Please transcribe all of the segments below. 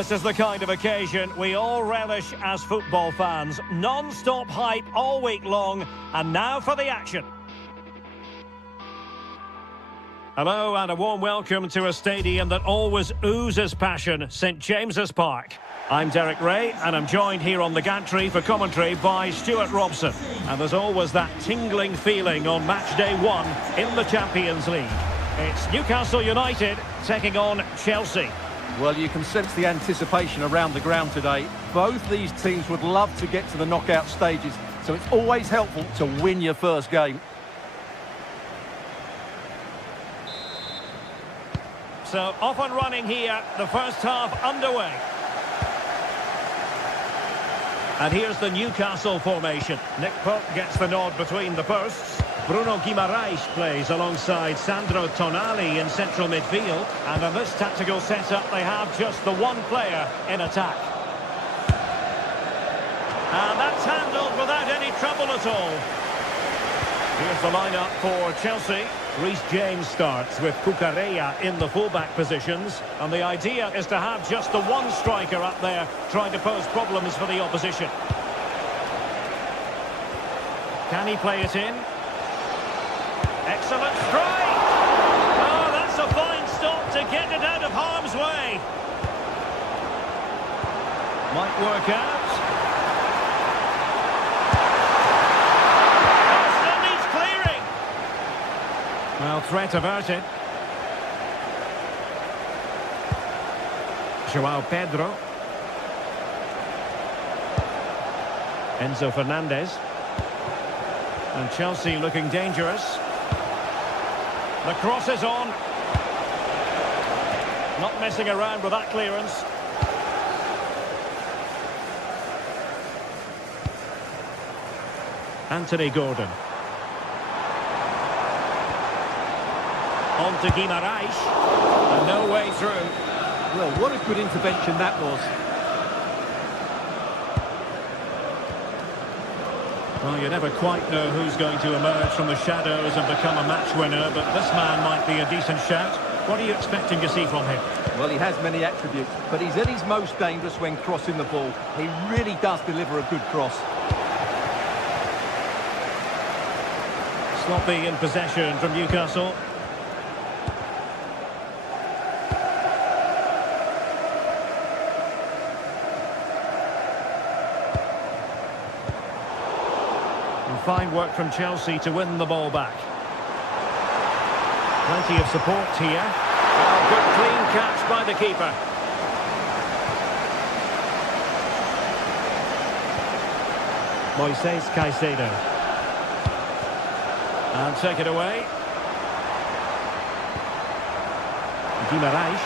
This is the kind of occasion we all relish as football fans. Non-stop hype all week long, and now for the action. Hello and a warm welcome to a stadium that always oozes passion, St James's Park. I'm Derek Ray and I'm joined here on the gantry for commentary by Stuart Robson. And there's always that tingling feeling on match day 1 in the Champions League. It's Newcastle United taking on Chelsea. Well, you can sense the anticipation around the ground today. Both these teams would love to get to the knockout stages, so it's always helpful to win your first game. So off and running here, the first half underway. And here's the Newcastle formation. Nick Pope gets the nod between the posts. Bruno Guimaraes plays alongside Sandro Tonali in central midfield. And in this tactical setup, they have just the one player in attack. And that's handled without any trouble at all. Here's the lineup for Chelsea. Reece James starts with Cucurella in the fullback positions. And the idea is to have just the one striker up there trying to pose problems for the opposition. Can he play it in? Excellent strike! Oh, that's a fine stop to get it out of harm's way. Might work out. Oh, still needs clearing. Well, threat averted. João Pedro. Enzo Fernandez. And Chelsea looking dangerous. The cross is on. Not messing around with that clearance. Anthony Gordon. On to Guimaraes. And no way through. Well, what a good intervention that was. Well, you never quite know who's going to emerge from the shadows and become a match winner, but this man might be a decent shout. What are you expecting to see from him? Well, he has many attributes, but he's at his most dangerous when crossing the ball. He really does deliver a good cross. Sloppy in possession from Newcastle. Fine work from Chelsea to win the ball back. Plenty of support here. Oh, good clean catch by the keeper. Moises Caicedo. And take it away. Guimaraes.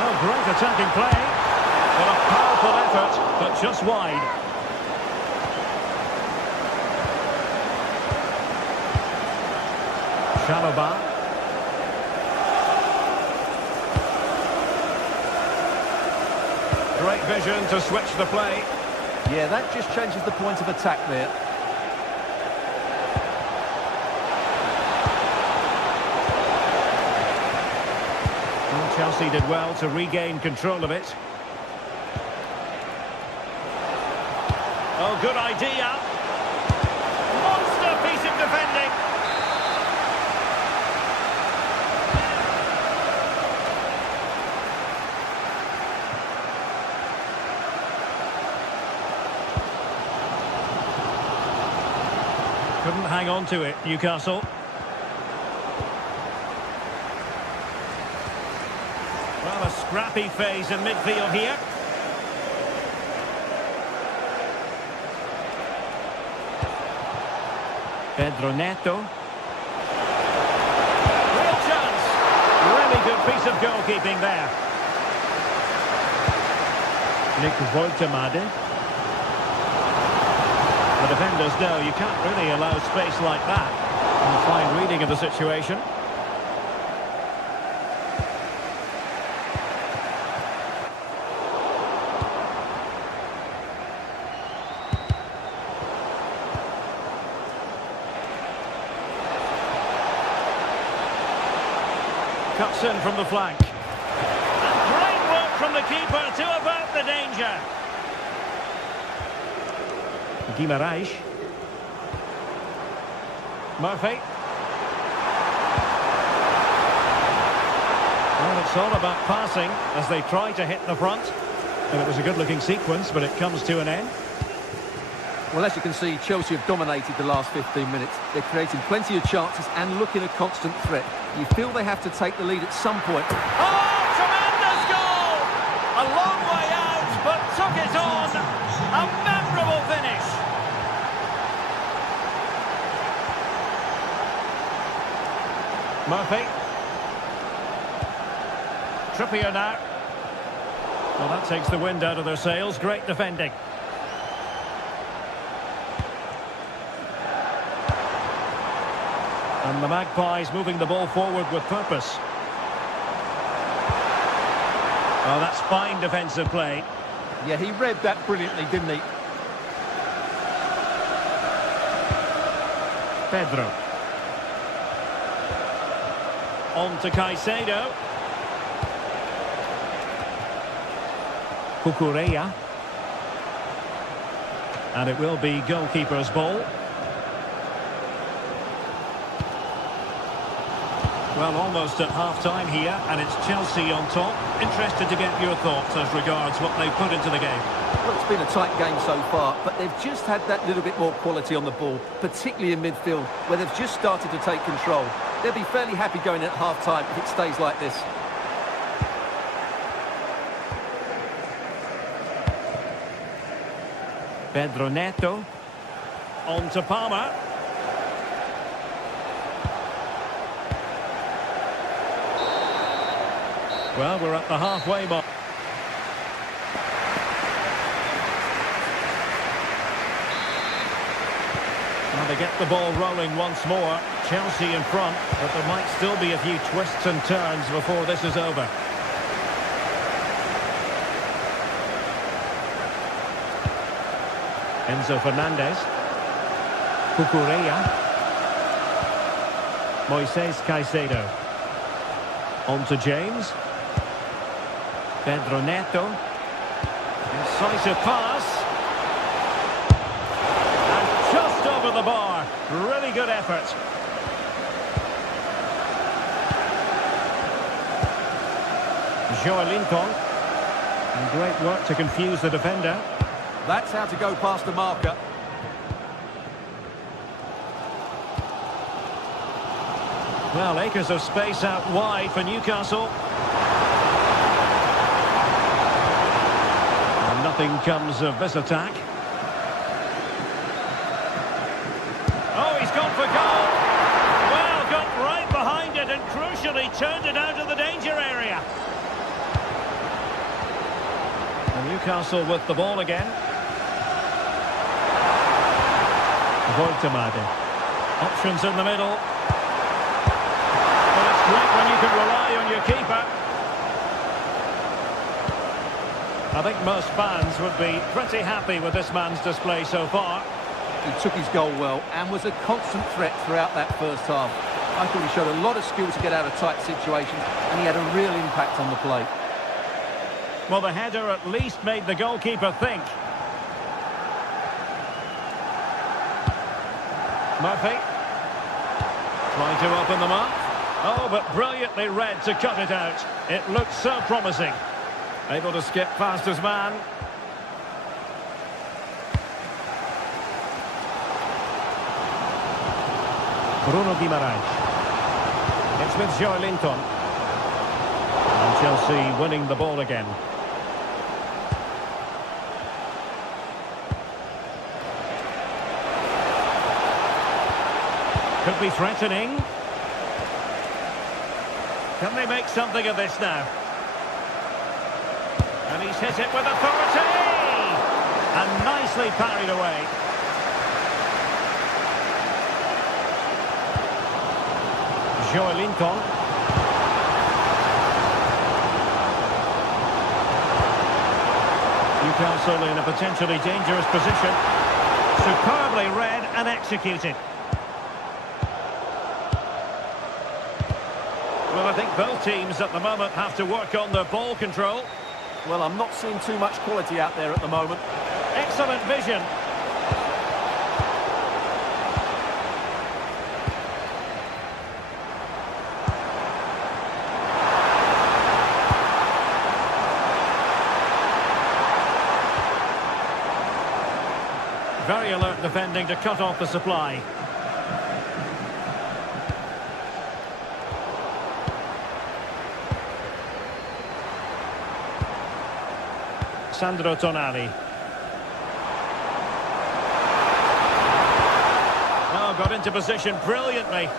Oh, great attacking play. Well, a powerful effort, but just wide. Chalobah. Great vision to switch the play. Yeah, that just changes the point of attack there. And Chelsea did well to regain control of it. Oh, good idea. Monster piece of defending. Couldn't hang on to it, Newcastle. Well, a scrappy phase in midfield here. Pedro Neto. Real chance. Really good piece of goalkeeping there. Nick Woltemade. The defenders know you can't really allow space like that. And fine reading of the situation. Cuts in from the flank. And great work from the keeper to avert the danger. Guimaraes. Murphy. Well, it's all about passing as they try to hit the front. And it was a good-looking sequence, but it comes to an end. Well, as you can see, Chelsea have dominated the last 15 minutes. They're creating plenty of chances and looking a constant threat. You feel they have to take the lead at some point. Oh, tremendous goal! A long way out, but took it on. A memorable finish. Murphy. Trippier now. Well, that takes the wind out of their sails. Great defending. And the Magpies moving the ball forward with purpose. Oh, that's fine defensive play. Yeah, he read that brilliantly, didn't he? Pedro. On to Caicedo. Cucurella. And it will be goalkeeper's ball. Well, almost at half-time here, and it's Chelsea on top. Interested to get your thoughts as regards what they've put into the game. Well, it's been a tight game so far, but they've just had that little bit more quality on the ball, particularly in midfield, where they've just started to take control. They'll be fairly happy going at half-time if it stays like this. Pedro Neto. On to Palmer. Well, we're at the halfway mark. Now they get the ball rolling once more. Chelsea in front, but there might still be a few twists and turns before this is over. Enzo Fernandez. Cucurella. Moises Caicedo. On to James. Pedro Neto. Incisive pass. And just over the bar. Really good effort. Joelinton. And great work to confuse the defender. That's how to go past the marker. Well, acres of space out wide for Newcastle. And nothing comes of this attack. Oh, he's gone for goal. Well, got right behind it and crucially turned it out of the danger area. And Newcastle with the ball again. Voitamade. Options in the middle. Well, it's great when you can rely on your keeper. I think most fans would be pretty happy with this man's display so far. He took his goal well and was a constant threat throughout that first half. I thought he showed a lot of skill to get out of tight situations, and he had a real impact on the play. Well, the header at least made the goalkeeper think. Murphy. Trying to open them up. Oh, but brilliantly read to cut it out. It looked so promising. Able to skip past his man. Bruno Guimaraes. It's with Joelinton. And Chelsea winning the ball again. Could be threatening. Can they make something of this now? And he's hit it with authority! And nicely parried away. Joelinton. Newcastle in a potentially dangerous position. Superbly read and executed. Well, I think both teams at the moment have to work on their ball control. Well, I'm not seeing too much quality out there at the moment. Excellent vision. Very alert defending to cut off the supply. Sandro Tonali. Oh, got into position brilliantly.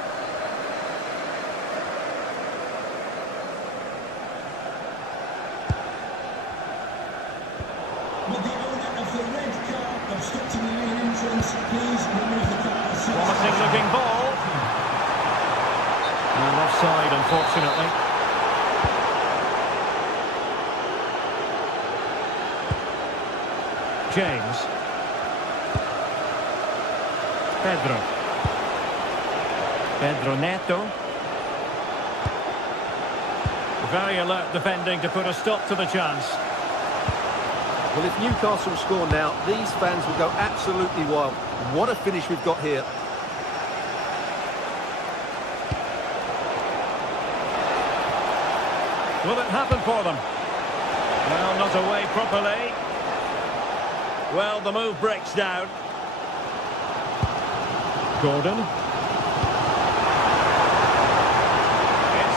With the owner of the red car obstructing the main entrance, please remove the car. Promising looking ball. And offside, unfortunately. James. Pedro Neto. Very alert defending to put a stop to the chance. Well, if Newcastle score now, these fans will go absolutely wild. What a finish we've got here. Will it happen for them? Well, not away properly. Well, the move breaks down. Gordon. In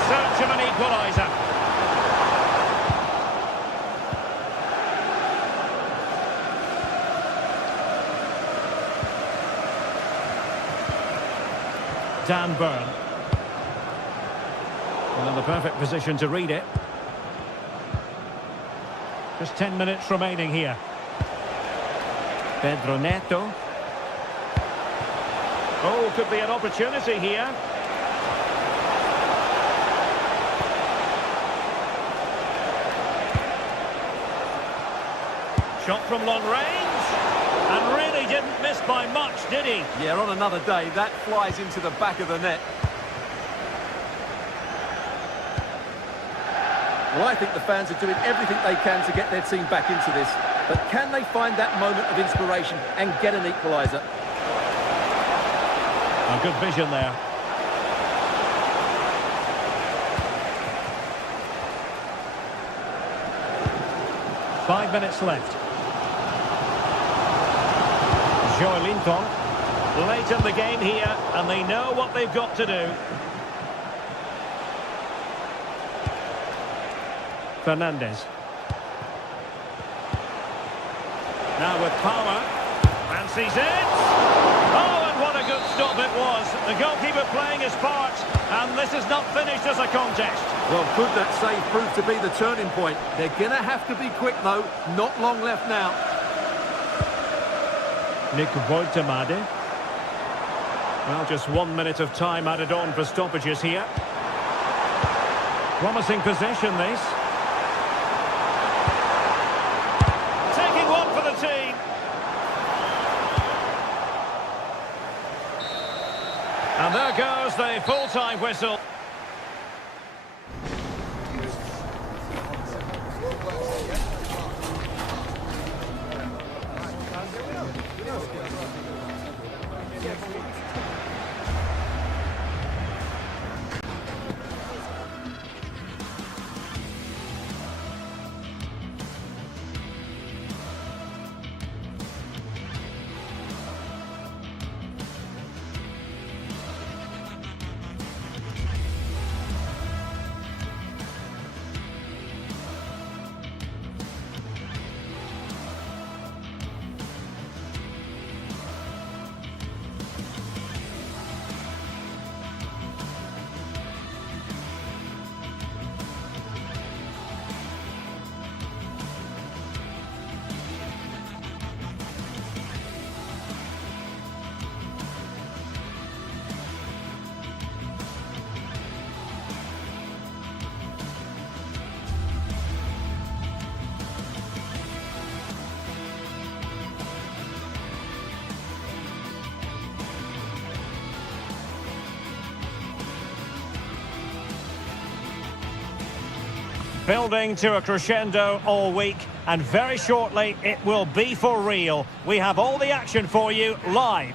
search of an equaliser. Dan Burn. Well, in the perfect position to read it. Just 10 minutes remaining here. Pedro Neto. Oh, could be an opportunity here. Shot from long range. And really didn't miss by much, did he? Yeah, on another day, that flies into the back of the net. Well, I think the fans are doing everything they can to get their team back into this. But can they find that moment of inspiration and get an equaliser? A good vision there. Five minutes left. Joelinton, late in the game here, and they know what they've got to do. Fernandes. Now with power, fancies it. Oh, and what a good stop it was. The goalkeeper playing his part, and this is not finished as a contest. Well, could that save prove to be the turning point? They're going to have to be quick, though. Not long left now. Nick Woltemade. Well, just 1 minute of time added on for stoppages here. Promising possession, this. Taking one for the team. And there goes the full-time whistle. Building to a crescendo all week, and very shortly it will be for real. We have all the action for you live.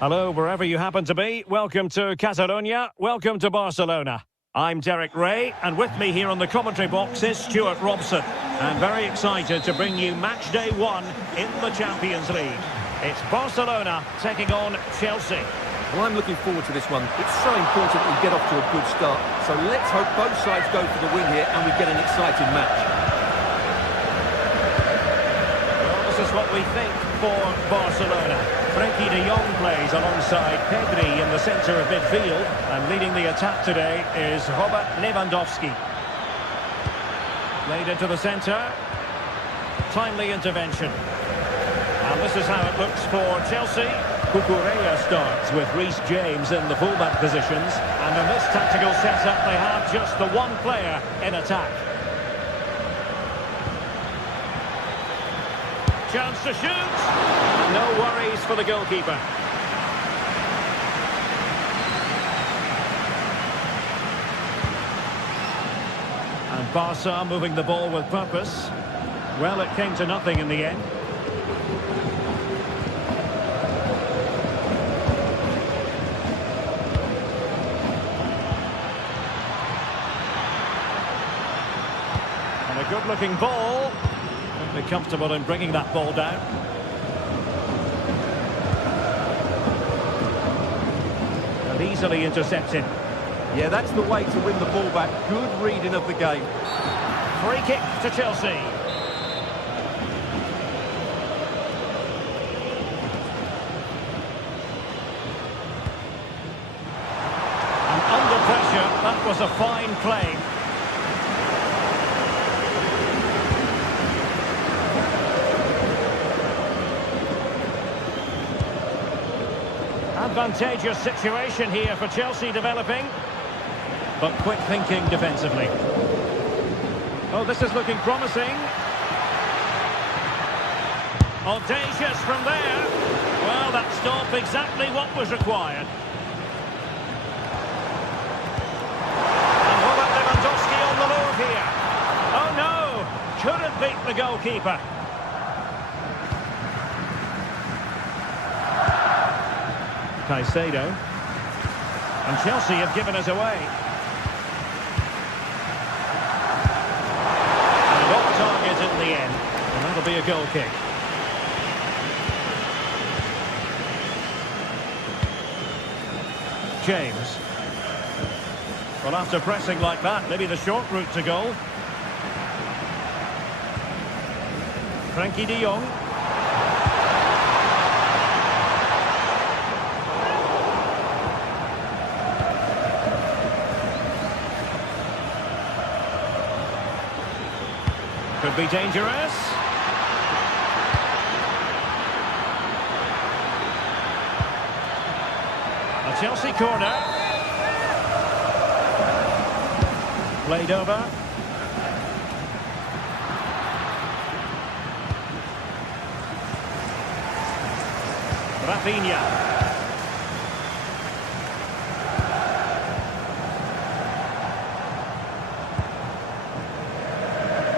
Hello, wherever you happen to be. Welcome to Catalonia. Welcome to Barcelona. I'm Derek Ray, and with me here on the commentary box is Stuart Robson. And very excited to bring you match day 1 in the Champions League. It's Barcelona taking on Chelsea. Well, I'm looking forward to this one. It's so important we get off to a good start. So let's hope both sides go for the win here and we get an exciting match. Well, this is what we think for Barcelona. Frenkie de Jong plays alongside Pedri in the centre of midfield. And leading the attack today is Robert Lewandowski. Played into the centre. Timely intervention. And this is how it looks for Chelsea. Cucurella starts with Reece James in the fullback positions. And in this tactical setup, they have just the one player in attack. Chance to shoot. And no worries for the goalkeeper. And Barca moving the ball with purpose. Well, it came to nothing in the end. Good-looking ball. Won't be comfortable in bringing that ball down. And easily intercepted. Yeah, that's the way to win the ball back. Good reading of the game. Free kick to Chelsea. And under pressure, that was a fine play. Advantageous situation here for Chelsea developing, but quick thinking defensively. Oh, this is looking promising. Audacious from there. Well, that stopped exactly what was required. And Robert Lewandowski on the move here. Oh no, couldn't beat the goalkeeper. Caicedo. And Chelsea have given us away. And off target in the end. And that'll be a goal kick. James. Well, after pressing like that, maybe the short route to goal. Frenkie de Jong. Could be dangerous. A Chelsea corner. Played over. Rafinha.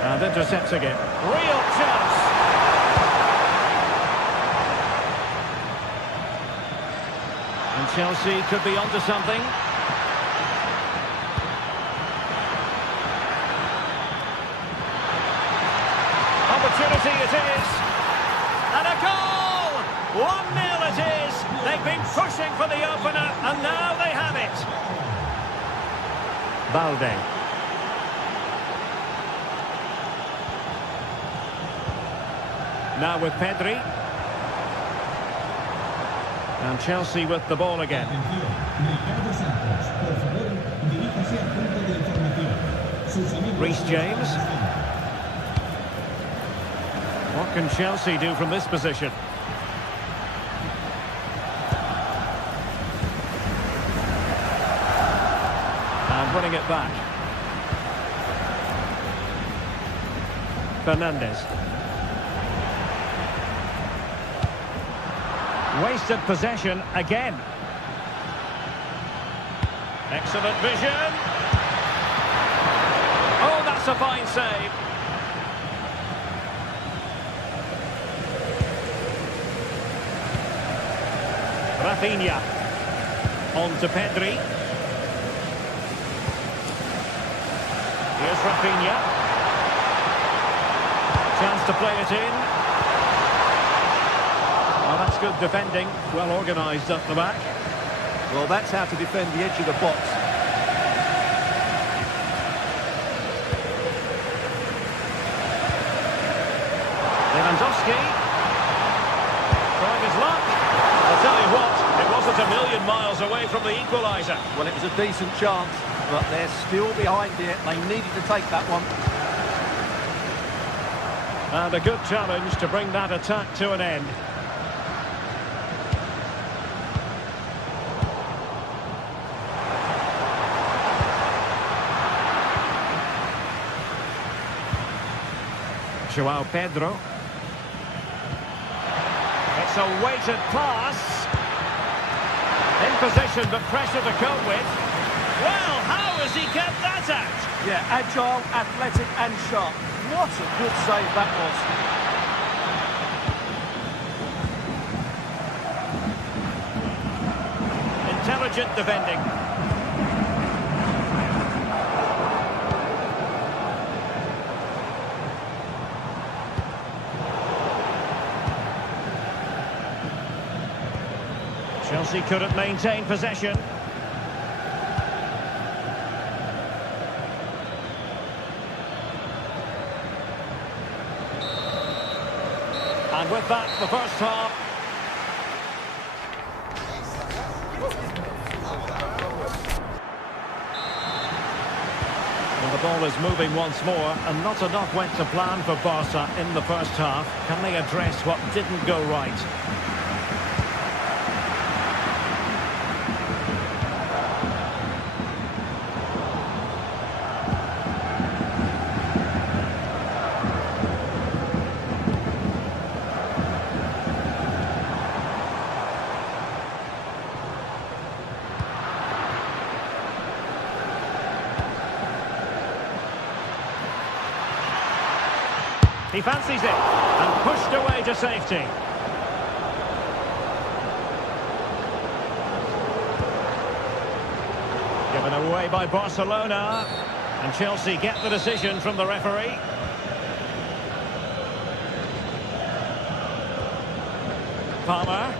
And intercepts again. Real chance. And Chelsea could be onto something. Opportunity it is. And a goal! 1-0 it is. They've been pushing for the opener, and now they have it. Balde. Now with Pedri. And Chelsea with the ball again. Reece James. What can Chelsea do from this position? And running it back. Fernandez. Wasted possession again. Excellent vision. That's a fine save. Rafinha. On to Pedri. Here's Rafinha. Chance to play it in. Oh, that's good defending. Well organised up the back. Well, that's how to defend the edge of the box. Lewandowski. Trying his luck. I'll tell you what, it wasn't a million miles away from the equaliser. Well, it was a decent chance, but they're still behind it. They needed to take that one. And a good challenge to bring that attack to an end. João Pedro. It's a weighted pass. In position, but pressure to cope with. Well, how has he kept that out? Yeah, agile, athletic and sharp. What a good save that was. Intelligent defending. Chelsea couldn't maintain possession. And with that, the first half. And the ball is moving once more, and not enough went to plan for Barca in the first half. Can they address what didn't go right? He fancies it, and pushed away to safety. Given away by Barcelona, and Chelsea get the decision from the referee. Palmer.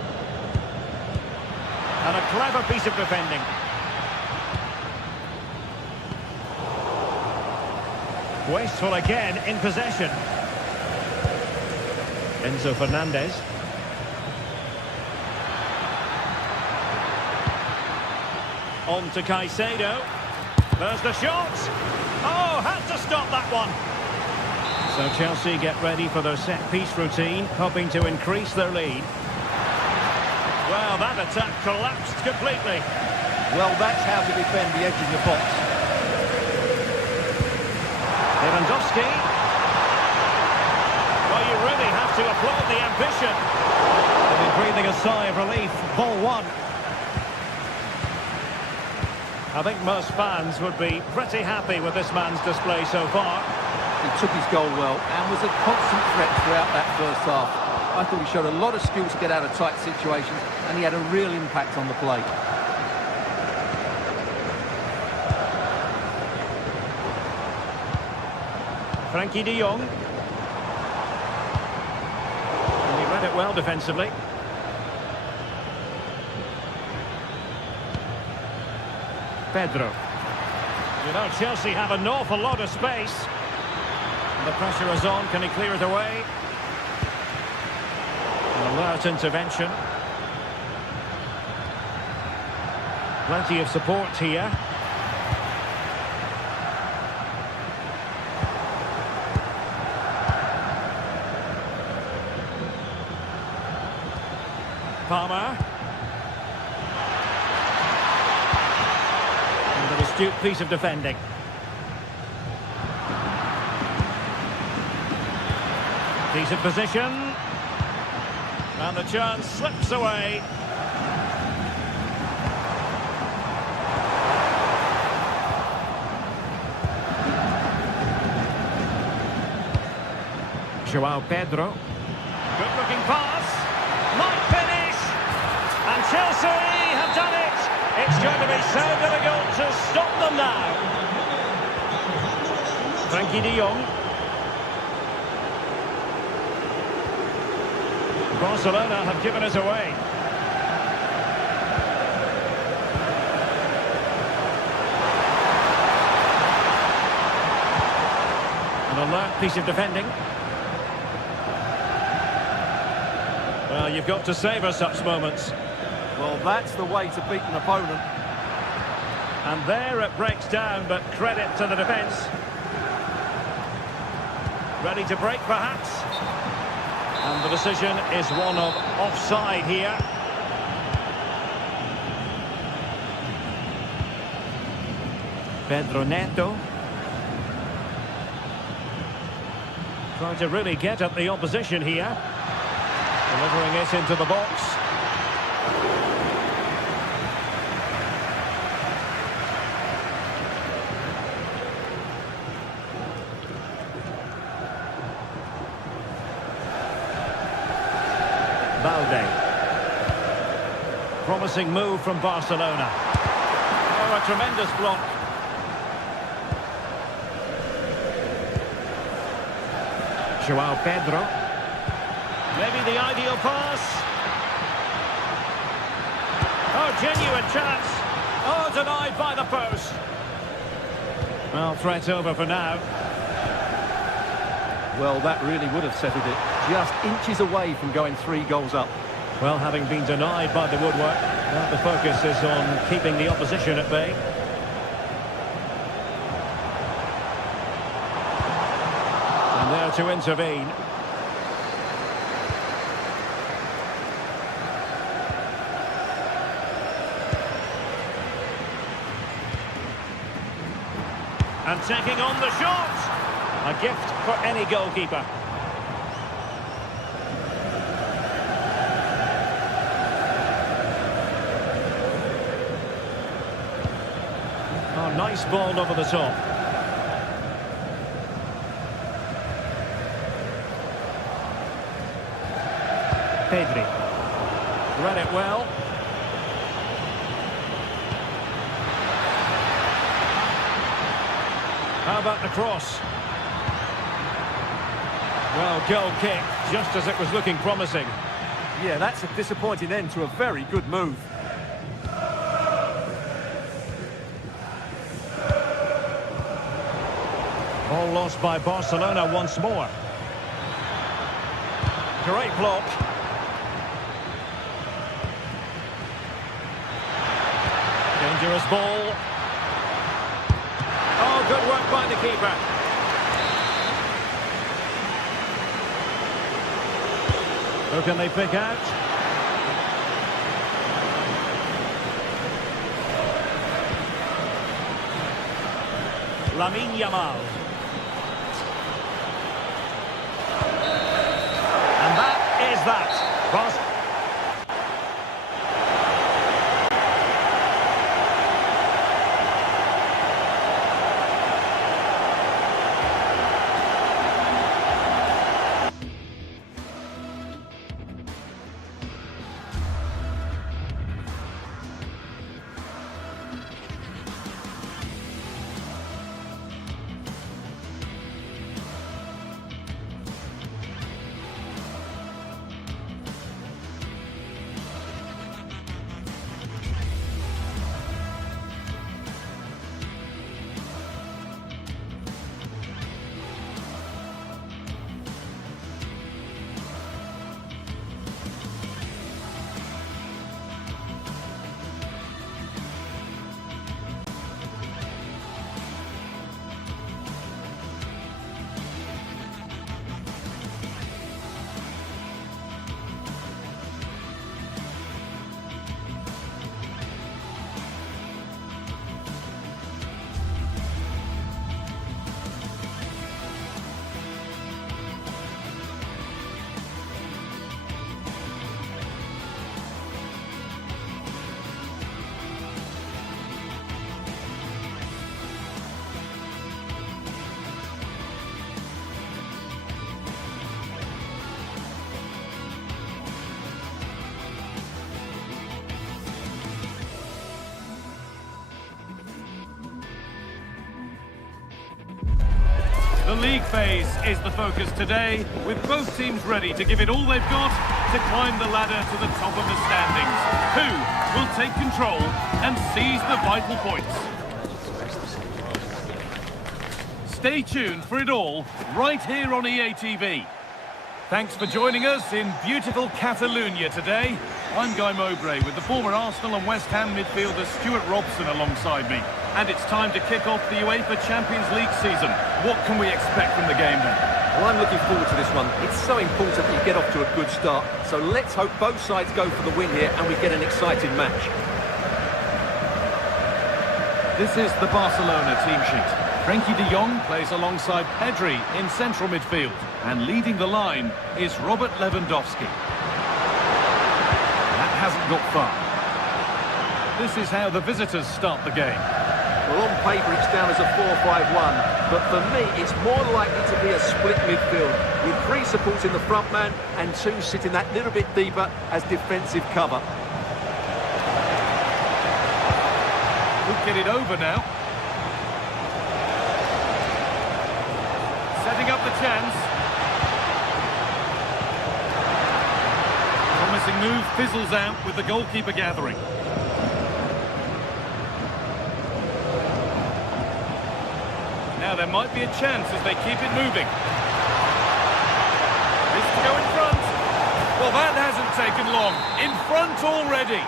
And a clever piece of defending. Wasteful again in possession. Enzo Fernandez. On to Caicedo. There's the shot. Oh, had to stop that one. So Chelsea get ready for their set-piece routine, hoping to increase their lead. Well, that attack collapsed completely. Well, that's how to defend the edge of the box. Lewandowski. Well, you really have to applaud the ambition. They'll be breathing a sigh of relief. Ball one. I think most fans would be pretty happy with this man's display so far. He took his goal well and was a constant threat throughout that first half. I thought he showed a lot of skill to get out of tight situations, and he had a real impact on the plate. Frankie de Jong. And he read it well defensively. Pedro. You know, Chelsea have an awful lot of space. And the pressure is on. Can he clear it away? An alert intervention. Plenty of support here. Palmer. And an astute piece of defending. Decent position. And the chance slips away. Joao Pedro. Good looking pass. Might finish. And Chelsea have done it. It's going to be so difficult to stop them now. Frankie de Jong. Barcelona have given it away. An alert piece of defending. Well, you've got to savour such moments. Well, that's the way to beat an opponent. And there it breaks down, but credit to the defence. Ready to break, perhaps. And the decision is one of offside here. Pedro Neto. Trying to really get at the opposition here. Delivering it into the box. Balde. Promising move from Barcelona. Oh, a tremendous block. Joao Pedro. Maybe the ideal pass. Oh, genuine chance. Oh, denied by the post. Well, threat over for now. Well, that really would have settled it. Just inches away from going 3 goals up. Well, having been denied by the woodwork, well, the focus is on keeping the opposition at bay. And there to intervene. And taking on the shot. A gift for any goalkeeper. Oh, nice ball over the top. Pedri. Read it well. How about the cross? Well, goal kick, just as it was looking promising. Yeah, that's a disappointing end to a very good move. All lost by Barcelona once more. Great block. Dangerous ball. Oh, good work by the keeper. Who can they pick out? Lamine Yamal. And that is that. Cross. league phase is the focus today, with both teams ready to give it all they've got to climb the ladder to the top of the standings. Who will take control and seize the vital points? Stay tuned for it all, right here on EA TV. Thanks for joining us in beautiful Catalonia today. I'm Guy Mowbray with the former Arsenal and West Ham midfielder Stuart Robson alongside me. And it's time to kick off the UEFA Champions League season. What can we expect from the game then? Well, I'm looking forward to this one. It's so important that you get off to a good start. So let's hope both sides go for the win here and we get an exciting match. This is the Barcelona team sheet. Frenkie de Jong plays alongside Pedri in central midfield. And leading the line is Robert Lewandowski. That hasn't got far. This is how the visitors start the game. Well, on paper it's down as a 4-5-1, but for me it's more likely to be a split midfield, with 3 supporting the front man and 2 sitting that little bit deeper as defensive cover. Could get it over now. Setting up the chance. Promising move fizzles out with the goalkeeper gathering. Now there might be a chance as they keep it moving. This to go in front. Well, that hasn't taken long. In front already.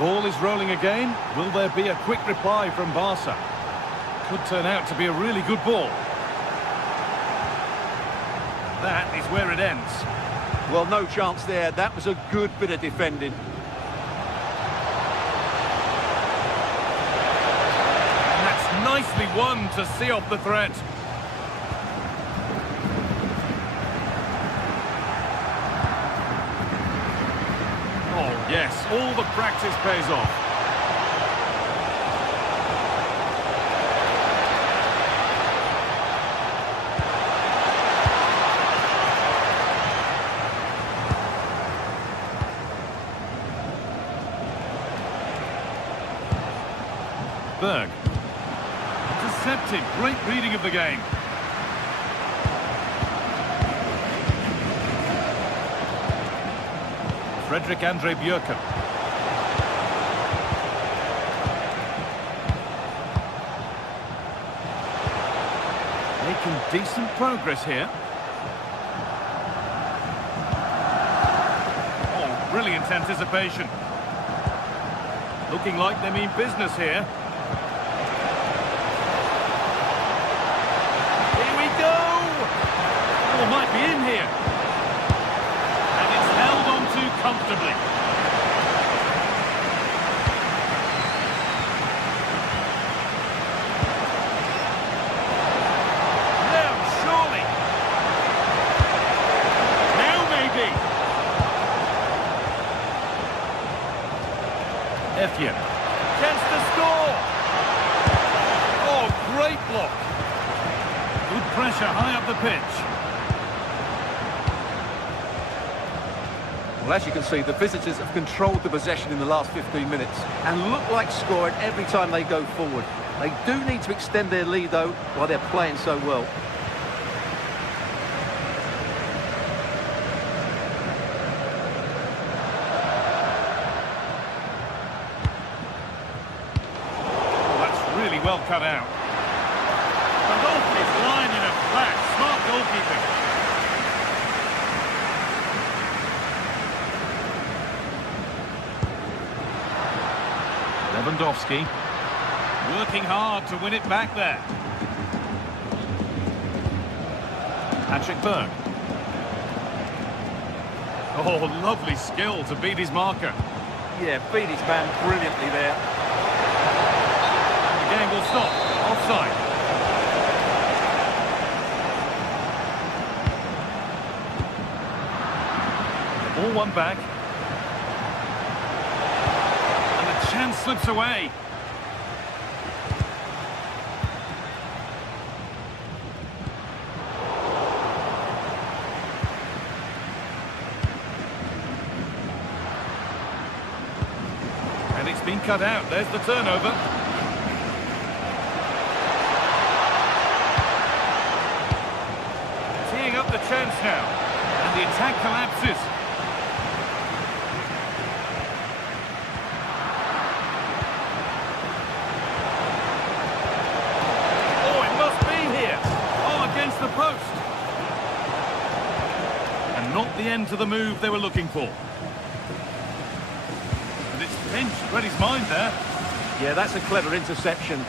Ball is rolling again. Will there be a quick reply from Barca? Could turn out to be a really good ball. That is where it ends. Well, no chance there. That was a good bit of defending. And that's nicely won to see off the threat. Oh, yes, all the practice pays off. Berg. Intercepted. Great reading of the game. Frederick Andre Bjerke. Making decent progress here. Oh, brilliant anticipation. Looking like they mean business here. Might be in here. And it's held on to comfortably. No, surely. Now maybe. Effian. Chance to score. Oh, great block. Good pressure high up the pitch. Well, as you can see, the visitors have controlled the possession in the last 15 minutes and look like scoring every time they go forward. They do need to extend their lead, though, while they're playing so well. Oh, that's really well cut out. The goalkeeper's line in a flash. Smart goalkeeping. Lewandowski working hard to win it back there. Patrick Berg. Oh, lovely skill to beat his marker. Yeah, beat his man brilliantly there. And the game will stop. Offside. Ball one back. Chance slips away. And it's been cut out. There's the turnover. now. And the attack collapses. Oh, it must be here. Oh, against the post. And not the end to the move they were looking for. And it's pinched, read his mind there. Yeah, that's a clever interception.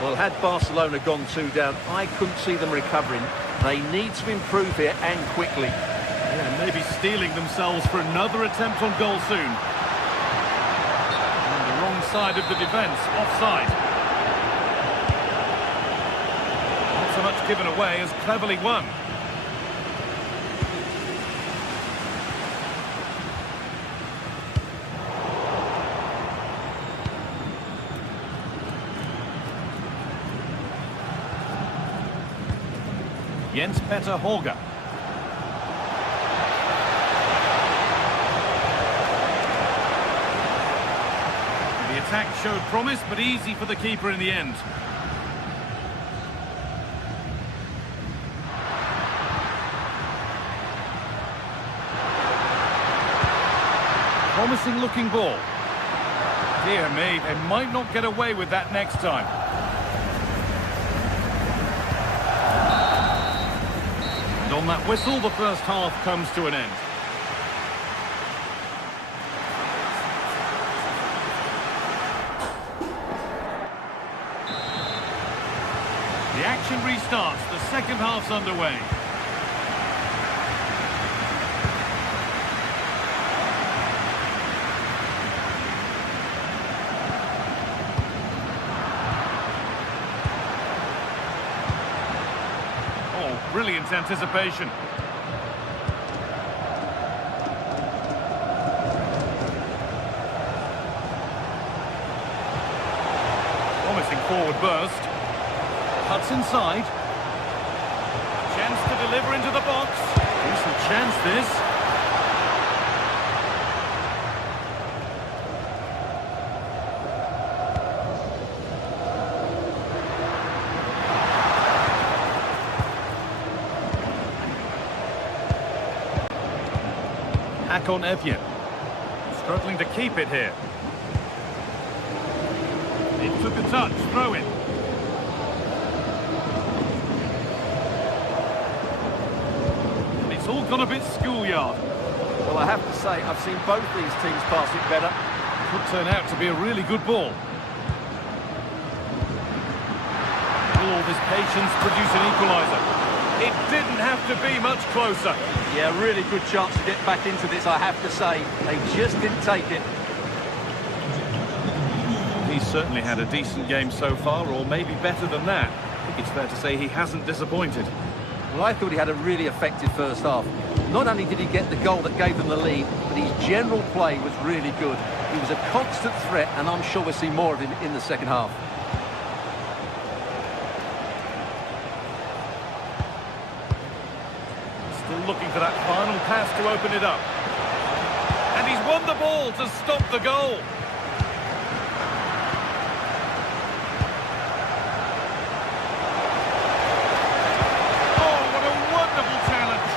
Well, had Barcelona gone 2 down, I couldn't see them recovering. They need to improve here, and quickly. Yeah, maybe steeling themselves for another attempt on goal soon. On the wrong side of the defence, offside. Not so much given away as cleverly won. Jens-Peter Holger. The attack showed promise, but easy for the keeper in the end. Promising looking ball. Dear me, they might not get away with that next time. And on that whistle, the first half comes to an end. The action restarts. The second half's underway. Brilliant anticipation. Promising forward burst. Cuts inside. Chance to deliver into the box. Decent chance this. On Evian, struggling to keep it here. It took a touch, throw in. And it's all gone a bit schoolyard. Well, I have to say, I've seen both these teams pass it better. Could turn out to be a really good ball. Will all this patience produce an equaliser? It didn't have to be much closer. Yeah, really good chance to get back into this, I have to say. They just didn't take it. He's certainly had a decent game so far, or maybe better than that. I think it's fair to say he hasn't disappointed. Well, I thought he had a really effective first half. Not only did he get the goal that gave them the lead, but his general play was really good. He was a constant threat, and I'm sure we'll see more of him in the second half. Looking for that final pass to open it up. And he's won the ball to stop the goal. Oh, what a wonderful challenge.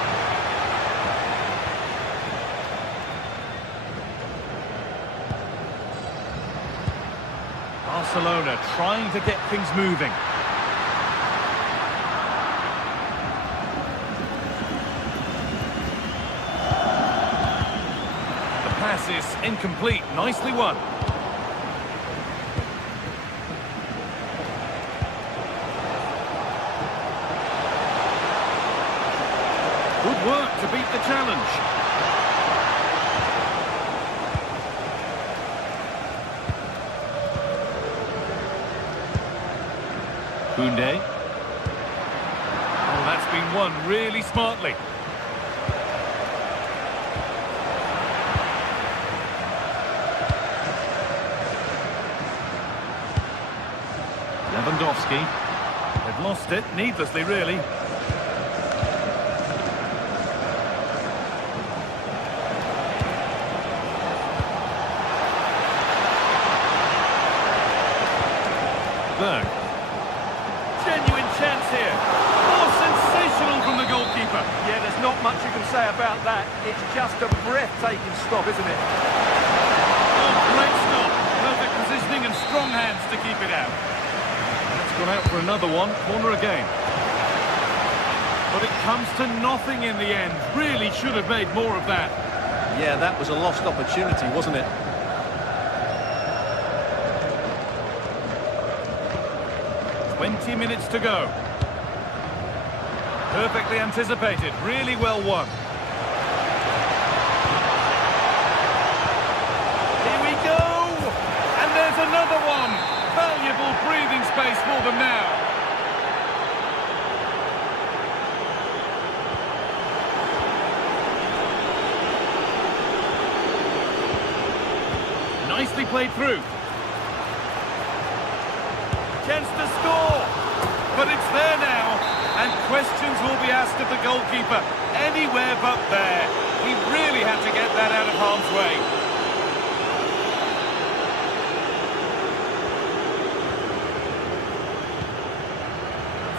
Barcelona trying to get things moving. Is incomplete. Nicely won. Good work to beat the challenge. Koundé. Oh, that's been won really smartly. Lewandowski. They've lost it, needlessly, really. Berg. Genuine chance here. Oh, sensational from the goalkeeper. say about that? It's just a breathtaking stop, isn't it? Oh, great stop. Perfect positioning and strong hands to keep it out. That's gone out for another one. Corner again. But it comes to nothing in the end. Really should have made more of that. Yeah, that was a lost opportunity, wasn't it? "20 minutes to go. Perfectly anticipated, really well won. Here we go! And there's another one! Valuable breathing space for them now. Nicely played through. Chance to score, but it's there now, and questions will be asked of the goalkeeper. Anywhere but there. He really had to get that out of harm's way.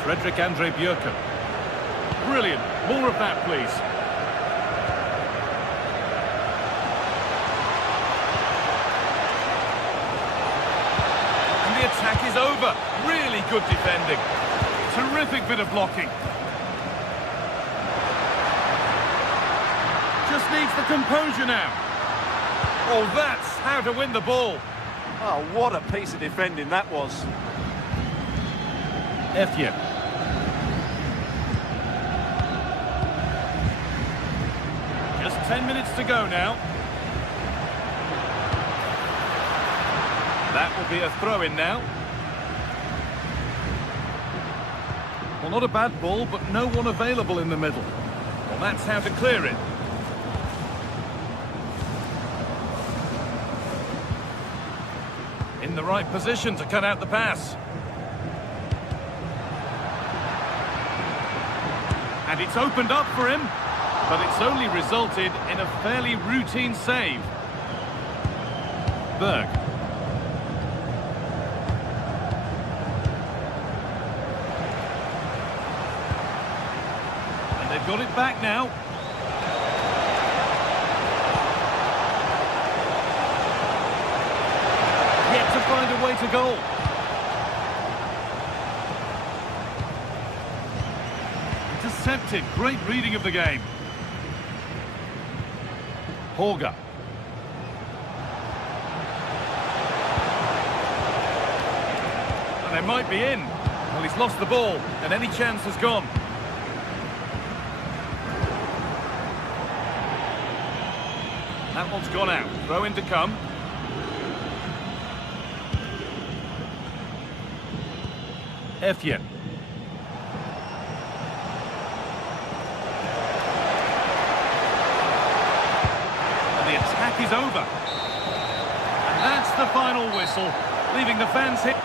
Frederick Andre Björken. Brilliant. More of that, please. Attack is over. Really good defending. Terrific bit of blocking. Just needs the composure now. Oh, that's how to win the ball. Oh, what a piece of defending that was. Etienne. Just 10 minutes to go now. That will be a throw-in now. Well, not a bad ball, but no one available in the middle. Well, that's how to clear it. In the right position to cut out the pass. And it's opened up for him, but it's only resulted in a fairly routine save. Berg. They've got it back now. Yet to find a way to goal. Intercepted. Great reading of the game. Horga. And they might be in. Well, he's lost the ball, and any chance has gone. That one's gone out. Throw in to come. Etienne. And the attack is over. And that's the final whistle, leaving the fans hit.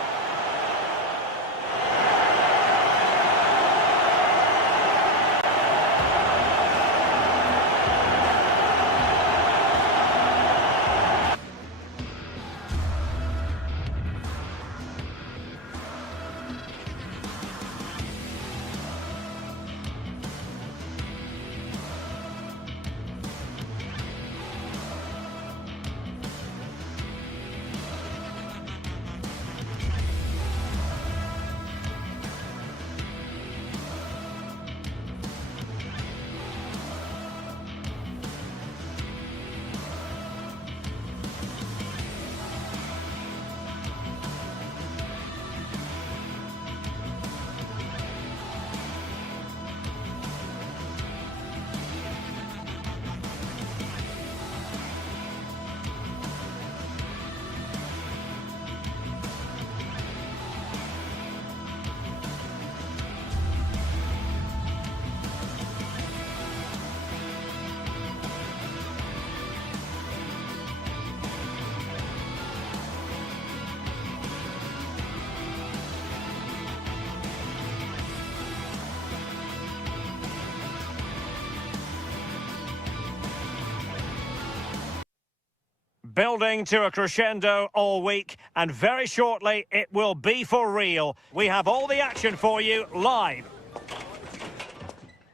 Building to a crescendo all week, and very shortly it will be for real. We have all the action for you live.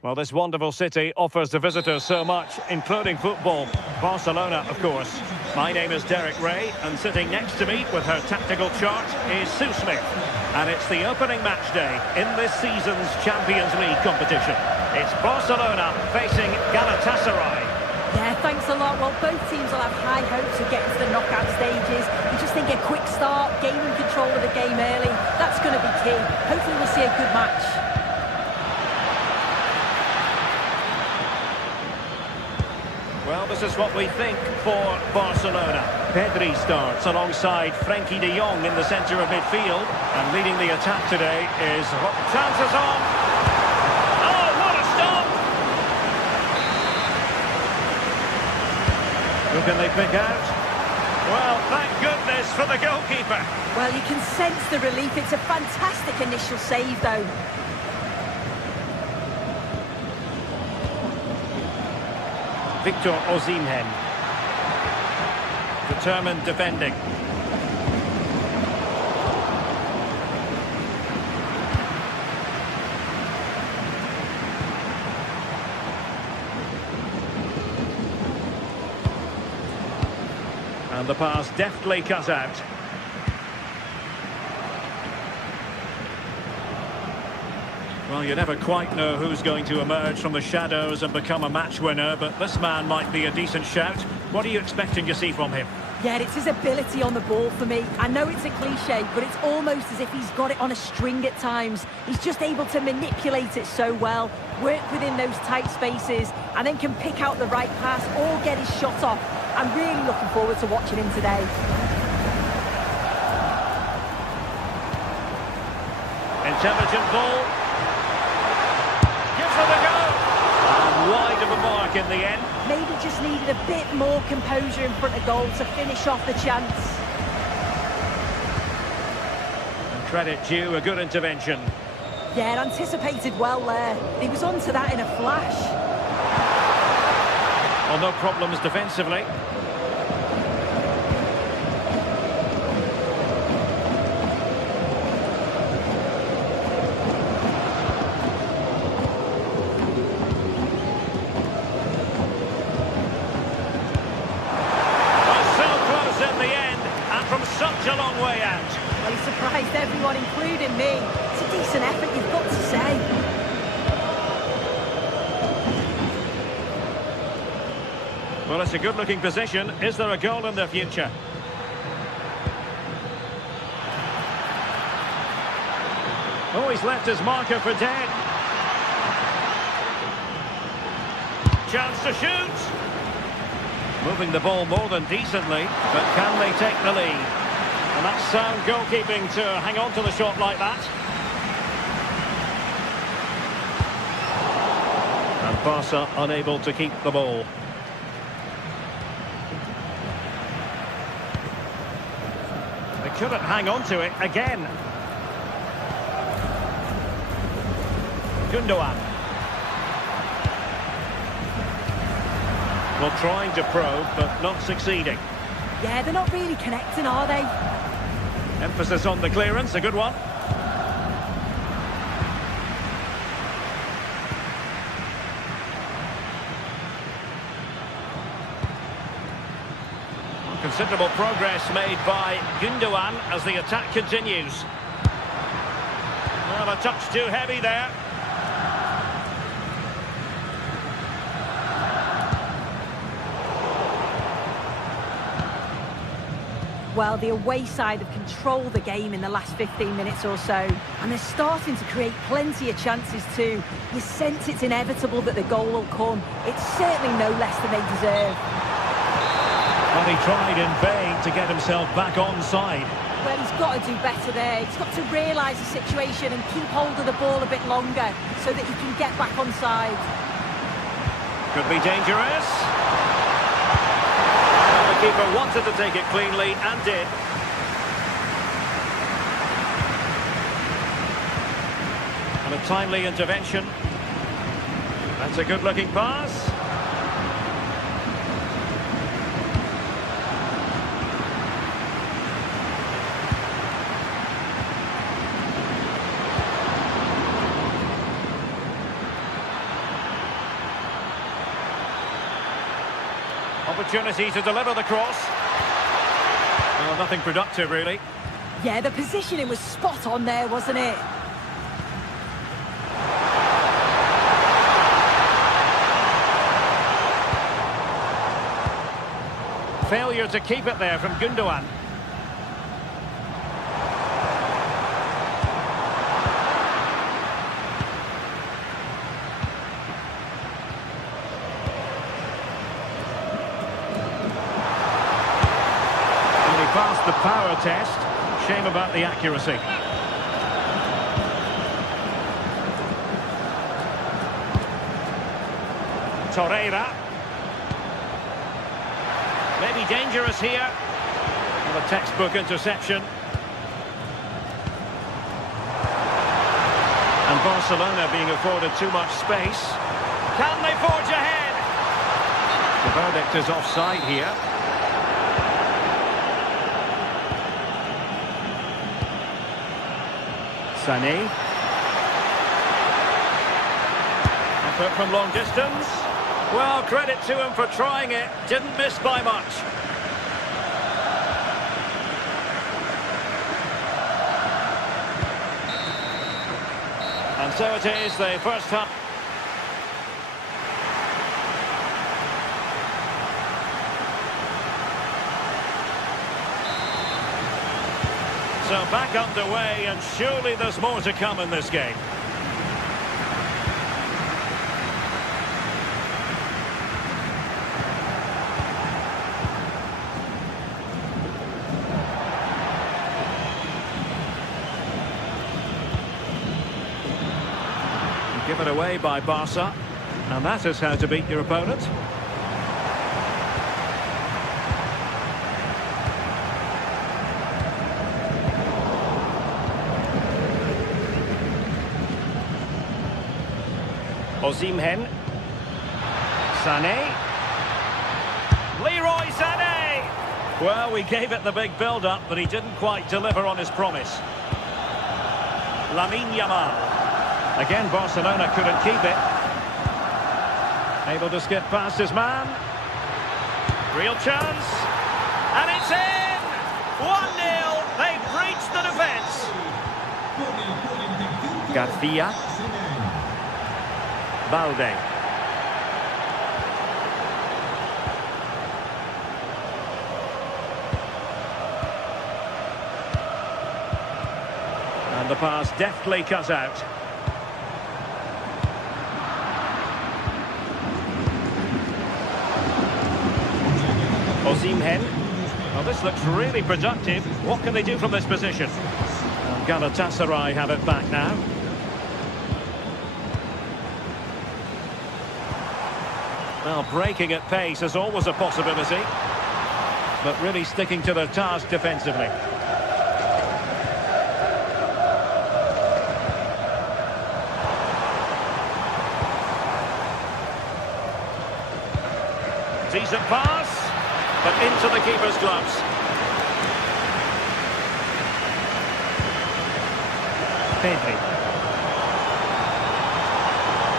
Well, this wonderful city offers the visitors so much, including football. Barcelona, of course. My name is Derek Ray, and sitting next to me with her tactical chart is Sue Smith. And it's the opening match day in this season's Champions League competition. It's Barcelona facing Galatasaray. Yeah, thanks a lot. Well, both teams will have high hopes of getting to the knockout stages. You just think a quick start, gaining control of the game early, that's going to be key. Hopefully we'll see a good match. Well, this is what we think for Barcelona. Pedri starts alongside Frenkie de Jong in the centre of midfield. And leading the attack today is... chances on! Oh, what a stop! Who can they pick out? Well, thank goodness for the goalkeeper. Well, you can sense the relief. It's a fantastic initial save, though. Victor Osimhen. Determined defending. And the pass deftly cut out. Well, you never quite know who's going to emerge from the shadows and become a match winner, but this man might be a decent shout. What are you expecting to see from him? Yeah, it's his ability on the ball for me. I know it's a cliche, but it's almost as if he's got it on a string at times. He's just able to manipulate it so well, work within those tight spaces, and then can pick out the right pass or get his shot off. I'm really looking forward to watching him today. Intelligent ball. Gives it a go. And wide of a mark in the end. Maybe just needed a bit more composure in front of goal to finish off the chance. And credit due, a good intervention. Yeah, anticipated well there. He was onto that in a flash. Well, no problems defensively. Such a long way out. Well, he surprised everyone, including me. It's a decent effort, you've got to say. Well, it's a good-looking position. Is there a goal in the future? Oh, he's left his marker for dead. Chance to shoot. Moving the ball more than decently, but can they take the lead? And that's sound goalkeeping to hang on to the shot like that. And Barca unable to keep the ball. They couldn't hang on to it again. Gundogan. Well, trying to probe, but not succeeding. Yeah, they're not really connecting, are they? Emphasis on the clearance, a good one. Considerable progress made by Gundogan as the attack continues. Well, a touch too heavy there. Well, the away side have controlled the game in the last 15 minutes or so, and they're starting to create plenty of chances too. You sense it's inevitable that the goal will come. It's certainly no less than they deserve. Well, he tried in vain to get himself back onside. Well, he's got to do better there. He's got to realise the situation and keep hold of the ball a bit longer so that he can get back onside. Could be dangerous. The keeper wanted to take it cleanly and did. And a timely intervention. That's a good-looking pass. Opportunity to deliver the cross. Well, nothing productive, really. Yeah, the positioning was spot on there, wasn't it? Failure to keep it there from Gundogan. And he passed the power test. Shame about the accuracy. Torreira. Maybe dangerous here. Well, a textbook interception. And Barcelona being afforded too much space. Can they forge ahead? The verdict is offside here. Sané. Effort from long distance. Well, credit to him for trying it. Didn't miss by much. And so it is, the first half. So back underway, and surely there's more to come in this game. Given away by Barca, and that is how to beat your opponent. Osimhen. Sané. Leroy Sané! Well, we gave it the big build-up, but he didn't quite deliver on his promise. Lamine Yamal. Again, Barcelona couldn't keep it. Able to skip past his man. Real chance. And it's in! 1-0. They've breached the defence. Garcia. Balde. And the pass deftly cut out. Osimhen. Well, this looks really productive. What can they do from this position? And Galatasaray have it back now. Well, breaking at pace is always a possibility, but really sticking to their task defensively. Decent pass, but into the keeper's gloves. Pedri.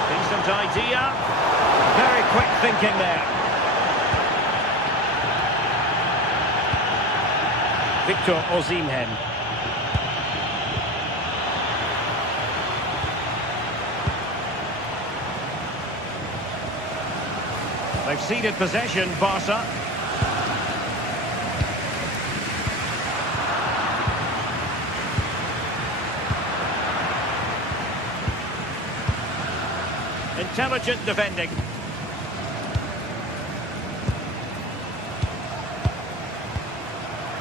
Decent idea. Very quick thinking there. Victor Osimhen. They've ceded possession, Barca. Intelligent defending.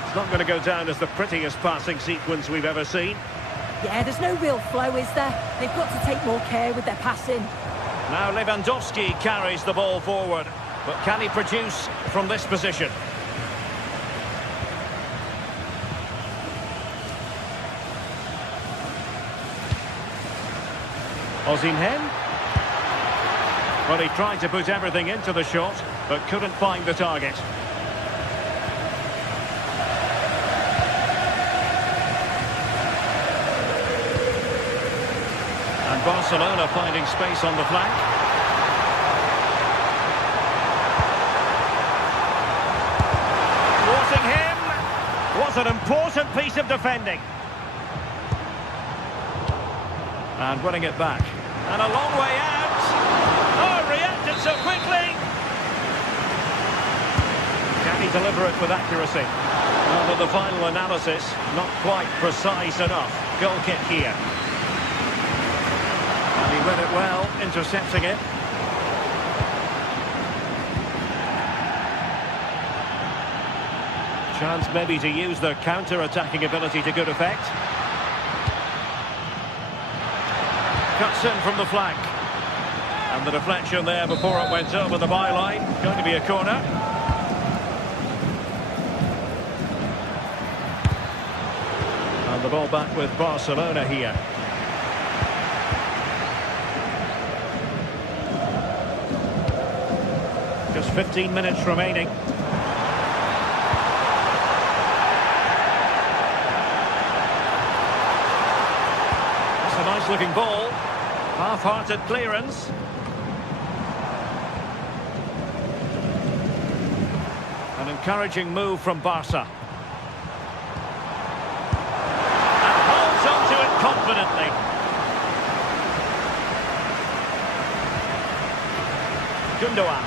It's not going to go down as the prettiest passing sequence we've ever seen. Yeah, there's no real flow, is there? They've got to take more care with their passing. Now Lewandowski carries the ball forward, but can he produce from this position? Osimhen. Well, he tried to put everything into the shot, but couldn't find the target. And Barcelona finding space on the flank. That's an important piece of defending. And winning it back. And a long way out. Oh, reacted so quickly. Can he deliver it with accuracy? Well, with the final analysis, not quite precise enough. Goal kick here. And he read it well, intercepting it. Chance maybe to use their counter-attacking ability to good effect. Cuts in from the flank. And the deflection there before it went over the byline. Going to be a corner. And the ball back with Barcelona here. Just 15 minutes remaining. That's a nice looking ball. Half-hearted clearance. An encouraging move from Barca. And holds on to it confidently. Gundogan.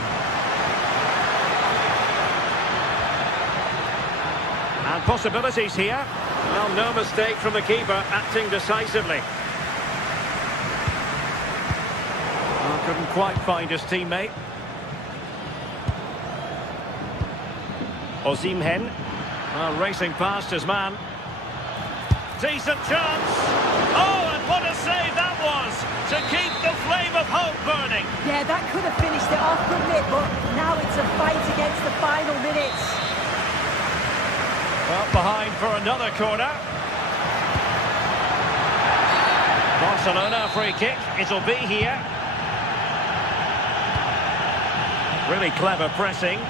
And possibilities here. Well, no mistake from the keeper, acting decisively. Oh, couldn't quite find his teammate. Osimhen. Racing past his man. Decent chance. Oh, and what a save that was to keep the flame of hope burning. Yeah, that could have finished it off, couldn't it? But now it's a fight against the final minutes. Well, behind for another corner. Barcelona free kick. It'll be here. Really clever pressing.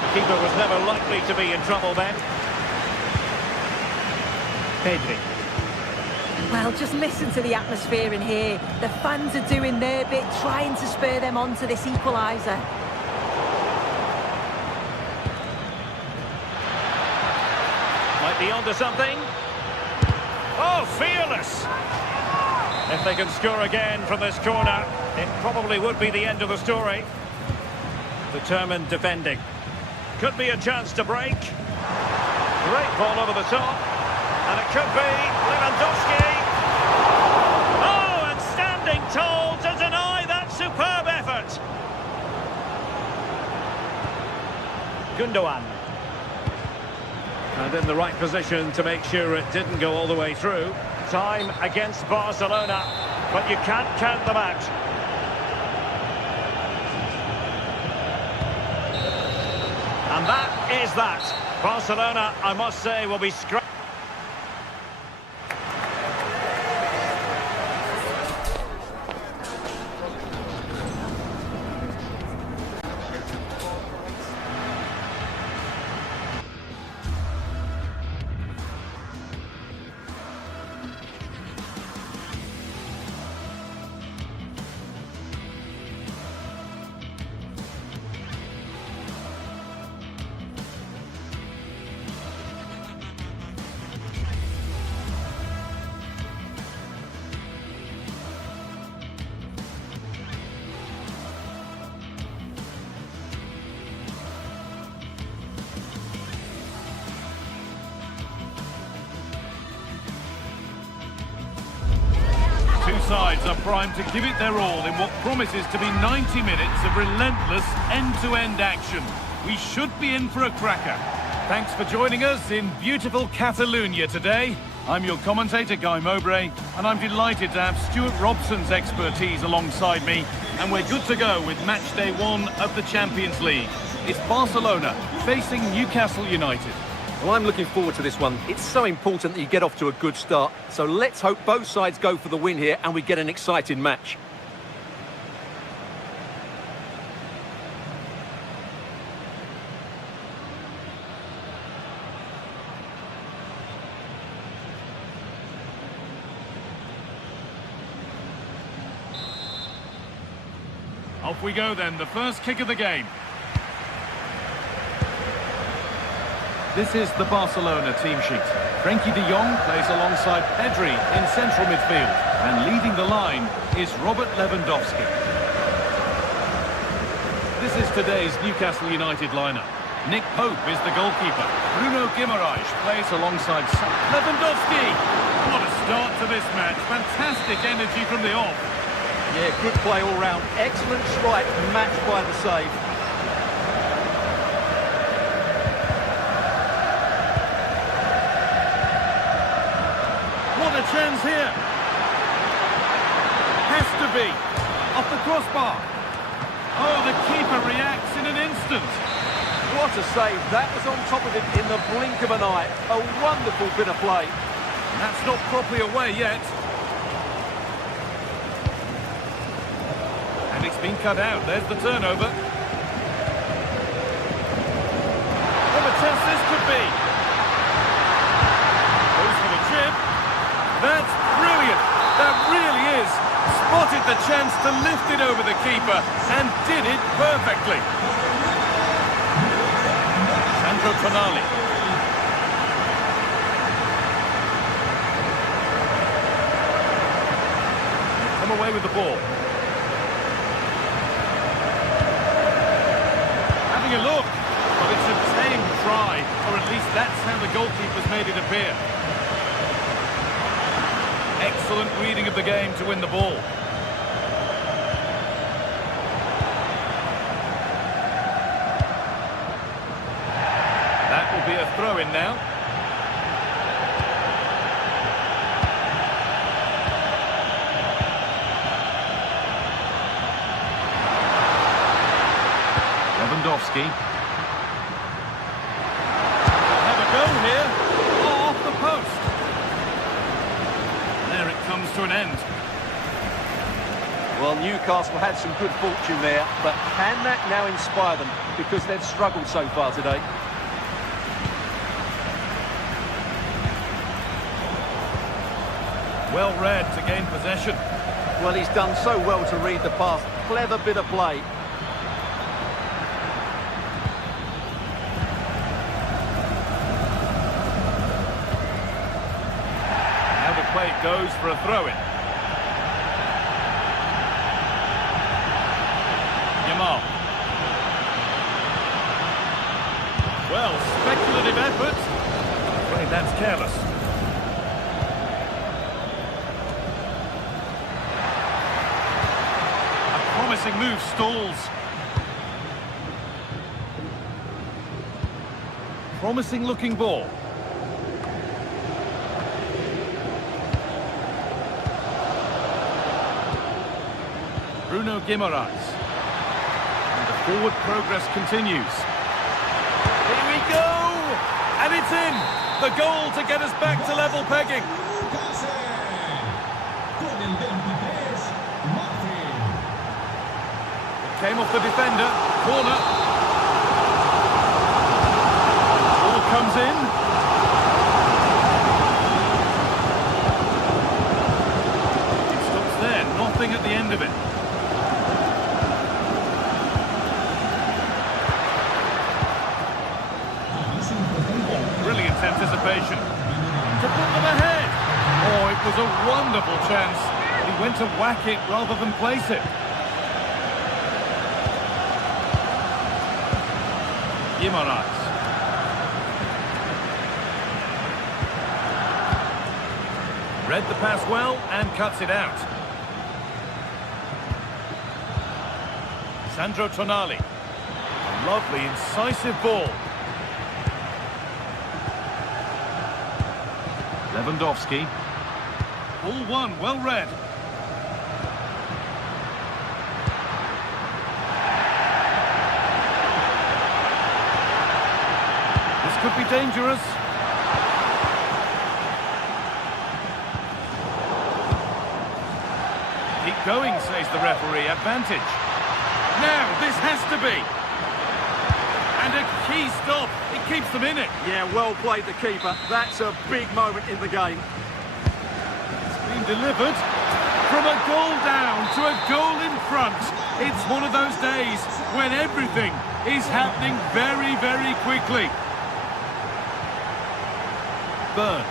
The keeper was never likely to be in trouble then. Pedri. Well, just listen to the atmosphere in here. The fans are doing their bit, trying to spur them on to this equaliser. Might be onto something. Oh, fearless! If they can score again from this corner, it probably would be the end of the story. Determined defending. Could be a chance to break. Great ball over the top. And it could be Lewandowski. Oh, and standing tall to deny that superb effort. Gundogan. And in the right position to make sure it didn't go all the way through. Time against Barcelona, but you can't count them out. And that is that. Barcelona, I must say, will be scrapped. Two sides are primed to give it their all in what promises to be 90 minutes of relentless end-to-end action. We should be in for a cracker. Thanks for joining us in beautiful Catalonia today. I'm your commentator, Guy Mowbray, and I'm delighted to have Stuart Robson's expertise alongside me, and we're good to go with match day 1 of the Champions League. It's Barcelona facing Newcastle United. Well, I'm looking forward to this one. It's so important that you get off to a good start. So let's hope both sides go for the win here and we get an exciting match. Off we go then, the first kick of the game. This is the Barcelona team sheet. Frenkie de Jong plays alongside Pedri in central midfield. And leading the line is Robert Lewandowski. This is today's Newcastle United lineup. Nick Pope is the goalkeeper. Bruno Guimaraes plays alongside Lewandowski. What a start to this match. Fantastic energy from the off. Yeah, good play all round. Excellent strike, matched by the save. What a chance here. Has to be. Off the crossbar. Oh, the keeper reacts in an instant. What a save. That was on top of him in the blink of an eye. A wonderful bit of play. That's not properly away yet. And it's been cut out. There's the turnover. What a chance this could be. Goes for the chip. That's brilliant. That really is. Spotted the chance to lift it over the keeper and did it perfectly. Sandro Tonali. Come away with the ball. Having a look, but it's a tame try, or at least that's how the goalkeeper's made it appear. Excellent reading of the game to win the ball. That will be a throw-in now. Lewandowski. Have a go here. Oh, off the post. There it comes to an end. Well, Newcastle had some good fortune there, but can that now inspire them? Because they've struggled so far today. Well read to gain possession. Well, he's done so well to read the pass. Clever bit of play. Now the play goes for a throw-in. Yamal. Well, speculative effort. I'm afraid that's careless. Promising move stalls. Promising looking ball. Bruno Guimaraes. And the forward progress continues. Here we go! And it's in! The goal to get us back to level pegging. Came off the defender, corner. Ball comes in. It stops there, nothing at the end of it. Brilliant anticipation. To put them ahead. Oh, it was a wonderful chance. He went to whack it rather than place it. Guimaraes. Read the pass well and cuts it out. Sandro Tonali. A lovely, incisive ball. Lewandowski. Ball won, well read. Could be dangerous. Keep going, says the referee. Advantage. Now, this has to be. And a key stop. It keeps them in it. Yeah, well played the keeper. That's a big moment in the game. It's been delivered. From a goal down to a goal in front. It's one of those days when everything is happening very, very quickly. burn.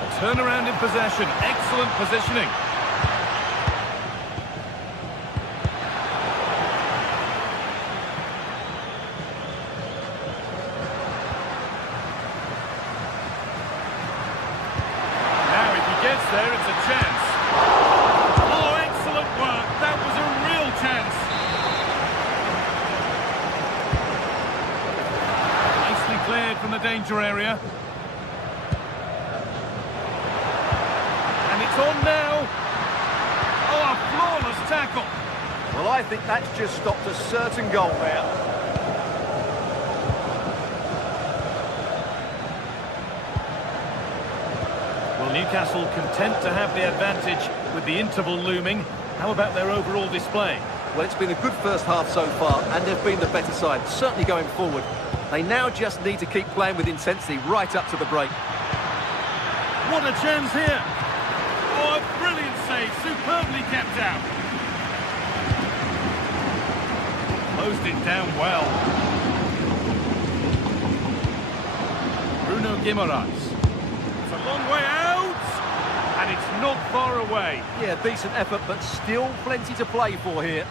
A turnaround in possession. Excellent positioning. Now if he gets there, it's a chance. Oh, excellent work. That was a real chance. Nicely cleared from the danger area. And it's on now. Oh, a flawless tackle. Well, I think that's just stopped a certain goal there. Well, Newcastle content to have the advantage with the interval looming. How about their overall display? Well, it's been a good first half so far, and they've been the better side, certainly going forward. They now just need to keep playing with intensity right up to the break. What a chance here. Oh, a brilliant save, superbly kept out. Closed it down well. Bruno Guimaraes. It's a long way out, and it's not far away. Yeah, decent effort, but still plenty to play for here.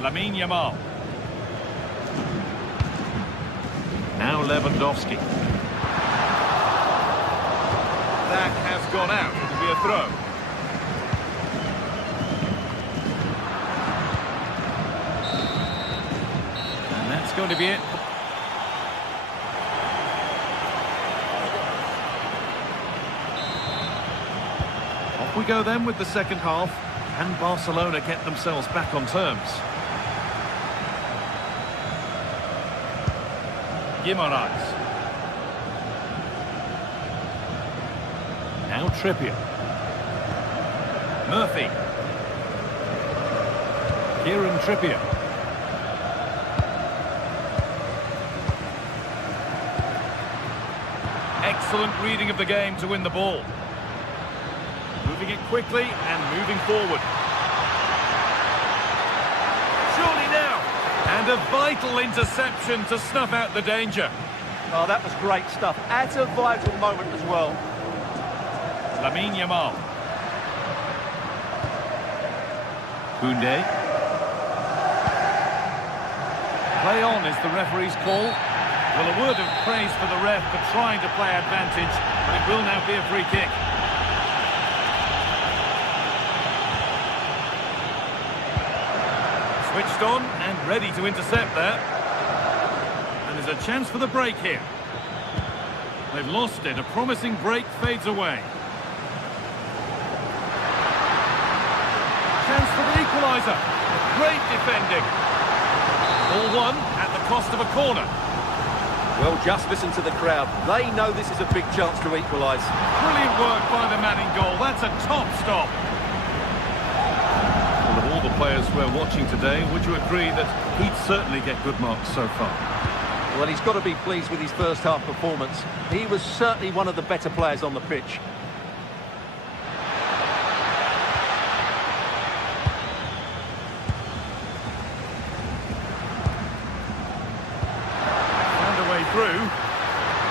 Lamine Yamal. Now Lewandowski. That has gone out. It'll be a throw. And that's going to be it. Off we go then with the second half. Can Barcelona get themselves back on terms? Guimaraes. Now Trippier. Murphy. Kieran Trippier. Excellent reading of the game to win the ball. Moving it quickly and moving forward. Surely now. And a vital interception to snuff out the danger. Oh, that was great stuff. At a vital moment as well. Lamine Yamal. Koundé. Play on is the referee's call. Well, a word of praise for the ref for trying to play advantage, but it will now be a free kick. Switched on and ready to intercept there. And there's a chance for the break here. They've lost it. A promising break fades away. Chance for the equaliser. Great defending. Ball won at the cost of a corner. Well, just listen to the crowd. They know this is a big chance to equalise. Brilliant work by the man in goal. That's a top stop. Well, of all the players we're watching today, would you agree that he'd certainly get good marks so far? Well, he's got to be pleased with his first half performance. He was certainly one of the better players on the pitch. Through.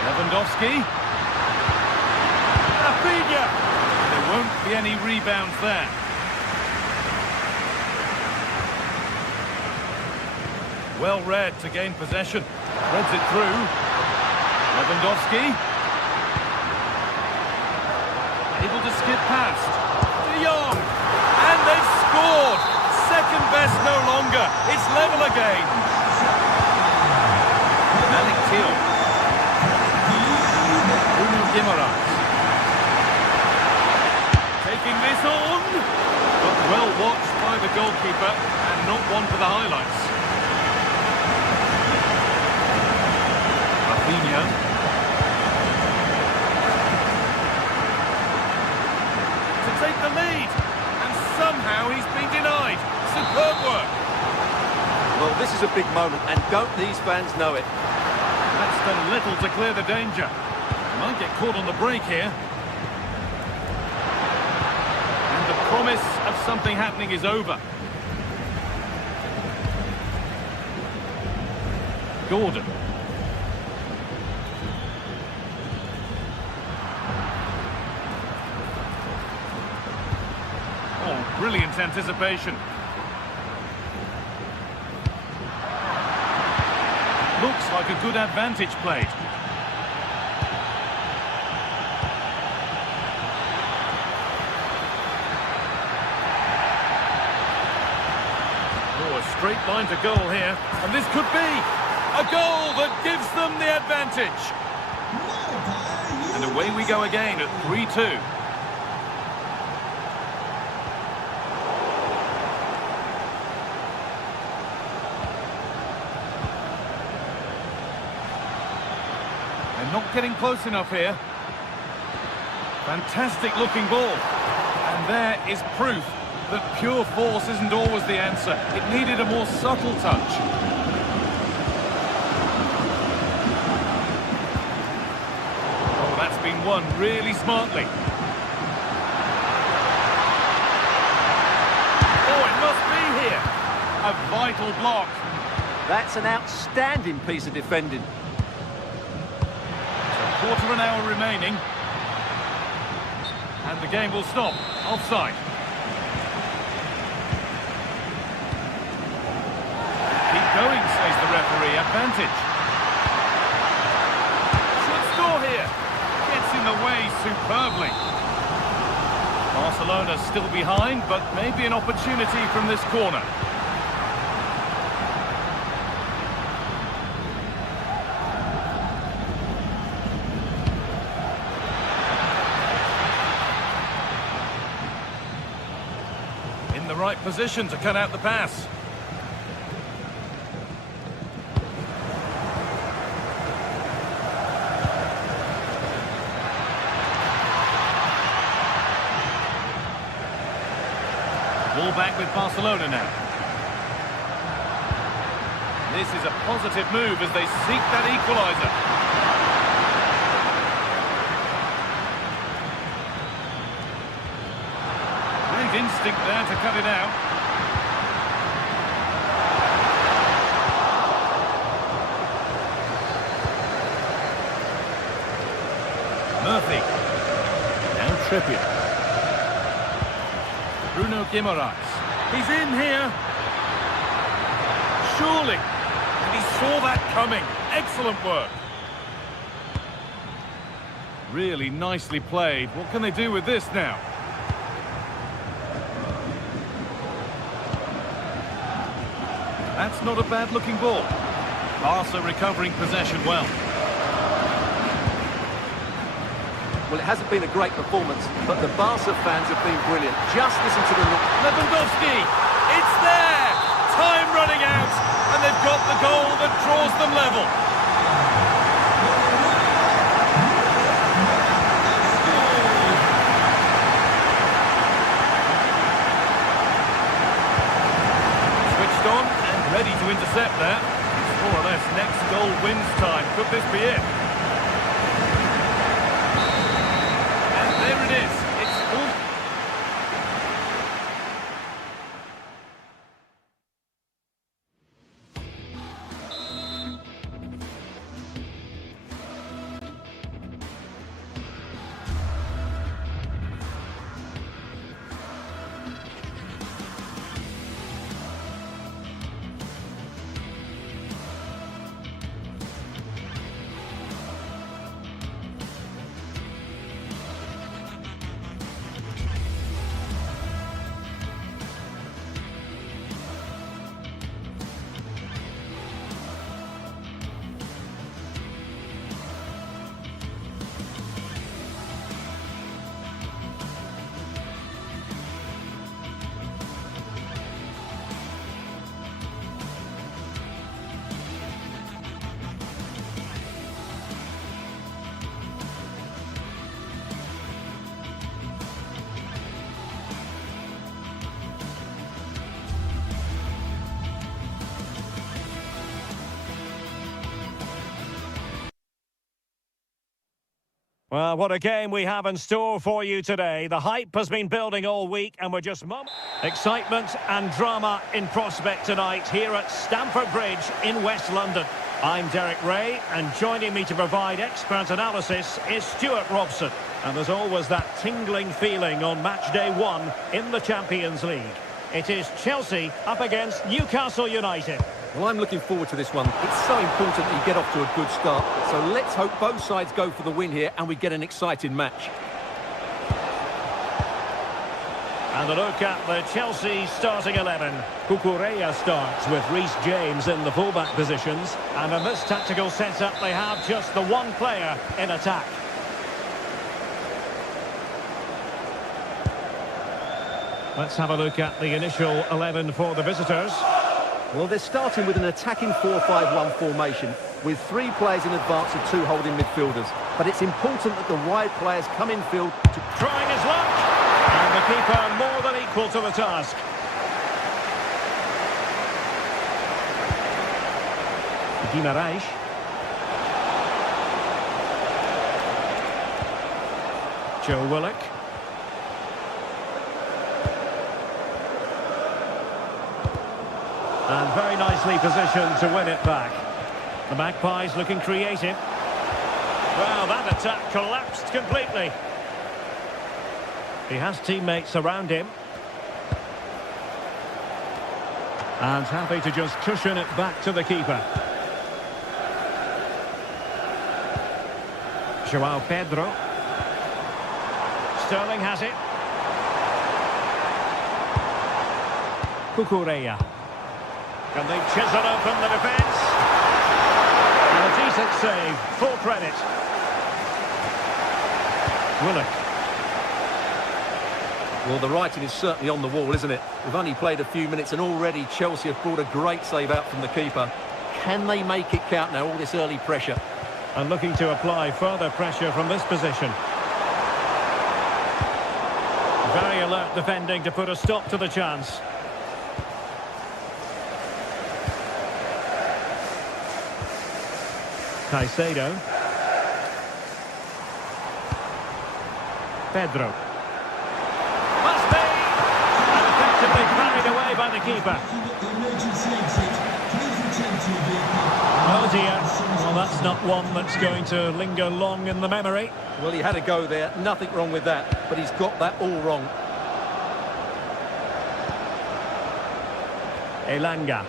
Lewandowski. Rafinha. There won't be any rebounds there. Well read to gain possession. Threads it through. Lewandowski. Able to skip past. De Jong. And they've scored. Second best no longer. It's level again. Bruno Guimaraes. Taking this on. But well watched by the goalkeeper and not one for the highlights. Rafinha. To take the lead. And somehow he's been denied. Superb work. Well, this is a big moment, and don't these fans know it? That's done little to clear the danger. Might get caught on the break here. And the promise of something happening is over. Gordon. Oh, brilliant anticipation. Looks like a good advantage played. Oh, a straight line to goal here. And this could be a goal that gives them the advantage. And away we go again at 3-2. Not getting close enough here. Fantastic looking ball. And there is proof that pure force isn't always the answer. It needed a more subtle touch. Oh, that's been won really smartly. Oh, it must be here. A vital block. That's an outstanding piece of defending. Quarter of an hour remaining. And the game will stop. Offside. Keep going, says the referee. Advantage. Should score here. Gets in the way superbly. Barcelona still behind, but maybe an opportunity from this corner. The right position to cut out the pass. Ball back with Barcelona now. This is a positive move as they seek that equaliser. Instinct there to cut it out. Murphy. Now Trippier. Bruno Guimaraes. He's in here. Surely. And he saw that coming. Excellent work. Really nicely played. What can they do with this now? That's not a bad-looking ball. Barca recovering possession well. Well, it hasn't been a great performance, but the Barca fans have been brilliant. Just listen to the... Lewandowski! It's there! Time running out, and they've got the goal that draws them level. Switched on. Ready to intercept that. It's more or less next goal wins time. Could this be it? And there it is. It's all... Well, what a game we have in store for you today. The hype has been building all week and we're just excitement and drama in prospect tonight here at Stamford Bridge in West London. I'm Derek Ray, and joining me to provide expert analysis is Stuart Robson. And there's always that tingling feeling on match day 1 in the Champions League. It is Chelsea up against Newcastle United. Well, I'm looking forward to this one. It's so important that you get off to a good start. So let's hope both sides go for the win here and we get an exciting match. And a look at the Chelsea starting 11. Cucurella starts with Reece James in the fullback positions. And in this tactical setup, they have just the one player in attack. Let's have a look at the initial 11 for the visitors. Well, they're starting with an attacking 4-5-1 formation with 3 players in advance of 2 holding midfielders. But it's important that the wide players come in field to... Trying his luck. And the keeper more than equal to the task. Guimaraes. Joe Willock. And very nicely positioned to win it back. The Magpies looking creative. Well, that attack collapsed completely. He has teammates around him. And happy to just cushion it back to the keeper. Joao Pedro. Sterling has it. Cucurella. Can they chisel open the defence? And a decent save, full credit. Willock. Well, the writing is certainly on the wall, isn't it? We've only played a few minutes and already Chelsea have brought a great save out from the keeper. Can they make it count now, all this early pressure? And looking to apply further pressure from this position. Very alert defending to put a stop to the chance. Caicedo. Pedro. Must be! And effectively carried away by the keeper. Oh dear. Well, that's not one that's going to linger long in the memory. Well, he had a go there. Nothing wrong with that. But he's got that all wrong. Elanga.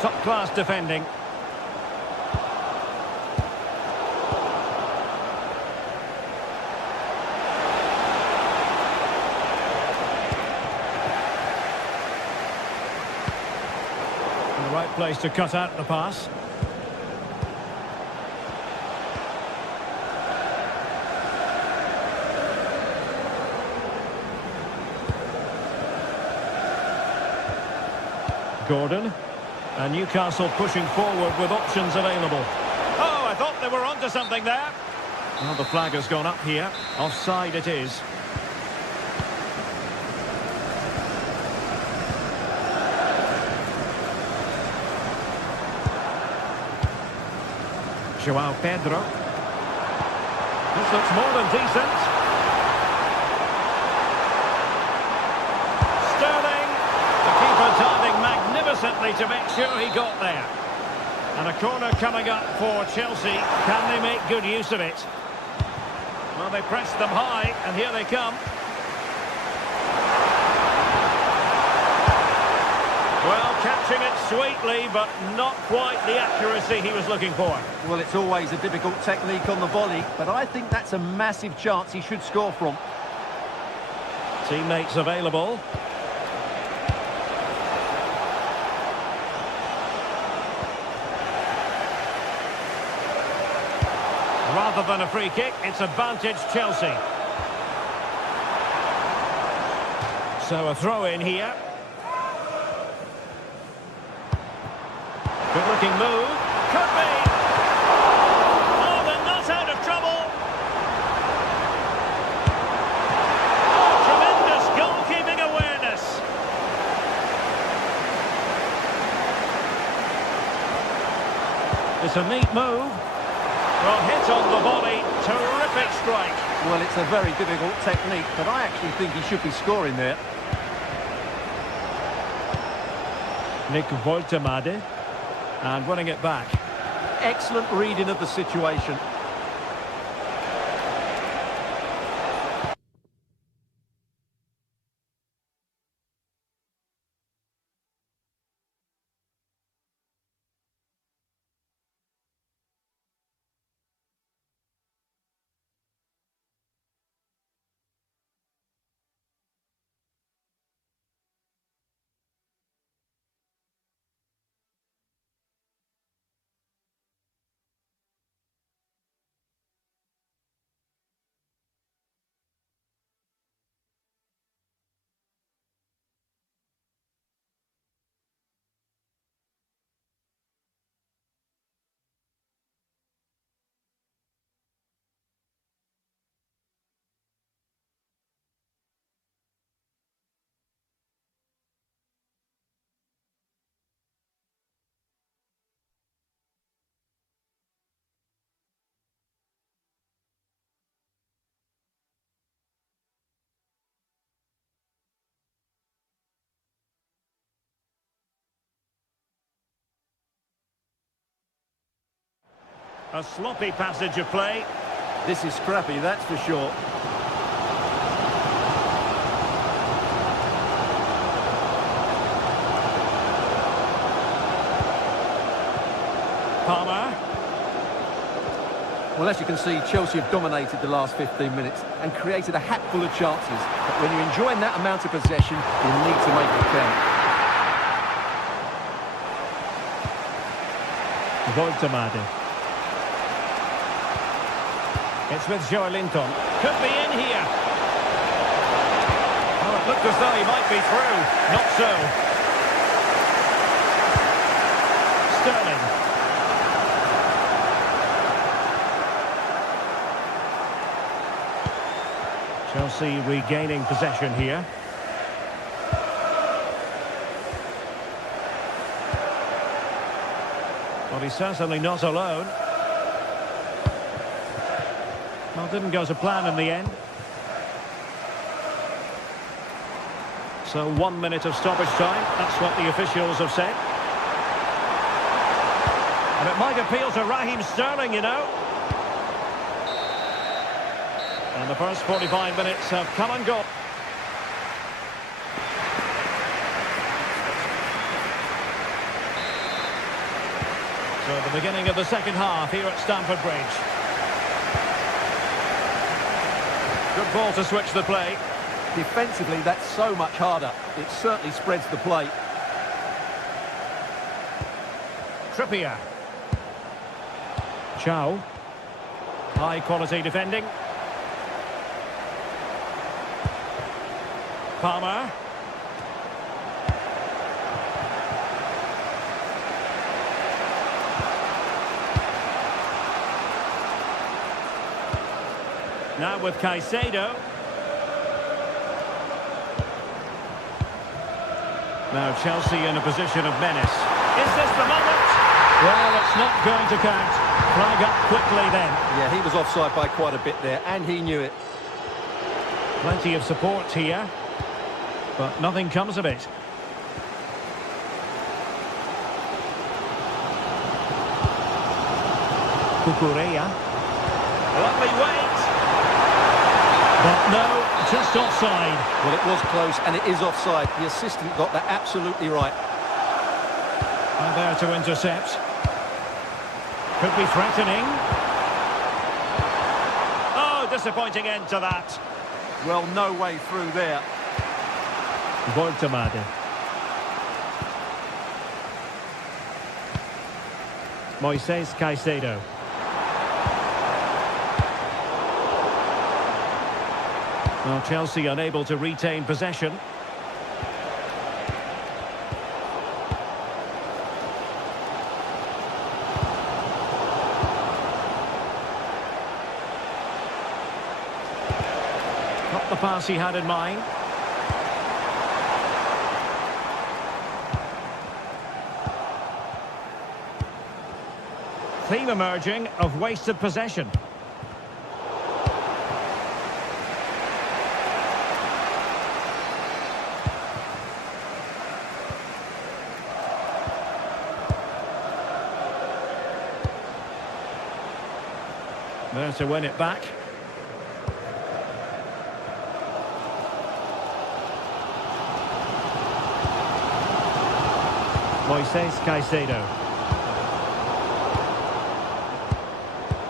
Top-class defending. In the right place to cut out the pass. Gordon. And Newcastle pushing forward with options available. Oh, I thought they were onto something there. Well, the flag has gone up here. Offside it is. Joao Pedro. This looks more than decent. Sterling. The keeper diving magnificently to make sure he got there. And a corner coming up for Chelsea. Can they make good use of it? Well, they pressed them high, and here they come. Well, catching it sweetly, but not quite the accuracy he was looking for. Well, it's always a difficult technique on the volley, but I think that's a massive chance he should score from. Teammates available. Rather than a free kick, it's advantage Chelsea. So a throw in here. Good looking move. Could be. Oh, they're not out of trouble. Oh, tremendous goalkeeping awareness. It's a neat move. Well, hit on the volley, terrific strike. Well, it's a very difficult technique, but I actually think he should be scoring there. Nick Woltemade. And winning it back. Excellent reading of the situation. A sloppy passage of play. This is scrappy, that's for sure. Palmer. Well, as you can see, Chelsea have dominated the last 15 minutes and created a hatful of chances. But when you're enjoying that amount of possession, you need to make it count. Woltemade. It's with Joelinton. Could be in here. Oh, it looked as though he might be through. Not so. Sterling. Chelsea regaining possession here. Well, he's certainly not alone. Well, didn't go to plan in the end. So 1 minute of stoppage time. That's what the officials have said. And it might appeal to Raheem Sterling, you know. And the first 45 minutes have come and gone. So the beginning of the second half here at Stamford Bridge. Good ball to switch the play. Defensively, that's so much harder. It certainly spreads the play. Trippier. Chow. High quality defending. Palmer. Now with Caicedo. Now Chelsea in a position of menace. Is this the moment? Well, it's not going to count. Flag up quickly then. Yeah, he was offside by quite a bit there, and he knew it. Plenty of support here, but nothing comes of it. Cucurella. Lovely weight. But no, just offside. Well, it was close, and it is offside. The assistant got that absolutely right. And there to intercept. Could be threatening. Oh, disappointing end to that. Well, no way through there. Woltemade. Moises Caicedo. Well, Chelsea unable to retain possession. Not the pass he had in mind. Theme emerging of wasted possession. chance to win it back. Moises Caicedo.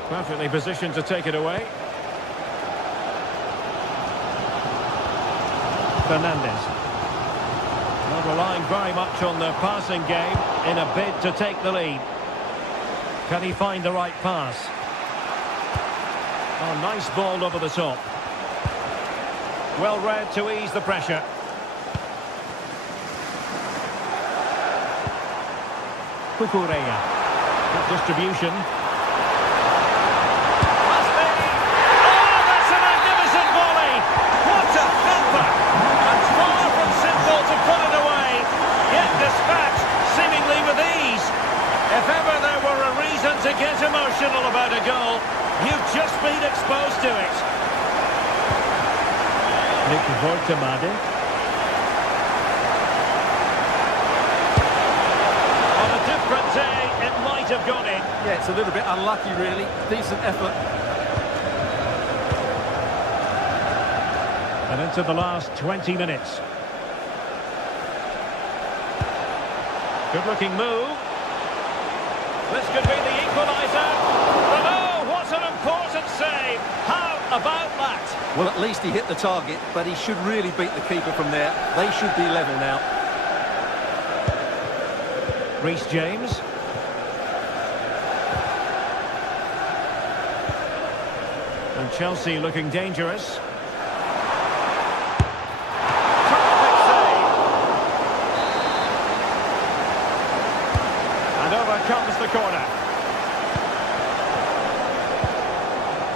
Perfectly positioned to take it away. Fernandes. Not relying very much on the passing game in a bid to take the lead. Can he find the right pass? Oh, nice ball over the top. Well read to ease the pressure. Cucurella. Good distribution. Must be. Oh, that's a magnificent volley. What a thumper. And far from simple to put it away. Yet dispatched seemingly with ease. If ever there were a reason to get emotional about a goal, you've just been exposed to it. Nick Vortemade. Different day, it might have gone in. Yeah, it's a little bit unlucky, really. Decent effort. And into the last 20 minutes. Good-looking move. This could be the equaliser. But oh, what an important save. How about that? Well, at least he hit the target, but he should really beat the keeper from there. They should be level now. Reece James. And Chelsea looking dangerous. Terrific save. And over comes the corner.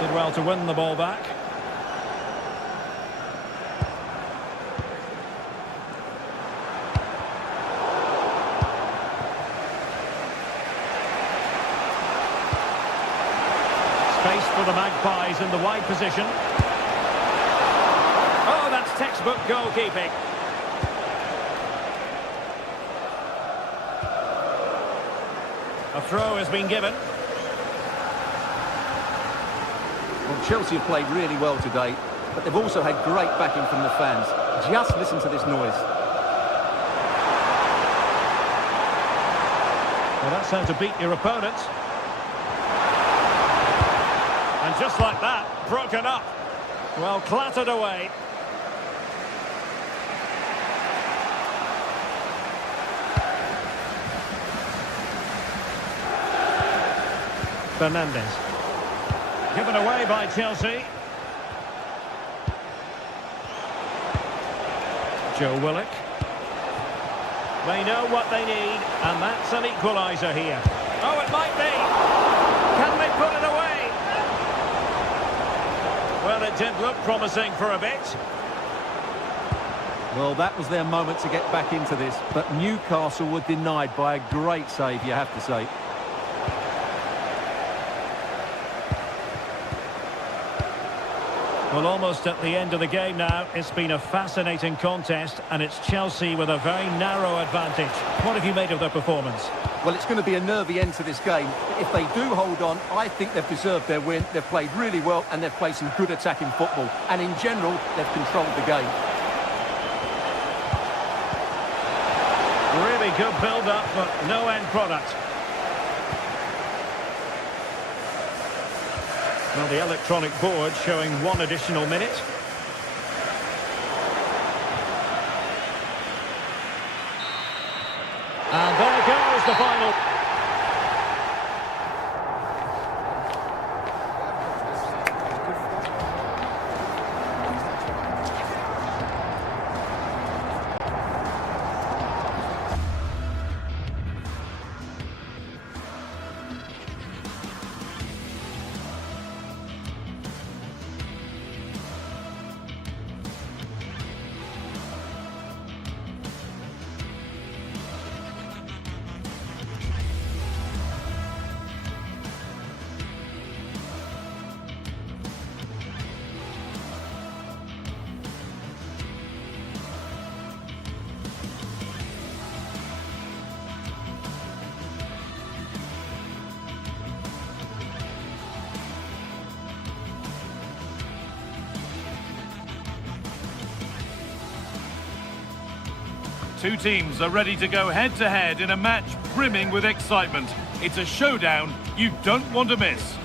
Did well to win the ball back. Space for the Magpies in the wide position. Oh, that's textbook goalkeeping. A throw has been given. Well, Chelsea have played really well today, but they've also had great backing from the fans. Just listen to this noise. Well, that's how to beat your opponent. And just like that, broken up. Well, clattered away. Fernandes. Given away by Chelsea. Joe Willock. They know what they need, and that's an equaliser here. Oh, it might be. Can they put it away? Well, it did look promising for a bit. Well, that was their moment to get back into this, but Newcastle were denied by a great save, you have to say. Well, almost at the end of the game now. It's been a fascinating contest, and it's Chelsea with a very narrow advantage. What have you made of their performance? Well, it's going to be a nervy end to this game. If they do hold on, I think they've deserved their win. They've played really well, and they've played some good attacking football. And in general, they've controlled the game. Really good build-up, but no end product. Well, the electronic board showing 1 additional minute. And there goes the final. Two teams are ready to go head-to-head in a match brimming with excitement. It's a showdown you don't want to miss.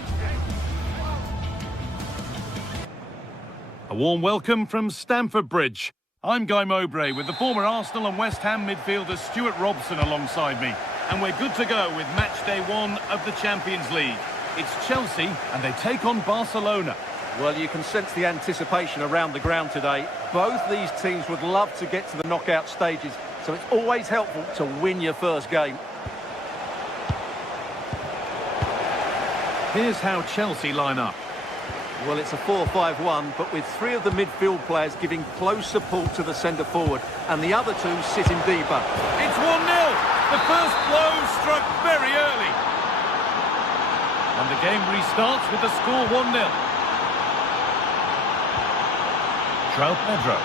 A warm welcome from Stamford Bridge. I'm Guy Mowbray with the former Arsenal and West Ham midfielder Stuart Robson alongside me. And we're good to go with match day 1 of the Champions League. It's Chelsea and they take on Barcelona. Well, you can sense the anticipation around the ground today. Both these teams would love to get to the knockout stages, so it's always helpful to win your first game. Here's how Chelsea line up. Well, it's a 4-5-1, but with 3 of the midfield players giving close support to the centre forward, and the other 2 sitting deeper. It's 1-0. The first blow struck very early. And the game restarts with the score 1-0. Pedro.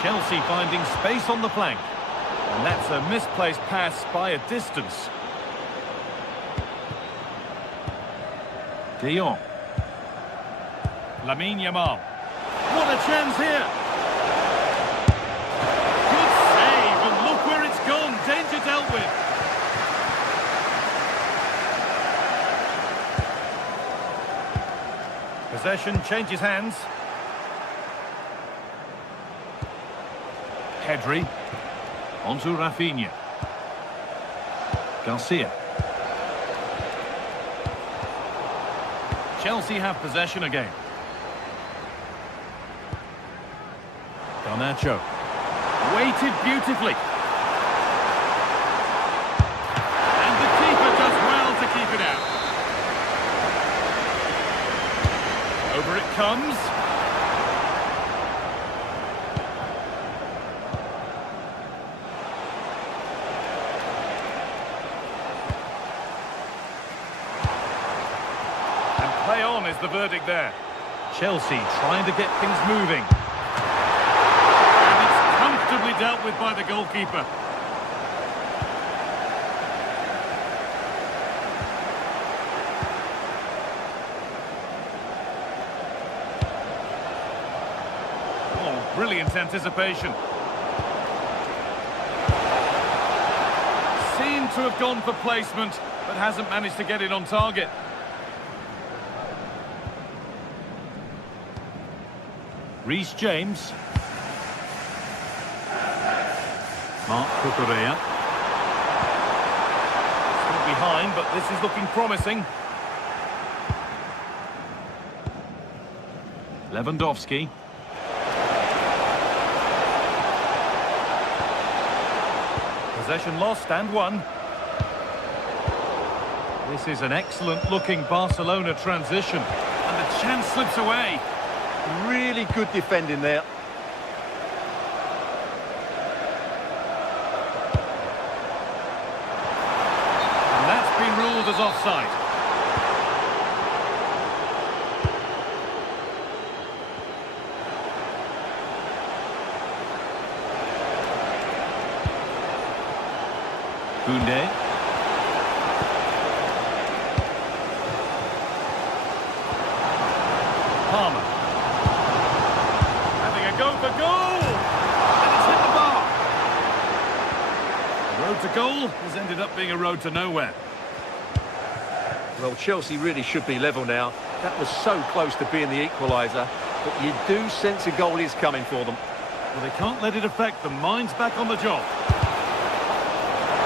Chelsea finding space on the flank. And that's a misplaced pass by a distance. De Jong. Lamine Yamal. What a chance here. Good save, and look where it's gone. Danger dealt with. Possession changes hands. Pedri, onto Rafinha. Garcia. Chelsea have possession again. Garnacho. Weighted beautifully. And the keeper does well to keep it out. Over it comes. Play on is the verdict there. Chelsea trying to get things moving. And it's comfortably dealt with by the goalkeeper. Oh, brilliant anticipation. Seemed to have gone for placement, but hasn't managed to get it on target. Reece James. Marc Cucurella. Still behind, but this is looking promising. Lewandowski. Possession lost and won. This is an excellent looking Barcelona transition. And the chance slips away. Really good defending there. And that's been ruled as offside. Koundé. Palmer. Go for goal! And it's hit the bar. The road to goal has ended up being a road to nowhere. Well, Chelsea really should be level now. That was so close to being the equaliser, but you do sense a goal is coming for them. Well, they can't let it affect them. Mind's back on the job.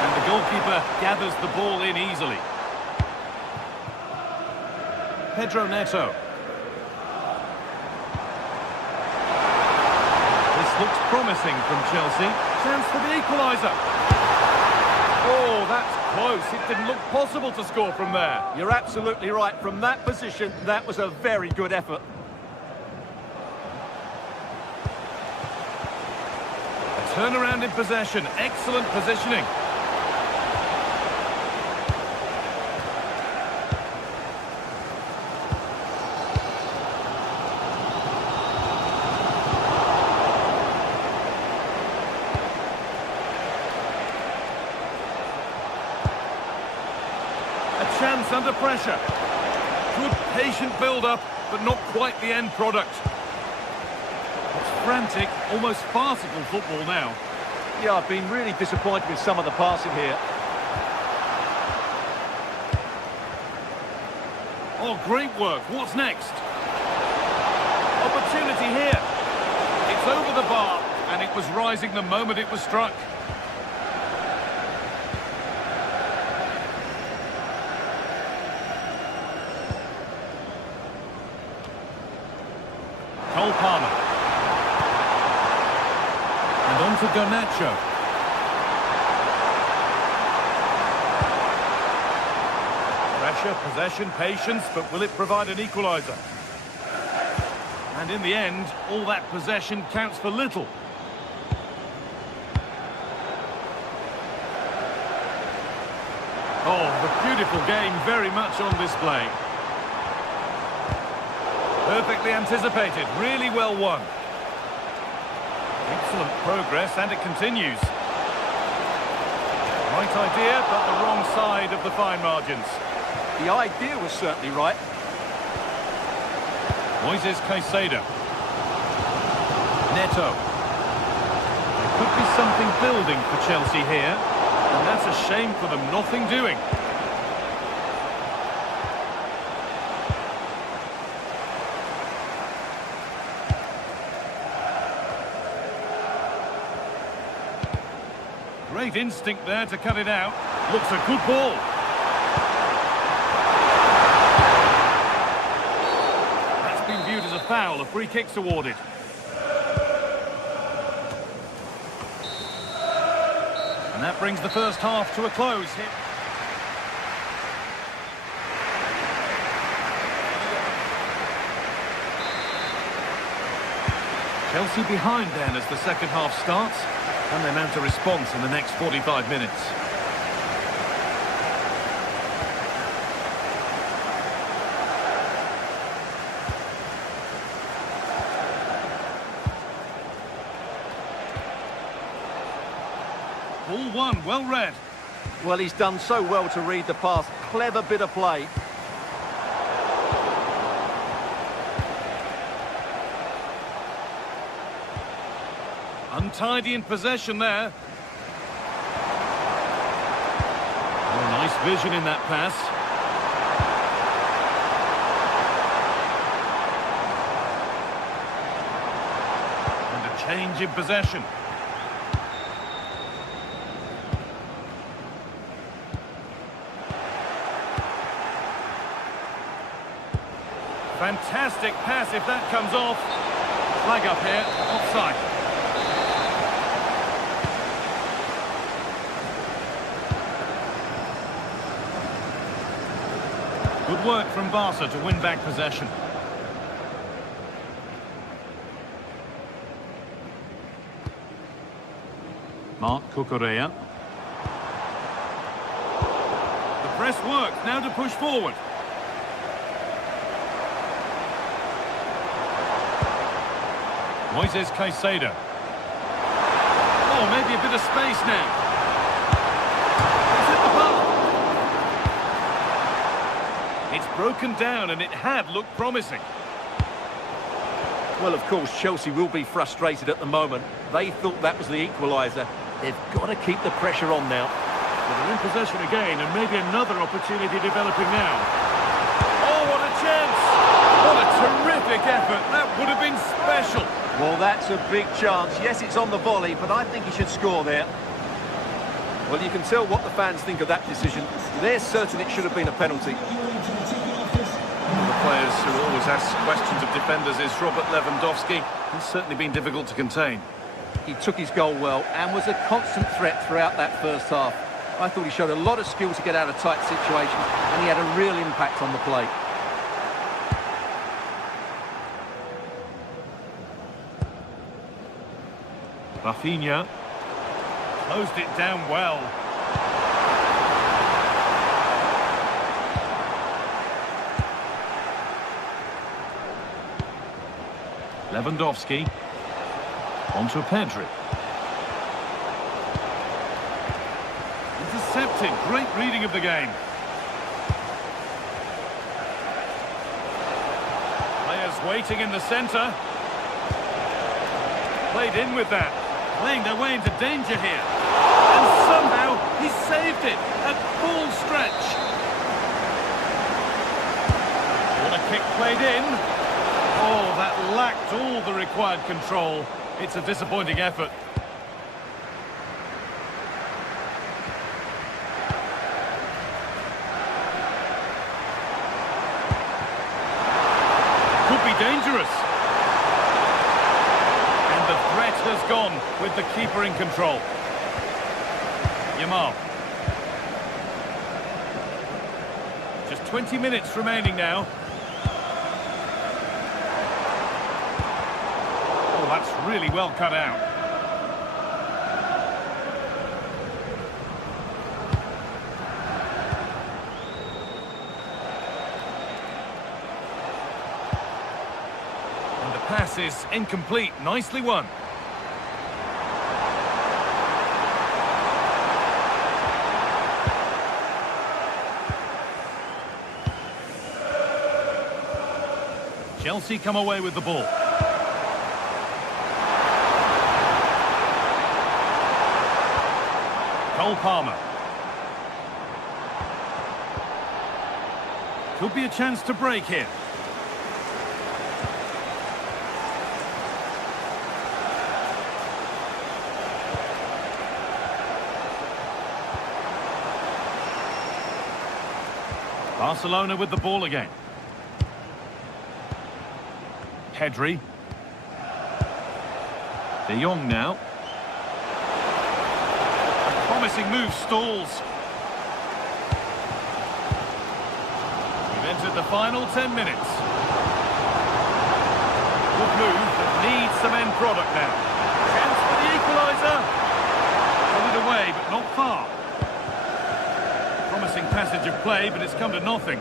And the goalkeeper gathers the ball in easily. Pedro Neto. Looks promising from Chelsea. Chance for the equaliser. Oh, that's close. It didn't look possible to score from there. You're absolutely right. From that position, that was a very good effort. A turnaround in possession. Excellent positioning. Chance under pressure. Good patient build-up, but not quite the end product. It's frantic, almost farcical football now. Yeah, I've been really disappointed with some of the passing here. Oh, great work. What's next? Opportunity here. It's over the bar, and it was rising the moment it was struck. Cole Palmer. And on to Garnacho. Pressure, possession, patience, but will it provide an equaliser? And in the end, all that possession counts for little. Oh, the beautiful game very much on display. Perfectly anticipated, really well won. Excellent progress, and it continues. Right idea, but the wrong side of the fine margins. The idea was certainly right. Moises Caicedo. Neto. There could be something building for Chelsea here, and that's a shame for them, nothing doing. Great instinct there to cut it out. Looks a good ball. That's been viewed as a foul. A free kick's awarded. And that brings the first half to a close here. Chelsea behind then as the second half starts. And they mount a response in the next 45 minutes. Ball one, well read. Well, he's done so well to read the pass. Clever bit of play. Untidy in possession there. Oh, nice vision in that pass. And a change in possession. Fantastic pass if that comes off. Flag up here, offside. Good work from Barca to win back possession. Marc Cucurella. The press works, now to push forward. Moises Caicedo. Oh, maybe a bit of space now. He's hit the bar. It's broken down, and it had looked promising. Well, of course, Chelsea will be frustrated at the moment. They thought that was the equaliser. They've got to keep the pressure on now. Well, they're in possession again, and maybe another opportunity developing now. Oh, what a chance! What a terrific effort. That would have been special. Well, that's a big chance. Yes, it's on the volley, but I think he should score there. Well, you can tell what the fans think of that decision. They're certain it should have been a penalty. One of the players who always asks questions of defenders is Robert Lewandowski. He's certainly been difficult to contain. He took his goal well and was a constant threat throughout that first half. I thought he showed a lot of skill to get out of tight situations, and he had a real impact on the play. Rafinha closed it down well. Lewandowski onto Pedri. Intercepted. Great reading of the game. Players waiting in the centre. Played in with that. playing their way into danger here. And somehow he saved it at full stretch. What a kick played in. Oh, that lacked all the required control. It's a disappointing effort. Could be dangerous. And the threat has gone with the keeper in control. Yamal. Just 20 minutes remaining now. Oh, that's really well cut out. And the pass is incomplete. Nicely won. Chelsea come away with the ball. Cole Palmer. Could be a chance to break here. Barcelona with the ball again. Pedri. De Jong now. A promising move stalls. We've entered the final 10 minutes. Good move, but needs some end product now. Chance for the equaliser. Put it away, but not far. Promising passage of play, but it's come to nothing.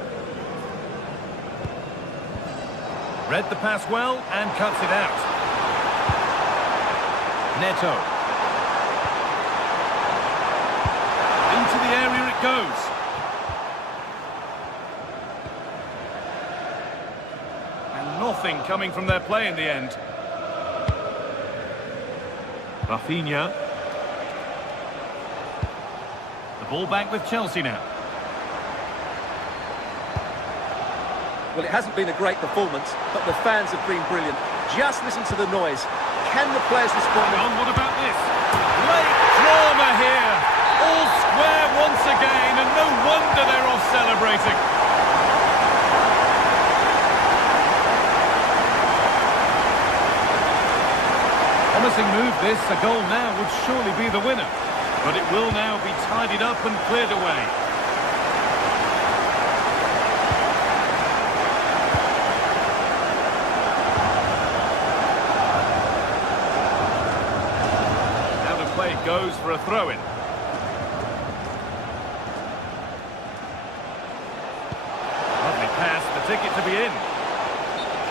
Read the pass well and cuts it out. Neto. Into the area it goes. And nothing coming from their play in the end. Rafinha. The ball back with Chelsea now. Well, it hasn't been a great performance, but the fans have been brilliant. Just listen to the noise. Can the players respond? Hang on, what about this? Late drama here. All square once again, and no wonder they're off celebrating. Promising move this. A goal now would surely be the winner. But it will now be tidied up and cleared away. Goes for a throw-in. Lovely pass, the ticket to be in.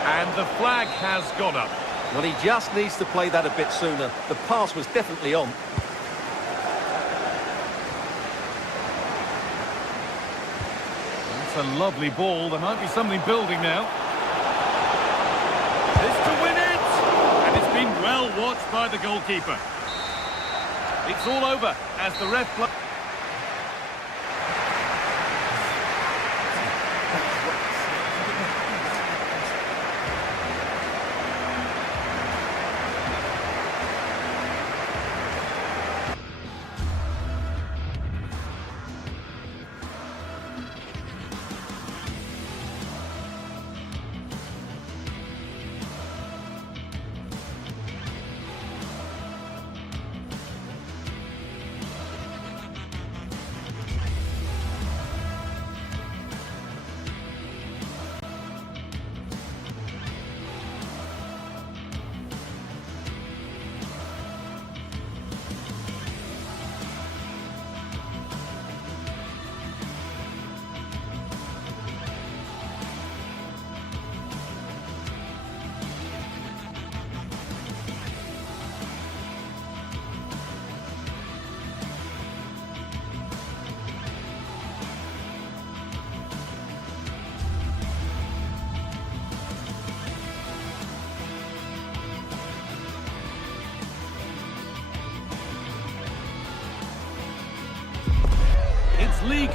And the flag has gone up. Well, he just needs to play that a bit sooner. The pass was definitely on. That's a lovely ball. There might be something building now. This to win it! And it's been well watched by the goalkeeper. It's all over as the ref...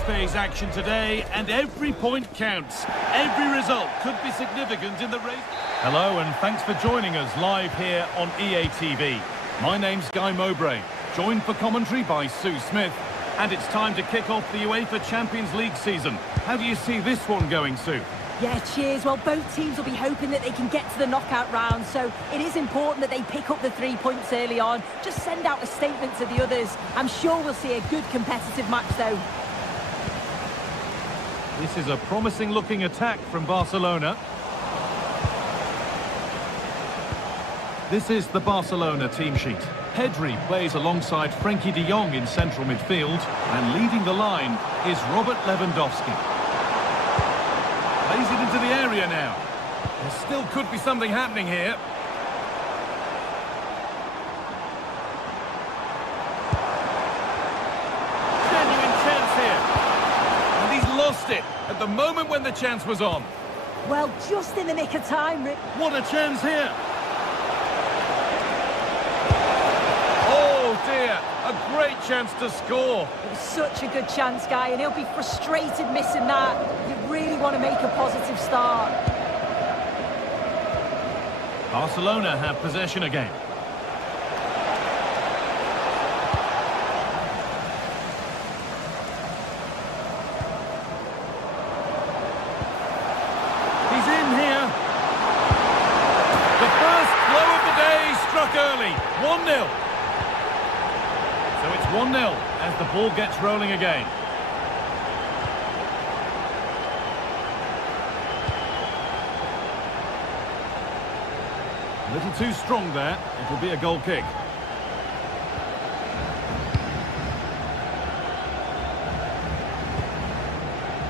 phase action today, and every point counts. Every result could be significant in the race. Hello, and thanks for joining us live here on EA TV. My name's Guy Mowbray, joined for commentary by Sue Smith, and it's time to kick off the UEFA Champions League season. How do you see this one going, Sue? Yeah, cheers. Well, both teams will be hoping that they can get to the knockout round, so it is important that they pick up the 3 points early on. Just send out a statement to the others. I'm sure we'll see a good competitive match, though. This is a promising-looking attack from Barcelona. This is the Barcelona team sheet. Pedri plays alongside Frenkie de Jong in central midfield, and leading the line is Robert Lewandowski. Plays it into the area now. There still could be something happening here. Genuine chance here. And he's lost it at the moment when the chance was on. Well, just in the nick of time, Rick. What a chance here. Oh dear, a great chance to score. It was such a good chance, Guy, and he'll be frustrated missing that. You really want to make a positive start. Barcelona have possession again. He's in here. The first blow of the day struck early. 1-0. So it's 1-0 as the ball gets rolling again. A little too strong there. It'll be a goal kick.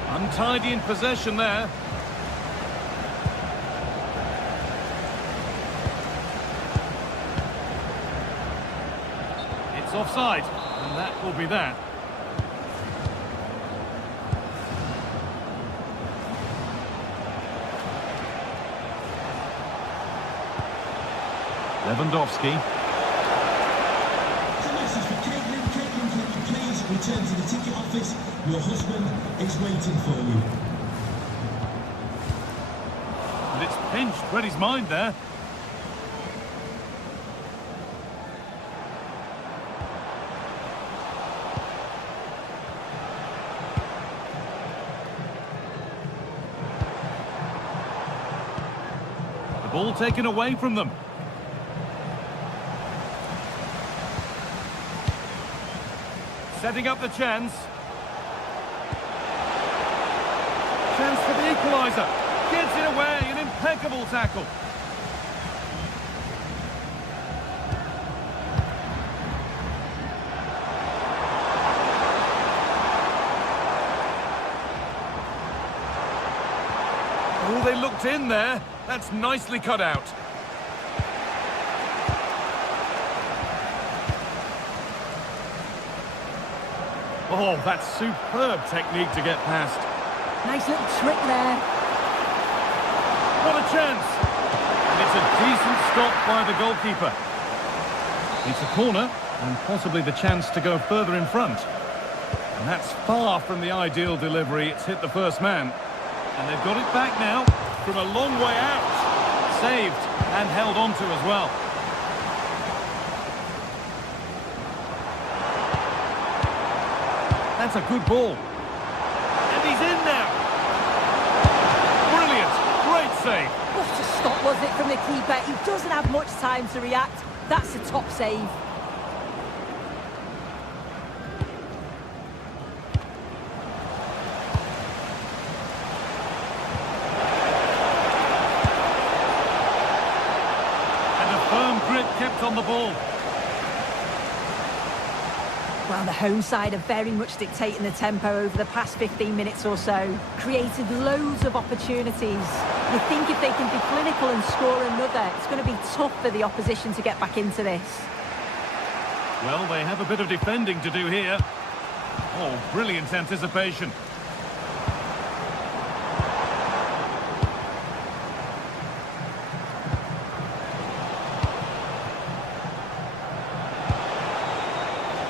Untidy in possession there. It's offside, and that will be that. Lewandowski. It's a message for Caitlin. Caitlin, can you please return to the ticket office? Your husband is waiting for you. And it's pinched Reddy's mind there. The ball taken away from them. Setting up the chance. Chance for the equaliser. Gets it away, an impeccable tackle. Oh, they looked in there. That's nicely cut out. Oh, that's superb technique to get past. Nice little trick there. What a chance! And it's a decent stop by the goalkeeper. It's a corner, and possibly the chance to go further in front. And that's far from the ideal delivery. It's hit the first man. And they've got it back now from a long way out. Saved and held on to as well. That's a good ball. And he's in now. Brilliant. Great save. What a stop was it from the keeper? He doesn't have much time to react. That's a top save. And a firm grip kept on the ball. Well, the home side are very much dictating the tempo over the past 15 minutes or so. Created loads of opportunities. You think if they can be clinical and score another, it's going to be tough for the opposition to get back into this. Well, they have a bit of defending to do here. Oh, brilliant anticipation.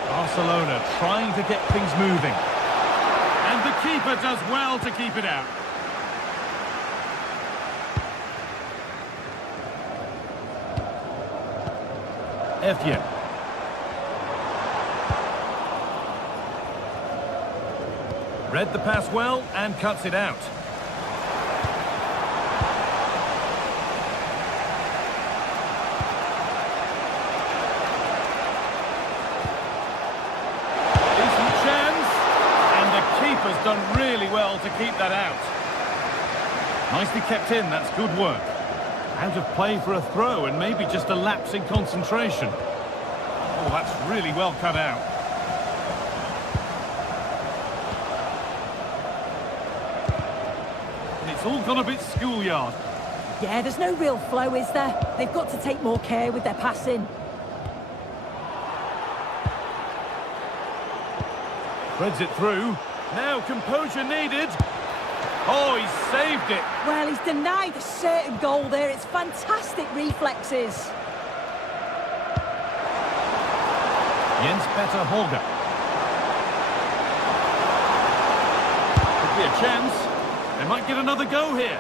Barcelona trying to get things moving. And And the keeper does well to keep it out. Effian. Read the pass well and cuts it out. Decent chance. And the keeper's done really well to keep that out. Nicely kept in, that's good work. Out of play for a throw and maybe just a lapse in concentration. Oh, that's really well cut out. And it's all gone a bit schoolyard. Yeah, there's no real flow, is there? They've got to take more care with their passing. Threads it through. Now composure needed. Oh, he's saved it. Well, he's denied a certain goal there. It's fantastic reflexes. Jens Petter Holger. Could be a chance. They might get another go here.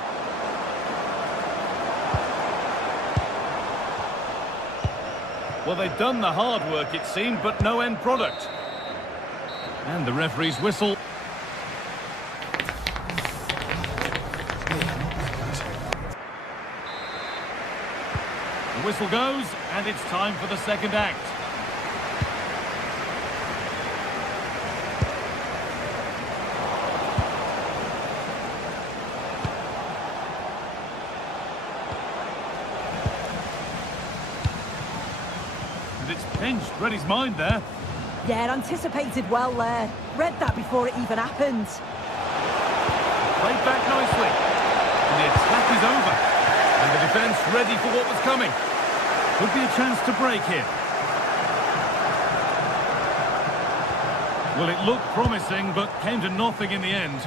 Well, they've done the hard work, it seemed, but no end product. And the referee's whistle. The whistle goes, and it's time for the second act. And it's pinched, read his mind there. Yeah, anticipated well there. Read that before it even happened. Played back nicely. And the attack is over. And the defence ready for what was coming. Could be a chance to break here. Well, it looked promising, but came to nothing in the end.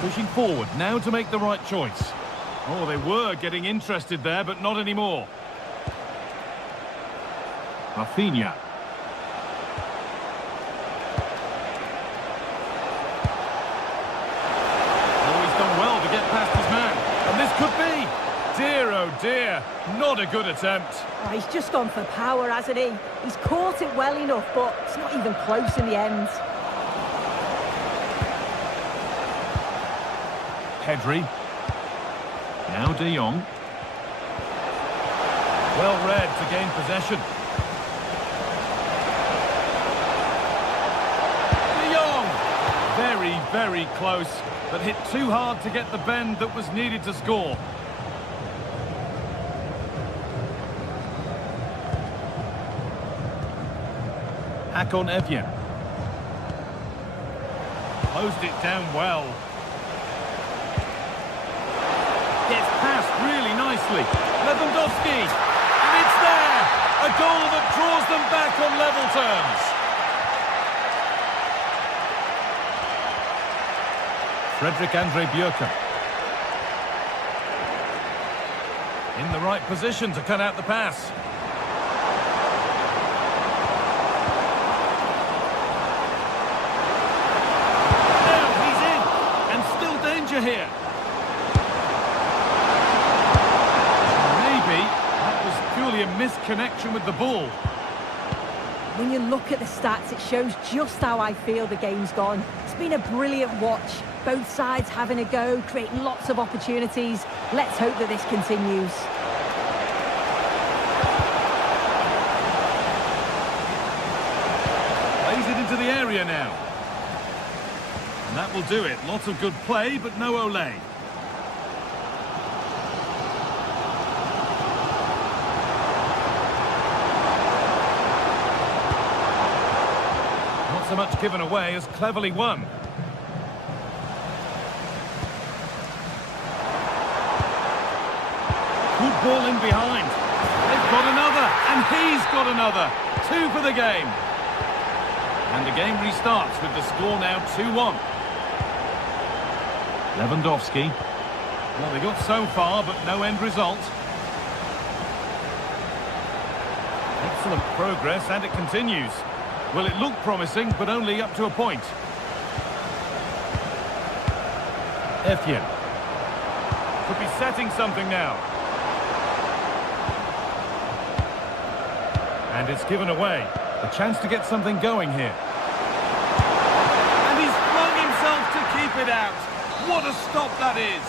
Pushing forward, now to make the right choice. Oh, they were getting interested there, but not anymore. Rafinha. Oh, he's done well to get past his man. And this could be. Dear, oh dear. Not a good attempt. Oh, he's just gone for power, hasn't he? He's caught it well enough, but it's not even close in the end. Pedri. Now De Jong. Well read to gain possession. De Jong! Very, very close, but hit too hard to get the bend that was needed to score. Haakon Effian. Closed it down well. Gets past really nicely. Lewandowski. And it's there! A goal that draws them back on level terms. Frederick Andre Björken. In the right position to cut out the pass. Here. Maybe that was purely a misconnection with the ball. When you look at the stats, it shows just how I feel the game's gone. It's been a brilliant watch. Both sides having a go, creating lots of opportunities. Let's hope that this continues. Plays it into the area now. And that will do it. Lots of good play, but no Olé. Not so much given away as cleverly won. Good ball in behind. They've got another, and he's got another. 2 for the game. And the game restarts with the score now 2-1. Lewandowski. Well, they got so far, but no end result. Excellent progress, and it continues. Well, it looked promising, but only up to a point. Etienne. Could be setting something now. And it's given away. A chance to get something going here. And he's flung himself to keep it out. What a stop that is.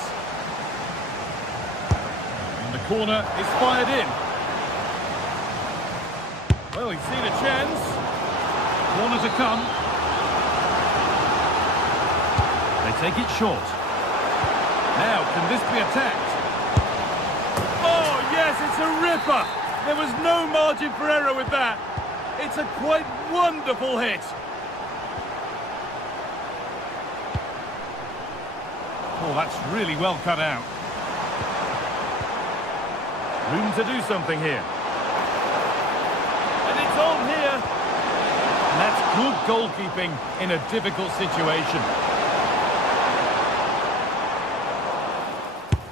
And the corner is fired in. Well, he's seen a chance. Corner to come. They take it short. Now, can this be attacked? Oh, yes, it's a ripper. There was no margin for error with that. It's a quite wonderful hit. Oh, that's really well cut out. Room to do something here. And it's on here. And that's good goalkeeping in a difficult situation.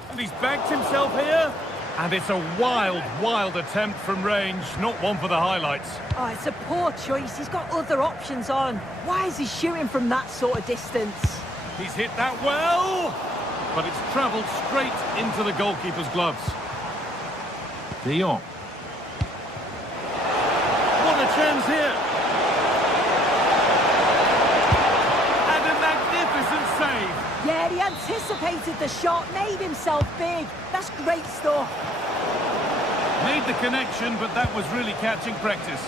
And he's backed himself here. And it's a wild, wild attempt from range. Not one for the highlights. Oh, it's a poor choice. He's got other options on. Why is he shooting from that sort of distance? He's hit that well. But it's travelled straight into the goalkeeper's gloves. De Jong. What a chance here. And a magnificent save. Yeah, he anticipated the shot, made himself big. That's great stuff. Made the connection, but that was really catching practice.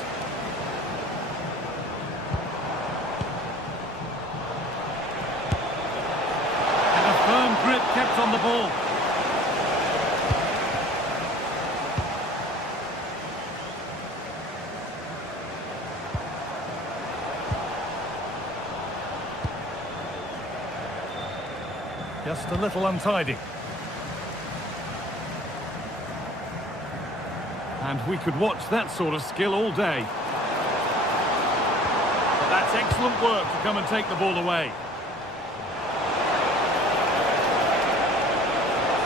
And a firm grip kept on the ball. Just a little untidy. And we could watch that sort of skill all day. But that's excellent work to come and take the ball away.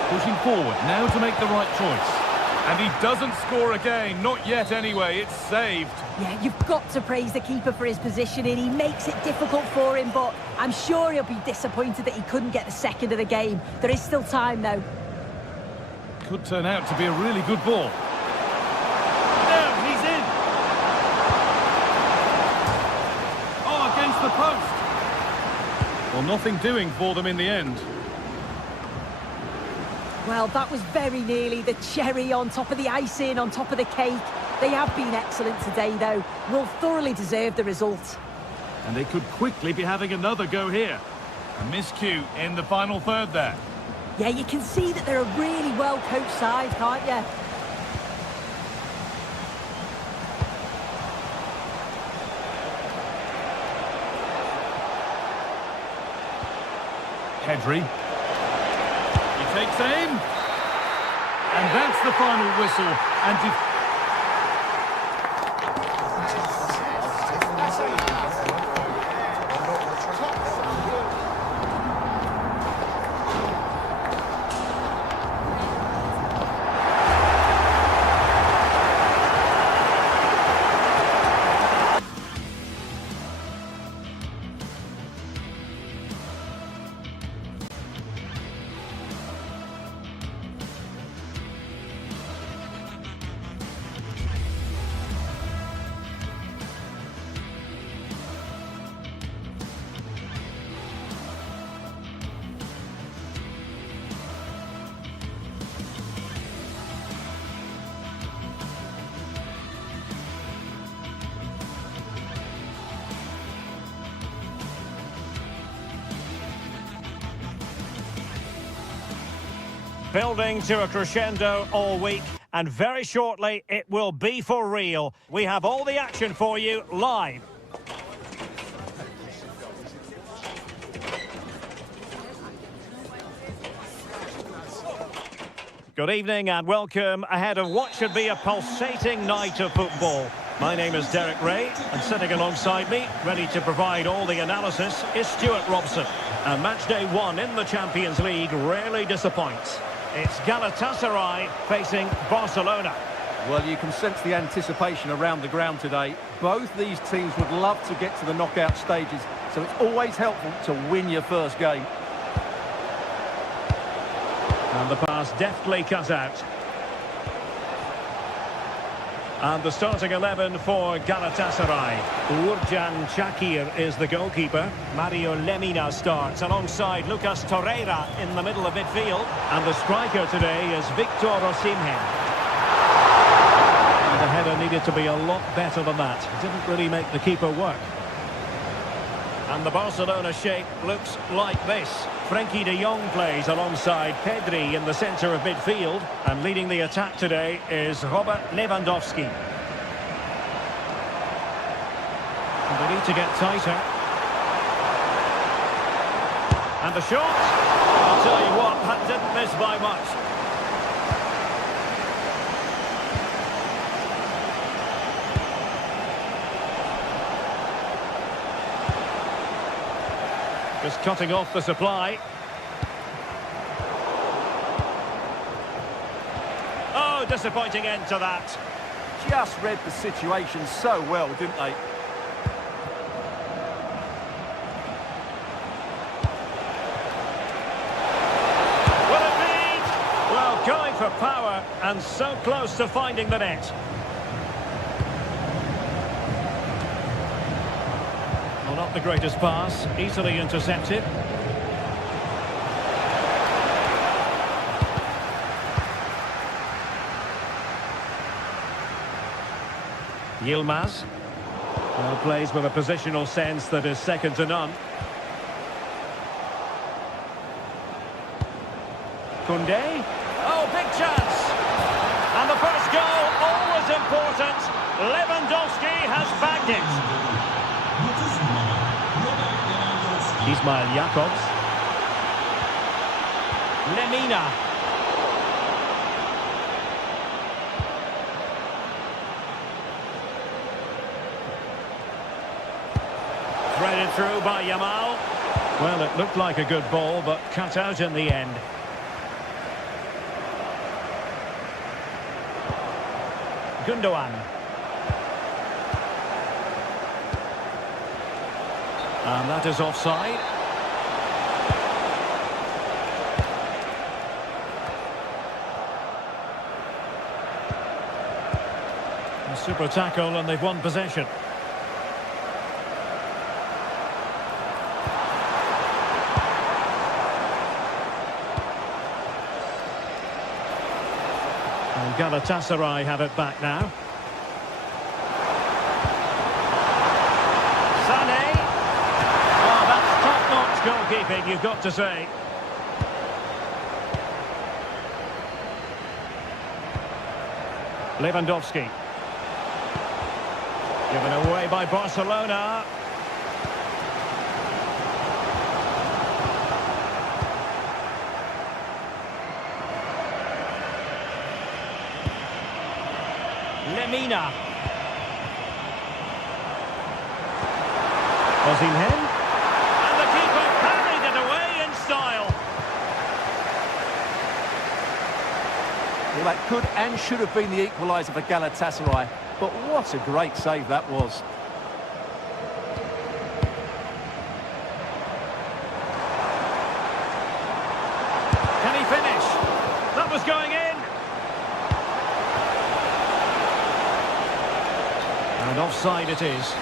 Pushing forward now to make the right choice. And he doesn't score again, not yet anyway, it's saved. Yeah, you've got to praise the keeper for his positioning. He makes it difficult for him, but I'm sure he'll be disappointed that he couldn't get the second of the game. There is still time, though. Could turn out to be a really good ball. Now he's in. Oh, against the post. Well, nothing doing for them in the end. Well, that was very nearly the cherry on top of the icing, on top of the cake. They have been excellent today, though. Will thoroughly deserve the result. And they could quickly be having another go here. A miscue in the final third there. Yeah, you can see that they're a really well-coached side, can't you? Pedri. He takes aim. And that's the final whistle. And Building to a crescendo all week, and very shortly it will be for real. We have all the action for you live. Good evening and welcome ahead of what should be a pulsating night of football. My name is Derek Ray, and sitting alongside me, ready to provide all the analysis, is Stuart Robson. And match day one in the Champions League rarely disappoints. It's Galatasaray facing Barcelona. Well, you can sense the anticipation around the ground today. Both these teams would love to get to the knockout stages, so it's always helpful to win your first game. And the pass deftly cut out. And the starting 11 for Galatasaray. Uğurcan Çakır is the goalkeeper. Mario Lemina starts alongside Lucas Torreira in the middle of midfield. And the striker today is Victor Osimhen. And the header needed to be a lot better than that. Didn't really make the keeper work. And the Barcelona shape looks like this. Frenkie de Jong plays alongside Pedri in the centre of midfield. And leading the attack today is Robert Lewandowski. And they need to get tighter. And the shot. I'll tell you what, that didn't miss by much. Just cutting off the supply. Oh, disappointing end to that. Just read the situation so well, didn't they? Will it be? Well, going for power and so close to finding the net. Not the greatest pass, easily intercepted. Yilmaz plays with a positional sense that is second to none. Koundé. Oh, big chance! And the first goal, always important. Lewandowski has bagged it. Ismail Jakobs. Lemina. Threaded through by Yamal. Well, it looked like a good ball, but cut out in the end. Gundogan. And that is offside. A super tackle and they've won possession. And Galatasaray have it back now. Goalkeeping, you've got to say. Lewandowski. Given away by Barcelona. Lemina. Osimhen. Well, that could and should have been the equaliser for Galatasaray, but what a great save that was. Can he finish? That was going in. And offside it is.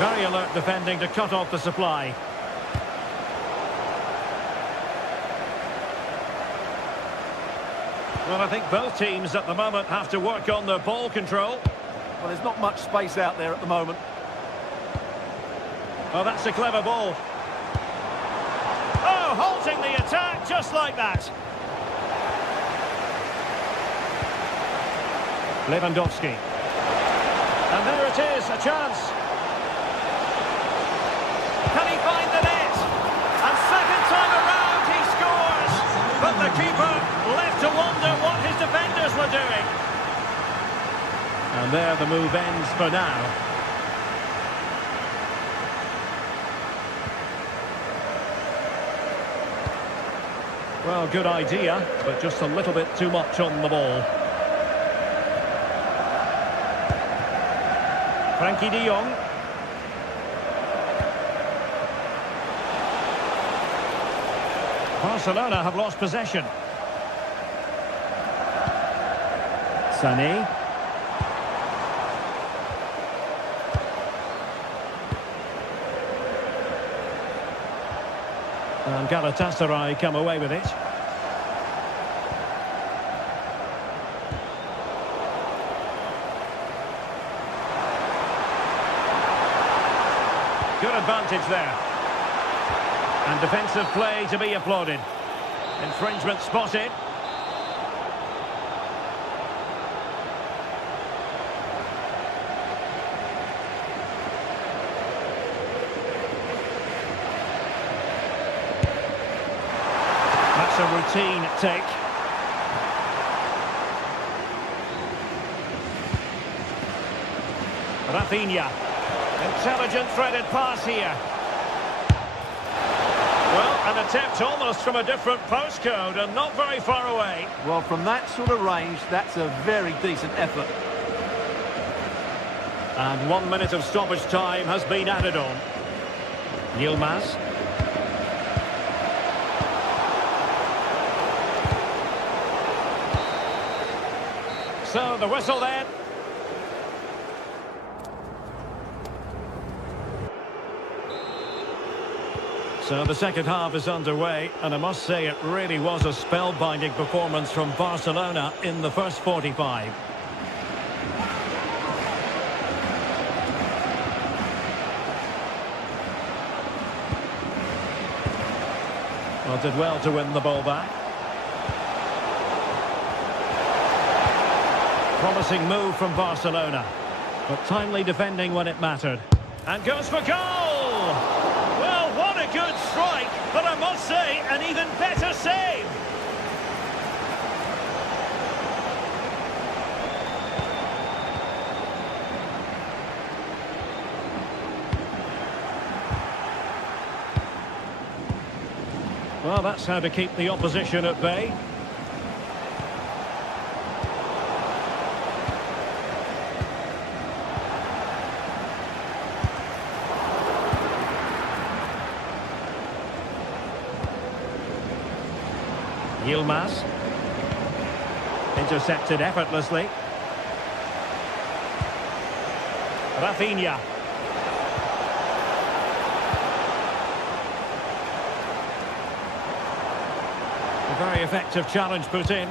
Very alert defending to cut off the supply. Well, I think both teams at the moment have to work on their ball control. Well, there's not much space out there at the moment. Oh, that's a clever ball. Oh, halting the attack just like that. Lewandowski. And there it is, a chance. Can he find the net? And second time around he scores. But the keeper left to wonder what his defenders were doing. And there the move ends for now. Well, good idea, but just a little bit too much on the ball. Frankie de Jong. Barcelona have lost possession. Sané. And Galatasaray come away with it. Good advantage there. And defensive play to be applauded. Infringement spotted. That's a routine take. Rafinha. Intelligent threaded pass here. Well, an attempt almost from a different postcode and not very far away. Well, from that sort of range, that's a very decent effort. And 1 minute of stoppage time has been added on. Yilmaz. So the whistle then. So the second half is underway, and I must say it really was a spellbinding performance from Barcelona in the first 45. Well, did well to win the ball back. Promising move from Barcelona, but timely defending when it mattered. And goes for goal! Well, what a good strike, but I must say, an even better save! Well, that's how to keep the opposition at bay. Yilmaz. Intercepted effortlessly. Rafinha. A very effective challenge put in.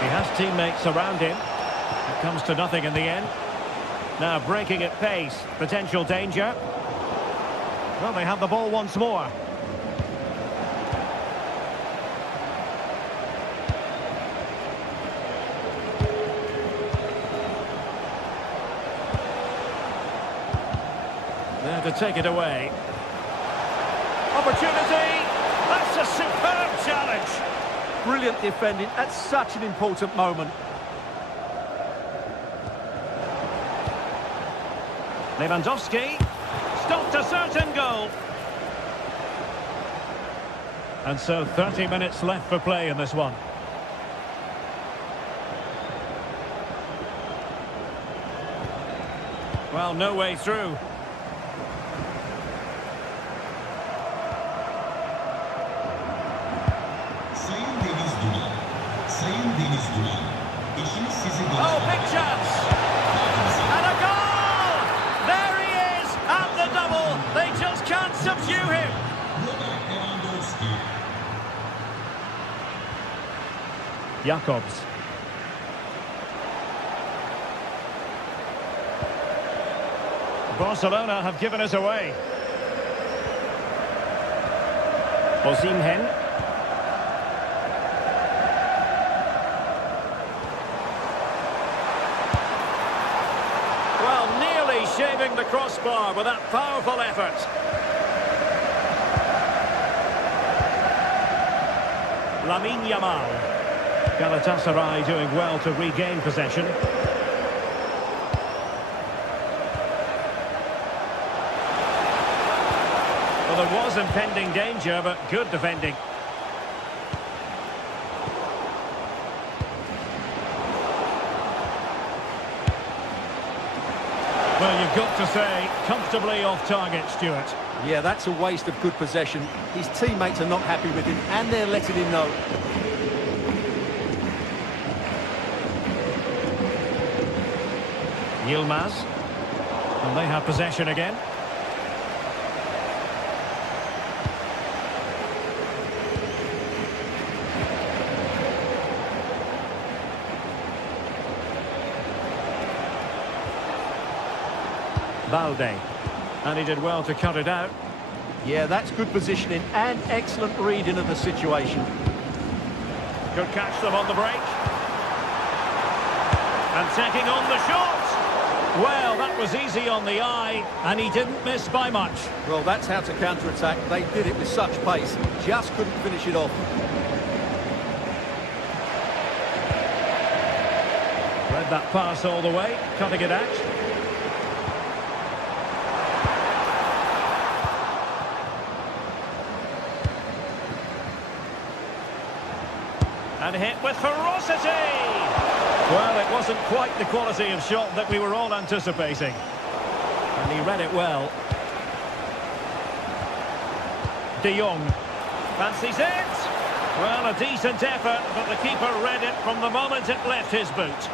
He has teammates around him. It comes to nothing in the end. Now breaking at pace. Potential danger. Well, they have the ball once more. There to take it away. Opportunity! That's a superb challenge! Brilliant defending at such an important moment. Lewandowski stopped a certain goal. And so 30 minutes left for play in this one. Well, no way through. Oh, big chance! And a goal! There he is, at the double. They just can't subdue him. Jakobs. Barcelona have given us away. Osimhen. Well, nearly shaving the crossbar with that powerful effort. Lamine Yamal. Galatasaray doing well to regain possession. Well, there was impending danger, but good defending. Well, you've got to say, comfortably off target, Stuart. Yeah, that's a waste of good possession. His teammates are not happy with him, and they're letting him know. Yilmaz. And they have possession again. Balde. And he did well to cut it out. Yeah, that's good positioning and excellent reading of the situation. Could catch them on the break. And taking on the shot. Well, that was easy on the eye, and he didn't miss by much. Well, that's how to counter-attack. They did it with such pace. Just couldn't finish it off. Read that pass all the way, cutting it out. And hit with ferocity! Well, it wasn't quite the quality of shot that we were all anticipating. And he read it well. De Jong fancies it. Well, a decent effort, but the keeper read it from the moment it left his boot.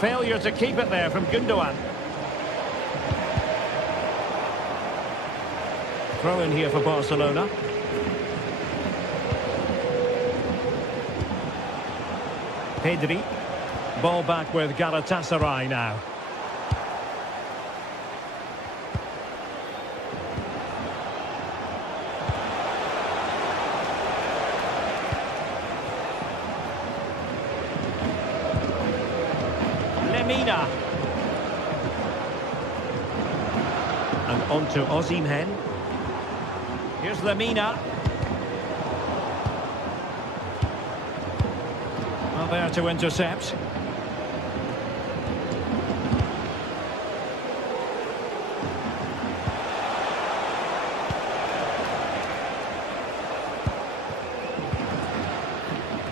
Failure to keep it there from Gundogan. Throw in here for Barcelona. Pedri. Ball back with Galatasaray now. Lemina. And on to Osimhen. Here's Lemina. Well, there to intercept.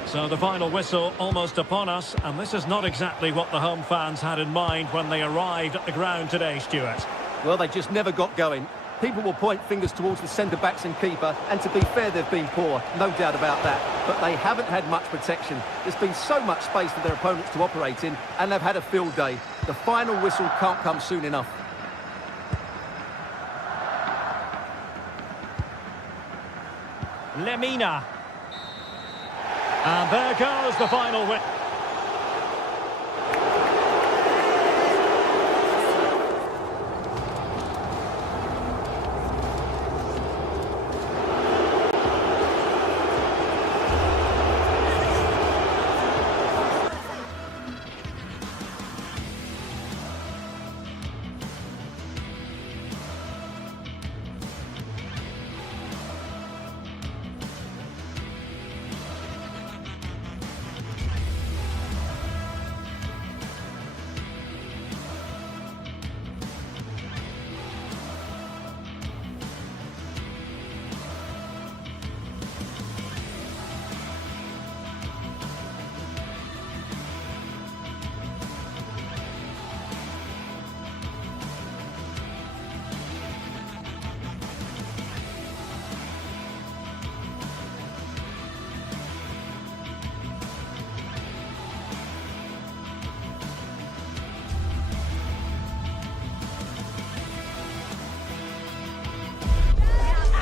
So the final whistle almost upon us, and this is not exactly what the home fans had in mind when they arrived at the ground today, Stuart. Well, they just never got going. People will point fingers towards the centre-backs and keeper, and to be fair, they've been poor, no doubt about that. But they haven't had much protection. There's been so much space for their opponents to operate in, and they've had a field day. The final whistle can't come soon enough. Lemina. And there goes the final whistle.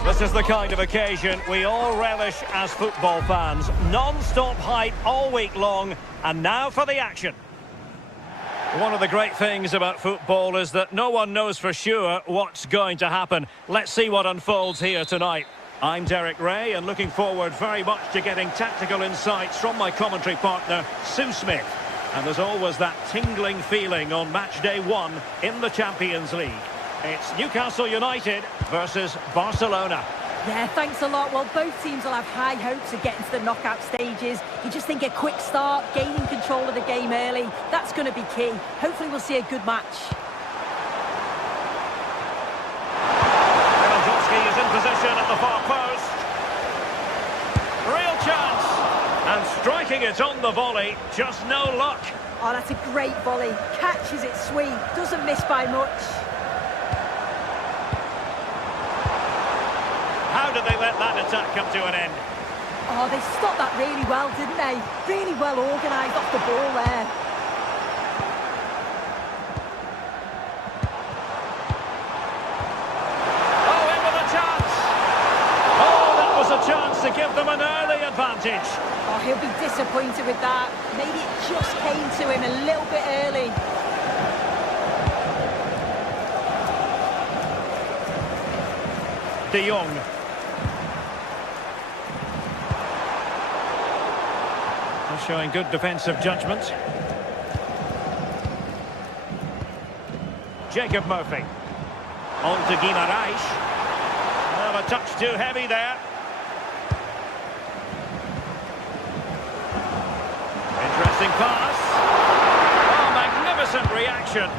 This is the kind of occasion we all relish as football fans. Non-stop hype all week long, and now for the action. One of the great things about football is that no one knows for sure what's going to happen. Let's see what unfolds here tonight. I'm Derek Ray, and looking forward very much to getting tactical insights from my commentary partner, Sue Smith. And there's always that tingling feeling on match day 1 in the Champions League. It's Newcastle United versus Barcelona. Yeah, thanks a lot. Well, both teams will have high hopes of getting to the knockout stages. You just think a quick start, gaining control of the game early, that's going to be key. Hopefully we'll see a good match. Lewandowski is in position at the far post. Real chance. And striking it on the volley, just no luck. Oh, that's a great volley. Catches it sweet, doesn't miss by much. How did they let that attack come to an end? Oh, they stopped that really well, didn't they? Really well organised off the ball there. Oh, in with a chance! Oh, that was a chance to give them an early advantage. Oh, he'll be disappointed with that. Maybe it just came to him a little bit early. De Jong. Showing good defensive judgment. Jacob Murphy. On to Guimaraes. Oh, a touch too heavy there. Interesting pass. Oh, magnificent reaction.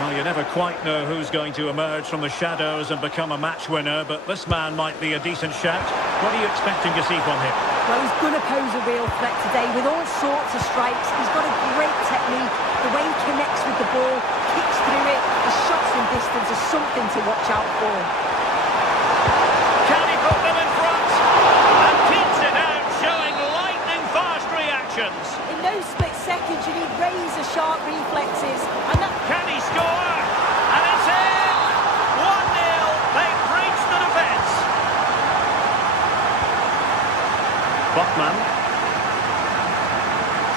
Well, you never quite know who's going to emerge from the shadows and become a match winner, but this man might be a decent shout. What are you expecting to see from him? Well, he's going to pose a real threat today with all sorts of strikes. He's got a great technique. The way he connects with the ball, kicks through it, his shots from distance are something to watch out for. Can he put them in front? And keeps it out, showing lightning-fast reactions. In those split seconds, you need razor-sharp reflexes. And that... Can he score? And it's in! 1-0. They've breached the defence. Botman.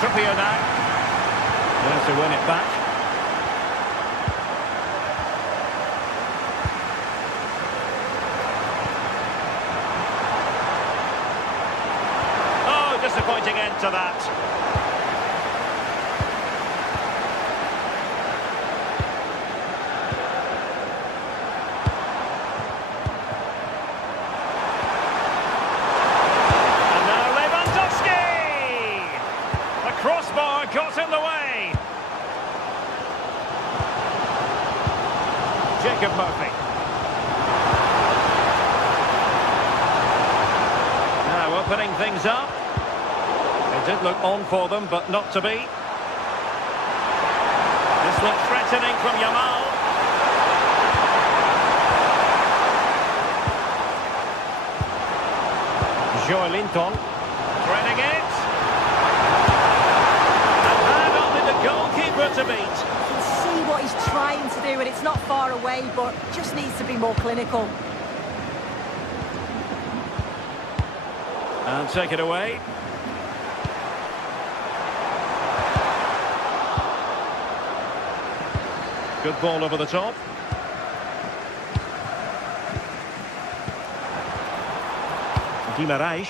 Trippier now. There to win it back. Oh, disappointing end to that. Crossbar got in the way. Jacob Murphy. Now opening things up. It did look on for them, but not to be. This looks threatening from Yamal. Joelinton. Threading it. Goalkeeper to beat. You can see what he's trying to do, and it's not far away, but just needs to be more clinical. And take it away. Good ball over the top. Guimaraes.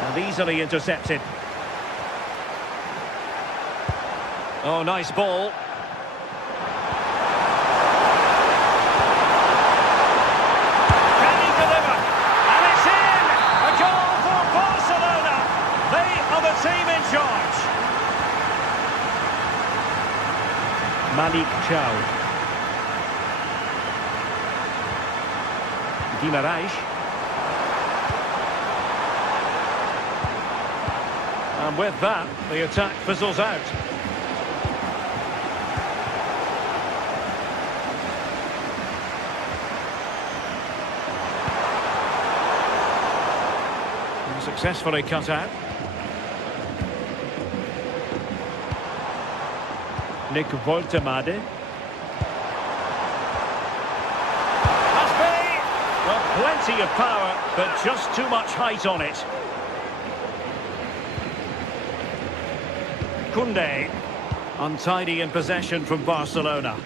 And easily intercepted. Oh, nice ball. Can he deliver? And it's in! A goal for Barcelona. They are the team in charge. Malik Chow. Guimaraes. And with that, the attack fizzles out. Successfully cut out. Nick Woltemade. Must be! Well, plenty of power, but just too much height on it. Koundé. Untidy in possession from Barcelona.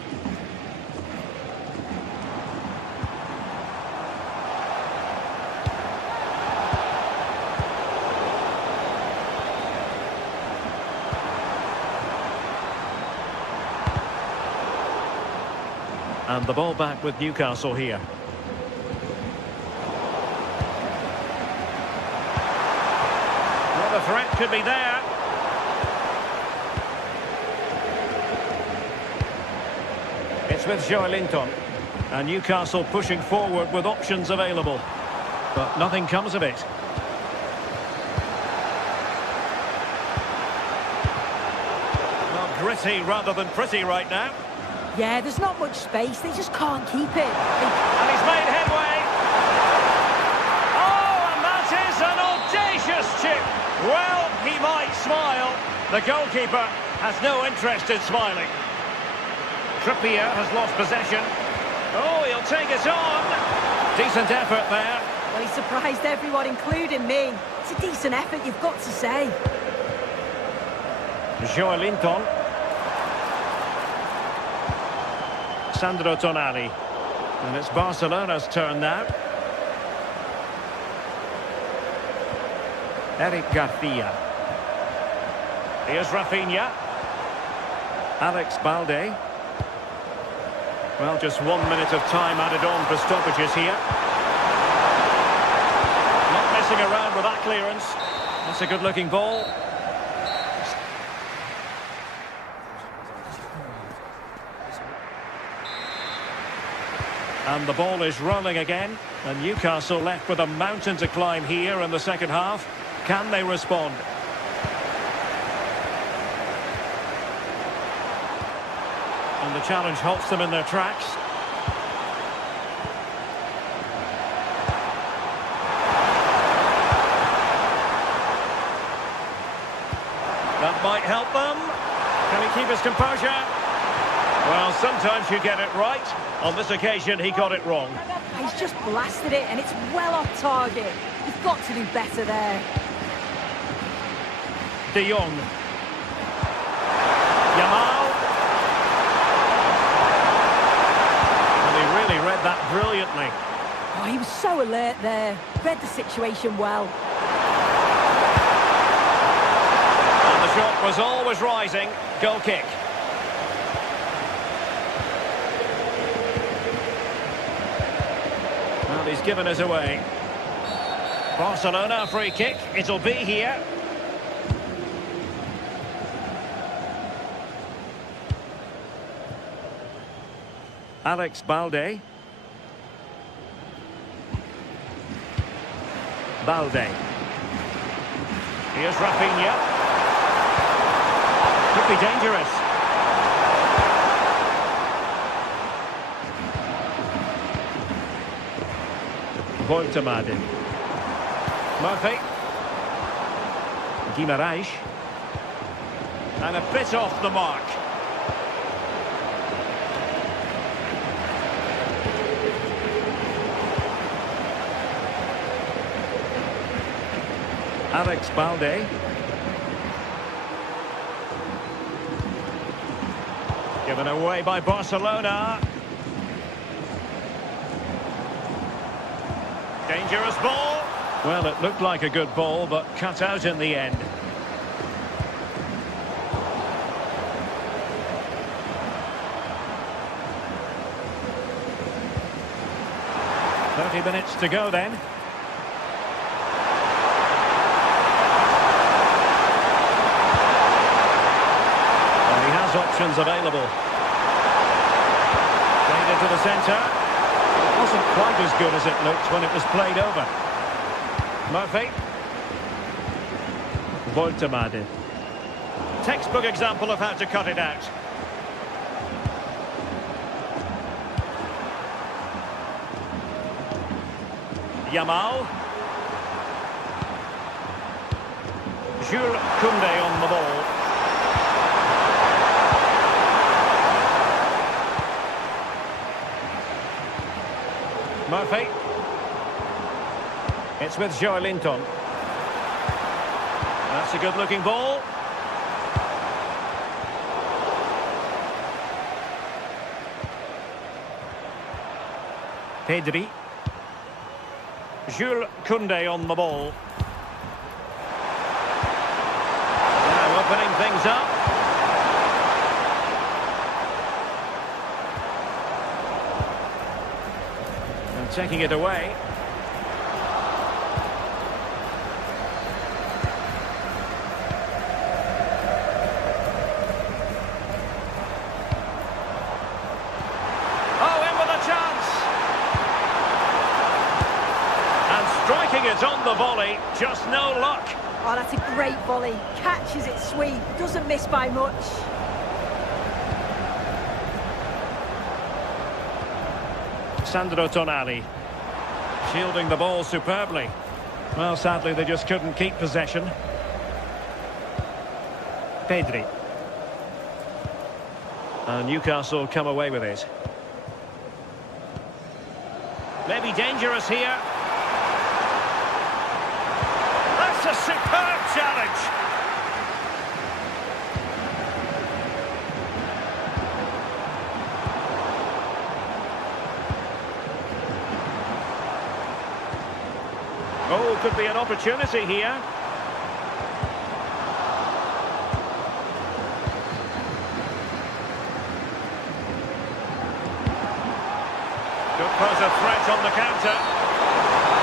And the ball back with Newcastle here. Well, the threat could be there. It's with Joelinton. And Newcastle pushing forward with options available. But nothing comes of it. Well, gritty rather than pretty right now. Yeah, there's not much space. They just can't keep it. And he's made headway. Oh, and that is an audacious chip. Well, he might smile. The goalkeeper has no interest in smiling. Trippier has lost possession. Oh, he'll take it on. Decent effort there. Well, he surprised everyone, including me. It's a decent effort, you've got to say. Joelinton. Sandro Tonali. And it's Barcelona's turn now. Eric Garcia. Here's Rafinha. Alex Balde. Well, just 1 minute of time added on for stoppages here. Not messing around with that clearance. That's a good-looking ball. And the ball is rolling again. And Newcastle left with a mountain to climb here in the second half. Can they respond? And the challenge halts them in their tracks. That might help them. Can he keep his composure? Well, sometimes you get it right. On this occasion, he got it wrong. He's just blasted it, and it's well off target. You've got to do better there. De Jong. Yamal. Read that brilliantly. Oh, he was so alert there. Read the situation well. And the shot was always rising. Goal kick. Well, he's given us away. Barcelona free kick. It'll be here. Alex Balde. Balde. Here's Rafinha. Could be dangerous. Voltemade. Murphy. Guimaraes. And a bit off the mark. Alex Balde. Given away by Barcelona. Dangerous ball. Well, it looked like a good ball, but cut out in the end. Minutes to go then. Options available. Played into the centre. It wasn't quite as good as it looked when it was played over. Murphy. Voltemade. Textbook example of how to cut it out. Yamal. Jules Koundé on the ball. Murphy. It's with Joelinton. That's a good-looking ball. Pedri. Jules Koundé on the ball. Now opening things up. taking it away. Oh, in with a chance! And striking it on the volley, just no luck. Oh, that's a great volley. Catches it sweet, doesn't miss by much. Sandro Tonali, shielding the ball superbly. Well, sadly, they just couldn't keep possession. Pedri. And Newcastle come away with it. Maybe dangerous here. That's a superb challenge. Oh, could be an opportunity here. Could pose a threat on the counter.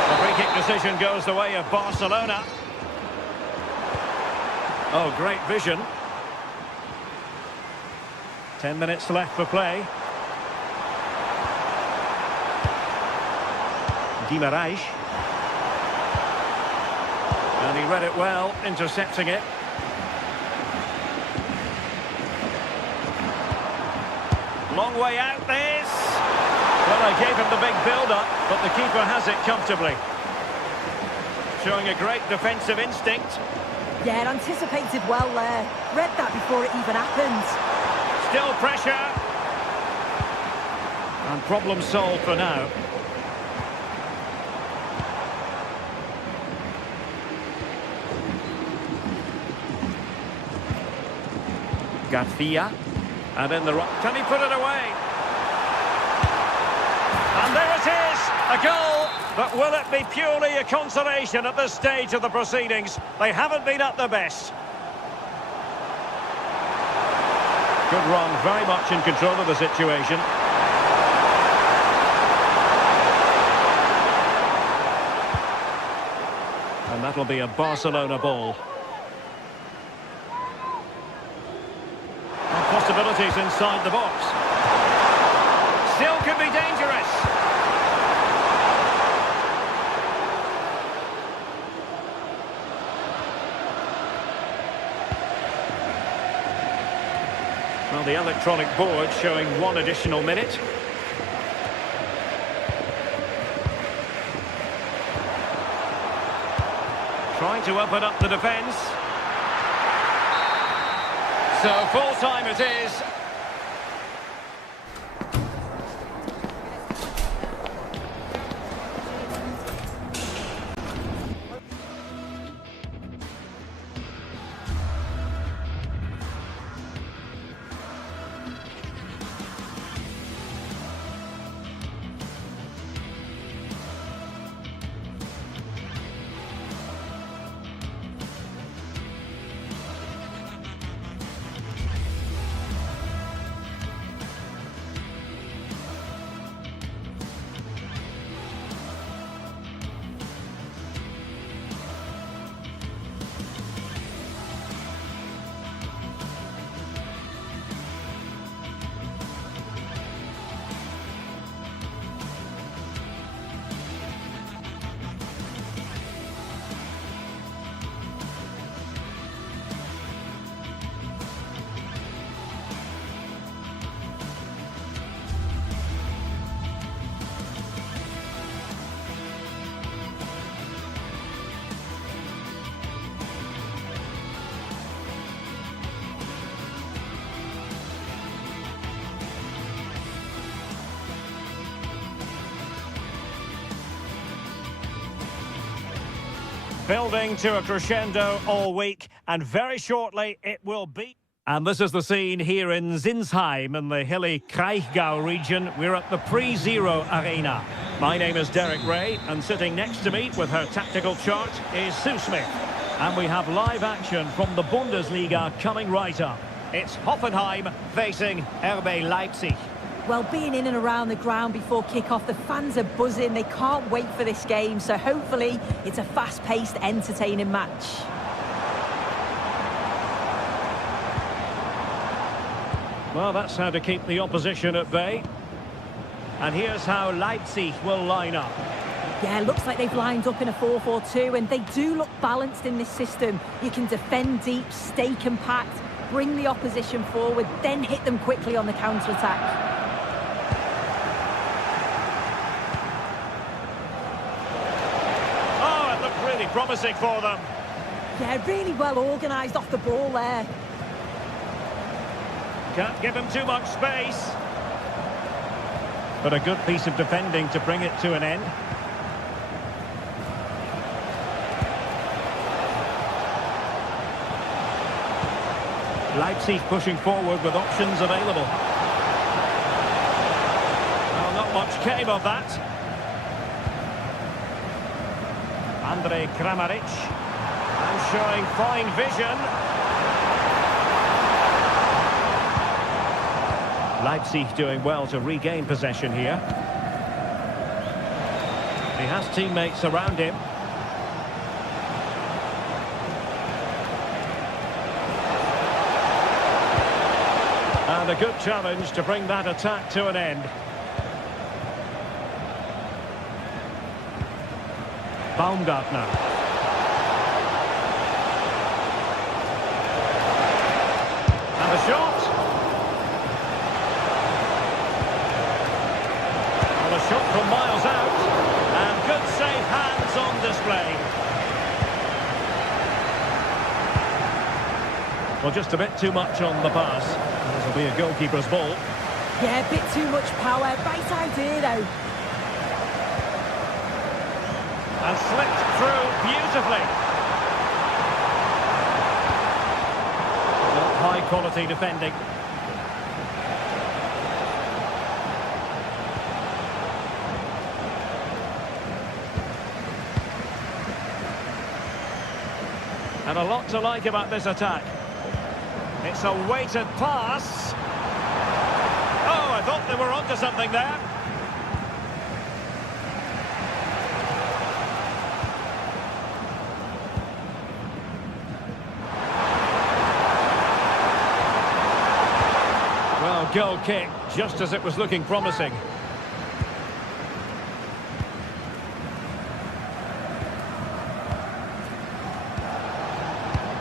The free-kick decision goes the way of Barcelona. Oh, great vision. 10 minutes left for play. Guimaraes. And he read it well, intercepting it. Long way out this. Well, I gave him the big build-up, but the keeper has it comfortably. Showing a great defensive instinct. Yeah, anticipated well there. Read that before it even happened. Still pressure. And problem solved for now. Garcia, and in the right, can he put it away? And there it is, a goal, but will it be purely a consolation at this stage of the proceedings? They haven't been at their best. Good run, very much in control of the situation. And that'll be a Barcelona ball. Possibilities inside the box. Still could be dangerous. Well, the electronic board showing 1 additional minute. Trying to open up the defence. So full time it is. Building to a crescendo all week, and very shortly it will be. And this is the scene here in Zinsheim in the hilly Kraichgau region. We're at the Pre-Zero Arena. My name is Derek Ray, and sitting next to me with her tactical chart is Sue Smith. And we have live action from the Bundesliga coming right up. It's Hoffenheim facing RB Leipzig. Well, being in and around the ground before kick-off, the fans are buzzing. They can't wait for this game, so hopefully it's a fast-paced, entertaining match. Well, that's how to keep the opposition at bay. And here's how Leipzig will line up. Yeah, looks like they've lined up in a 4-4-2, and they do look balanced in this system. You can defend deep, stay compact, bring the opposition forward, then hit them quickly on the counter-attack. Oh, it looked really promising for them. Yeah, really well organised off the ball there. Can't give him too much space. But a good piece of defending to bring it to an end. Leipzig pushing forward with options available. Well, not much came of that. Andre Kramaric. And showing fine vision. Leipzig doing well to regain possession here. He has teammates around him. And a good challenge to bring that attack to an end. Baumgartner. And a shot. And a shot from miles out. And good safe hands on display. Well, just a bit too much on the pass. This will be a goalkeeper's ball. Yeah, a bit too much power. Right idea, though. And slipped through beautifully. Well, high quality defending. And a lot to like about this attack. It's a weighted pass. Oh, I thought they were onto something there. Well, goal kick, just as it was looking promising.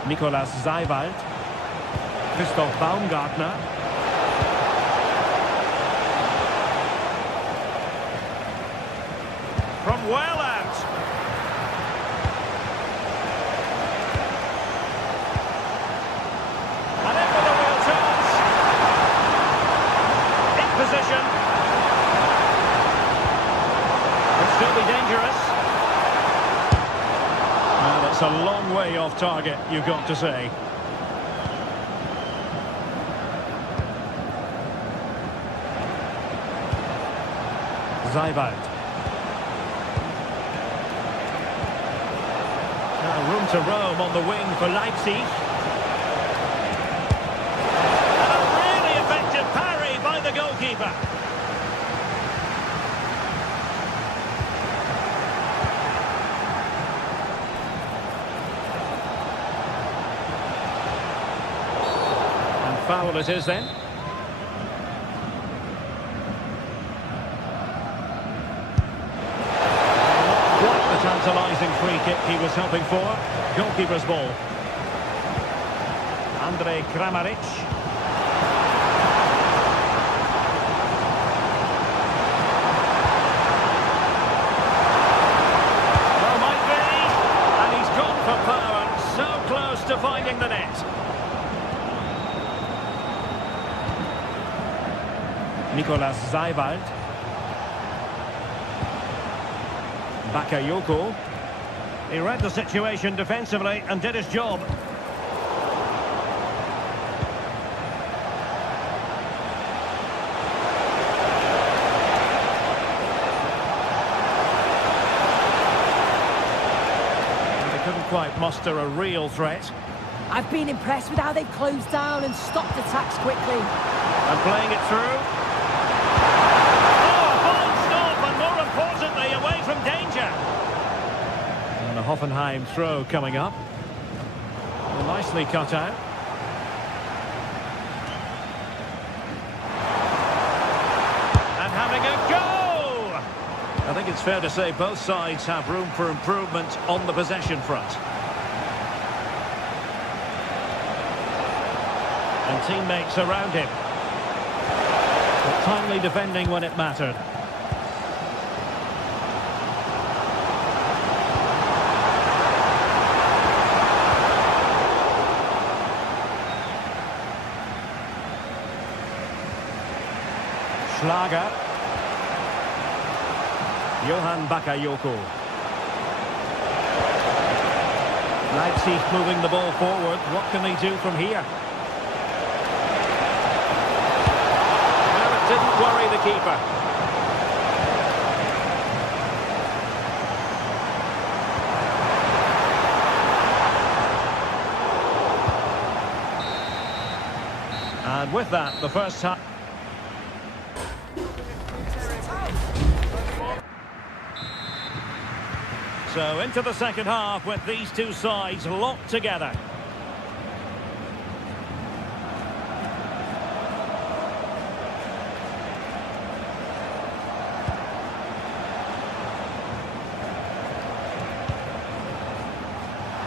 Nicolas Seiwald. Christoph Baumgartner. From well out. And in with a real chance. In position. Could still be dangerous. Well, that's a long way off target, you've got to say. Seiwald. Now room to roam on the wing for Leipzig. And a really effective parry by the goalkeeper. And foul it is then. Tantalising free kick he was helping for. Goalkeeper's ball. Andre Kramaric. Well, might be. And he's gone for power. So close to finding the net. Nicolas Seiwald. Bakayoko. He read the situation defensively and did his job. And they couldn't quite muster a real threat. I've been impressed with how they've closed down and stopped attacks quickly. And playing it through. Hoffenheim throw coming up. Well, nicely cut out. And having a go! I think it's fair to say both sides have room for improvement on the possession front. And teammates around him. But timely defending when it mattered. Schlager. Johan Bakayoko. Leipzig moving the ball forward. What can they do from here? Well, it didn't worry the keeper. And with that, the first half. So into the second half with these two sides locked together.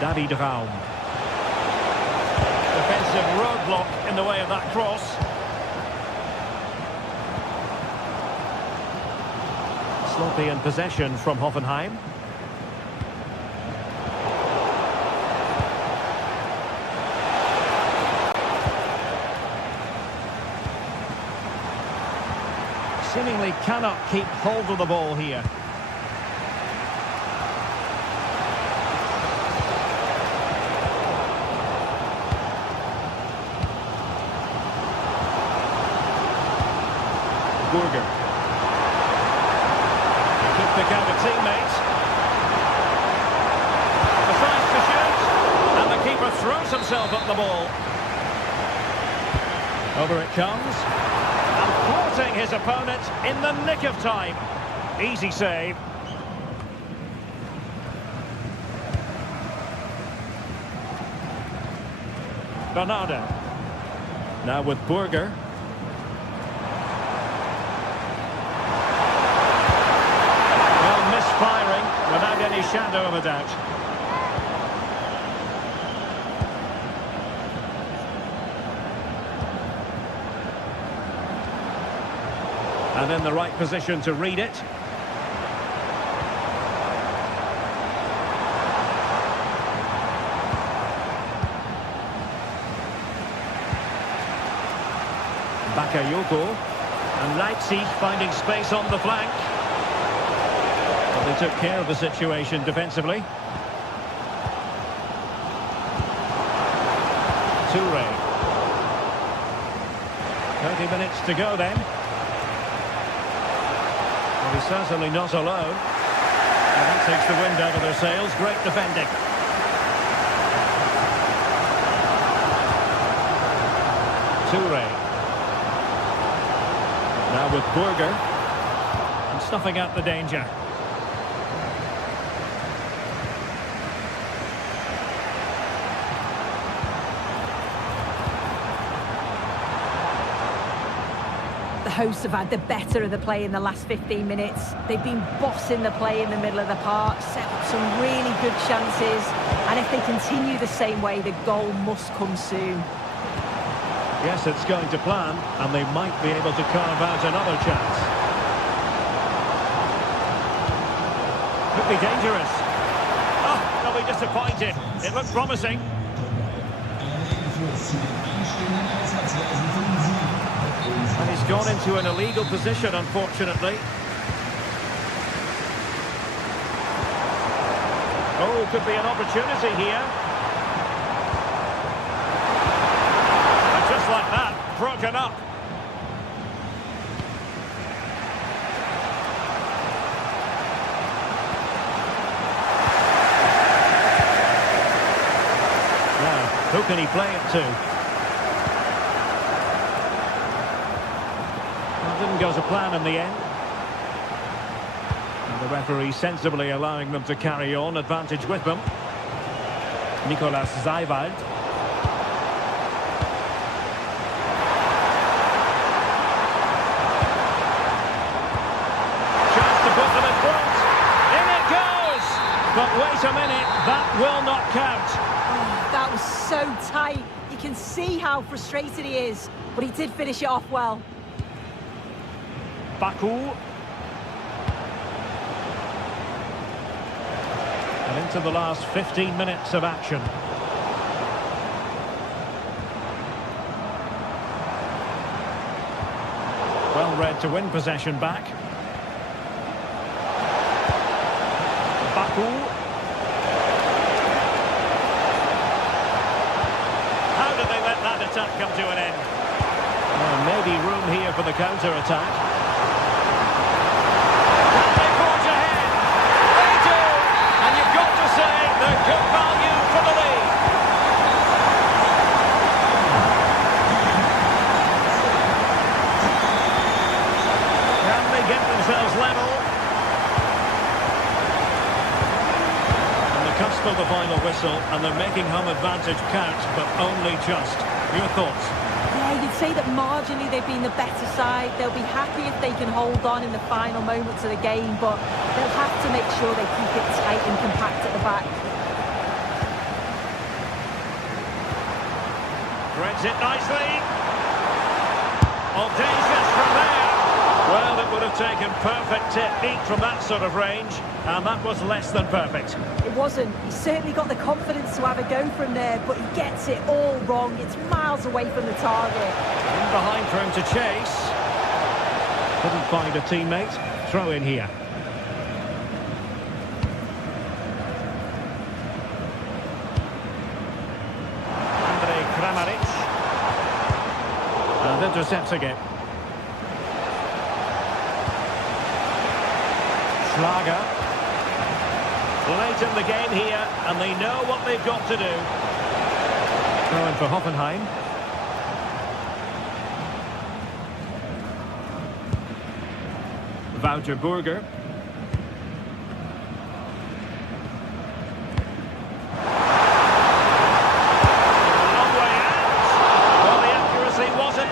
David Raum. Defensive roadblock in the way of that cross. Sloppy in possession from Hoffenheim. Seemingly cannot keep hold of the ball here. Burger. Could pick out a teammate. Decides to shoot. And the keeper throws himself at the ball. Over it comes. And thwarting his opponent in the nick of time. Easy save. Bernardo. Now with Burger. Well, misfiring without any shadow of a doubt. And in the right position to read it. Bakayoko. And Leipzig finding space on the flank. Well, they took care of the situation defensively. Toure. 30 minutes to go then. Well, he's certainly not alone. And that takes the wind out of their sails. Great defending. Toure. Now with Burger. And snuffing out the danger. The hosts have had the better of the play in the last 15 minutes. They've been bossing the play in the middle of the park, set up some really good chances, and if they continue the same way, the goal must come soon. Yes, it's going to plan, and they might be able to carve out another chance. Could be dangerous. Oh, they'll be disappointed. It looked promising. And he's gone into an illegal position, unfortunately. Oh, could be an opportunity here. And just like that, broken up. Now, who can he play it to? Didn't go to plan in the end. And the referee sensibly allowing them to carry on, advantage with them. Nicolas Zaiwald. Chance to put them in front. In it goes! But wait a minute, that will not count. Oh, that was so tight. You can see how frustrated he is, but he did finish it off well. Baku. And into the last 15 minutes of action. Well read to win possession back. Baku. How did they let that attack come to an end? Well, maybe room here for the counter-attack. Good value for the lead. Can they get themselves level? On the cusp of the final whistle, and they're making home advantage count, but only just. Your thoughts? Yeah, you'd say that marginally they've been the better side. They'll be happy if they can hold on in the final moments of the game, but they'll have to make sure they keep it tight and compact at the back. Threads it nicely. Audacious from there. Well, it would have taken perfect technique from that sort of range, and that was less than perfect. It wasn't. He certainly got the confidence to have a go from there, but he gets it all wrong. It's miles away from the target. In behind for him to chase. Couldn't find a teammate. Throw in here. And intercepts again. Schlager. Late in the game here, and they know what they've got to do. Throw in for Hoffenheim. Wouter Burger.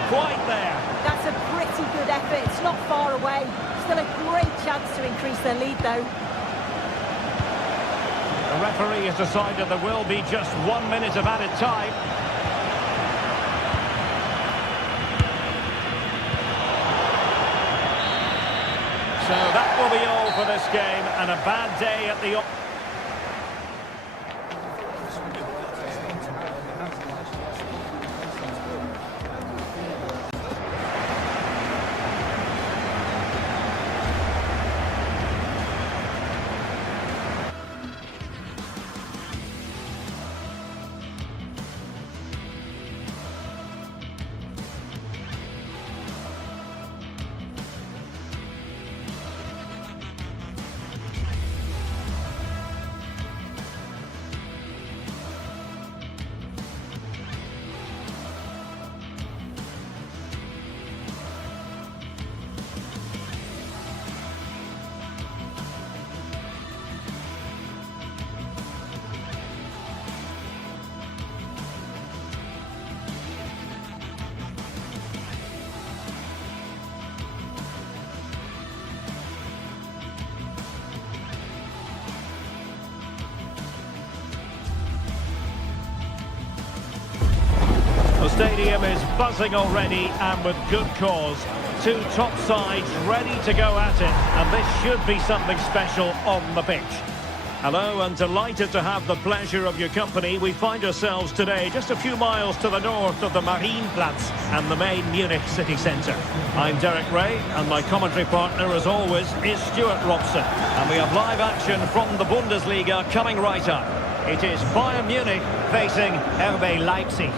Quite there. That's a pretty good effort. It's not far away. Still a great chance to increase their lead, though. The referee has decided there will be just 1 minute of added time. So that will be all for this game, and a bad day at the... The stadium is buzzing already, and with good cause. Two top sides ready to go at it, and this should be something special on the pitch. Hello, and delighted to have the pleasure of your company. We find ourselves today just a few miles to the north of the Marienplatz and the main Munich city centre. I'm Derek Ray, and my commentary partner, as always, is Stuart Robson. And we have live action from the Bundesliga coming right up. It is Bayern Munich facing RB Leipzig.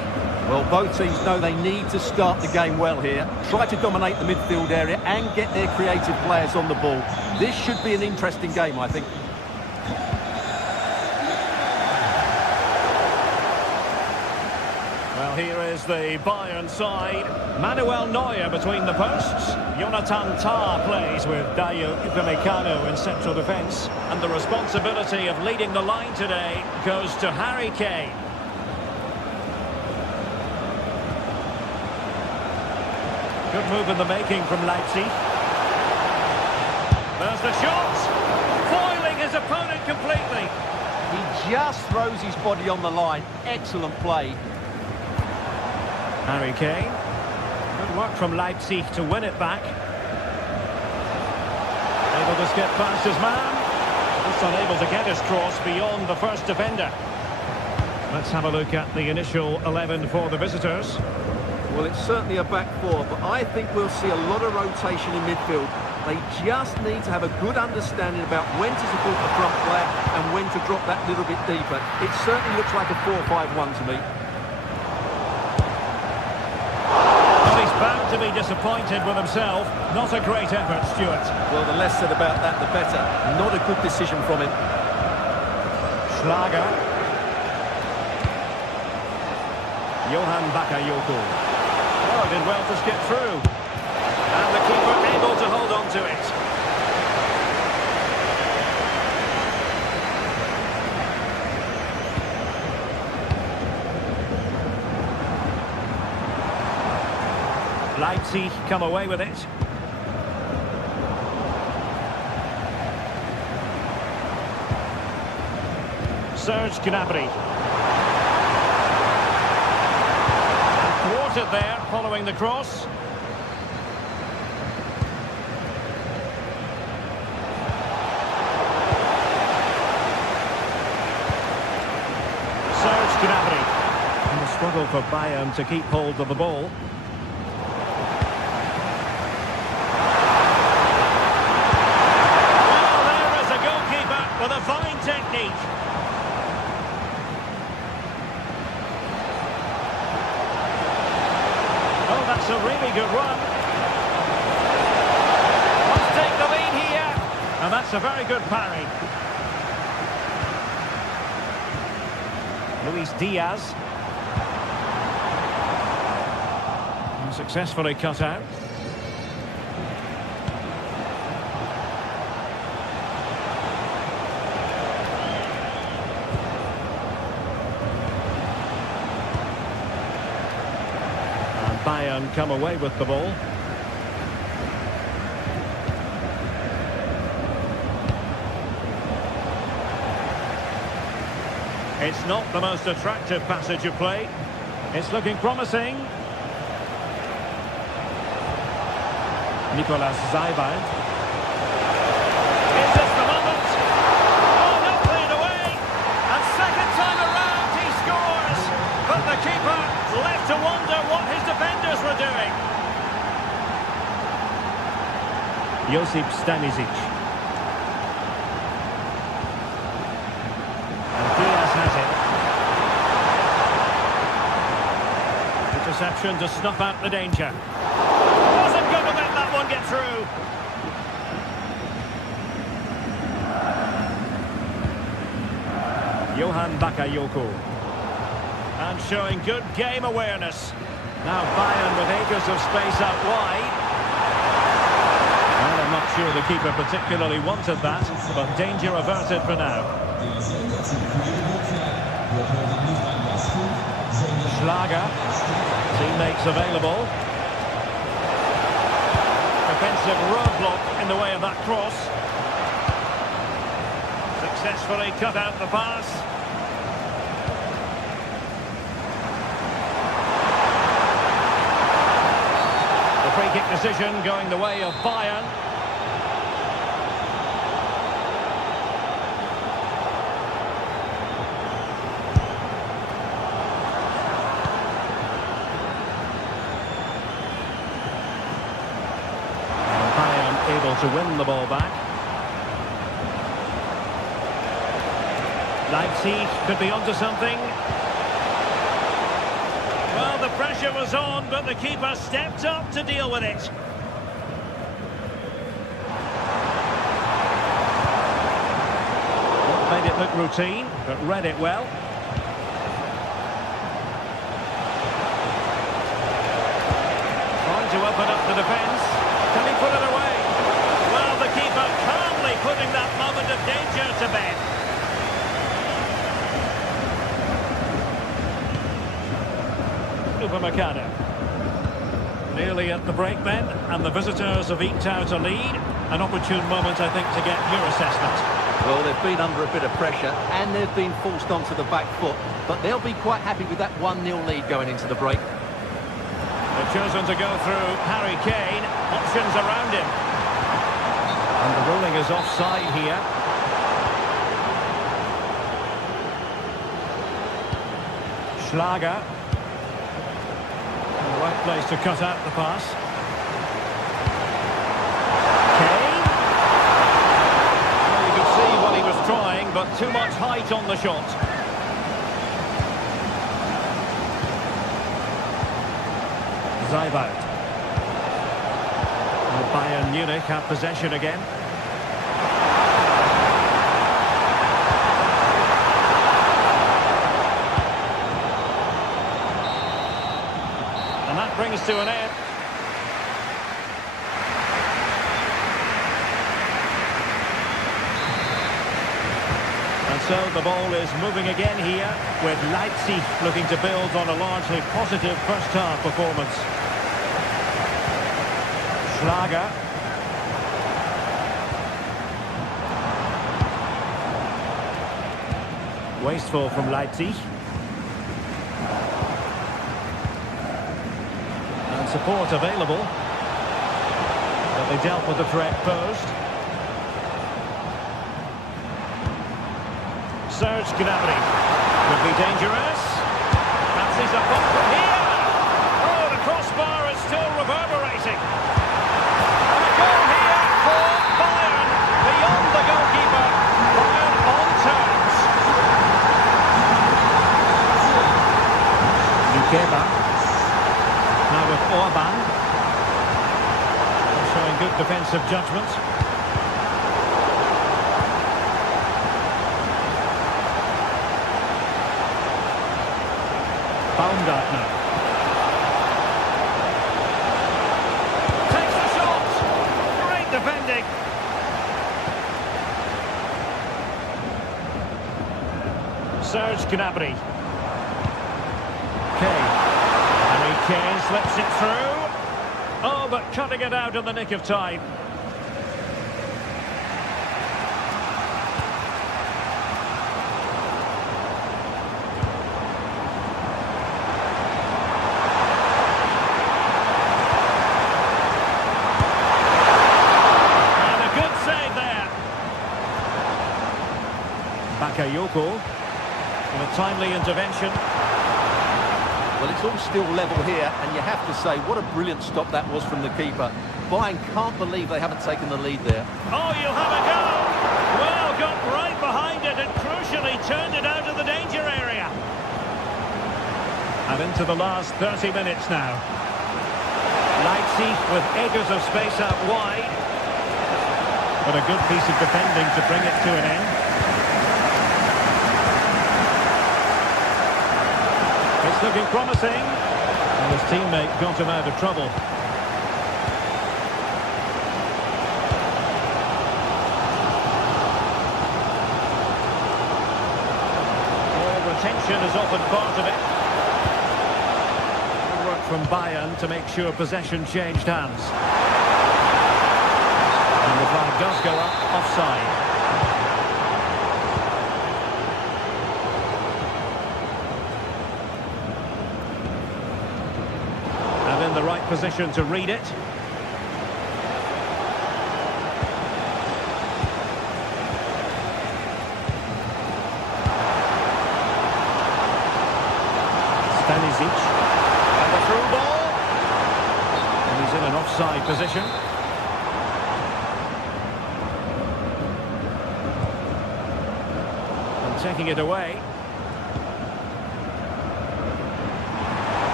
Well, both teams know they need to start the game well here. Try to dominate the midfield area and get their creative players on the ball. This should be an interesting game, I think. Well, here is is the Bayern side. Manuel Neuer between the posts. Jonathan Tah plays with Dayo Upamecano in central defence. And the responsibility of leading the line today goes to Harry Kane. Good move in the making from Leipzig. There's the shot. Foiling his opponent completely. He just throws his body on the line. Excellent play. Harry Kane. Good work from Leipzig to win it back. Able to skip past his man. Just unable to get his cross beyond the first defender. Let's have a look at the initial 11 for the visitors. Well, it's certainly a back four, but I think we'll see a lot of rotation in midfield. They just need to have a good understanding about when to support the front player and when to drop that little bit deeper. It certainly looks like a 4-5-1 to me. Well, he's bound to be disappointed with himself. Not a great effort, Stuart. Well, the less said about that, the better. Not a good decision from him. Schlager. Johan Bakayoko. Oh, did well to skip through. And the keeper able to hold on to it. Leipzig come away with it. Serge Gnabry. Thwarted there following the cross. Serge Gnabry. And the struggle for Bayern to keep hold of the ball. Well, there is a goalkeeper with a fine technique. Oh, that's a really good run. Must take the lead here. And that's a very good parry. Luis Diaz. And successfully cut out. Bayern come away with the ball. It's not the most attractive passage of play. It's looking promising. Nicolas Zaybald. Is this the moment? Oh, no, cleared away. And second time around he scores. But the keeper left to wonder what his defenders were doing. Josip Stanisic. And Diaz has it. Interception to snuff out the danger. Wasn't going to let that one get through. Johan Bakayoko. And showing good game awareness. Now Bayern with acres of space out wide. Well, I'm not sure the keeper particularly wanted that, but danger averted for now. Schlager. Teammates available. Defensive roadblock in the way of that cross. Successfully cut out the pass. Free kick decision going the way of Bayern. And Bayern able to win the ball back. Leipzig could be onto something. Well, the pressure was on, but the keeper stepped up to deal with it. Made it look routine, but read it well. to open up the defence. Can he put it away? Well, the keeper calmly putting that moment of danger to bed. Upamecano. Nearly at the break then, and the visitors have eked out a lead. An opportune moment, I think, to get your assessment. Well, they've been under a bit of pressure and they've been forced onto the back foot, but they'll be quite happy with that 1-0 lead going into the break. They've chosen to go through Harry Kane. Options around him. And the ruling is offside here. Schlager. The right place to cut out the pass. Kane. Well, you could see what he was trying, but too much height on the shot. Zaibert. Bayern Munich have possession again. And that brings to an end. And so the ball is moving again here, with Leipzig looking to build on a largely positive first-half performance. Schlager. Wasteful from Leipzig. And support available. But they dealt with the threat posed. Serge Gnabry. Could be dangerous. Fancies a bump from here. Oh, the crossbar is still reverberating. And a goal here for Bayern. Beyond the goalkeeper. Bayern on terms. Lukeba. Now with Orban. Showing good defensive judgment. Baumgartner. Takes the shot. Great defending. Serge Gnabry. Kane. Harry Kane slips it through. Oh, but cutting it out in the nick of time. Bakayoko, and a timely intervention. Well, it's all still level here, and you have to say, what a brilliant stop that was from the keeper. Bayern can't believe they haven't taken the lead there. Oh, you'll have a go! Well, got right behind it and crucially turned it out of the danger area. And into the last 30 minutes now. Leipzig with acres of space out wide. But a good piece of defending to bring it to an end. It's looking promising, and his teammate got him out of trouble. Well, retention is often part of it. Good work from Bayern to make sure possession changed hands. And the flag does go up offside. In the right position to read it. Stanisic. And the through ball. And he's in an offside position. And taking it away.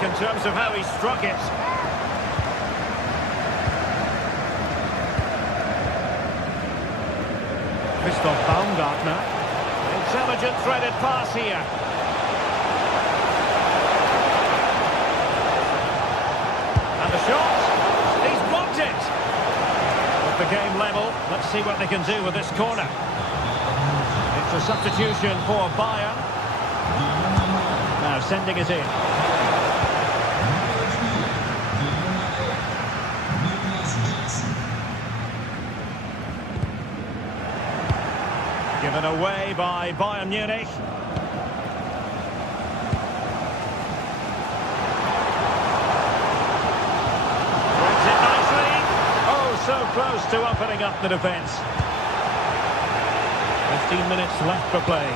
In terms of how he struck it. Christoph Baumgartner. Intelligent threaded pass here. And the shot. He's blocked it. With the game level, let's see what they can do with this corner. It's a substitution for Bayern. Now sending it in. Given away by Bayern Munich. Brings it nicely. Oh, so close to opening up the defence. 15 minutes left for play.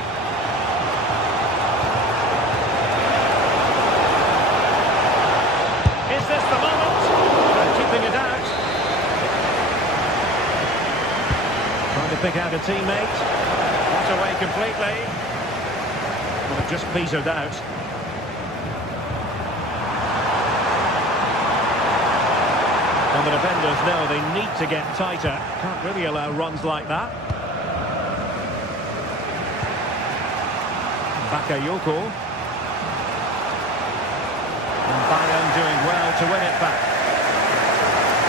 Is this the moment? Keeping it out. Trying to pick out a teammate. Not away completely. Well, it just petered out. And the defenders know they need to get tighter. Can't really allow runs like that. Bakayoko. And Bayern doing well to win it back.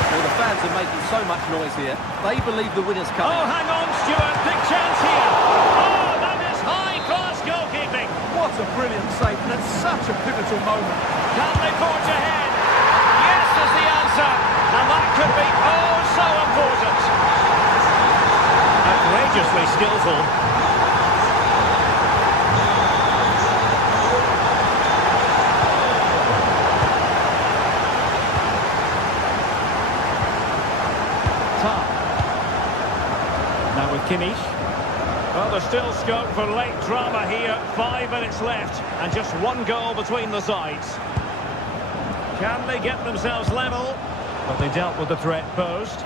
Well, the fans are making so much noise here. They believe the winner's coming. Oh, hang on, Stuart. Big chance here. Oh, that is high-class goalkeeping. What a brilliant save, and it's such a pivotal moment. Can they forge ahead? Yes is the answer. And that could be oh so important. Outrageously skillful. Now with Kimmich. Well, there's still scope for late drama here. 5 minutes left and just one goal between the sides. Can they get themselves level? But they dealt with the threat posed.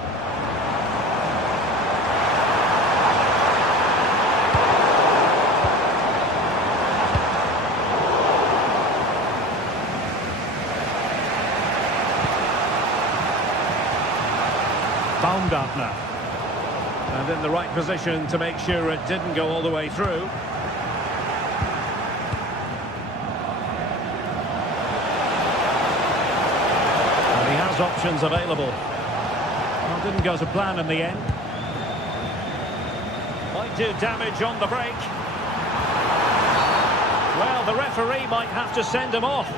Baumgartner. And in the right position to make sure it didn't go all the way through. And he has options available. Well, didn't go to plan in the end. Might do damage on the break. Well, the referee might have to send him off.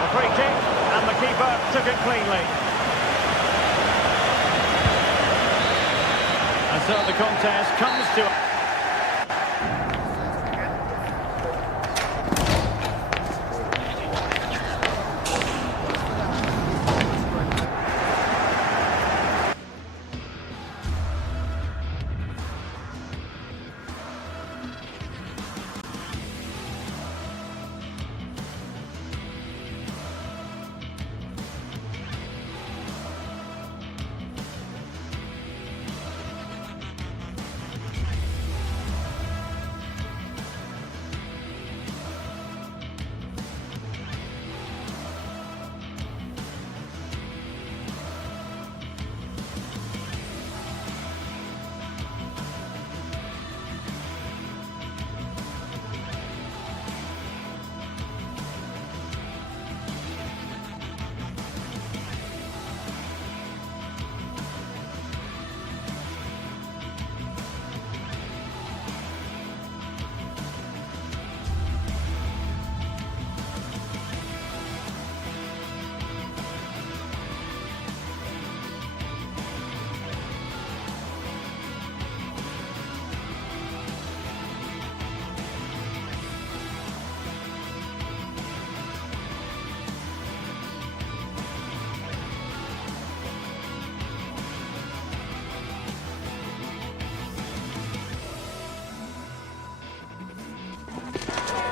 A free kick. And the keeper took it cleanly. And so the contest comes to...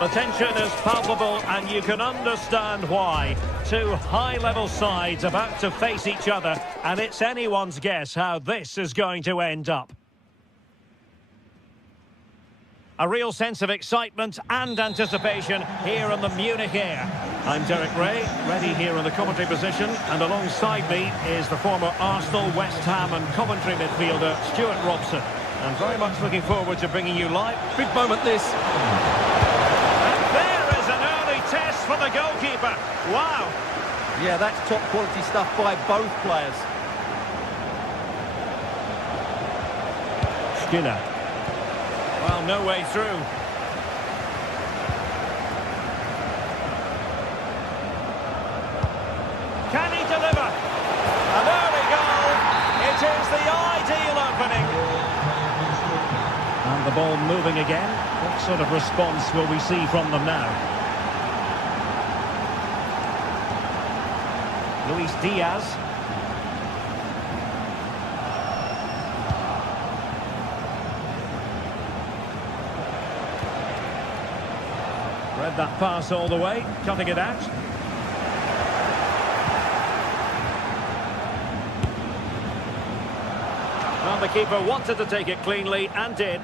The tension is palpable and you can understand why. Two high-level sides about to face each other, and it's anyone's guess how this is going to end up. A real sense of excitement and anticipation here in the Munich air. I'm Derek Ray, ready here in the commentary position, and alongside me is the former Arsenal, West Ham and Coventry midfielder, Stuart Robson. And very much looking forward to bringing you live. Big moment this. And there is an early test for the goalkeeper. Wow. Yeah, that's top quality stuff by both players. Skinner. Well, no way through. Can he deliver? An early goal. It is the ideal opening. And the ball moving again. What sort of response will we see from them now? Luis Diaz. Read that pass all the way, cutting it out. Well, the keeper wanted to take it cleanly and did.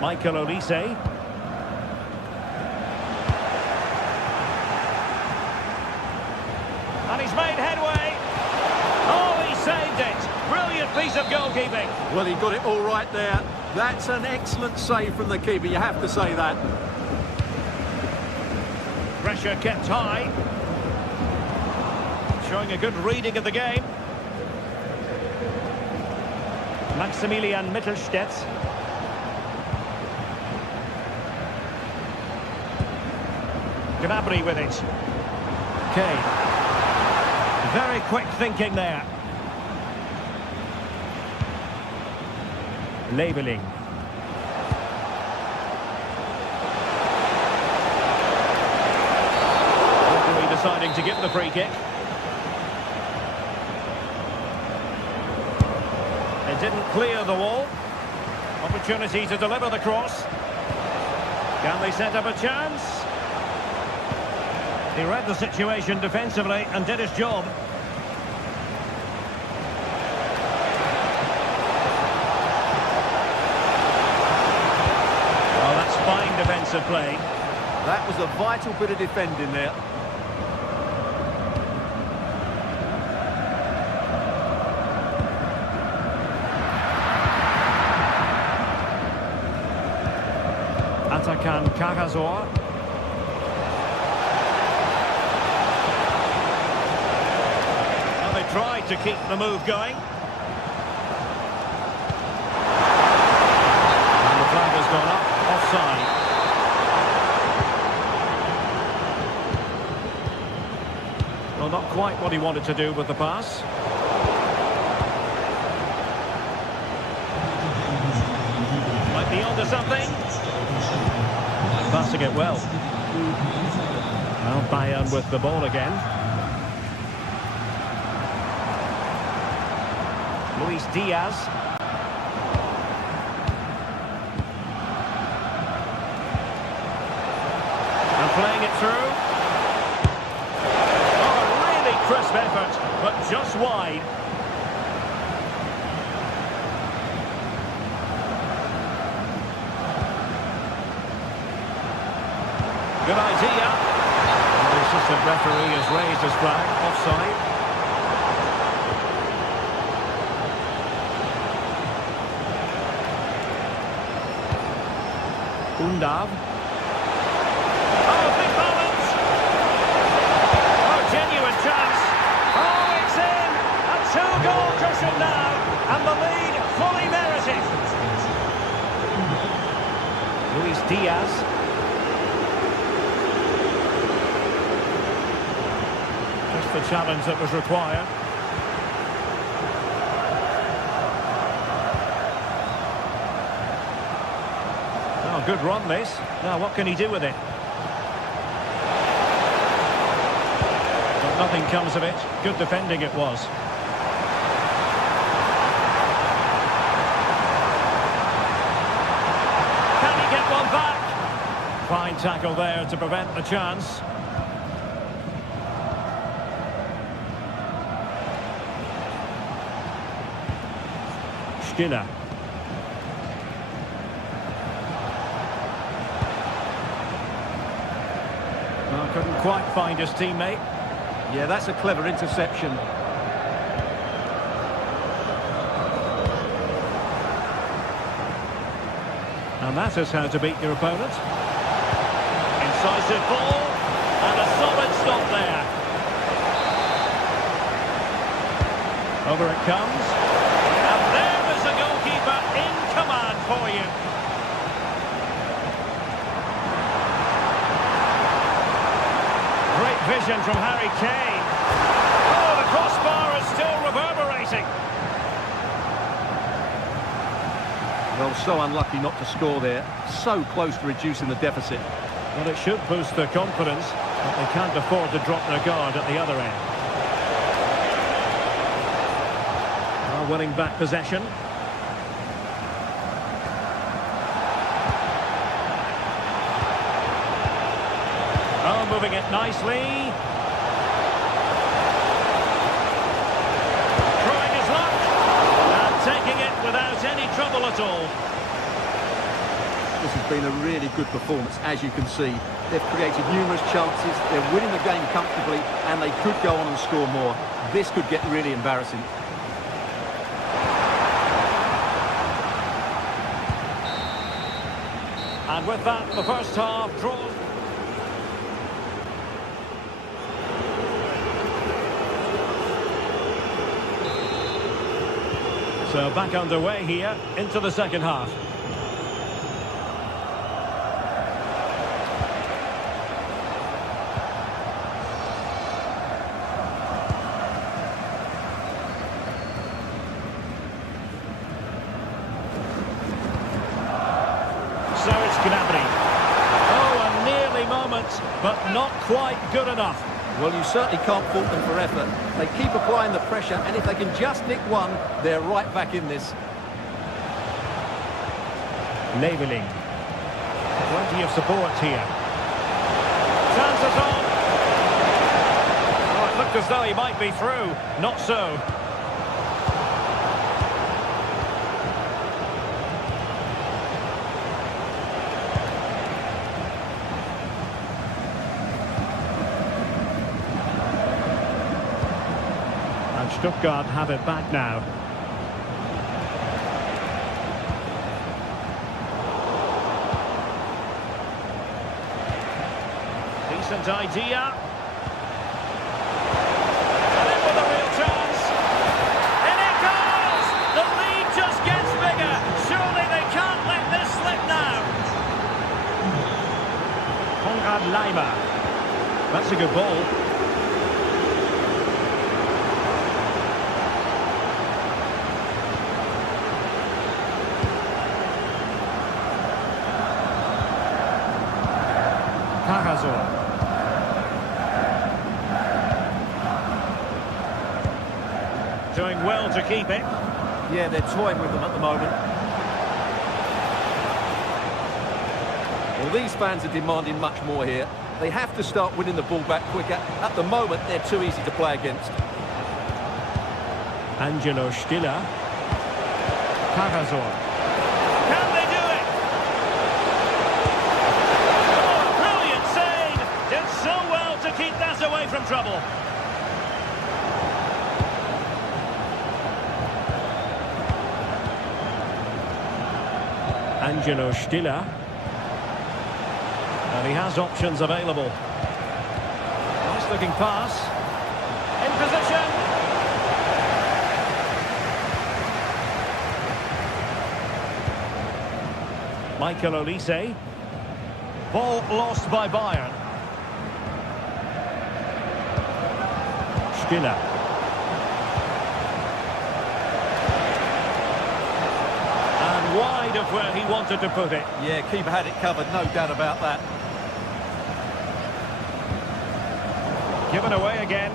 Michael Olise. And he's made headway. Oh, he saved it. Brilliant piece of goalkeeping. Well, he got it all right there. That's an excellent save from the keeper, you have to say that. Pressure kept high. Showing a good reading of the game. Maximilian Mittelstädt. Gnabry with it. Kane. Very quick thinking there. Labeling. Referee deciding to give the free kick. It didn't clear the wall. Opportunity to deliver the cross. Can they set up a chance? He read the situation defensively and did his job. Oh, that's fine defensive play. That was a vital bit of defending there. Atakan Kakazor. Well, they tried to keep the move going. And the flag has gone up, offside. Well, not quite what he wanted to do with the pass. Might be onto something. Passing it well. Well, Bayern with the ball again. Luis Diaz. And playing it through. Oh, a really crisp effort, but just wide. Good idea. And the assistant referee has raised his flag, offside. Undav. Oh, big moment! Oh, genuine chance. Oh, it's in! A two-goal cushion now, and the lead fully merited. Luis Diaz. The challenge that was required. Oh, good run this. Now what can he do with it? But nothing comes of it. Good defending it was. Can he get one back? Fine tackle there to prevent the chance. Skinner. Couldn't quite find his teammate. Yeah, that's a clever interception. And that is how to beat your opponent. Incisive ball, and a solid stop there. Over it comes. And there is a goalkeeper in command for you. Great vision from Harry Kane. Oh, the crossbar is still reverberating. Well, so unlucky not to score there. So close to reducing the deficit. Well, it should boost their confidence, but they can't afford to drop their guard at the other end. Are winning back possession. Oh, moving it nicely. Trying his luck. And taking it without any trouble at all. This has been a really good performance, as you can see. They've created numerous chances, they're winning the game comfortably, and they could go on and score more. This could get really embarrassing. And with that, the first half draws. So back underway here into the second half. So it's Gnabry. Oh, a nearly moment, but not quite good enough. Well, you certainly can't fault them for effort. They keep applying the pressure, and if they can just nick one, they're right back in this. Leveling. Plenty of support here. Chances on. Oh, it looked as though he might be through. Not so. And Stuttgart have it back now. Decent idea. And in with a real chance. And it goes! The lead just gets bigger. Surely they can't let this slip now. Konrad Laimer. That's a good ball. Cagazor. Doing well to keep it. Yeah, they're toying with them at the moment. Well, these fans are demanding much more here. They have to start winning the ball back quicker. At the moment, they're too easy to play against. Angelo Stiller. Cagazor. Can they do it? Oh, brilliant save! Did so well to keep that away from trouble. Angelo Stiller. And he has options available. Nice looking pass. In position. Michael Olise. Ball lost by Bayern. Stiller. And wide of where he wanted to put it. Yeah, keeper had it covered, no doubt about that. Given away again.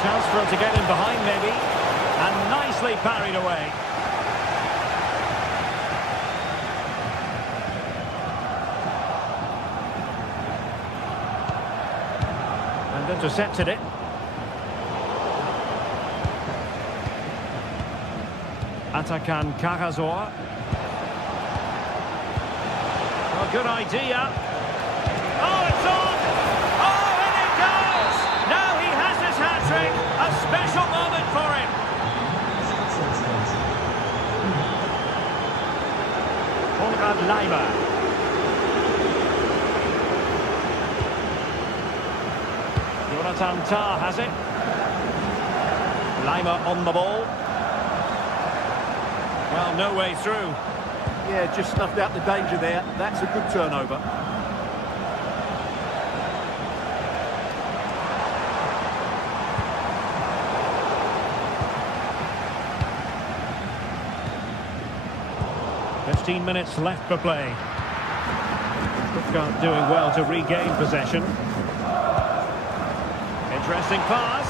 Chance for him to get in behind maybe. And nicely parried away. And intercepted it. Atakan Karasor. Well, good idea. Oh, it's on! Oh, in it goes! Now he has his hat-trick. A special moment for him. Konrad Laimer. Jonathan Tah has it. Laimer on the ball. Well, no way through. Yeah, just snuffed out the danger there. That's a good turnover. "15 minutes left for play." Stuttgart doing well to regain possession. Interesting pass.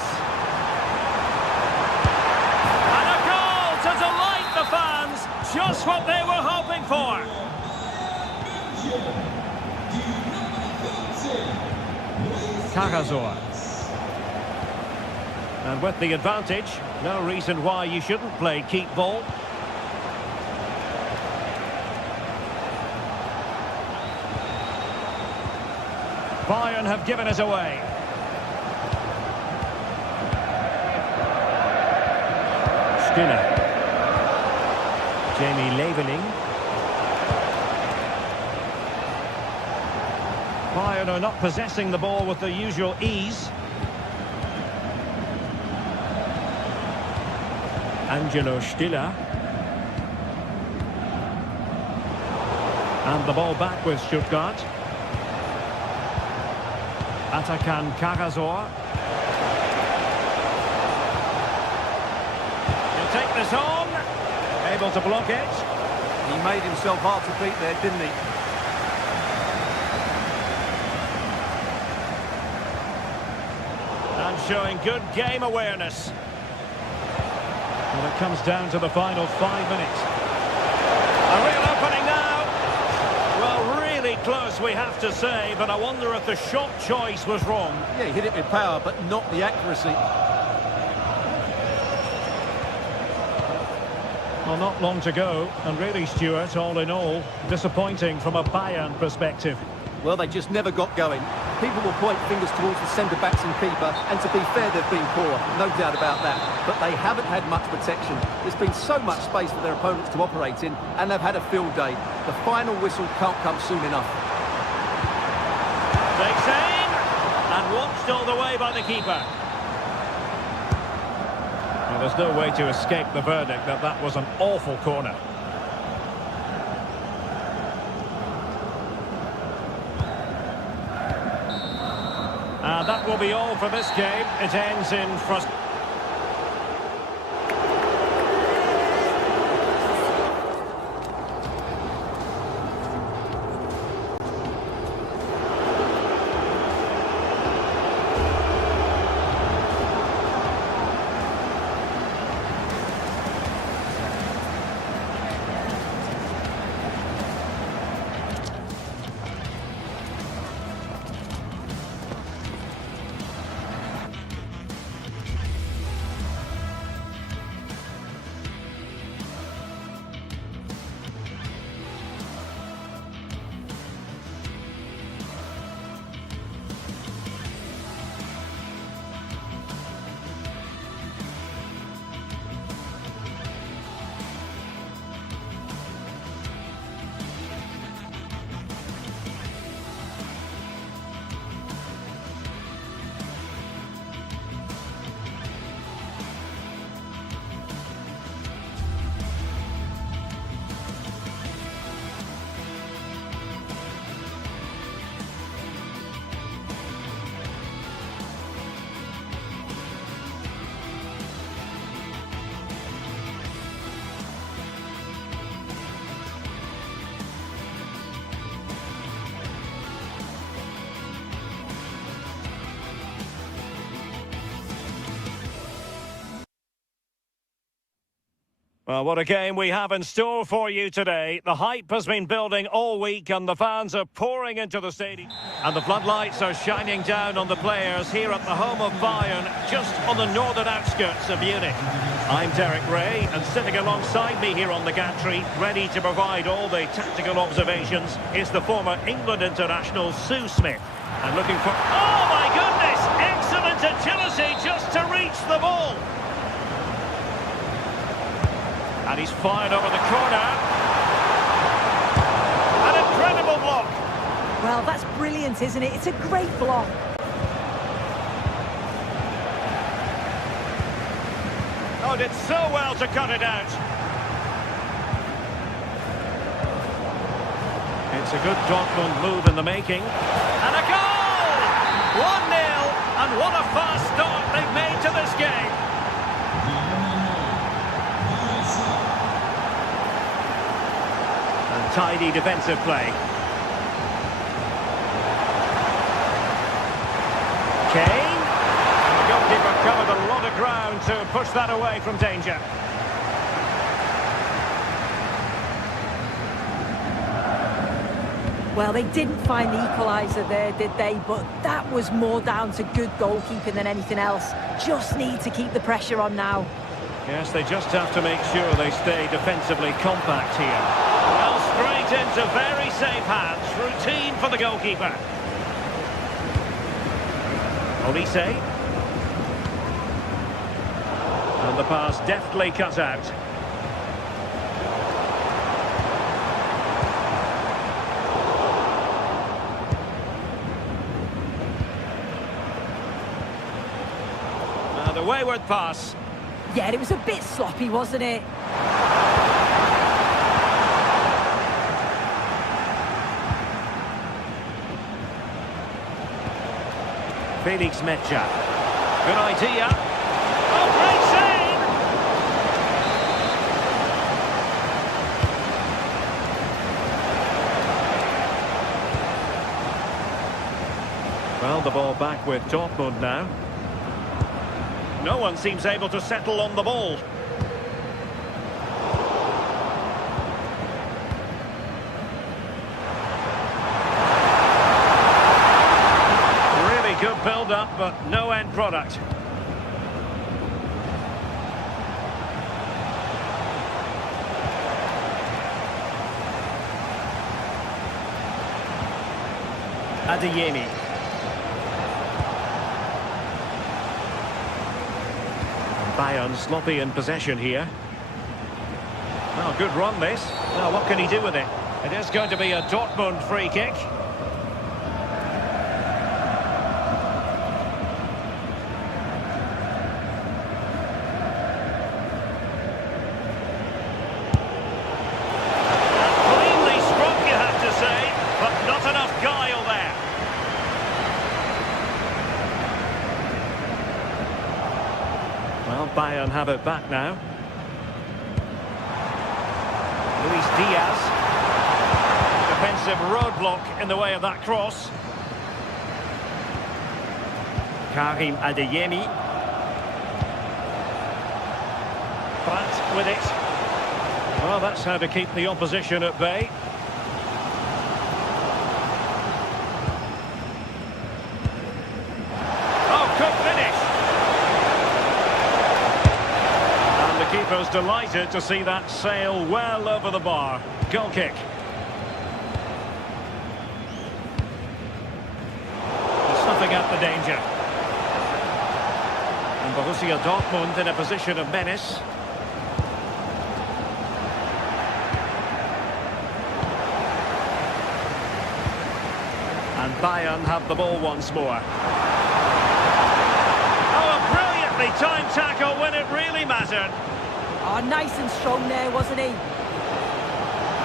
And a goal to delight the fans. Just what they were hoping for. Karasor. And with the advantage, no reason why you shouldn't play keep ball. Bayern have given us away. Stiller. Jamie Leveling. Bayern are not possessing the ball with the usual ease. Angelo Stiller. And the ball back with Stuttgart. Atakan Karasor. He'll take this on. Able to block it. He made himself hard to beat there, didn't he? And showing good game awareness. Well, it comes down to the final 5 minutes. A real opening now. Well, really close, we have to say, but I wonder if the shot choice was wrong. Yeah, he hit it with power, but not the accuracy. Well, not long to go, and really, Stuart, all in all, disappointing from a Bayern perspective. Well, they just never got going. People will point fingers towards the centre-backs and keeper, and to be fair, they've been poor, no doubt about that. But they haven't had much protection. There's been so much space for their opponents to operate in, and they've had a field day. The final whistle can't come soon enough. Takes aim, and watched all the way by the keeper. Well, there's no way to escape the verdict that that was an awful corner. And that will be all for this game. It ends in frustration. Well, what a game we have in store for you today. The hype has been building all week and the fans are pouring into the stadium. And the floodlights are shining down on the players here at the home of Bayern, just on the northern outskirts of Munich. I'm Derek Ray, and sitting alongside me here on the gantry, ready to provide all the tactical observations, is the former England international Sue Smith. And looking for... Oh, my goodness! Excellent agility just to reach the ball. And he's fired over the corner. An incredible block. Well, that's brilliant, isn't it? It's a great block. Oh, did so well to cut it out. It's a good Dortmund move in the making. And a goal! 1-0, and what a fast start they've made to this game. And tidy defensive play. Kane. The goalkeeper covered a lot of ground to push that away from danger. Well, they didn't find the equaliser there, did they? But that was more down to good goalkeeping than anything else. Just need to keep the pressure on now. Yes, they just have to make sure they stay defensively compact here. Well, straight into very safe hands. Routine for the goalkeeper. Olise. And the pass deftly cut out. The wayward pass. Yeah, it was a bit sloppy, wasn't it? Felix Mecha. Good idea. Oh, great save! Well, the ball back with Dortmund now. No one seems able to settle on the ball. Really good build-up, but no end product. Adeyemi. Bayern sloppy in possession here. Oh, good run this. Now, what can he do with it? It is going to be a Dortmund free kick. Cleanly struck, you have to say, but not enough guile there. Well, Bayern have it back now. Luis Diaz. Defensive roadblock in the way of that cross. Karim Adeyemi. Pratt with it. Well, that's how to keep the opposition at bay. Oh, good finish. Keeper's delighted to see that sail well over the bar. Goal kick. Snuffing out the danger. And Borussia Dortmund in a position of menace. And Bayern have the ball once more. Oh, a brilliantly timed tackle when it really mattered. Oh, nice and strong there, wasn't he?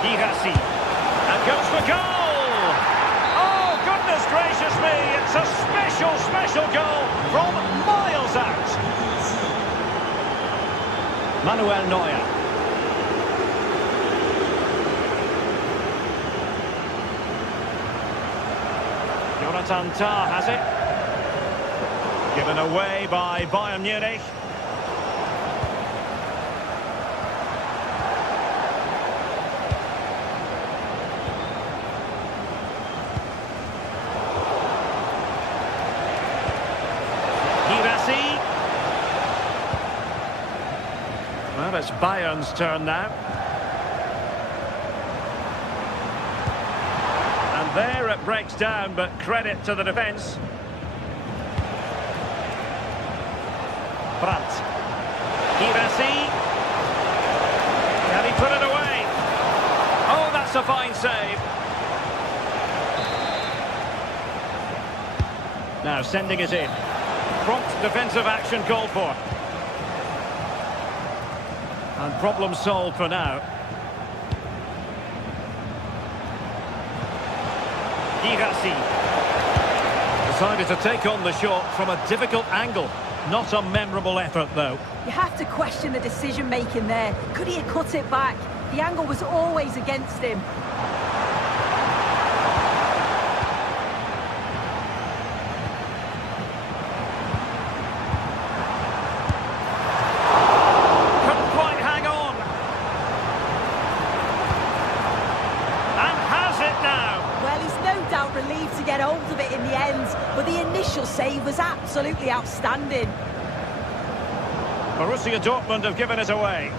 Girassi. And goes for goal! Oh, goodness gracious me! It's a special goal from miles out. Manuel Neuer. Jonathan Tah has it. Given away by Bayern Munich. Well, it's Bayern's turn now. And there it breaks down, but credit to the defence. Brandt. Girassi. Can he put it away? Oh, that's a fine save. Now sending it in. Prompt defensive action called for. And problem solved for now. Girassi decided to take on the shot from a difficult angle. Not a memorable effort, though. You have to question the decision-making there. Could he have cut it back? The angle was always against him. Couldn't quite hang on. And has it now. Well, he's no doubt relieved to get hold of it in the end, but the initial save was absolutely outstanding. Borussia Dortmund have given it away.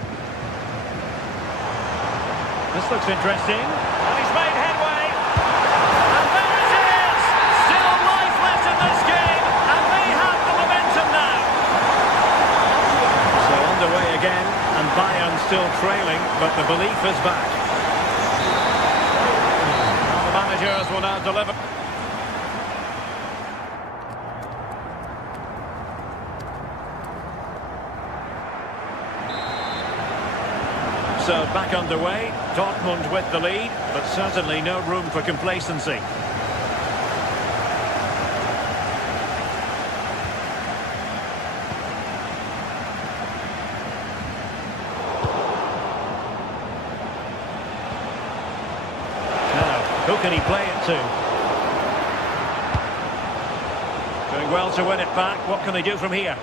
This looks interesting. And he's made headway. And there it is! Still life left in this game, and they have the momentum now. So underway again, and Bayern still trailing, but the belief is back. Now the managers will now deliver. So back underway, Dortmund with the lead, but certainly no room for complacency. Now, who can he play it to? Doing well to win it back. What can they do from here?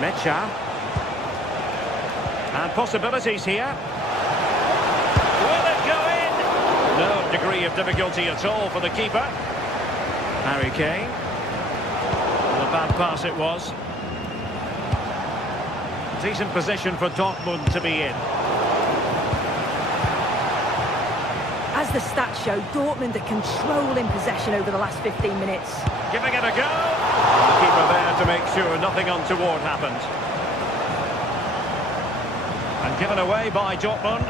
Mecha. And possibilities here. Will it go in? No degree of difficulty at all for the keeper. Harry Kane. Well, a bad pass it was. Decent position for Dortmund to be in. As the stats show, Dortmund are controlling possession over the last 15 minutes. Giving it a go. The keeper there to make sure nothing untoward happened. And given away by Dortmund.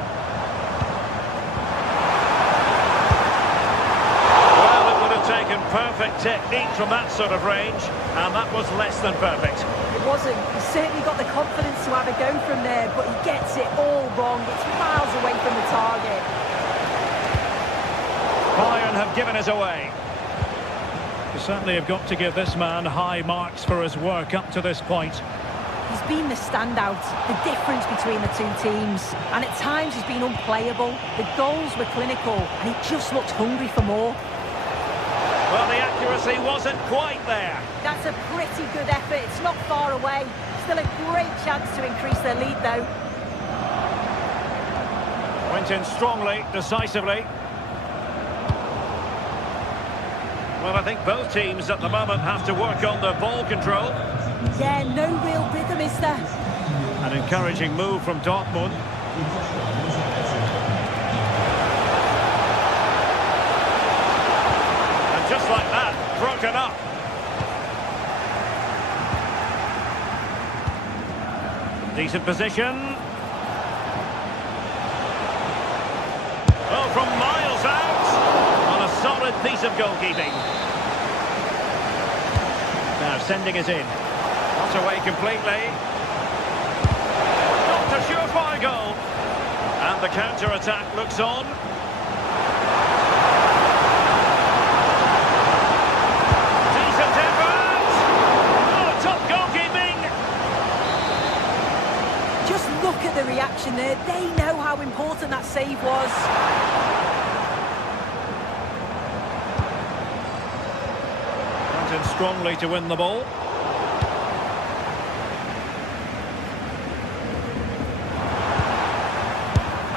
Well, it would have taken perfect technique from that sort of range, and that was less than perfect. It wasn't. He's certainly got the confidence to have a go from there, but he gets it all wrong. It's miles away from the target. Bayern have given it away. You certainly have got to give this man high marks for his work up to this point. He's been the standout, the difference between the two teams. And at times he's been unplayable. The goals were clinical, and he just looked hungry for more. Well, the accuracy wasn't quite there. That's a pretty good effort. It's not far away. Still a great chance to increase their lead, though. Went in strongly, decisively. Well, I think both teams at the moment have to work on the ball control. Yeah, no real rhythm, is there? An encouraging move from Dortmund. And just like that, broken up. Decent position. Oh, from miles out. On a solid piece of goalkeeping. Now sending it in. Not away completely. Not a surefire goal. And the counter-attack looks on. Decent effort. Oh, top goalkeeping. Just look at the reaction there. They know how important that save was. Went in strongly to win the ball.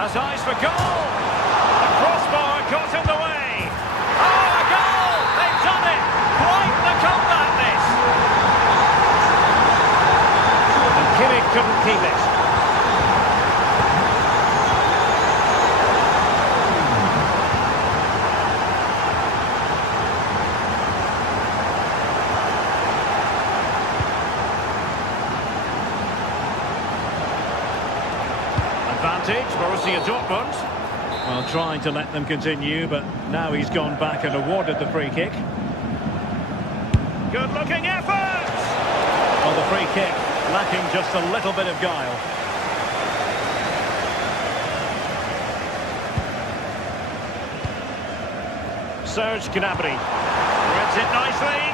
Has eyes for goal. The crossbar got in the way. Oh, a goal! They've done it! Quite the comeback, this! And Kimmich couldn't keep it. Advantage, Borussia Dortmund. Well, trying to let them continue, but now he's gone back and awarded the free kick. Good-looking effort! Well, the free kick lacking just a little bit of guile. Serge Gnabry reads it nicely.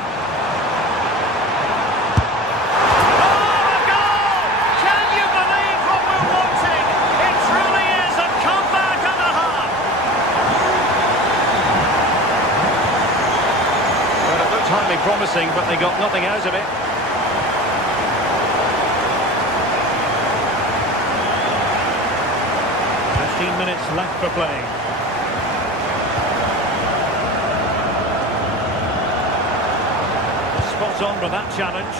Highly promising, but they got nothing out of it. "15 minutes left for play. Spot on with that challenge.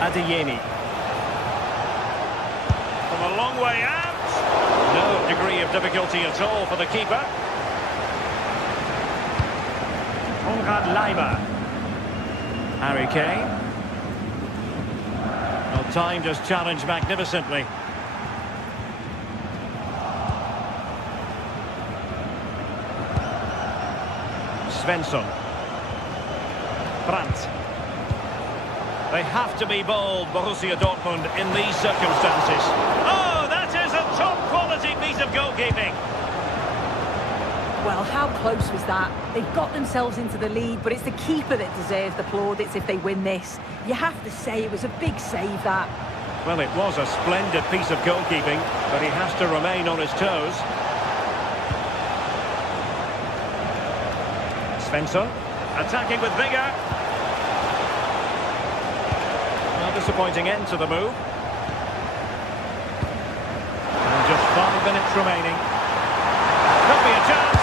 Adeyemi. From a long way out. No degree of difficulty at all for the keeper. Leimer. Harry Kane. Well, timed his challenge magnificently. Svensson. Brandt. They have to be bold, Borussia Dortmund, in these circumstances. Oh, that is a top-quality piece of goalkeeping. Well, how close was that? They've got themselves into the lead, but it's the keeper that deserves the plaudits if they win this. You have to say it was a big save, that. Well, it was a splendid piece of goalkeeping, but he has to remain on his toes. Svensson, attacking with vigour. A disappointing end to the move. And just 5 minutes remaining. Could be a chance.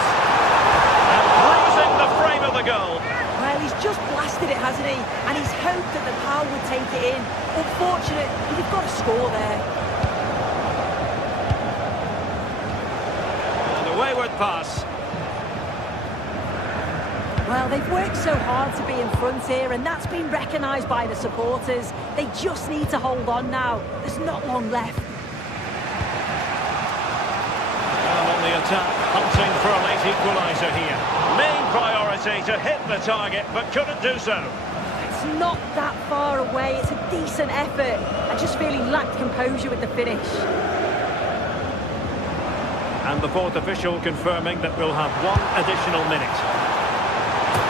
The frame of the goal. Well, he's just blasted it, hasn't he? And he's hoped that the power would take it in. Unfortunate, but you've got to score there. And a wayward pass. Well, they've worked so hard to be in front here, and that's been recognised by the supporters. They just need to hold on now. There's not long left. And on the attack, hunting for a late equaliser here. Main priority to hit the target, but couldn't do so. It's not that far away. It's a decent effort. I just feel he lacked composure with the finish. And the fourth official confirming that we'll have 1 additional minute.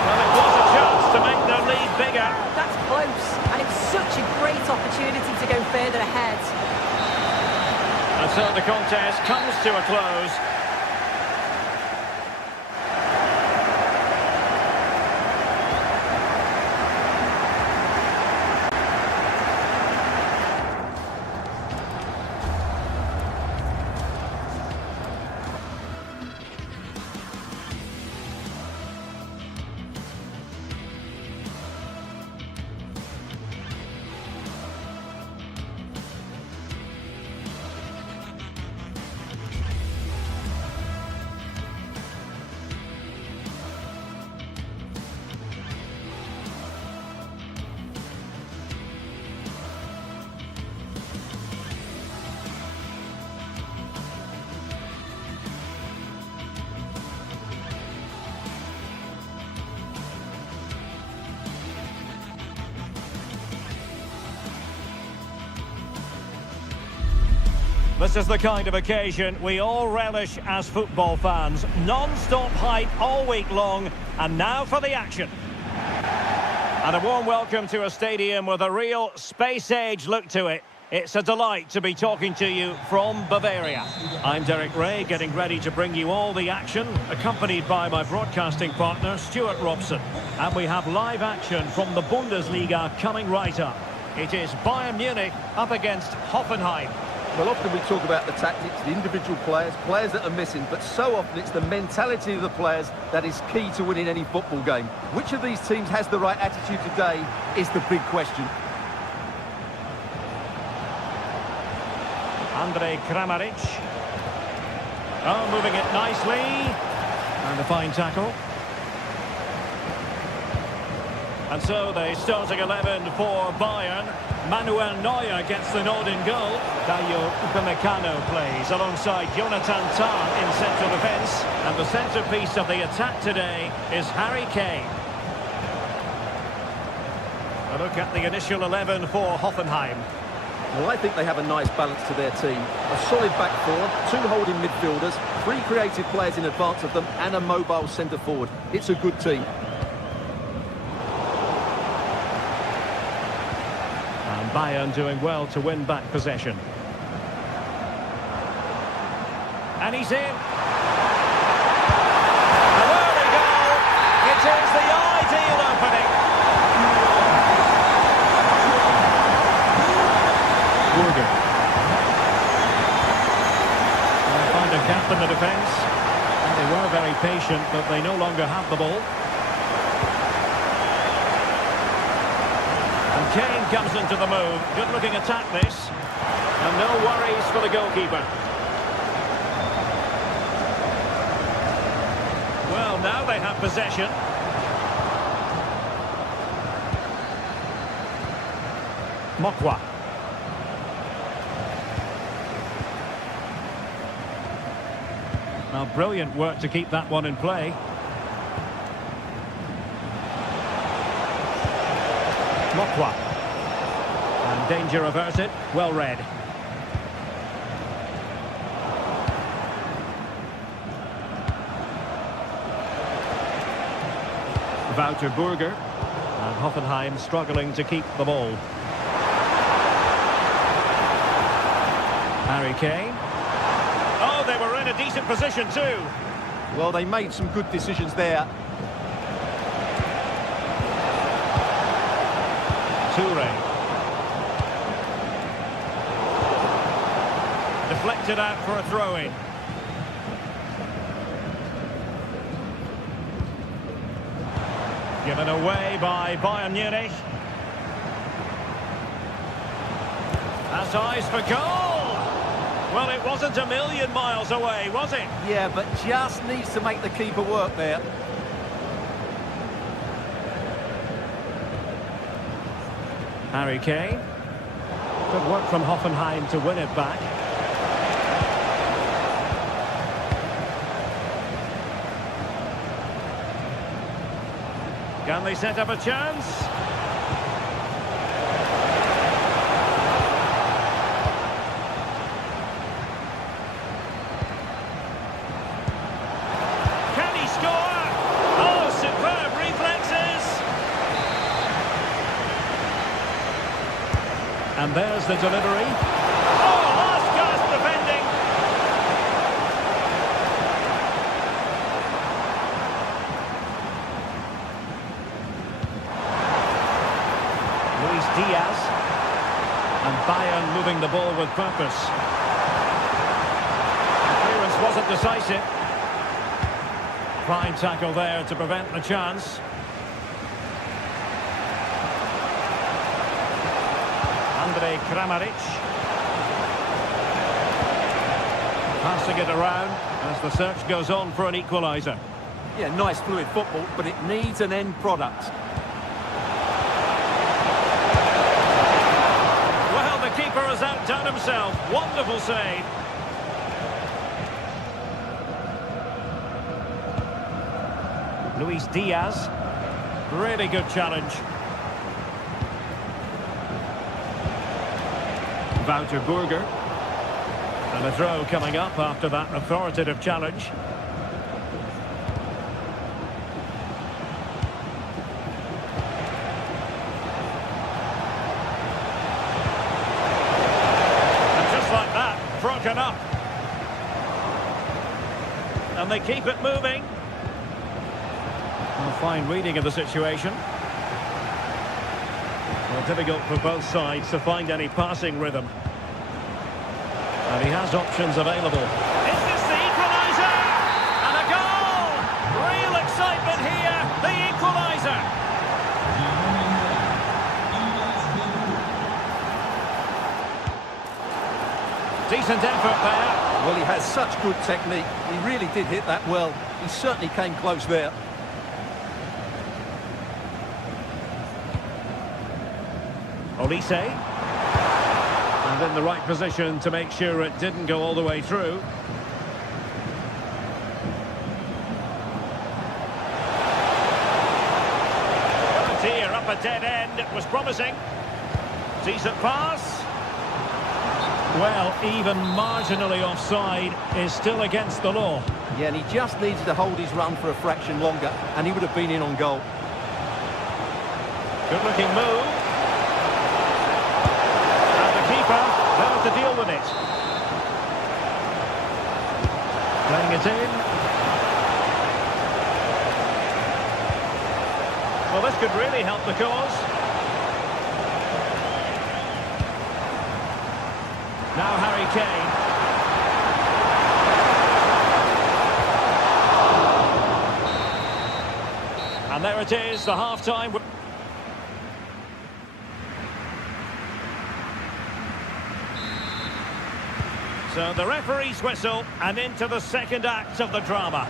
Well, it was a chance to make their lead bigger. That's close, and it's such a great opportunity to go further ahead. And so the contest comes to a close. This is the kind of occasion we all relish as football fans. Non-stop hype all week long, and now for the action. And a warm welcome to a stadium with a real space-age look to it. It's a delight to be talking to you from Bavaria. I'm Derek Ray, getting ready to bring you all the action, accompanied by my broadcasting partner, Stuart Robson. And we have live action from the Bundesliga coming right up. It is Bayern Munich up against Hoffenheim. Well, often we talk about the tactics, the individual players that are missing, but so often it's the mentality of the players that is key to winning any football game. Which of these teams has the right attitude today is the big question. Andrej Kramaric. Oh, moving it nicely. And a fine tackle. And so the starting 11 for Bayern. Manuel Neuer gets the nod in goal. Dayo Upamecano plays alongside Jonathan Tah in central defence. And the centrepiece of the attack today is Harry Kane. A look at the initial 11 for Hoffenheim. Well, I think they have a nice balance to their team. A solid back four, 2 holding midfielders, 3 creative players in advance of them, and a mobile centre forward. It's a good team. And Bayern doing well to win back possession. And he's in. And there we go. It is the ideal opening. Burger. They find a gap in the defence. And they were very patient, but they no longer have the ball. And Kane comes into the move. Good-looking attack, this. And no worries for the goalkeeper. Well, now they have possession. Mokwa. Now, brilliant work to keep that one in play. Mokwa. And danger averted. Well read. Wouter Burger. And Hoffenheim struggling to keep the ball. Harry Kane. Oh, they were in a decent position too. Well, they made some good decisions there. Toure. Deflected out for a throw-in. Given away by Bayern Munich. Has eyes for goal. Well, it wasn't a million miles away, was it? Yeah, but just needs to make the keeper work there. Harry Kane. Good work from Hoffenheim to win it back. Can they set up a chance? Can he score? Oh, superb reflexes! And there's the delivery. Oh, last-gasp defending! Luis Diaz. And Bayern moving the ball with purpose. The clearance wasn't decisive. Fine tackle there to prevent the chance. Andrej Kramaric. Passing it around as the search goes on for an equaliser. Yeah, nice fluid football, but it needs an end product. Well, the keeper has outdone himself. Wonderful save. Luis Diaz. Really good challenge. Wouter Burger. And a throw coming up after that authoritative challenge. And just like that, broken up. And they keep it moving. A fine reading of the situation. Well, difficult for both sides to find any passing rhythm. And he has options available. Is this the equaliser? And a goal! Real excitement here, the equaliser. Decent effort there. Well, he has such good technique. He really did hit that well. He certainly came close there. Olise. And in the right position to make sure it didn't go all the way through. Oh dear, up a dead end. It was promising. Decent pass. Well, even marginally offside is still against the law. Yeah, and he just needed to hold his run for a fraction longer, and he would have been in on goal. Good-looking move. And the keeper there to deal with it. Playing it in. Well, this could really help the cause. Now Harry Kane. And there it is, the half-time. So the referee's whistle, and into the second act of the drama.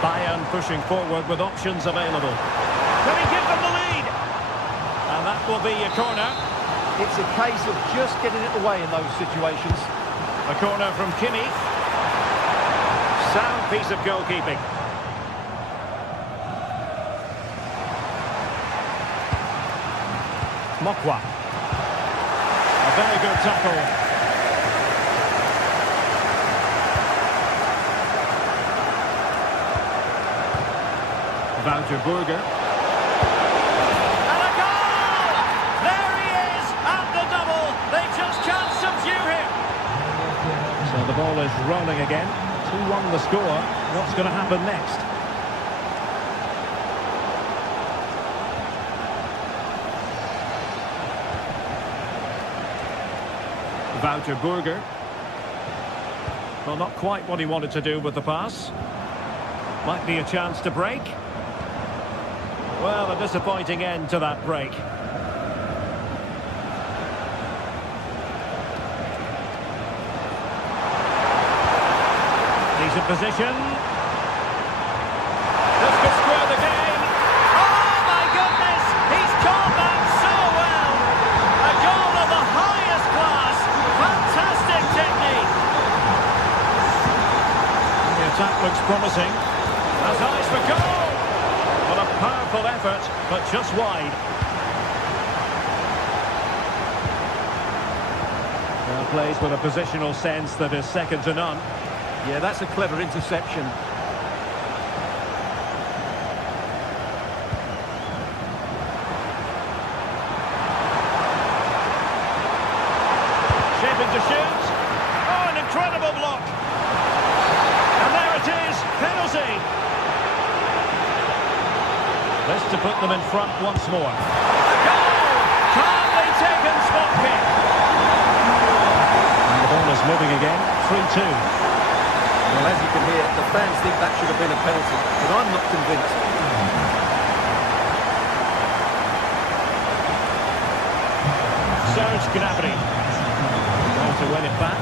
Bayern pushing forward with options available. Can he give them the lead? And that will be a corner. It's a case of just getting it away in those situations. A corner from Kimmich. Sound piece of goalkeeping. Mokwa. A very good tackle. Burger. And a goal! There he is at the double. They just can't subdue him. So the ball is rolling again. 2-1 the score. What's going to happen next? Burger. Well, not quite what he wanted to do with the pass. Might be a chance to break. Well, a disappointing end to that break. Decent position. This could square the game. Oh my goodness! He's caught that so well. A goal of the highest class. Fantastic technique. The attack looks promising. Has eyes for goal. Well, a powerful effort, but just wide. Well, plays with a positional sense that is second to none. Yeah, that's a clever interception. Shaping to shoot. Oh, an incredible block. And there it is, penalty. This to put them in front once more. Goal! Calmly taken spot kick. And the ball is moving again, 3-2. Well, as you can hear, the fans think that should have been a penalty, but I'm not convinced. Serge Gnabry. Trying to win it back.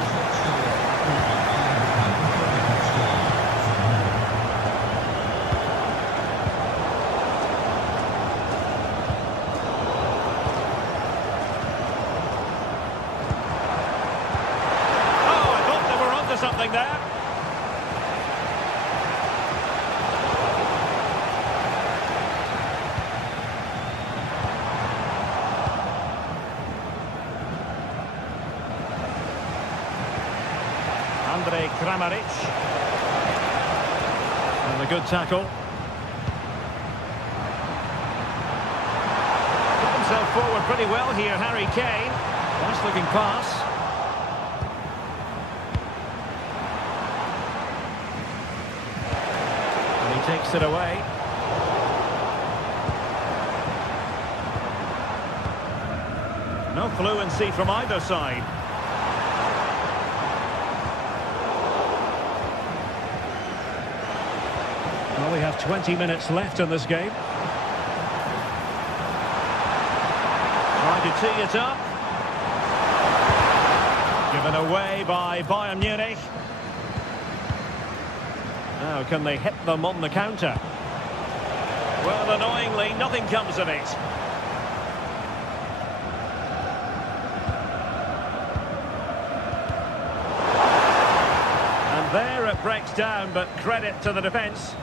Oh, I thought they were onto something there. Kramaric. And a good tackle. Put himself forward pretty well here, Harry Kane. Nice looking pass. Takes it away. No fluency from either side. Well, we have 20 minutes left in this game. Trying to tee it up. Given away by Bayern Munich. Now, can they hit them on the counter? Well, annoyingly, nothing comes of it. And there it breaks down, but credit to the defence.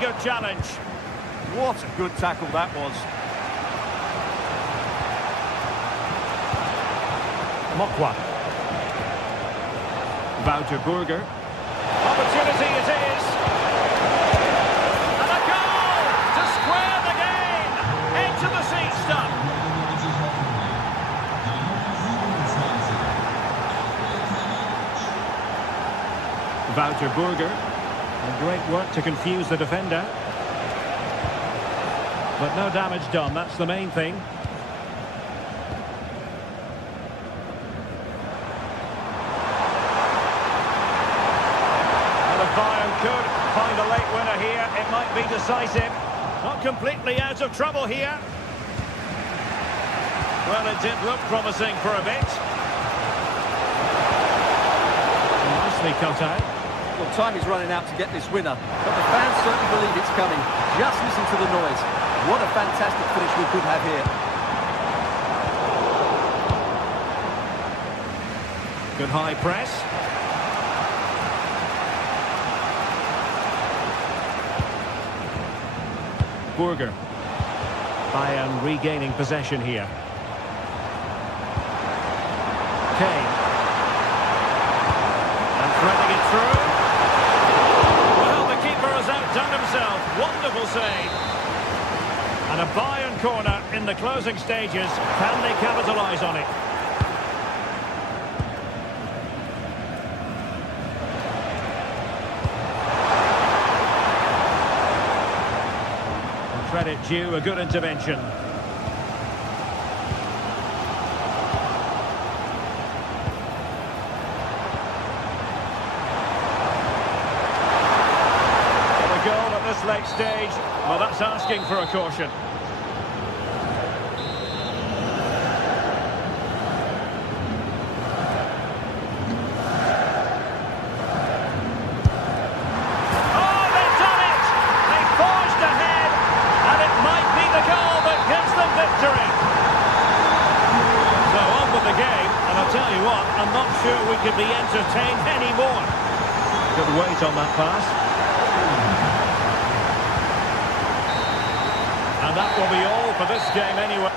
Good challenge. What a good tackle that was. Mokwa. Wouter Burger. Opportunity it is. And a goal to square the game. Into the seat stump. Wouter Burger. And great work to confuse the defender. But no damage done, that's the main thing. And if Bayern could find a late winner here, it might be decisive. Not completely out of trouble here. Well, it did look promising for a bit. Nicely cut out. Well, time is running out to get this winner, but the fans certainly believe it's coming. Just listen to the noise. What a fantastic finish we could have here. Good high press. Burger. Bayern regaining possession here. Kane. And threading it through. Well, the keeper has outdone himself. Wonderful save. And a Bayern corner in the closing stages. Can they capitalise on it? And credit due, a good intervention. Late stage, well, that's asking for a caution. Oh, they've done it! They forged ahead, and it might be the goal that gives them victory. So on with the game, and I'll tell you what, I'm not sure we could be entertained anymore. Good weight on that pass. And that will be all for this game anyway.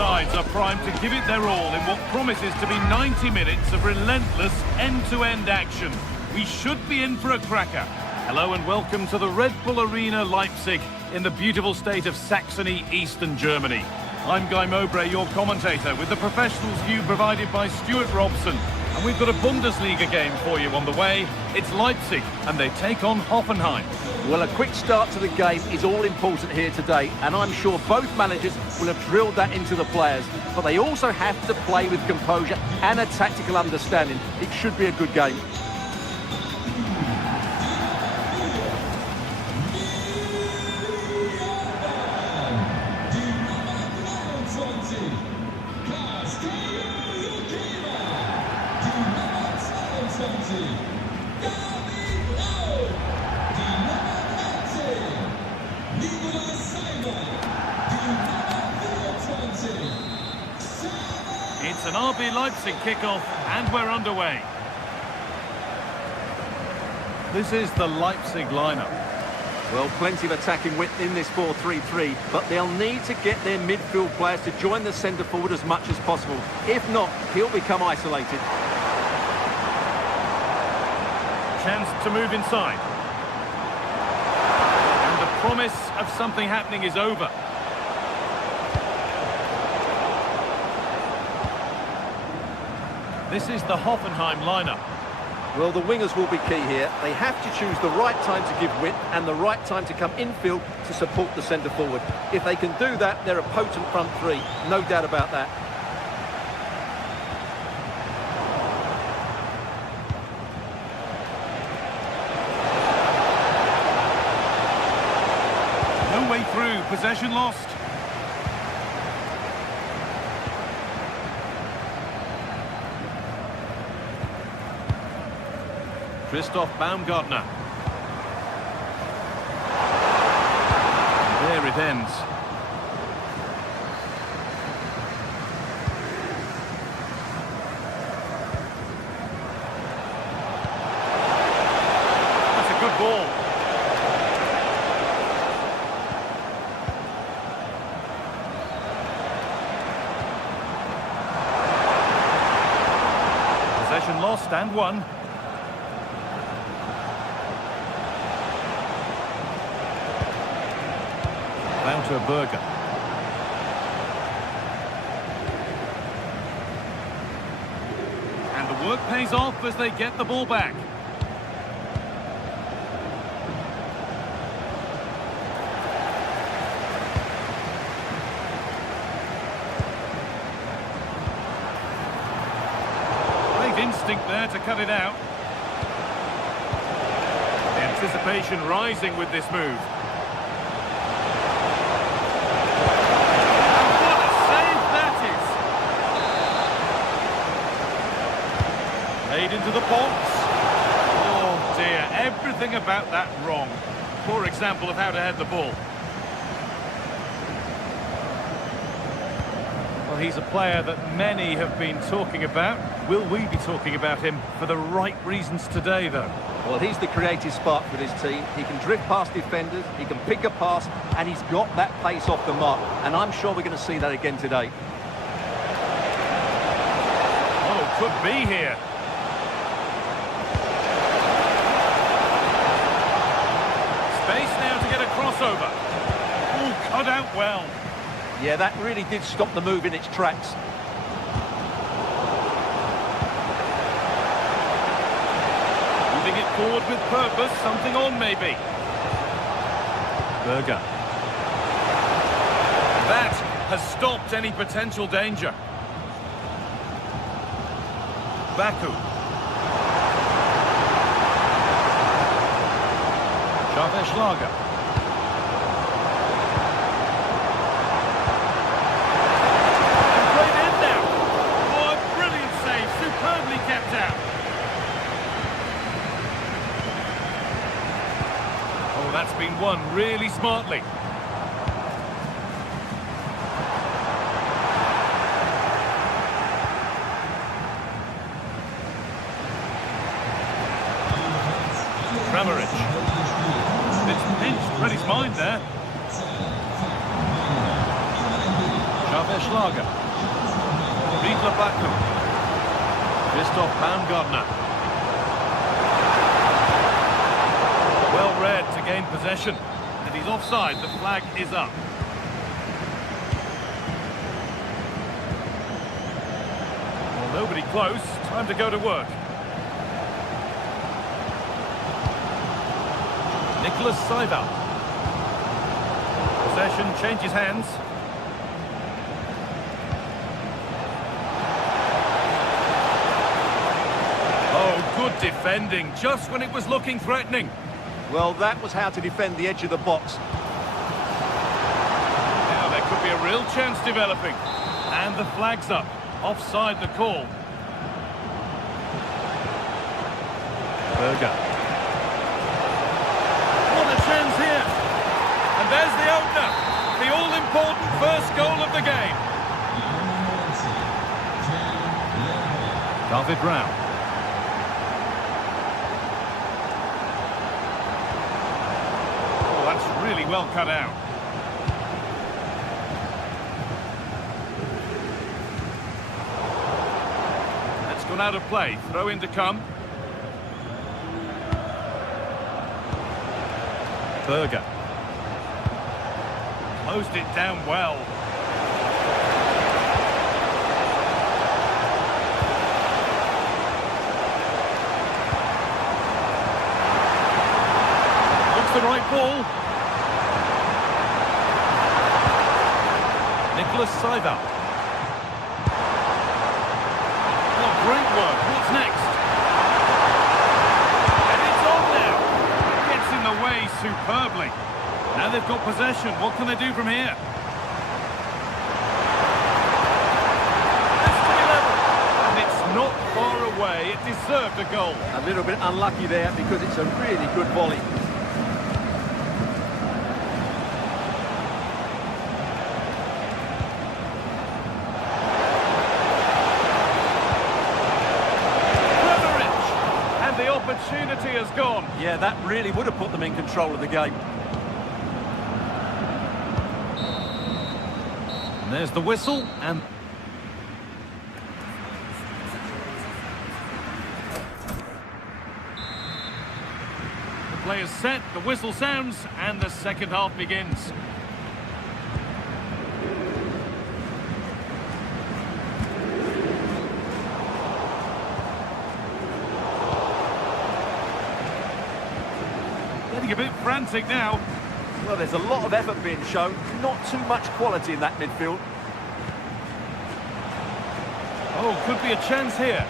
sides are primed to give it their all in what promises to be 90 minutes of relentless end-to-end action. We should be in for a cracker. Hello and welcome to the Red Bull Arena Leipzig in the beautiful state of Saxony, eastern Germany. I'm Guy Mowbray, your commentator, with the professionals view provided by Stuart Robson. And we've got a Bundesliga game for you on the way. It's Leipzig, and they take on Hoffenheim. Well, a quick start to the game is all important here today, and I'm sure both managers will have drilled that into the players. But they also have to play with composure and a tactical understanding. It should be a good game. It's an RB Leipzig kickoff, and we're underway. This is the Leipzig lineup. Well, plenty of attacking width in this 4-3-3, but they'll need to get their midfield players to join the centre forward as much as possible. If not, he'll become isolated. Chance to move inside. And the promise of something happening is over. This is the Hoffenheim lineup. Well, the wingers will be key here. They have to choose the right time to give width and the right time to come infield to support the centre forward. If they can do that, they're a potent front three. No doubt about that. No way through. Possession lost. Christoph Baumgartner. There it ends. That's a good ball. Possession lost and won. Down to a Berger. And the work pays off as they get the ball back. Great instinct there to cut it out. The anticipation rising with this move. Played into the box. Oh dear, everything about that wrong. Poor example of how to head the ball. Well, he's a player that many have been talking about. Will we be talking about him for the right reasons today, though? Well, he's the creative spark for this team. He can drift past defenders, he can pick a pass, and he's got that pace off the mark. And I'm sure we're going to see that again today. Oh, could be here. Space now to get a crossover. Oh, cut out well. Yeah, that really did stop the move in its tracks. Moving it forward with purpose, something on maybe. Berger. That has stopped any potential danger. Baku. Schlager. And played in now. Oh, a brilliant save, superbly kept out. Oh, that's been won really smartly. Kramaric. It's pinched, read his mind there. Schlager. Riedler Baku. Christoph Baumgartner. Well read to gain possession. And he's offside. The flag is up. Well, nobody close. Time to go to work. Nicholas Seival. Possession changes hands. Oh, good defending, just when it was looking threatening. Well, that was how to defend the edge of the box. Now there could be a real chance developing. And the flag's up. Offside the call. Berger. What a chance here. And there's the opener. The all-important first goal of the game. David Rao. Oh, that's really well cut out. That's gone out of play. Throw in to come. Berger. Closed it down well. Looks the right ball. Nicholas Seival. Oh, great work. What's next? And it's on now. Gets in the way superbly. Now they've got possession. What can they do from here? That's to be level. And it's not far away. It deserved a goal. A little bit unlucky there because it's a really good volley. And the opportunity has gone. Yeah, that really would have put them in control of the game. And there's the whistle, and the play is set, the whistle sounds, and the second half begins. Getting a bit frantic now. Well, there's a lot of effort being shown, not too much quality in that midfield. Oh, could be a chance here.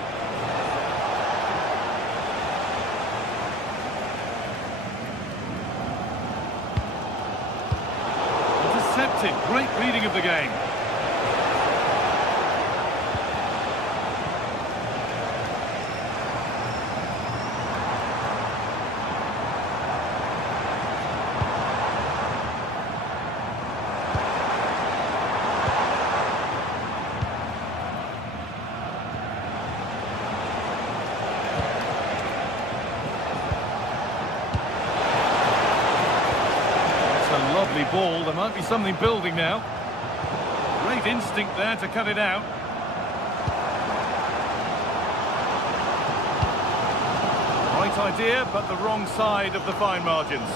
Intercepted, great reading of the game. Lovely ball, there might be something building now. Great instinct there to cut it out. Right idea, but the wrong side of the fine margins.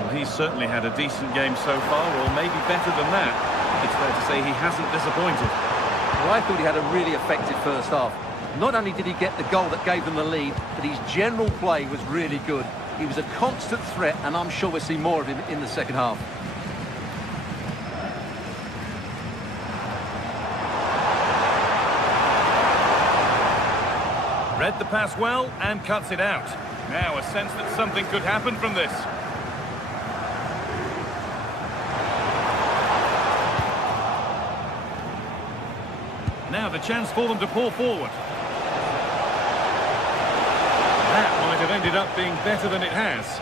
Well, he's certainly had a decent game so far, or maybe better than that. It's fair to say he hasn't disappointed. Well, I thought he had a really effective first half. Not only did he get the goal that gave them the lead, but his general play was really good. He was a constant threat, and I'm sure we'll see more of him in the second half. Read the pass well and cuts it out. Now a sense that something could happen from this. Now the chance for them to pour forward. That might have ended up being better than it has.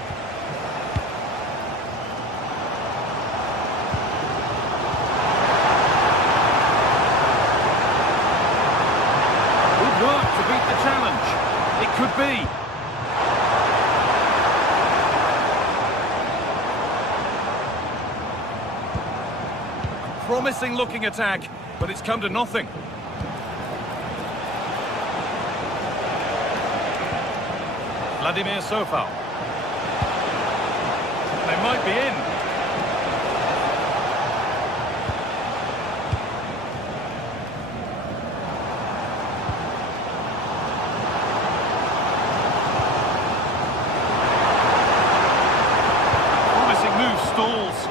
Good work to beat the challenge. It could be. Promising looking attack, but it's come to nothing. Vladimir Sofal. They might be in. Promising move stalls.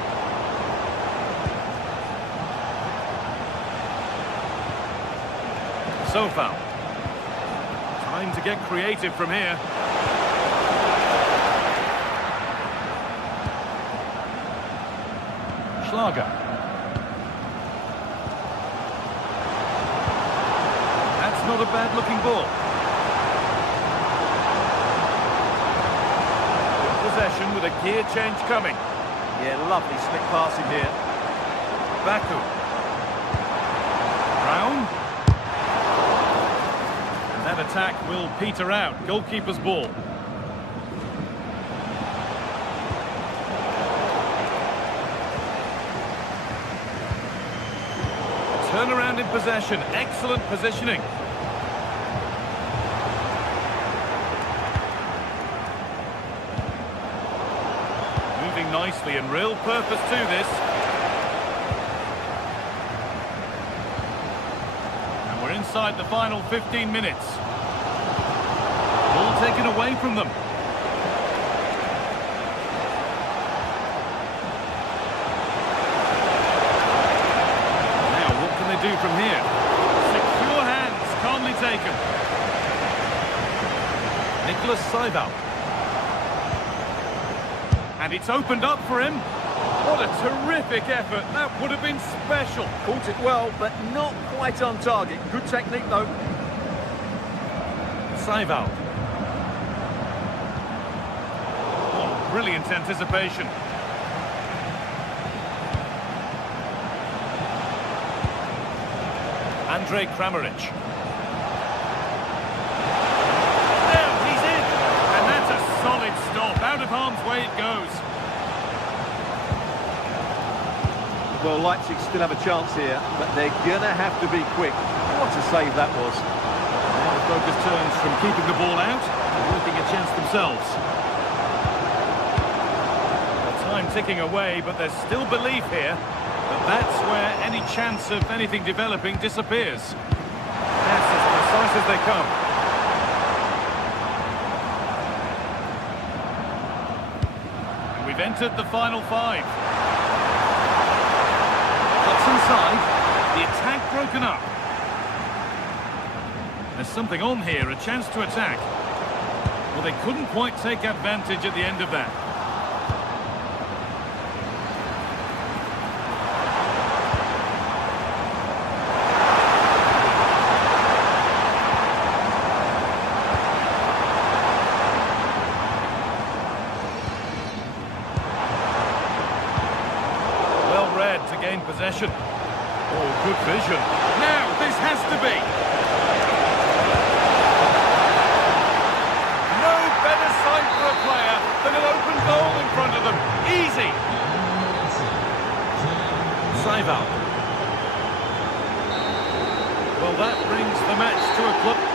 Sofal. Time to get creative from here. Schlager. That's not a bad looking ball. Good possession with a gear change coming. Yeah, lovely slick passing here. Baku. Brown. And that attack will peter out. Goalkeeper's ball. Turn around in possession. Excellent positioning. Moving nicely and real purpose to this. And we're inside the final 15 minutes. Ball taken away from them. Do from here. Secure hands, calmly taken. Nicholas Seibel. And it's opened up for him. What a terrific effort. That would have been special. Caught it well, but not quite on target. Good technique, though. Seibel. Oh, brilliant anticipation. Andrej Kramaric. There, he's in! And that's a solid stop. Out of harm's way it goes. Well, Leipzig still have a chance here, but they're going to have to be quick. What a save that was. Now the focus turns from keeping the ball out to working a chance themselves. The time ticking away, but there's still belief here. But that's where any chance of anything developing disappears. That's as precise as they come. And we've entered the final 5. Cuts inside. The attack broken up. There's something on here, a chance to attack. Well, they couldn't quite take advantage at the end of that. To gain possession. Oh, good vision. Now, this has to be. No better sight for a player than an open goal in front of them. Easy. Seibel. Well, that brings the match to a close.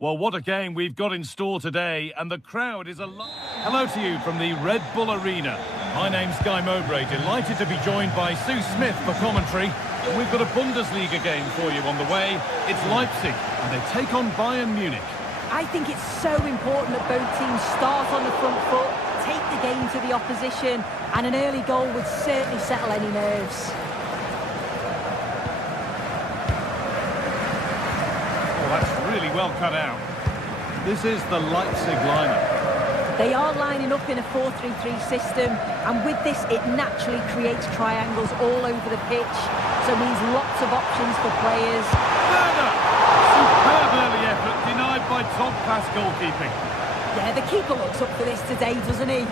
Well, what a game we've got in store today, and the crowd is alive. Hello to you from the Red Bull Arena. My name's Guy Mowbray, delighted to be joined by Sue Smith for commentary. And we've got a Bundesliga game for you on the way. It's Leipzig, and they take on Bayern Munich. I think it's so important that both teams start on the front foot, take the game to the opposition, and an early goal would certainly settle any nerves. That's really well cut out. This is the Leipzig lineup. They are lining up in a 4-3-3 system, and with this it naturally creates triangles all over the pitch, so it means lots of options for players. Werner! Superb early effort, denied by top-class goalkeeping. Yeah, the keeper looks up for this today, doesn't he?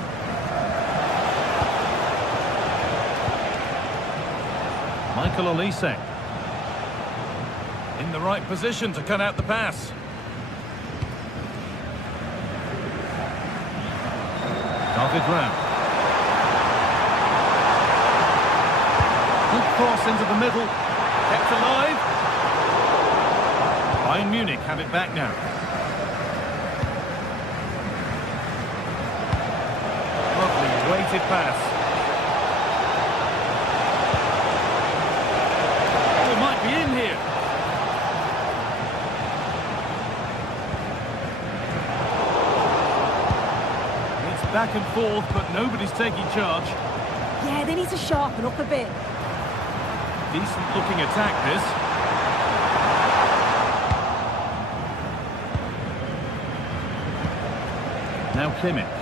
Michael Olise. In the right position to cut out the pass. David Raum. Good cross into the middle. Kept alive. Bayern Munich have it back now. Lovely weighted pass. Oh, might be in here. Back and forth, but nobody's taking charge. Yeah, they need to sharpen up a bit. Decent looking attack, this. Now Kimmich.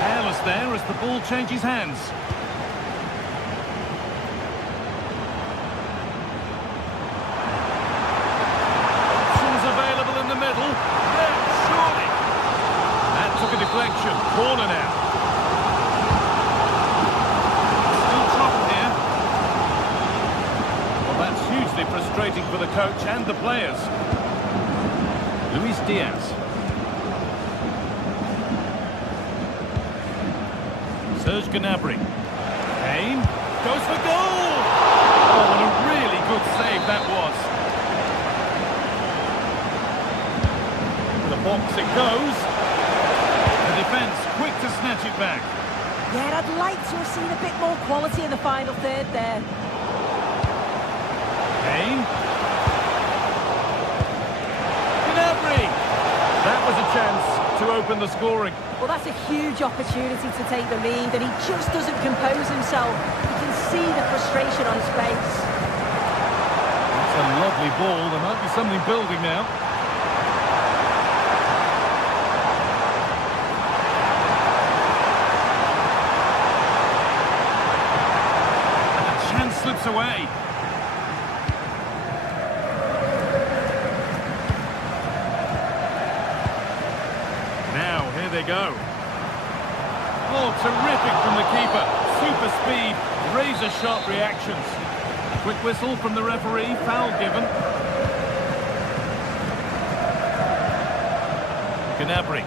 Careless there as the ball changes hands. Deflection, corner now. Still trouble here. Well, that's hugely frustrating for the coach and the players. Luis Diaz. Serge Gnabry. Kane goes for goal! Oh, what a really good save that was. To the box it goes. Defence quick to snatch it back. Yeah, I'd like to have seen a bit more quality in the final third there. Kane. Gnabry. That was a chance to open the scoring. Well, that's a huge opportunity to take the lead, and he just doesn't compose himself. You can see the frustration on his face. That's a lovely ball. There might be something building now. Slips away. Now, here they go. Oh, terrific from the keeper. Super speed, razor-sharp reactions. Quick whistle from the referee, foul given. Gnabry.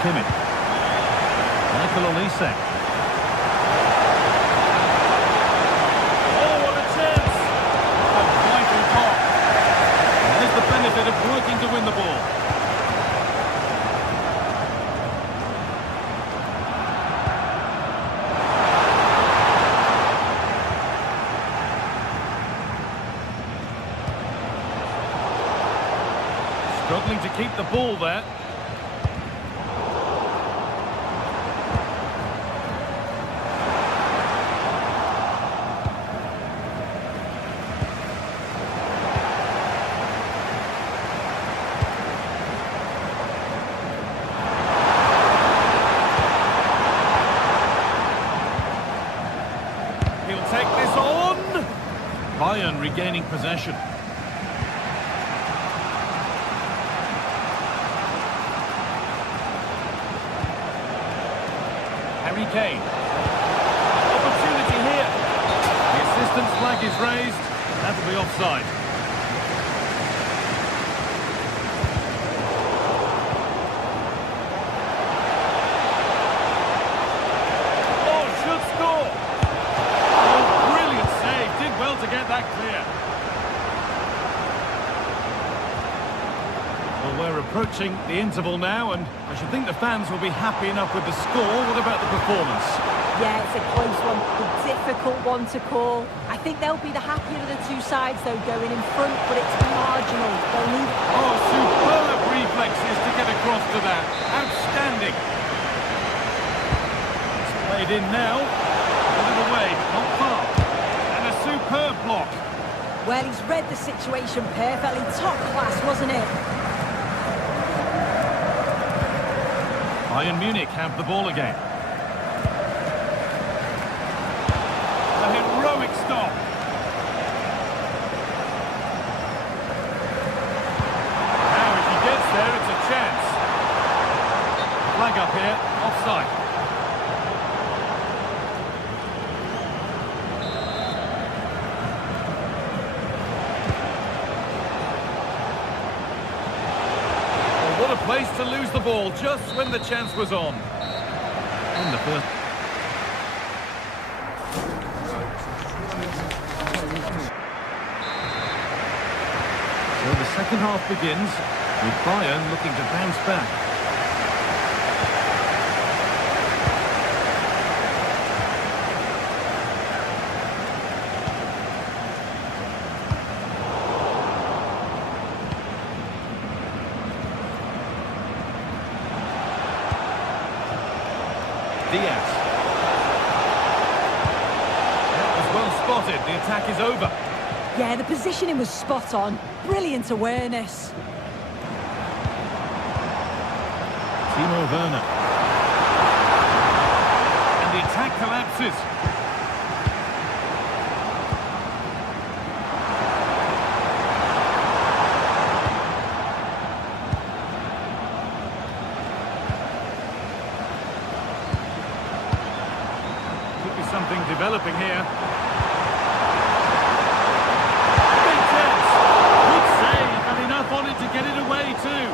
Kimmich. Michael Olise. Oh, what a chance! A vital pop. There's the benefit of working to win the ball. Struggling to keep the ball there. regaining possession. Harry Kane. Opportunity here. The assistant's flag is raised. That'll be offside. Oh, should score. Oh, brilliant save. Did well to get that clear. Well, we're approaching the interval now, and I should think the fans will be happy enough with the score. What about the performance? Yeah, it's a close one, a difficult one to call. I think they'll be the happier of the two sides, though, going in front, but it's marginal. They'll need... Oh, superb reflexes to get across to that. Outstanding. It's played in now. A little away, not far. And a superb block. Well, he's read the situation perfectly. Top class, wasn't it? Bayern Munich have the ball again. A heroic stop. Now, if he gets there, it's a chance. Flag up here, offside. Well, what a place to lose the ball just when the chance was on. In the first. So the second half begins with Bayern looking to bounce back. Diaz. That was well spotted. The attack is over. Yeah, the positioning was spot on. Brilliant awareness. Timo Werner. And the attack collapses. Could be something developing here. Big chance. Good save and enough on it to get it away too.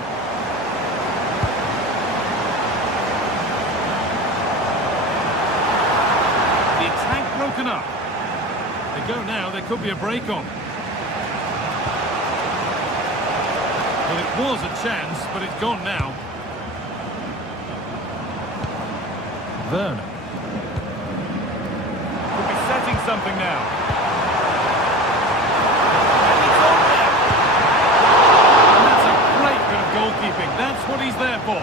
The attack broken up. They go now, there could be a break on. Well, it was a chance, but it's gone now. Werner. Could be setting something now. And it's on there. And that's a great bit of goalkeeping. That's what he's there for.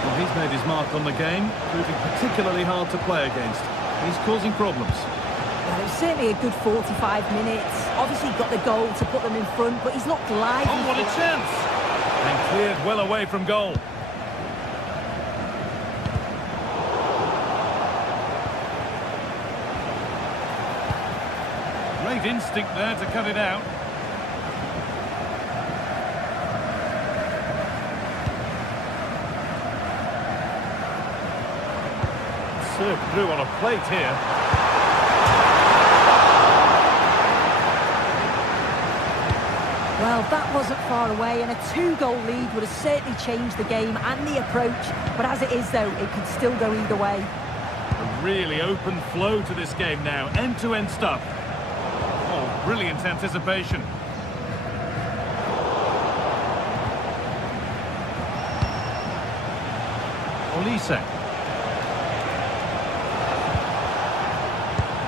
Well, he's made his mark on the game, proving particularly hard to play against. He's causing problems. Well, it was certainly a good 45 minutes. Obviously got the goal to put them in front, but he's not live. Oh, what a chance! And cleared well away from goal. Great instinct there to cut it out. Served through on a plate here. Well, that wasn't far away, and a 2-goal lead would have certainly changed the game and the approach. But as it is, though, it could still go either way. A really open flow to this game now. End-to-end stuff. Oh, brilliant anticipation. Olise.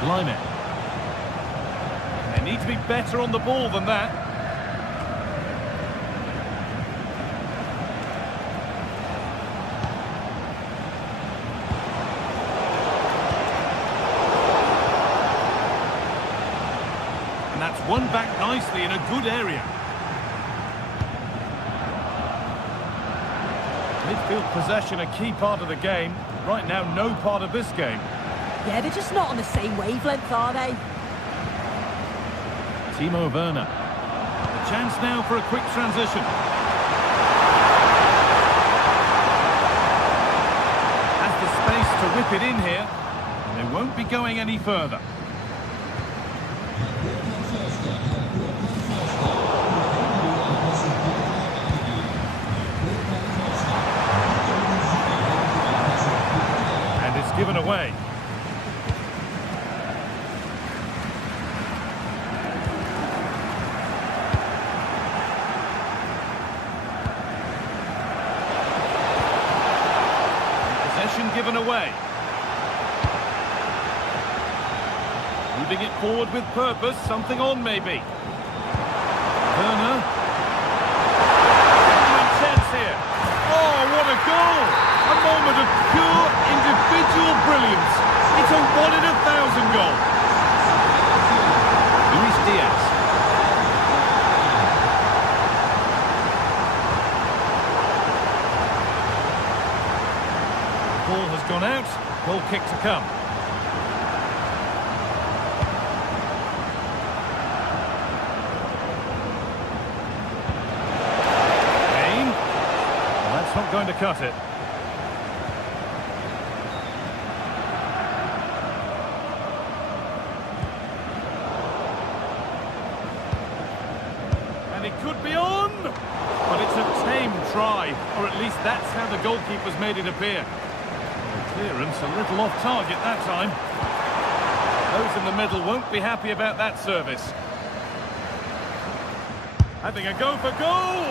Lyman. They need to be better on the ball than that. And that's won back nicely in a good area. Midfield possession a key part of the game. Right now, no part of this game. Yeah, they're just not on the same wavelength, are they? Timo Werner. A chance now for a quick transition. Has the space to whip it in here. They won't be going any further. And it's given away. Given away. Moving it forward with purpose, something on maybe. Werner. Intense here. Oh, what a goal! A moment of pure individual brilliance. It's a 1 in 1,000 goal. Luis Diaz. Ball has gone out, goal kick to come. Kane. Well, that's not going to cut it. And it could be on! But it's a tame try, or at least that's how the goalkeeper's made it appear. Clearance a little off target that time. Those in the middle won't be happy about that service. Having a go for goal!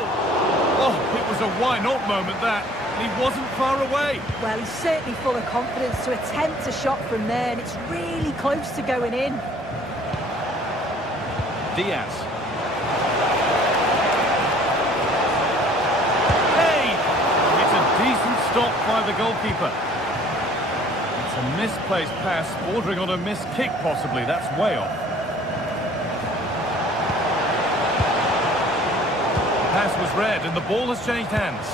Oh, it was a why not moment that. And he wasn't far away. Well, he's certainly full of confidence to attempt a shot from there, and it's really close to going in. Diaz. Hey! It's a decent stop by the goalkeeper. A misplaced pass, bordering on a missed kick possibly. That's way off. The pass was read and the ball has changed hands.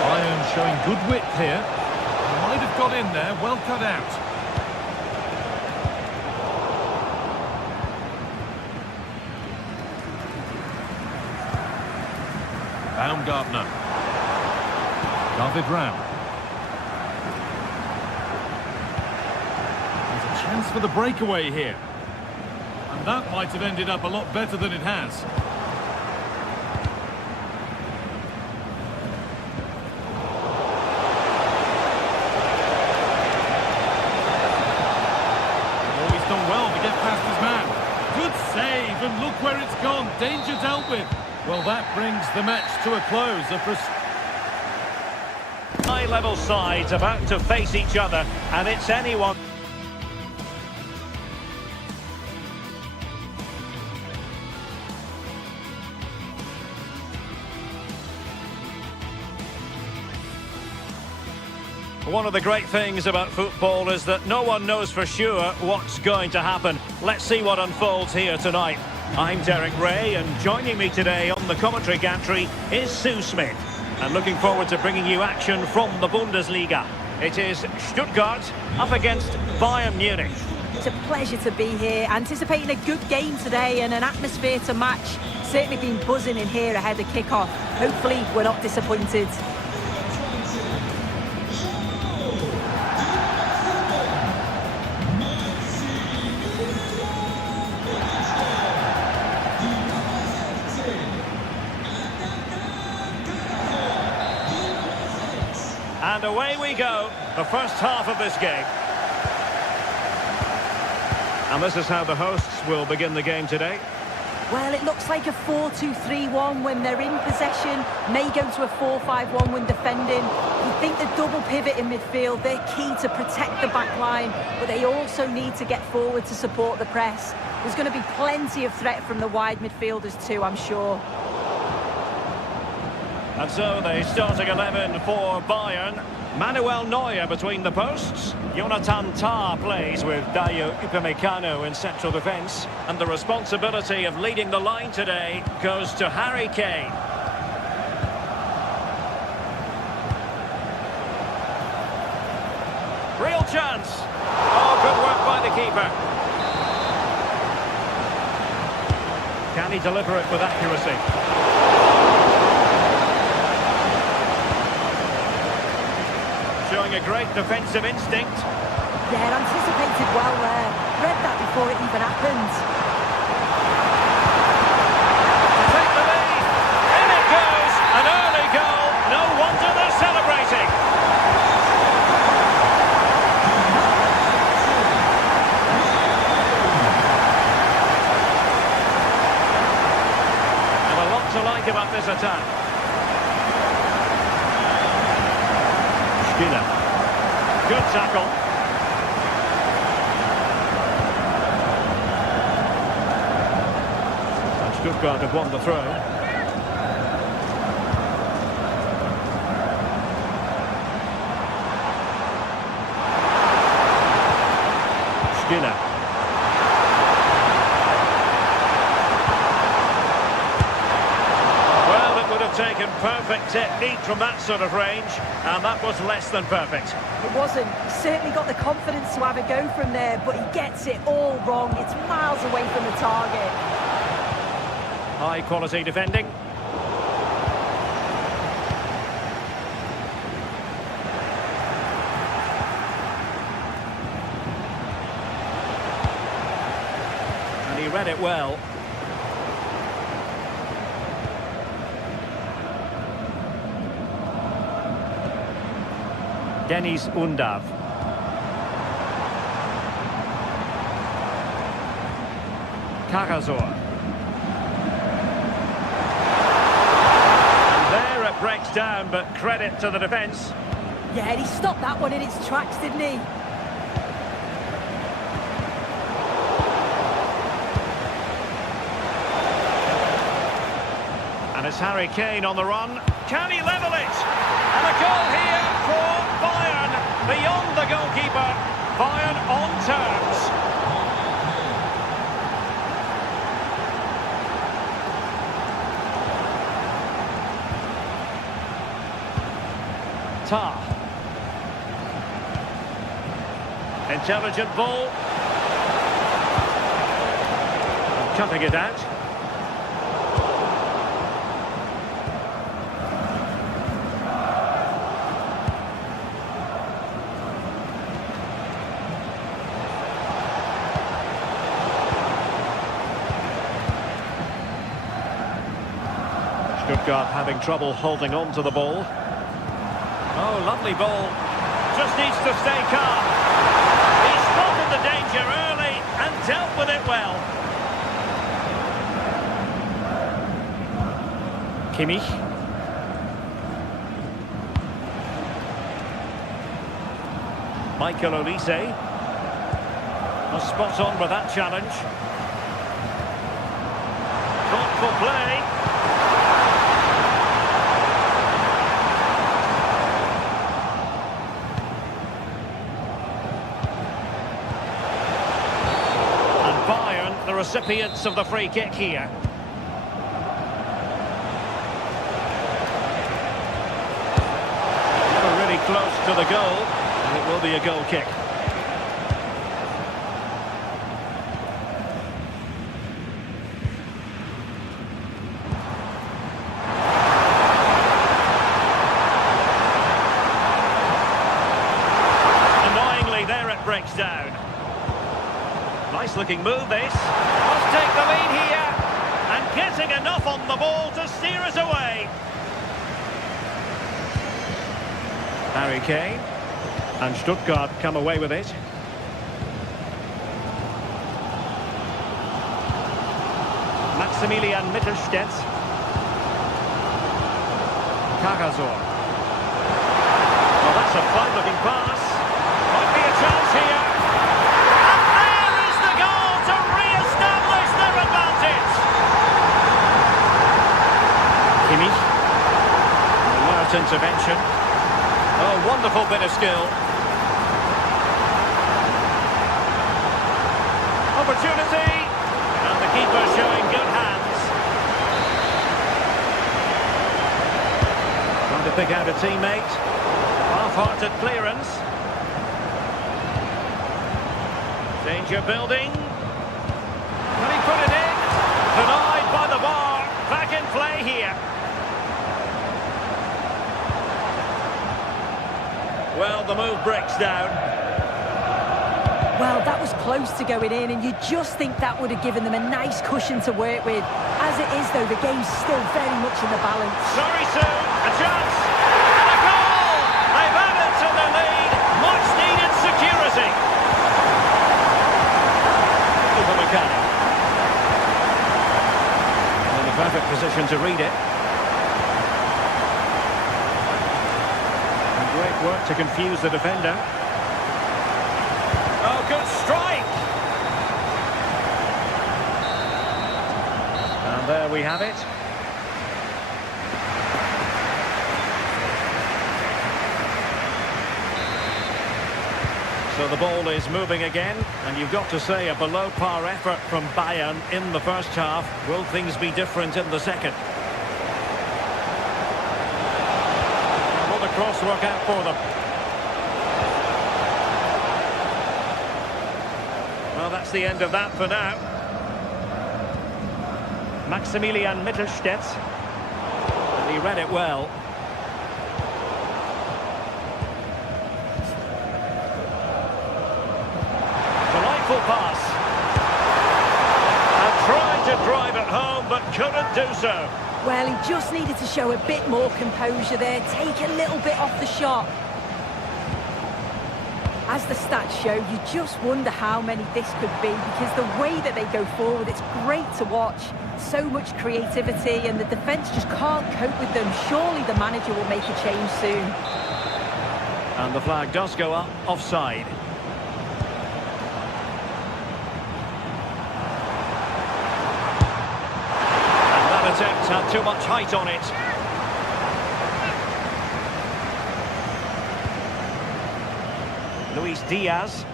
Bayern showing good width here. He might have got in there, well cut out. Baumgartner. David Raum. There's a chance for the breakaway here. And that might have ended up a lot better than it has. Oh, he's done well to get past his man. Good save, and look where it's gone. Danger dealt with. Well, that brings the match to a close. High-level sides about to face each other, and it's anyone. One of the great things about football is that no one knows for sure what's going to happen. Let's see what unfolds here tonight. I'm Derek Ray, and joining me today on the commentary gantry is Sue Smith. And looking forward to bringing you action from the Bundesliga. It is Stuttgart up against Bayern Munich. It's a pleasure to be here, anticipating a good game today and an atmosphere to match. Certainly been buzzing in here ahead of kick-off. Hopefully we're not disappointed. And away we go, the first half of this game. And this is how the hosts will begin the game today. Well, it looks like a 4-2-3-1 when they're in possession, may go to a 4-5-1 when defending. You think the double pivot in midfield, they're key to protect the back line, but they also need to get forward to support the press. There's going to be plenty of threat from the wide midfielders too, I'm sure. And so the starting 11 for Bayern. Manuel Neuer between the posts. Jonathan Tah plays with Dayo Upamecano in central defence. And the responsibility of leading the line today goes to Harry Kane. Real chance. Oh, good work by the keeper. Can he deliver it with accuracy? Showing a great defensive instinct. Yeah, anticipated well there. Read that before it even happened. Take the lead. In it goes. An early goal. No wonder they're celebrating. And a lot to like about this attack. Skinner. Good tackle. And Stuttgart have won the throw. Skinner. Well, it would have taken perfect technique from that sort of range, and that was less than perfect. It wasn't. He certainly got the confidence to have a go from there, but he gets it all wrong. It's miles away from the target. High quality defending. And he read it well. Deniz Undav. Karazor. And there it breaks down, but credit to the defence. Yeah, and he stopped that one in its tracks, didn't he? And it's Harry Kane on the run. Can he level it? And a goal here for Bayern. Beyond the goalkeeper. Bayern on terms. Tar. Intelligent ball. Cutting it out. Stuttgart having trouble holding on to the ball. Oh, lovely ball. Just needs to stay calm. He spotted the danger early and dealt with it well. Kimmich. Michael Olise. Was spot on with that challenge. Thoughtful play. The recipients of the free kick here. Never really close to the goal, and it will be a goal kick. Annoyingly, there it breaks down. Nice looking move this. Must take the lead here. And getting enough on the ball to steer us away. Harry Kane. And Stuttgart come away with it. Maximilian Mittelstädt. Karazor. Well, that's a fine looking pass. Might be a chance here. Kimmich. Alert intervention. Oh, wonderful bit of skill. Opportunity. And the keeper showing good hands. Trying to pick out a teammate. Half-hearted clearance. Danger building. Can he put it in? Denied by the bar. Back in play here. Well, the move breaks down. Well, that was close to going in, and you just think that would have given them a nice cushion to work with. As it is, though, the game's still very much in the balance. Sorry, Sue. A chance. And a goal! They've added to the lead. Much needed security. Over McCann. In the perfect position to read it. And great work to confuse the defender. Oh, good strike! And there we have it. So the ball is moving again, and you've got to say a below-par effort from Bayern in the first half. Will things be different in the second? Will the cross work out for them? Well, that's the end of that for now. Maximilian Mittelstädt. And he read it well. Delightful pass. And tried to drive it home, but couldn't do so. Well, he just needed to show a bit more composure there, take a little bit off the shot. As the stats show, you just wonder how many this could be, because the way that they go forward, it's great to watch. So much creativity, and the defence just can't cope with them. Surely the manager will make a change soon. And the flag does go up, offside. And that attempt had too much height on it. Luis Diaz.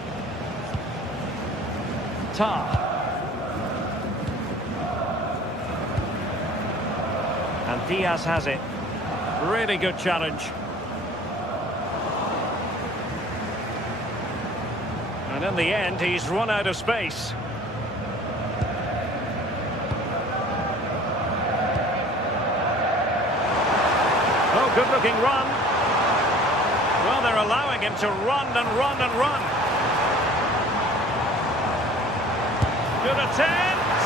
Tar. And Diaz has it. Really good challenge. And in the end, he's run out of space. Oh, good-looking run. Well, they're allowing him to run and run and run. Good attempt.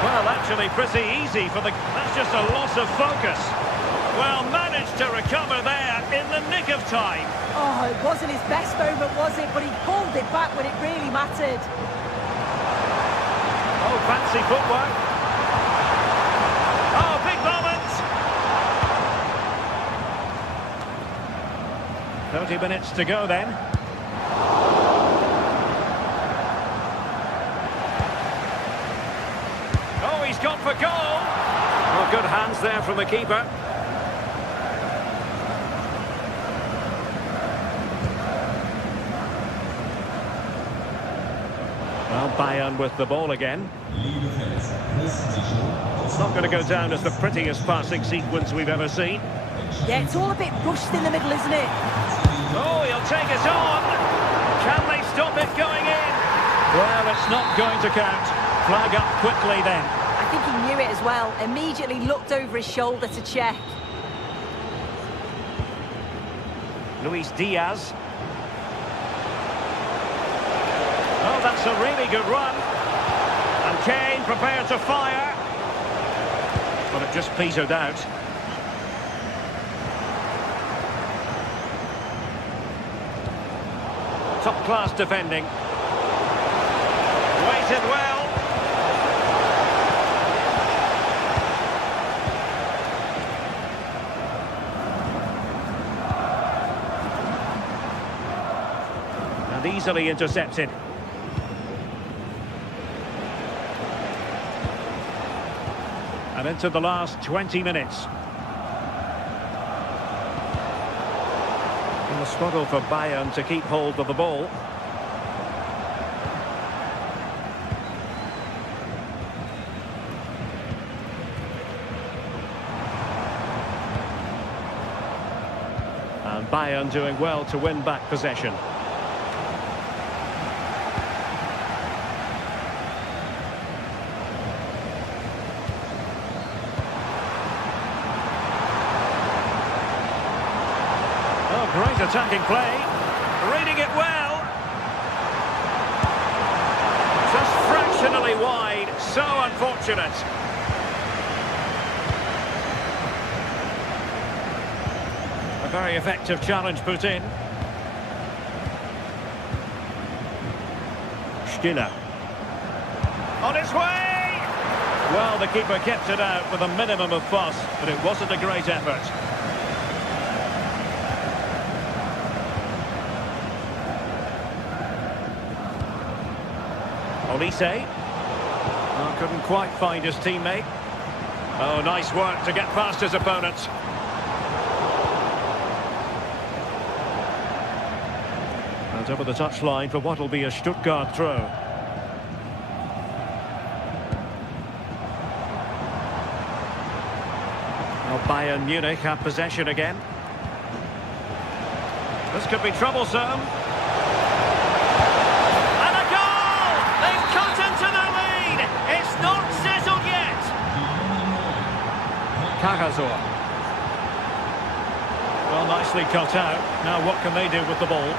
Well, actually pretty easy for the... That's just a loss of focus. Well, managed to recover there in the nick of time. Oh, it wasn't his best moment, was it? But he pulled it back when it really mattered. Oh, fancy footwork. Oh, big moment. 30 minutes to go then. Oh, he's gone for goal. Oh, good hands there from the keeper. Well, Bayern with the ball again. It's not going to go down as the prettiest passing sequence we've ever seen. Yeah, it's all a bit rushed in the middle, isn't it? Oh, he'll take it on. Can they stop it going in? Well, it's not going to count. Flag up quickly then. I think he knew it as well. Immediately looked over his shoulder to check. Luis Diaz. Oh, that's a really good run. And Kane prepared to fire. But it just petered out. Top-class defending. Waited well. And easily intercepted. And into the last 20 minutes. A struggle for Bayern to keep hold of the ball. And Bayern doing well to win back possession. Great attacking play. Reading it well. Just fractionally wide. So unfortunate. A very effective challenge put in. Stiller. On his way! Well, the keeper kept it out with a minimum of fuss, but it wasn't a great effort. Olise. Oh, couldn't quite find his teammate. Oh, nice work to get past his opponent. And over the touchline for what will be a Stuttgart throw. Now Bayern Munich have possession again. This could be troublesome. And a goal! They've cut into the lead! It's not settled yet! Cagazor. Well, nicely cut out. Now what can they do with the ball?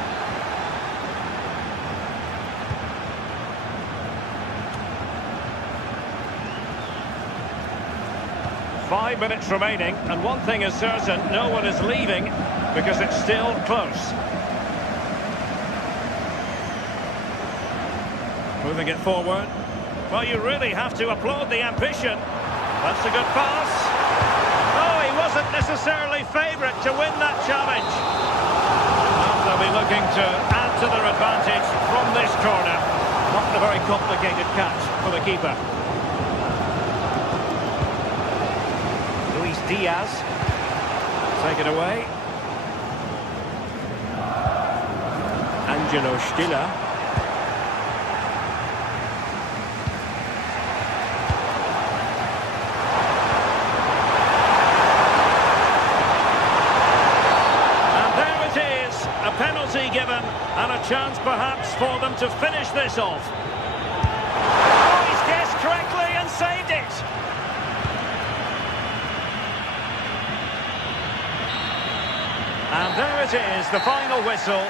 5 minutes remaining, and one thing is certain, no one is leaving because it's still close. Moving it forward. Well, you really have to applaud the ambition. That's a good pass. Oh, he wasn't necessarily favourite to win that challenge. And they'll be looking to add to their advantage from this corner. Not a very complicated catch for the keeper. Diaz, take it away. Angelo Stiller. And there it is, a penalty given and a chance perhaps for them to finish this off. Oh, he's guessed correctly and saved it. And there it is, the final whistle.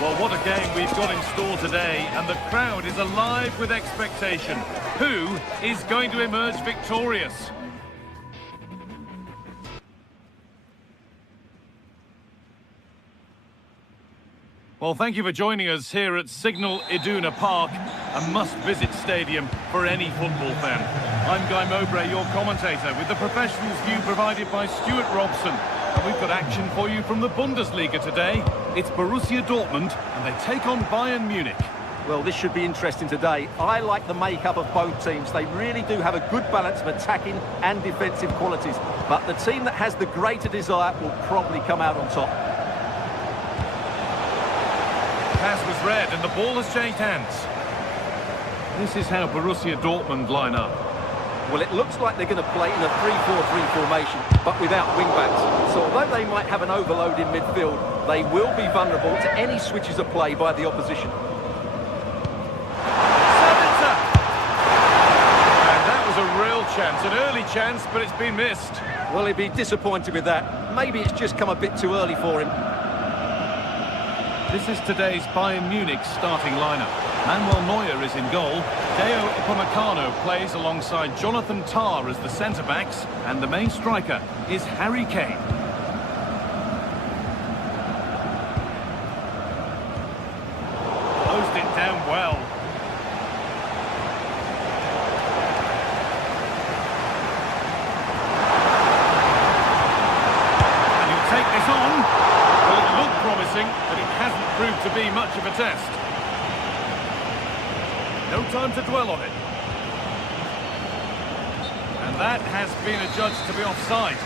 Well, what a game we've got in store today, and the crowd is alive with expectation. Who is going to emerge victorious? Well, thank you for joining us here at Signal Iduna Park, a must-visit stadium for any football fan. I'm Guy Mowbray, your commentator, with the professionals view provided by Stuart Robson. And we've got action for you from the Bundesliga today. It's Borussia Dortmund, and they take on Bayern Munich. Well, this should be interesting today. I like the makeup of both teams. They really do have a good balance of attacking and defensive qualities. But the team that has the greater desire will probably come out on top. Pass was read, and the ball has changed hands. This is how Borussia Dortmund line up. Well, it looks like they're going to play in a 3-4-3 formation, but without wing-backs. So although they might have an overload in midfield, they will be vulnerable to any switches of play by the opposition. It's an early chance, but it's been missed. Well, he'd be disappointed with that. Maybe it's just come a bit too early for him. This is today's Bayern Munich starting lineup. Manuel Neuer is in goal. Deo Upamecano plays alongside Jonathan Tah as the centre-backs. And the main striker is Harry Kane. Closed it down well. Can you take this on? Well, it looked promising, but it hasn't proved to be much of a test. No time to dwell on it. And that has been adjudged to be offside.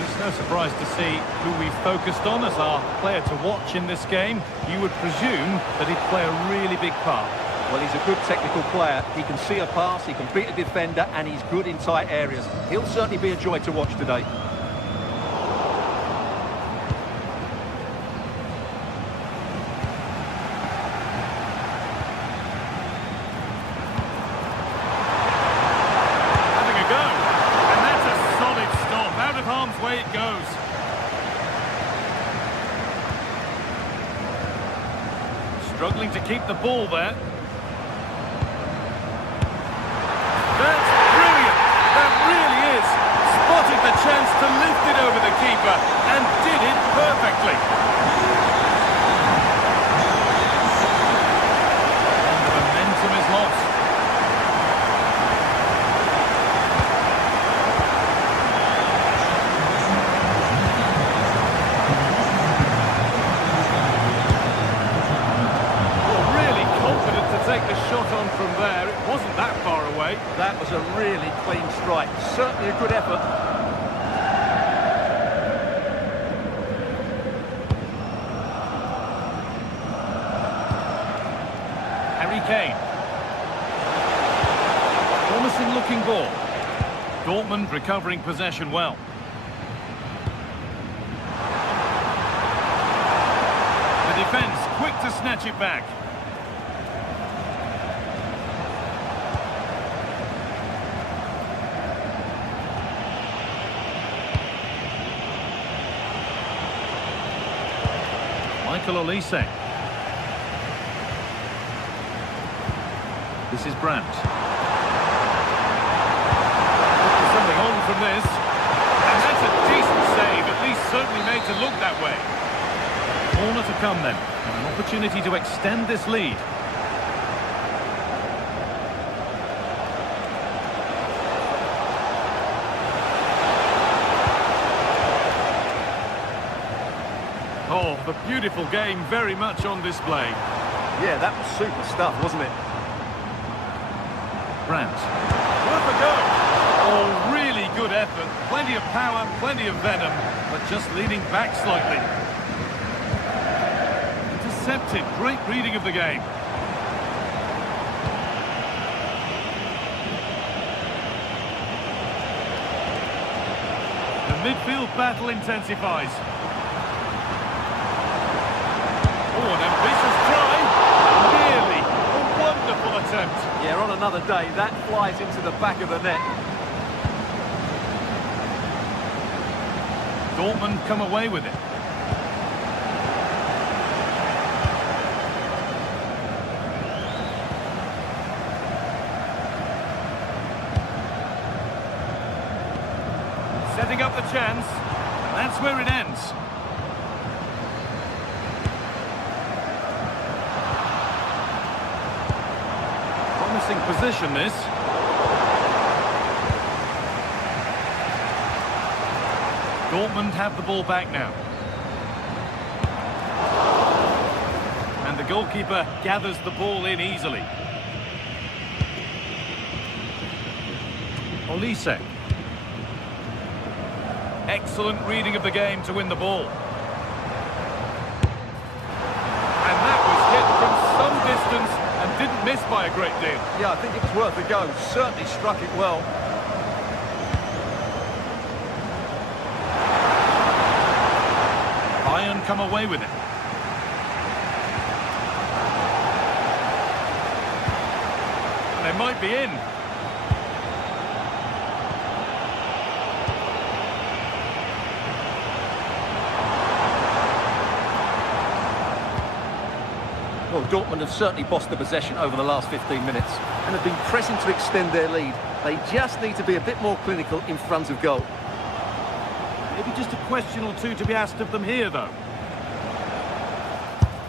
It's no surprise to see who we focused on as our player to watch in this game. You would presume that he'd play a really big part. Well, he's a good technical player. He can see a pass, he can beat a defender, and he's good in tight areas. He'll certainly be a joy to watch today. Away it goes. Struggling to keep the ball there. That's brilliant. That really is. Spotted the chance to lift it over the keeper and did it perfectly. And the momentum is lost. Take the shot on from there. It wasn't that far away. That was a really clean strike. Certainly a good effort. Harry Kane. Promising looking ball. Dortmund recovering possession well. The defence quick to snatch it back. Michael Olise. This is Brandt. Something on from this. And that's a decent save, at least certainly made to look that way. Corner to come then, and an opportunity to extend this lead. Oh, the beautiful game very much on display. Yeah, that was super stuff, wasn't it? Brandt. Worth a go. Oh, really good effort. Plenty of power, plenty of venom, but just leaning back slightly. Intercepted. Great reading of the game. The midfield battle intensifies. Oh, an ambitious try. Nearly. A wonderful attempt. Yeah, on another day, that flies into the back of the net. Dortmund come away with it. Setting up the chance. That's where it ends. Promising position, this. Dortmund have the ball back now. And the goalkeeper gathers the ball in easily. Olise. Excellent reading of the game to win the ball. And that was hit from some distance and didn't miss by a great deal. Yeah, I think it was worth a go. Certainly struck it well. Bayern come away with it. they might be in. Well, Dortmund have certainly bossed the possession over the last 15 minutes and have been pressing to extend their lead. They just need to be a bit more clinical in front of goal. Maybe just a question or two to be asked of them here, though.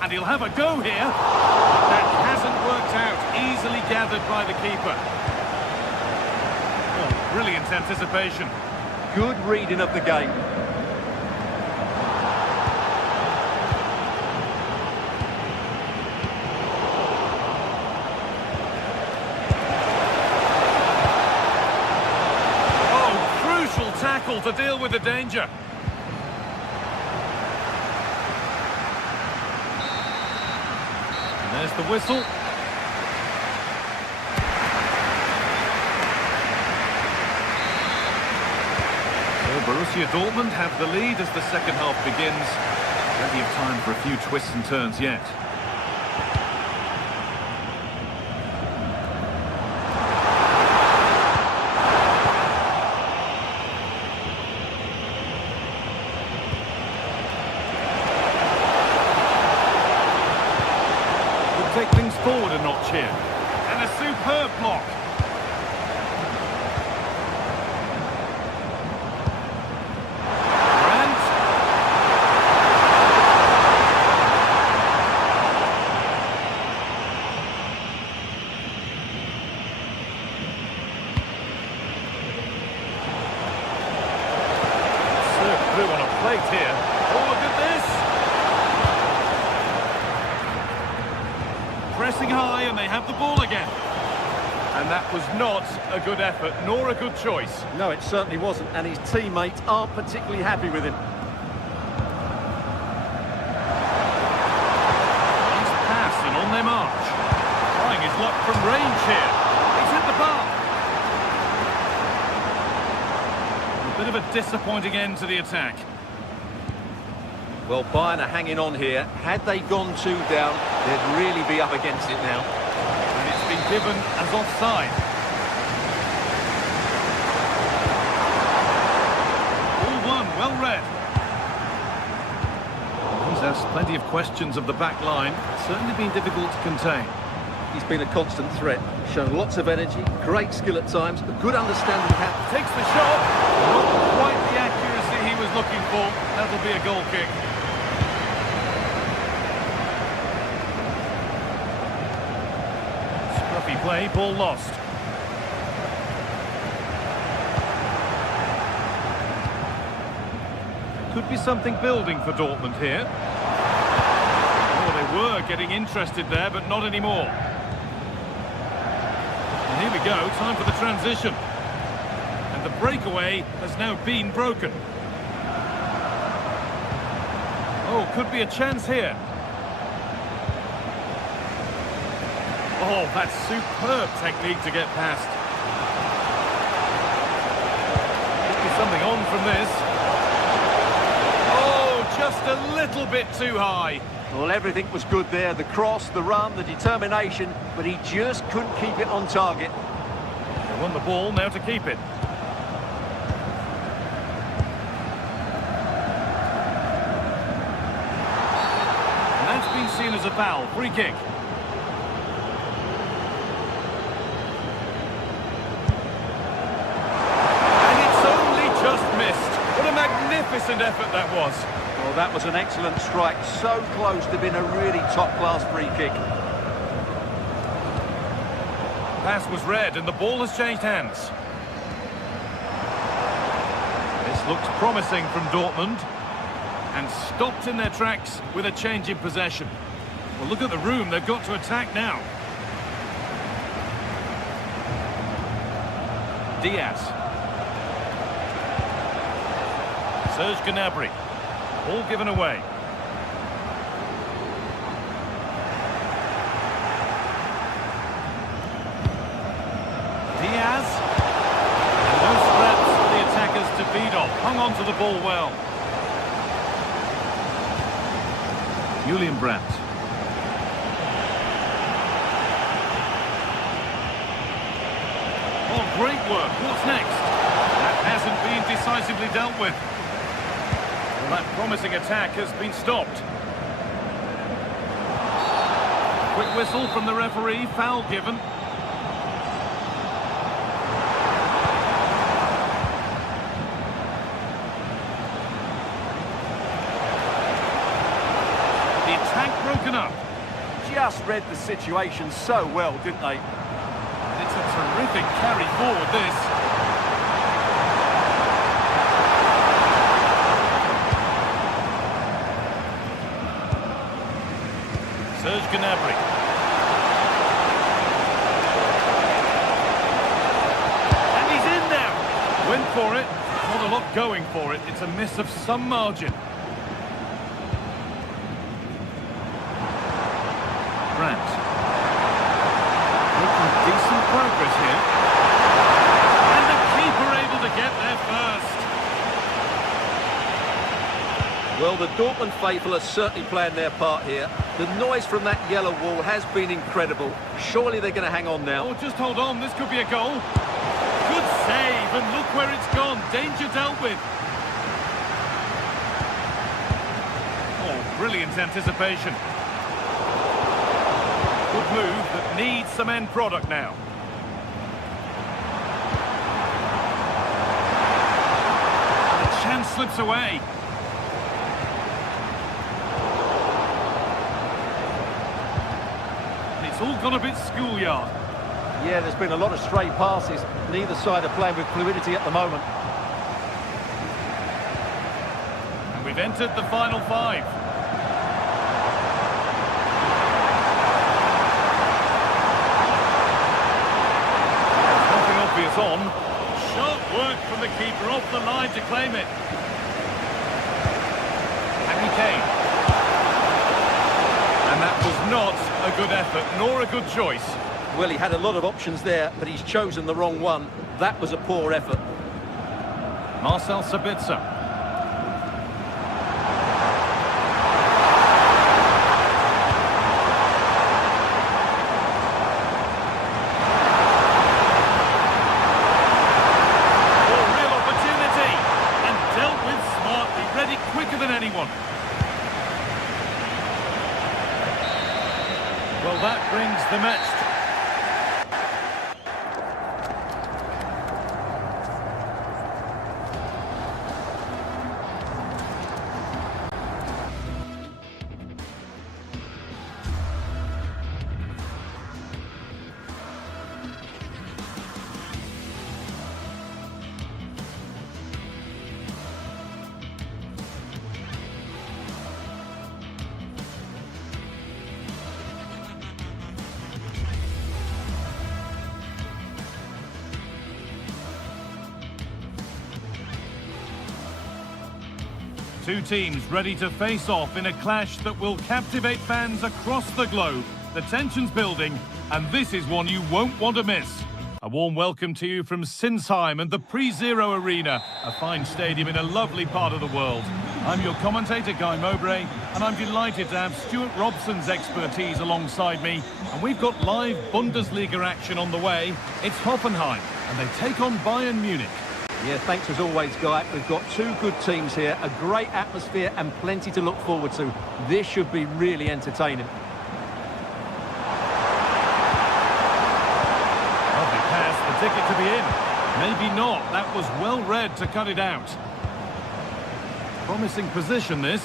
And he'll have a go here. That hasn't worked out. Easily gathered by the keeper. Oh, brilliant anticipation. Good reading of the game. Tackle to deal with the danger. And there's the whistle. So Borussia Dortmund have the lead as the second half begins. Plenty of time for a few twists and turns yet. Take things forward a notch here. And a superb block. Brandt. Served through on a plate here. Oh, look at this. Pressing high, and they have the ball again. And that was not a good effort, nor a good choice. No, it certainly wasn't, and his teammates aren't particularly happy with him. Nice pass, and on their march. Trying his luck from range here. He's hit the bar. A bit of a disappointing end to the attack. Well, Bayern are hanging on here. Had they gone 2 down, they'd really be up against it now. And it's been given as offside. All one, well read. He's asked plenty of questions of the back line. It's certainly been difficult to contain. He's been a constant threat, shown lots of energy, great skill at times, a good understanding of how... Takes the shot. Not quite the accuracy he was looking for. That'll be a goal kick. Scruffy play, ball lost. Could be something building for Dortmund here. Oh, they were getting interested there, but not anymore. And here we go, time for the transition. And the breakaway has now been broken. Oh, could be a chance here. Oh, that's superb technique to get past. Could be something on from this. Oh, just a little bit too high. Well, everything was good there. The cross, the run, the determination, but he just couldn't keep it on target. They won the ball, now to keep it. And that's been seen as a foul. Free kick. And it's only just missed. What a magnificent effort that was. Well, that was an excellent strike. So close to being a really top-class free kick. Pass was read and the ball has changed hands. This looks promising from Dortmund. And stopped in their tracks with a change in possession. Well, look at the room they've got to attack now. Diaz. Serge Gnabry. All given away. Diaz. And no scraps for the attackers to feed off. Hung on to the ball well. Julian Brandt. Oh, great work. What's next? That hasn't been decisively dealt with. Well, that promising attack has been stopped. Quick whistle from the referee, foul given. The attack broken up. Just read the situation so well, didn't they? It's a terrific carry forward, this. Serge Gnabry. And he's in now. Went for it. Not a lot going for it. It's a miss of some margin. Brandt. Making decent progress here. And the keeper able to get there first. Well, the Dortmund faithful are certainly playing their part here. The noise from that yellow wall has been incredible. Surely they're going to hang on now. Oh, just hold on. This could be a goal. Good save, and look where it's gone. Danger dealt with. Oh, brilliant anticipation. Good move that needs some end product now. The chance slips away. It's all gone a bit schoolyard. Yeah, there's been a lot of stray passes. Neither side are playing with fluidity at the moment. And we've entered the final five. There's nothing obvious on. Sharp work from the keeper off the line to claim it. Harry Kane. And that was not a good effort, nor a good choice. Well, he had a lot of options there, but he's chosen the wrong one. That was a poor effort. Marcel Sabitzer. Well, that brings the match. Two teams ready to face off in a clash that will captivate fans across the globe. The tension's building, and this is one you won't want to miss. A warm welcome to you from Sinsheim and the Pre-Zero Arena, a fine stadium in a lovely part of the world. I'm your commentator, Guy Mowbray, and I'm delighted to have Stuart Robson's expertise alongside me. And we've got live Bundesliga action on the way. It's Hoffenheim, and they take on Bayern Munich. Yeah, thanks as always, Guy. We've got two good teams here, a great atmosphere and plenty to look forward to. This should be really entertaining. Lovely pass, the ticket to be in. Maybe not. That was well read to cut it out. Promising position, this.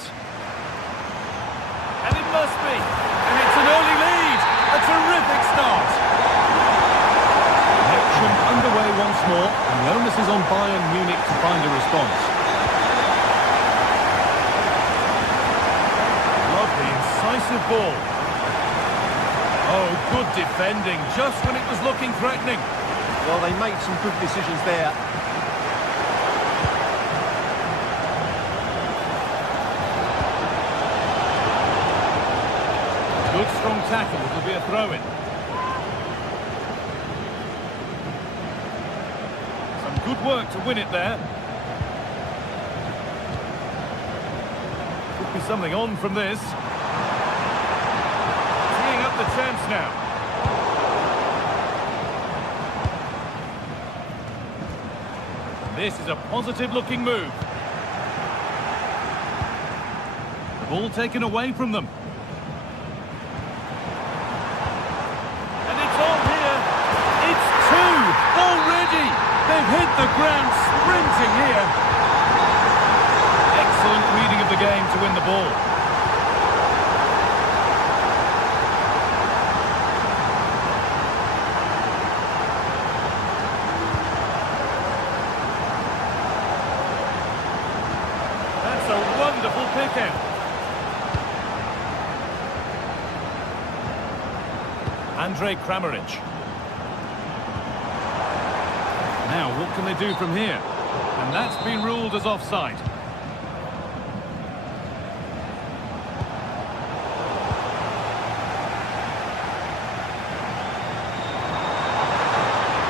And it must be. And it's an early lead. A terrific start. Action underway once more, and the onus is on Bayern Munich to find a response. Lovely, incisive ball. Oh, good defending, just when it was looking threatening. Well, they made some good decisions there. Good strong tackle, it'll be a throw-in. Good work to win it there. Could be something on from this. Teeing up the chance now. This is a positive-looking move. The ball taken away from them. And it's on here. It's two already. They've hit the ground sprinting here. Excellent reading of the game to win the ball. That's a wonderful pick-out. Andrej Kramaric. Now, what can they do from here? And that's been ruled as offside.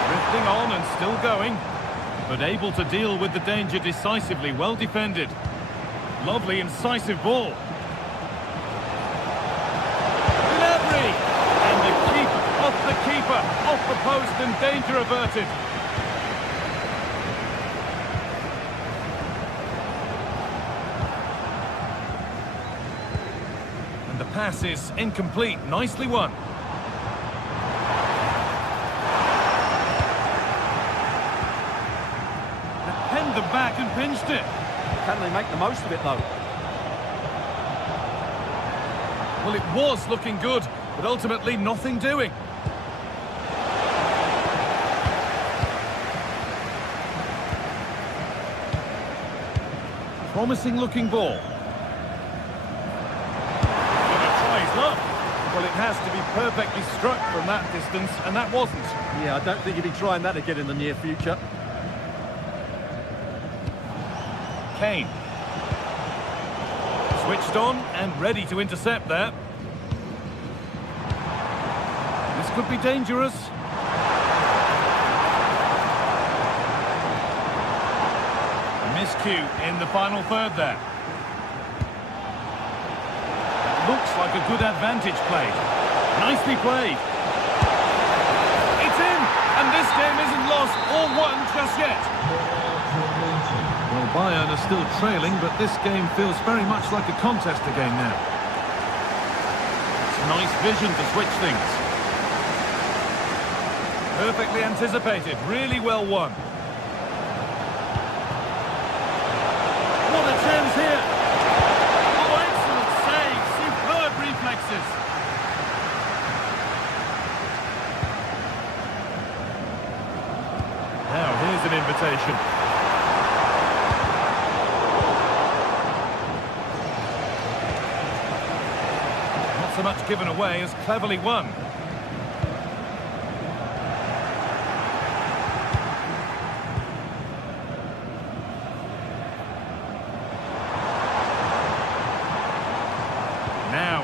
Drifting on and still going, but able to deal with the danger decisively. Well defended. Lovely, incisive ball. Off the post and danger averted. And the pass is incomplete. Nicely won. They penned them back and pinched it. Can they make the most of it, though? Well, it was looking good, but ultimately nothing doing. Promising looking ball. Gonna try his luck. Well, it has to be perfectly struck from that distance, and that wasn't. Yeah, I don't think he'll be trying that again in the near future. Kane. Switched on and ready to intercept there. This could be dangerous. Miscue in the final third there. Looks like a good advantage played. Nicely played. It's in, and this game isn't lost or won just yet. Well, Bayern are still trailing, but this game feels very much like a contest again now. It's nice vision to switch things. Perfectly anticipated, really well won. Chance here. Oh, excellent save. Superb reflexes. Now, here's an invitation. Not so much given away as cleverly won.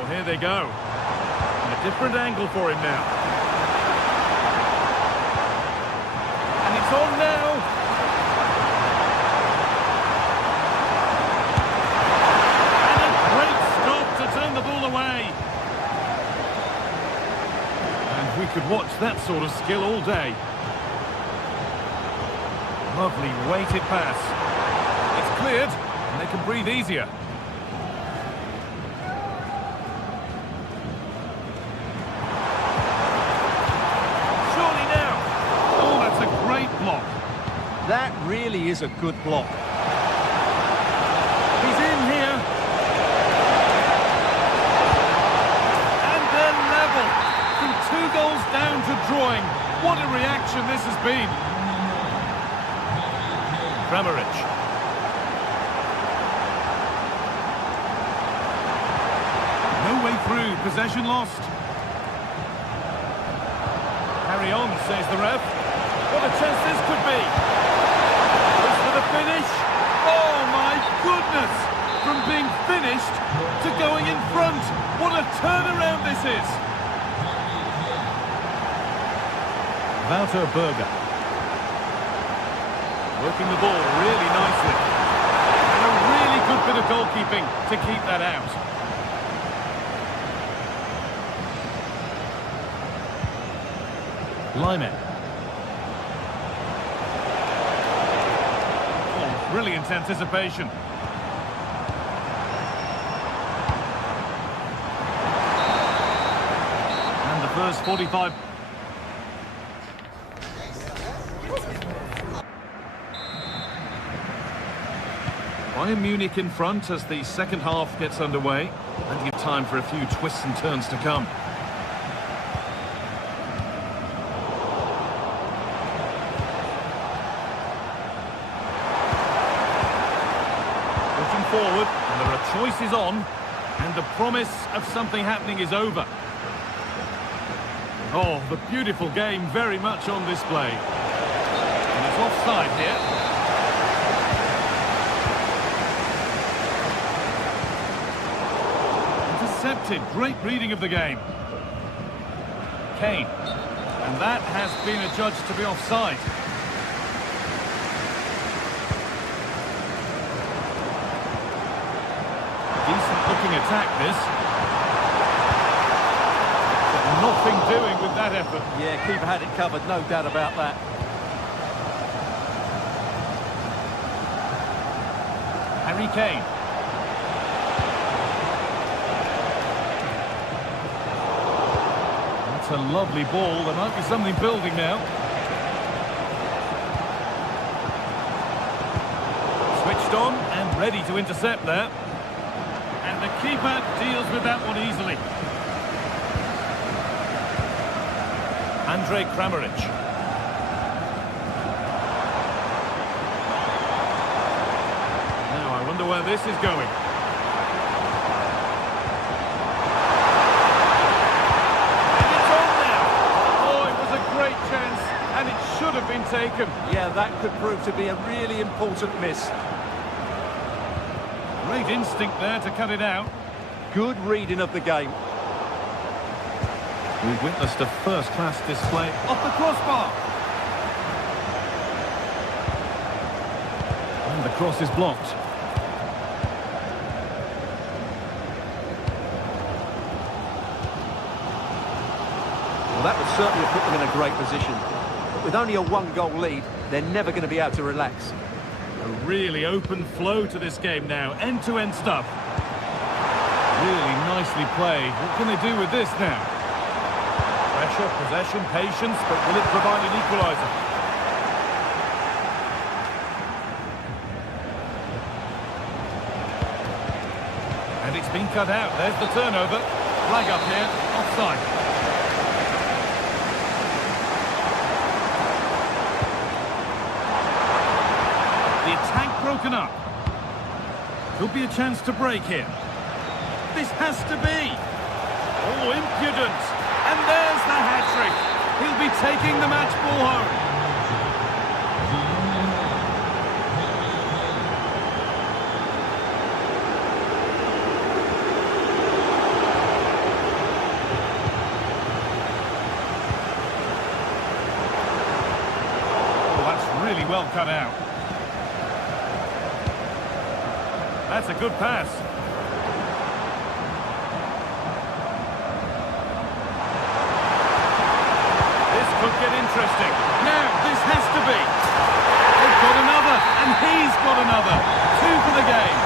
Here they go. A different angle for him now. And it's on now. And a great stop to turn the ball away. And we could watch that sort of skill all day. Lovely weighted pass. It's cleared, and they can breathe easier. That really is a good block. He's in here. And they're level. From 2 goals down to drawing. What a reaction this has been. Kramaric. No way through. Possession lost. Carry on, says the ref. What a chance this could be. The finish. Oh my goodness! From being finished to going in front. What a turnaround this is! Wouter Berger. Working the ball really nicely. And a really good bit of goalkeeping to keep that out. Lyman. brilliant anticipation. And the first 45... Bayern Munich in front as the second half gets underway. Plenty of time for a few twists and turns to come. Pushing forward, and there are choices on, and the promise of something happening is over. Oh, the beautiful game very much on display. And it's offside here. Intercepted. Great reading of the game. Kane. And that has been adjudged to be offside. Decent looking attack, this. But nothing doing with that effort. Yeah, keeper had it covered, no doubt about that. Harry Kane. That's a lovely ball. There might be something building now. Switched on and ready to intercept there. And the keeper deals with that one easily. Andrej Kramaric. Now I wonder where this is going. And it's on now. Oh, it was a great chance, and it should have been taken. Yeah, that could prove to be a really important miss. Great instinct there to cut it out. Good reading of the game. We've witnessed a first-class display off the crossbar. And the cross is blocked. Well, that would certainly have put them in a great position. But with only a one-goal lead, they're never going to be able to relax. A really open flow to this game now. End-to-end stuff. Really nicely played. What can they do with this now? Pressure, possession, patience, but will it provide an equaliser? And it's been cut out. There's the turnover. Flag up here. Offside. The attack broken up. Could be a chance to break here. This has to be. Oh, impudence. And there's the hat-trick. He'll be taking the match ball home. Oh, that's really well cut out. That's a good pass. Could get interesting. Now, this has to be. They've got another, and he's got another. Two for the game.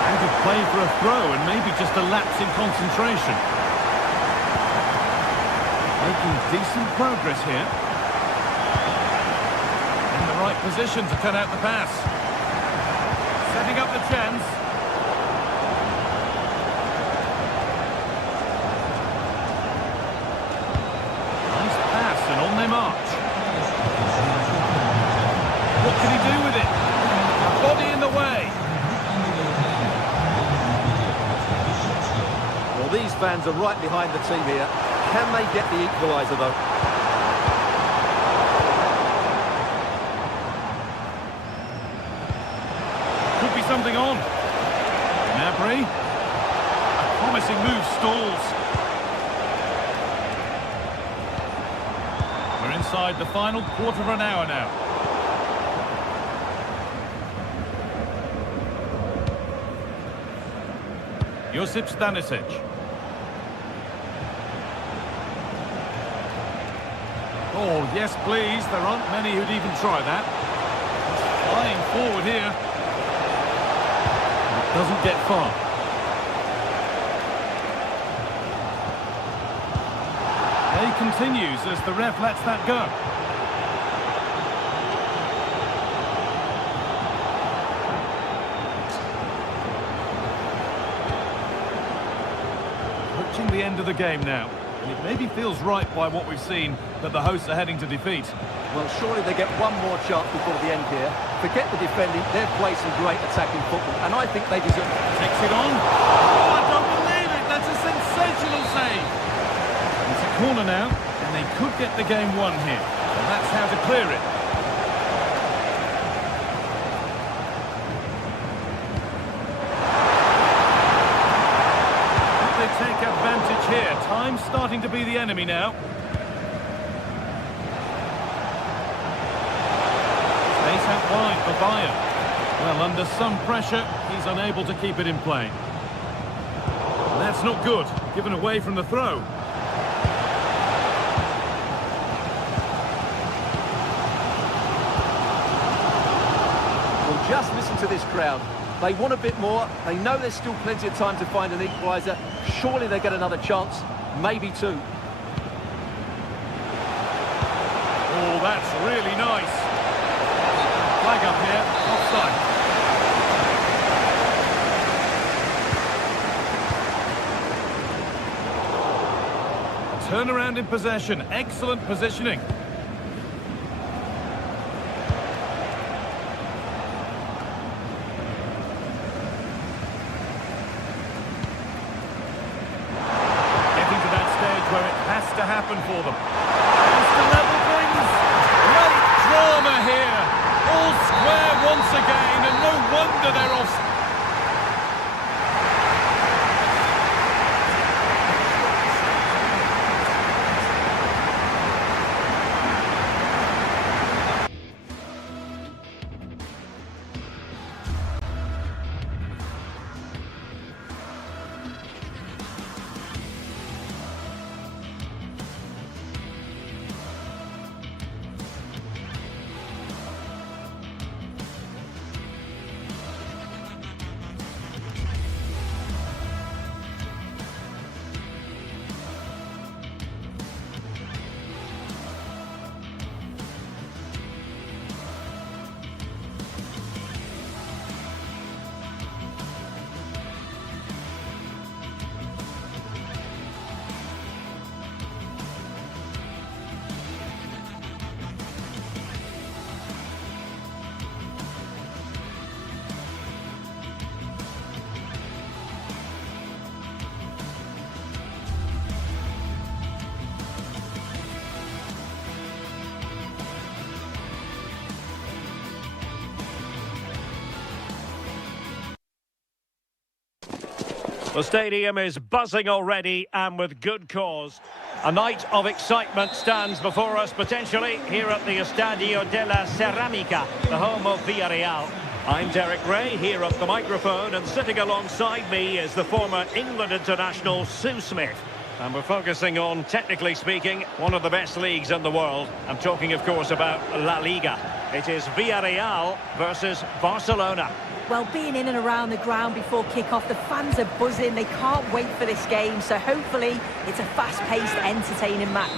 And to play for a throw, and maybe just a lapse in concentration. Making decent progress here. In the right position to cut out the pass. Setting up the chance. On they march. What can he do with it? A body in the way. Well, these fans are right behind the team here. Can they get the equaliser, though? Could be something on. Gnabry. A promising move stalls. Inside the final quarter of an hour now. Josip Stanisic. Oh, yes, please. There aren't many who'd even try that. Flying forward here. It doesn't get far. Play continues as the ref lets that go. Approaching the end of the game now. And it maybe feels right by what we've seen that the hosts are heading to defeat. Well, surely they get one more chance before the end here. Forget the defending, they've played some great attacking football, and I think they deserve it. Takes it on. Oh, I don't believe it. That's a sensational save. It's a corner now, and they could get the game won here. And that's how to clear it. They take advantage here. Time's starting to be the enemy now. Space out wide for Bayern. Well, under some pressure, he's unable to keep it in play. That's not good. Given away from the throw. Well, just listen to this crowd. They want a bit more. They know there's still plenty of time to find an equaliser. Surely they get another chance, maybe two. Oh, that's really nice. Flag up here, offside. Turnaround in possession, excellent positioning. Getting to that stage where it has to happen for them. Has to level things. Great drama here. All square once again, and no wonder they're off. The stadium is buzzing already, and with good cause. A night of excitement stands before us, potentially, here at the Estadio de la Ceramica, the home of Villarreal. I'm Derek Ray, here at the microphone, and sitting alongside me is the former England international Sue Smith. And we're focusing on, technically speaking, one of the best leagues in the world. I'm talking, of course, about La Liga. It is Villarreal versus Barcelona. Well, being in and around the ground before kick-off, the fans are buzzing. They can't wait for this game, so hopefully it's a fast-paced, entertaining match.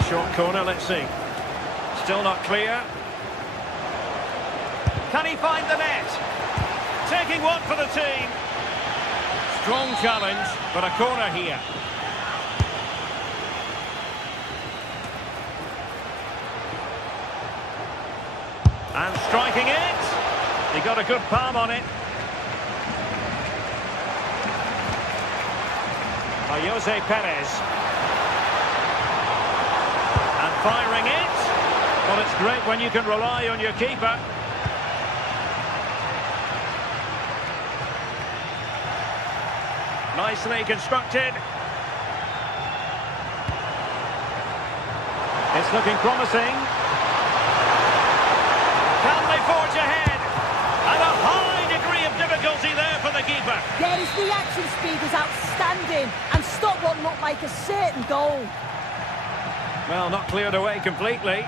A short corner, let's see. Still not clear. Can he find the net? Taking one for the team. Strong challenge, but a corner here. And striking it. He got a good palm on it. By Jose Perez. And firing it. Well, it's great when you can rely on your keeper. Nicely constructed. It's looking promising. Can they forge ahead? And a high degree of difficulty there for the keeper. Yeah, his reaction speed was outstanding and stopped what looked like a certain goal. Well, not cleared away completely.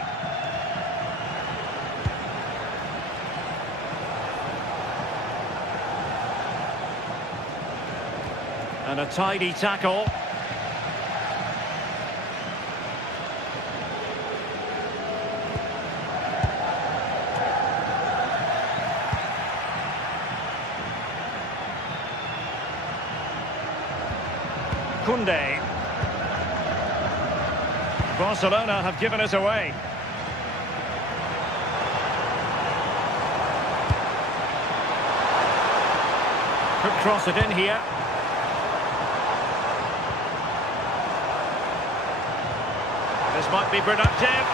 And a tidy tackle. Koundé. Barcelona have given us away. Could cross it in here. This might be productive.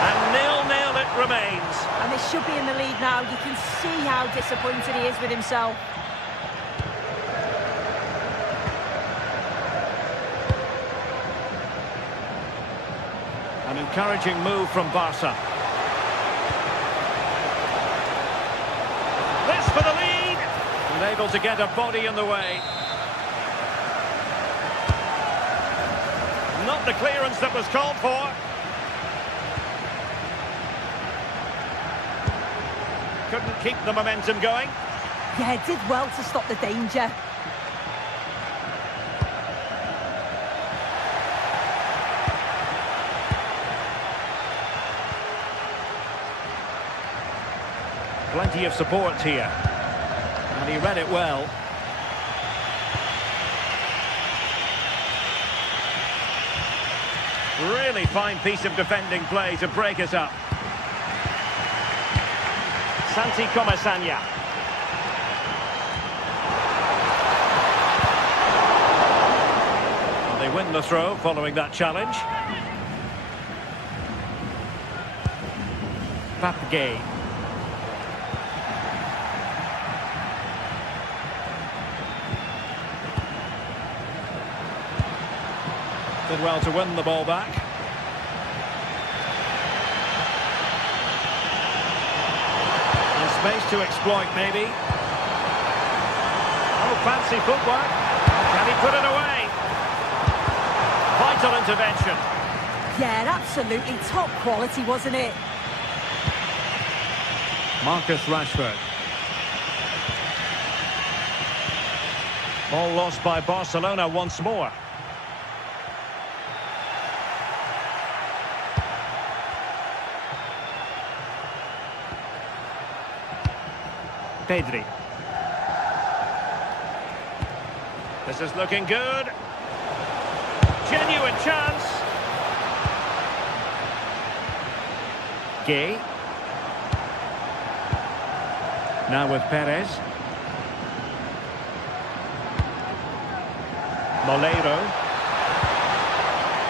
And 0-0 it remains. And they should be in the lead now. You can see how disappointed he is with himself. An encouraging move from Barca. This for the lead. And able to get a body in the way. Not the clearance that was called for. Couldn't keep the momentum going. Yeah, did well to stop the danger. Plenty of support here. And he read it well. Really fine piece of defending play to break us up. Santi Comasanya. Well, they win the throw following that challenge. Papgay. Did well to win the ball back. And space to exploit, maybe. Oh, fancy footwork. Can he put it away? Vital intervention. Yeah, absolutely top quality, wasn't it? Marcus Rashford. Ball lost by Barcelona once more. Pedri. This is looking good. Genuine chance. Gay. Now with Perez. Moleiro.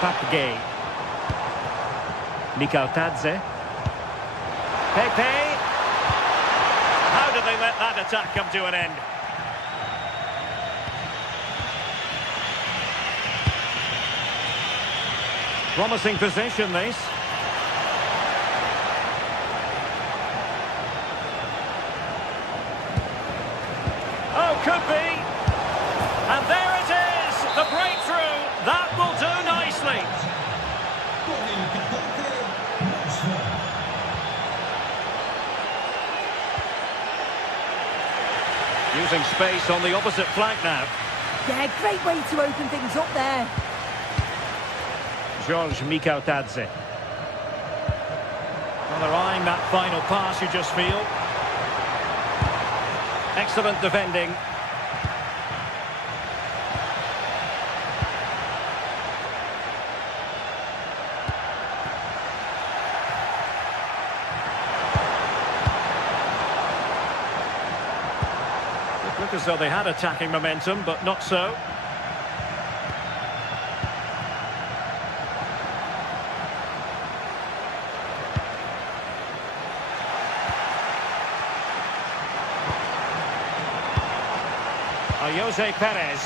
Papgay. Mikautadze. Pepe. How did they let that attack come to an end? Promising position, this. Oh, could be. And there it is, the breakthrough. That will do nicely. Using space on the opposite flank now. Yeah, great way to open things up there. George Mikautadze. Well, they're eyeing that final pass, you just feel. Excellent defending. It looked as though they had attacking momentum, but not so. Jose Perez.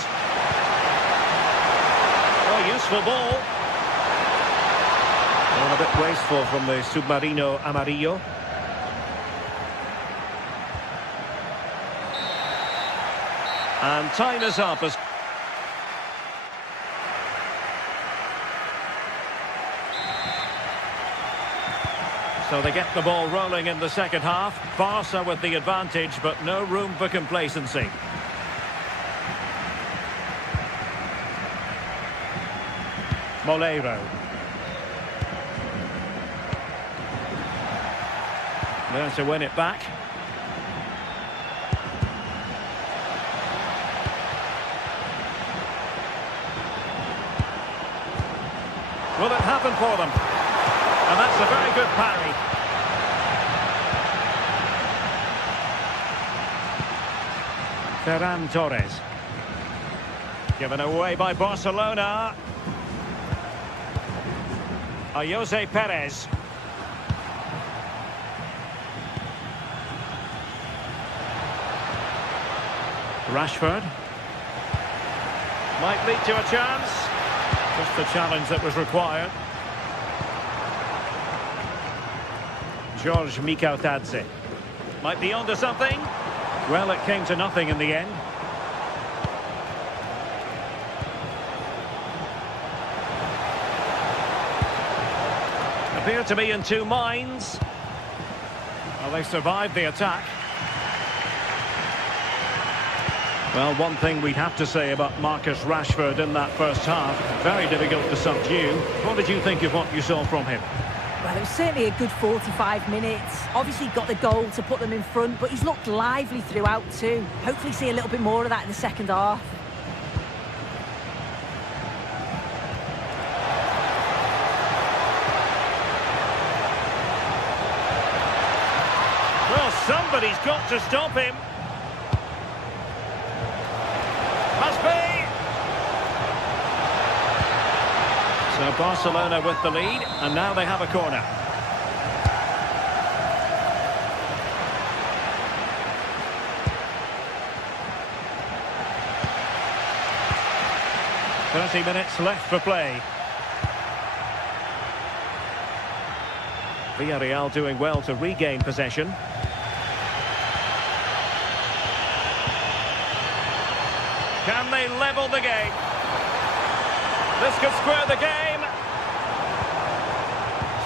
Oh, useful ball. Oh, a bit wasteful from the Submarino Amarillo. And time is up as So they get the ball rolling in the second half. Barca with the advantage, but no room for complacency. Molero. There to win it back. Will it happen for them? And that's a very good parry. Ferran Torres. Given away by Barcelona. Jose Perez. Rashford. Might lead to a chance. Just the challenge that was required. George Mikautadze. Might be onto something. Well, it came to nothing in the end. Appear to be in two minds. Well, they survived the attack. Well, one thing we'd have to say about Marcus Rashford in that first half, very difficult to subdue. What did you think of what you saw from him? Well, it was certainly a good 45 minutes. Obviously got the goal to put them in front, but he's looked lively throughout too. Hopefully see a little bit more of that in the second half. Well, somebody's got to stop him. Must be. So Barcelona with the lead, and now they have a corner. "30 minutes left for play." Villarreal doing well to regain possession. Can they level the game? This could square the game.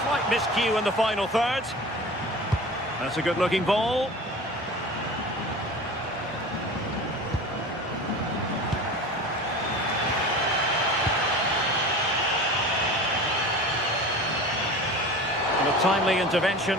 Slight miscue in the final third. That's a good-looking ball. And a timely intervention.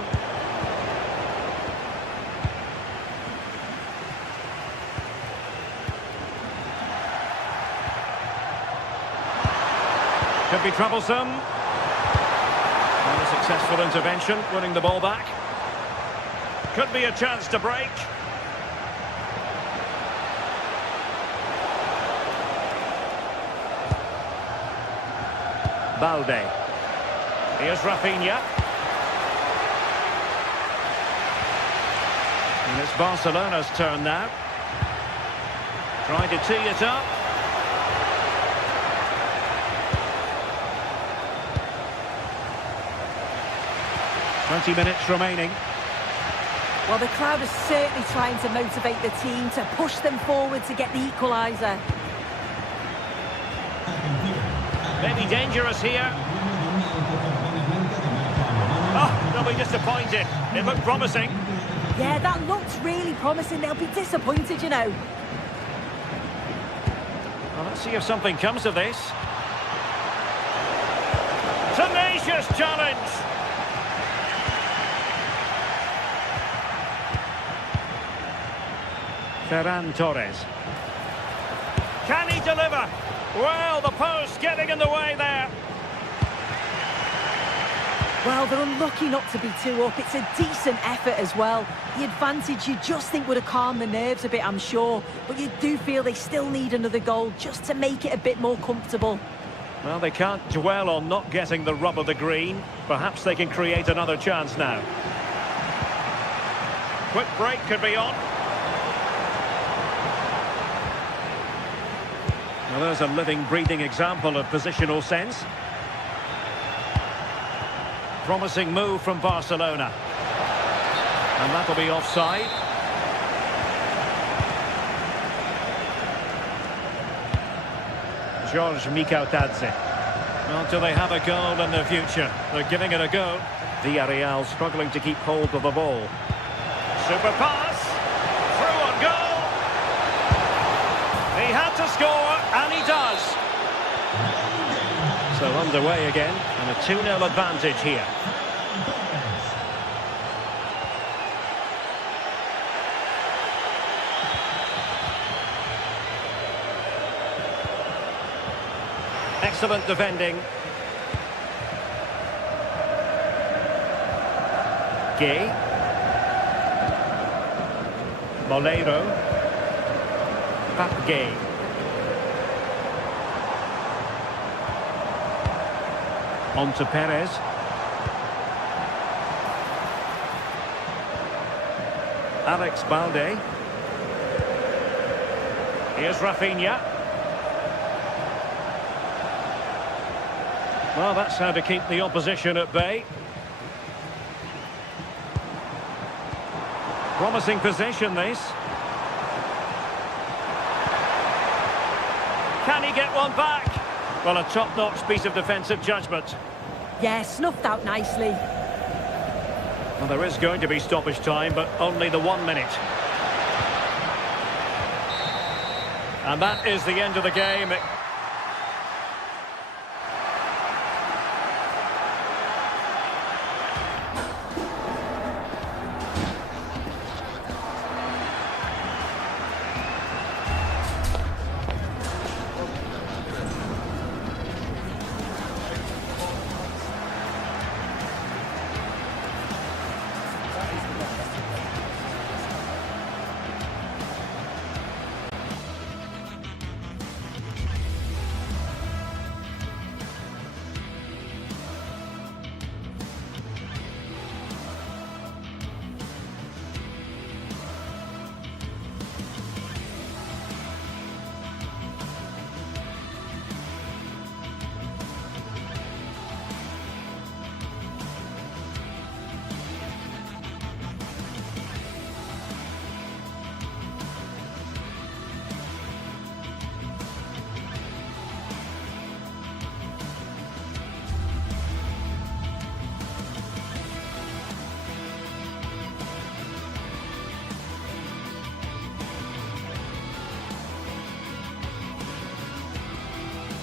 Could be troublesome. And a successful intervention, winning the ball back. Could be a chance to break. Balde. Here's Rafinha. And it's Barcelona's turn now. Trying to tee it up. "20 minutes remaining." Well, the crowd is certainly trying to motivate the team to push them forward to get the equaliser. Maybe dangerous here. Oh, they'll be disappointed. It looked promising. Yeah, that looks really promising. They'll be disappointed, you know. Well, let's see if something comes of this. Tenacious challenge. Ferran Torres. Can he deliver? Well, the post getting in the way there. Well, they're unlucky not to be 2 up. It's a decent effort as well. The advantage you just think would have calmed the nerves a bit, I'm sure. But you do feel they still need another goal just to make it a bit more comfortable. Well, they can't dwell on not getting the rub of the green. Perhaps they can create another chance now. Quick break could be on. Well, there's a living, breathing example of positional sense. Promising move from Barcelona. And that'll be offside. George Mikautadze. Well, do they have a goal in the future? They're giving it a go. Villarreal struggling to keep hold of the ball. Super pass. Through on goal. He had to score, and he does. So underway again, and a 2-0 advantage here. Excellent defending. Gay. Molero. Gay. On to Perez. Alex Balde. Here's Rafinha. Well, that's how to keep the opposition at bay. Promising possession, this. Can he get one back? Well, a top-notch piece of defensive judgment. Yeah, snuffed out nicely. Well, there is going to be stoppage time, but only the 1 minute. And that is the end of the game.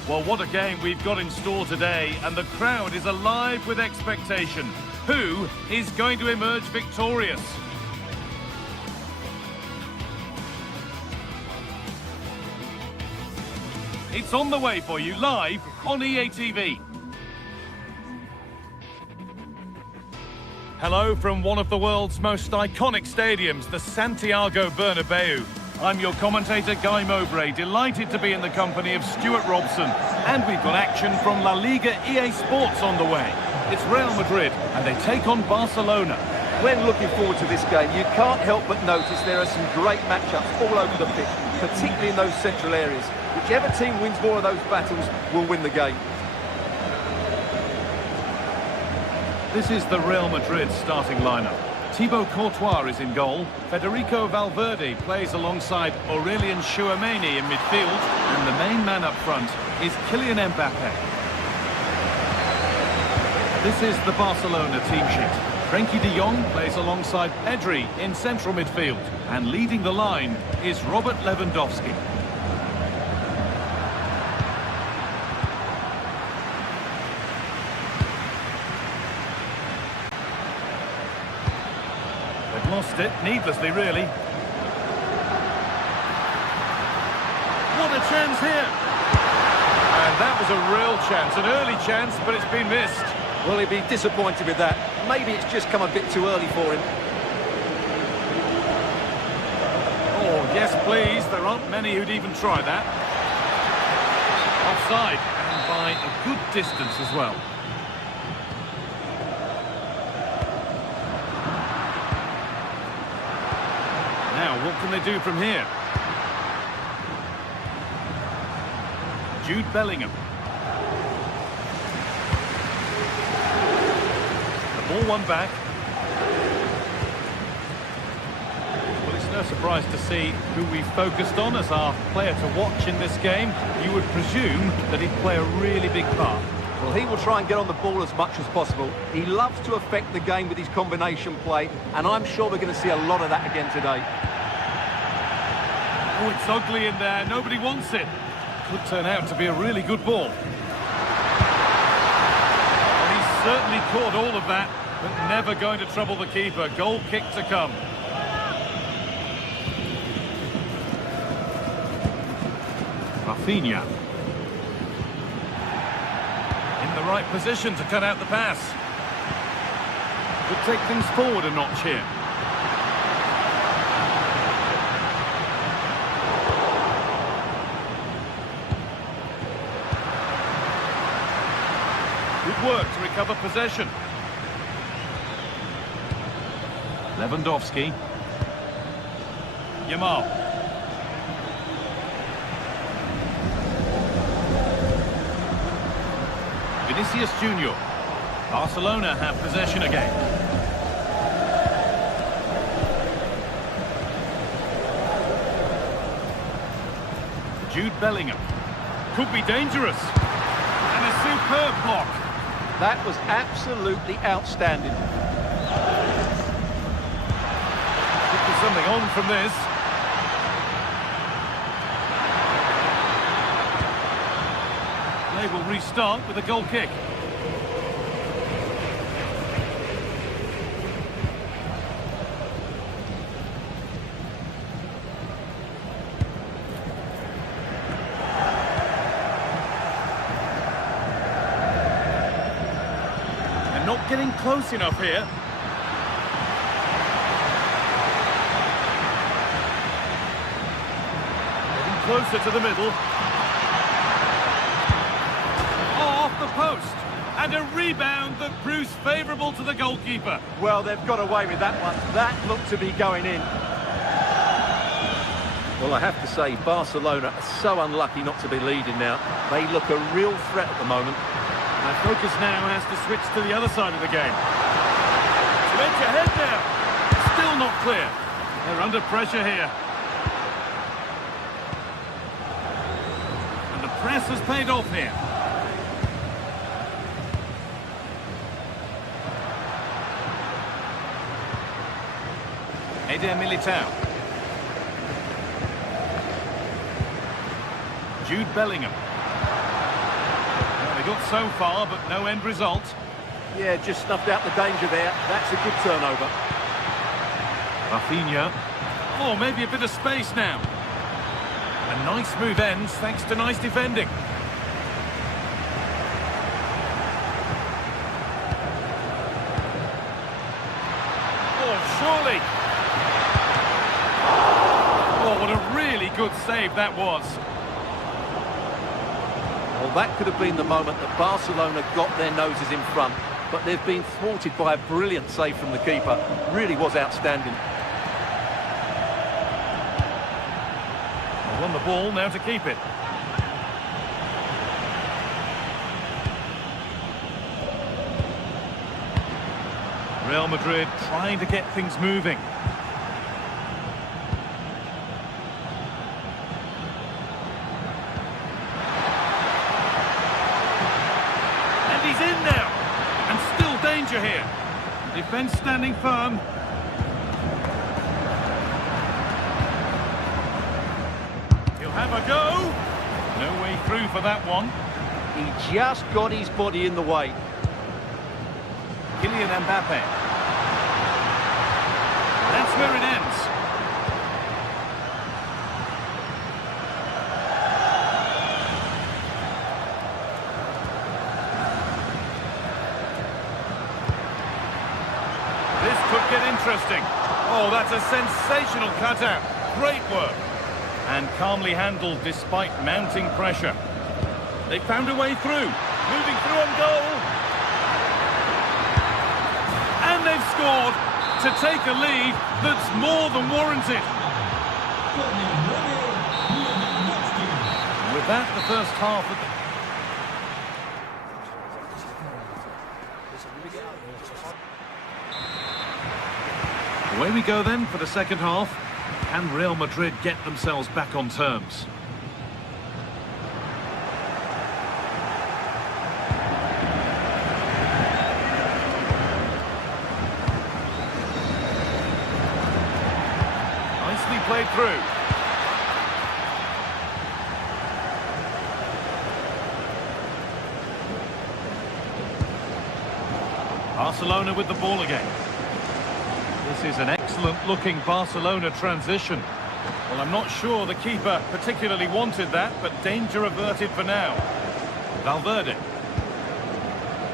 Well, what a game we've got in store today, and the crowd is alive with expectation. Who is going to emerge victorious? It's on the way for you live on EA TV. Hello from one of the world's most iconic stadiums, the Santiago Bernabeu. I'm your commentator, Guy Mowbray, delighted to be in the company of Stuart Robson. And we've got action from La Liga EA Sports on the way. It's Real Madrid, and they take on Barcelona. When looking forward to this game, you can't help but notice there are some great matchups all over the pitch, particularly in those central areas. Whichever team wins more of those battles will win the game. This is the Real Madrid starting lineup. Thibaut Courtois is in goal. Federico Valverde plays alongside Aurelien Tchouameni in midfield. And the main man up front is Kylian Mbappe. This is the Barcelona team sheet. Frenkie de Jong plays alongside Pedri in central midfield. And leading the line is Robert Lewandowski. Lost it, needlessly really. What a chance here! And that was a real chance, an early chance, but it's been missed. Well, he'd be disappointed with that. Maybe it's just come a bit too early for him. Oh, yes please, there aren't many who'd even try that. Offside, and by a good distance as well. What can they do from here? Jude Bellingham. The ball won back. Well, it's no surprise to see who we focused on as our player to watch in this game. You would presume that he'd play a really big part. Well, he will try and get on the ball as much as possible. He loves to affect the game with his combination play, and I'm sure we're going to see a lot of that again today. Oh, it's ugly in there. Nobody wants it. Could turn out to be a really good ball. And he's certainly caught all of that, but never going to trouble the keeper. Goal kick to come. Rafinha. In the right position to cut out the pass. Could take things forward a notch here. Good work to recover possession. Lewandowski. Yamal. Vinicius Junior. Barcelona have possession again. Jude Bellingham. Could be dangerous. And a superb block. That was absolutely outstanding. Could be something on from this. They will restart with a goal kick. They're not getting close enough here. Getting closer to the middle. Off the post, and a rebound that proves favourable to the goalkeeper. Well, they've got away with that one. That looked to be going in. Well, I have to say, Barcelona are so unlucky not to be leading now. They look a real threat at the moment. Their focus now has to switch to the other side of the game. To edge ahead now. Still not clear. They're under pressure here. And the press has paid off here. Eder Militao. Jude Bellingham. Well, they got so far, but no end result. Yeah, just snuffed out the danger there. That's a good turnover. Rafinha. Oh, maybe a bit of space now. A nice move ends, thanks to nice defending. Oh, surely. Oh, what a really good save that was. Well, that could have been the moment that Barcelona got their noses in front, but they've been thwarted by a brilliant save from the keeper. Really was outstanding. They won the ball, now to keep it. Real Madrid trying to get things moving. He's in now, and still danger here. Defence standing firm. He'll have a go. No way through for that one. He just got his body in the way. Kylian Mbappe. That's where it ends. This could get interesting. Oh, that's a sensational cutout. Great work. And calmly handled despite mounting pressure. They found a way through. Moving through on goal. And they've scored to take a lead that's more than warranted. And with that, the first half of the... Away we go then for the second half. Can Real Madrid get themselves back on terms? through. Barcelona with the ball again. This is an excellent-looking Barcelona transition. Well, I'm not sure the keeper particularly wanted that, but danger averted for now. Valverde.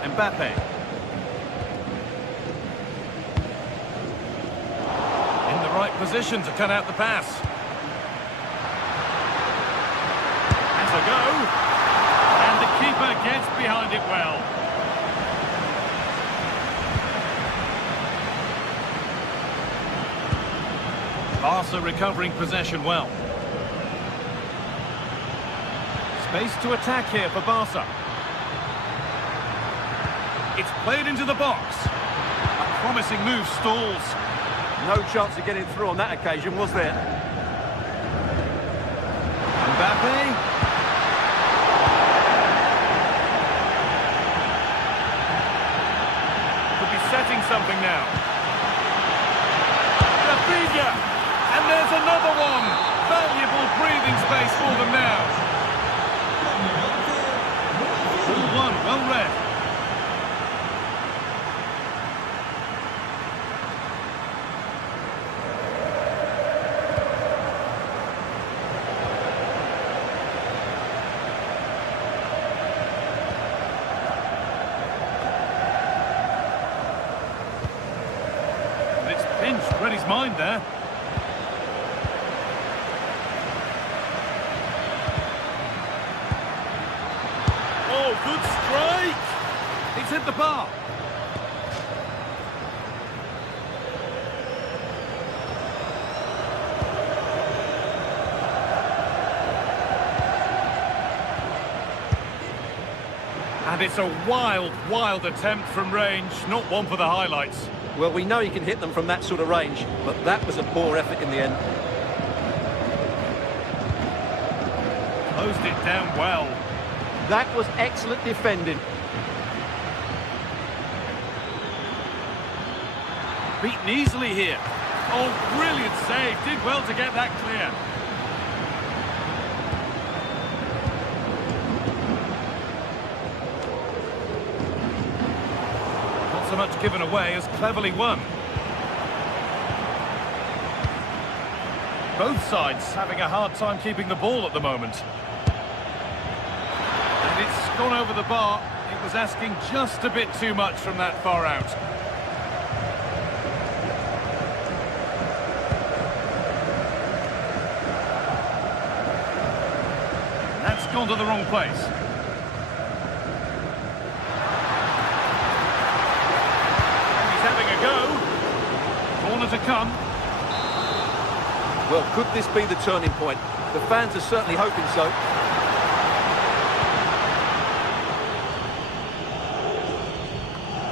Mbappe. In the right position to cut out the pass. Has a go. And the keeper gets behind it well. Barca recovering possession well. Space to attack here for Barca. It's played into the box. A promising move stalls. No chance of getting through on that occasion, was there? Mbappe. Could be setting something now. Rafinha. And there's another one. Valuable breathing space for them now. 4-1, well read. And it's pinched, read his mind there. Good strike! It's hit the bar. And it's a wild, wild attempt from range, not one for the highlights. Well, we know you can hit them from that sort of range, but that was a poor effort in the end. Closed it down well. That was excellent defending. Beaten easily here. Oh, brilliant save. Did well to get that clear. Not so much given away as cleverly won. Both sides having a hard time keeping the ball at the moment. It's gone over the bar. It was asking just a bit too much from that far out. That's gone to the wrong place. He's having a go. Corner to come. Well, could this be the turning point? The fans are certainly hoping so.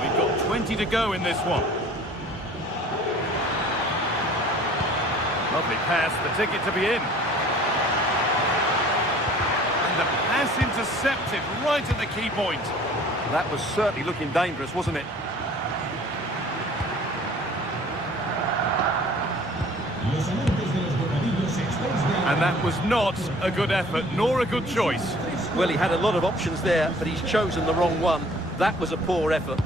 We've got 20 to go in this one. Lovely pass, the ticket to be in. And the pass intercepted right at the key point. That was certainly looking dangerous, wasn't it? And that was not a good effort, nor a good choice. Well, he had a lot of options there, but he's chosen the wrong one. That was a poor effort.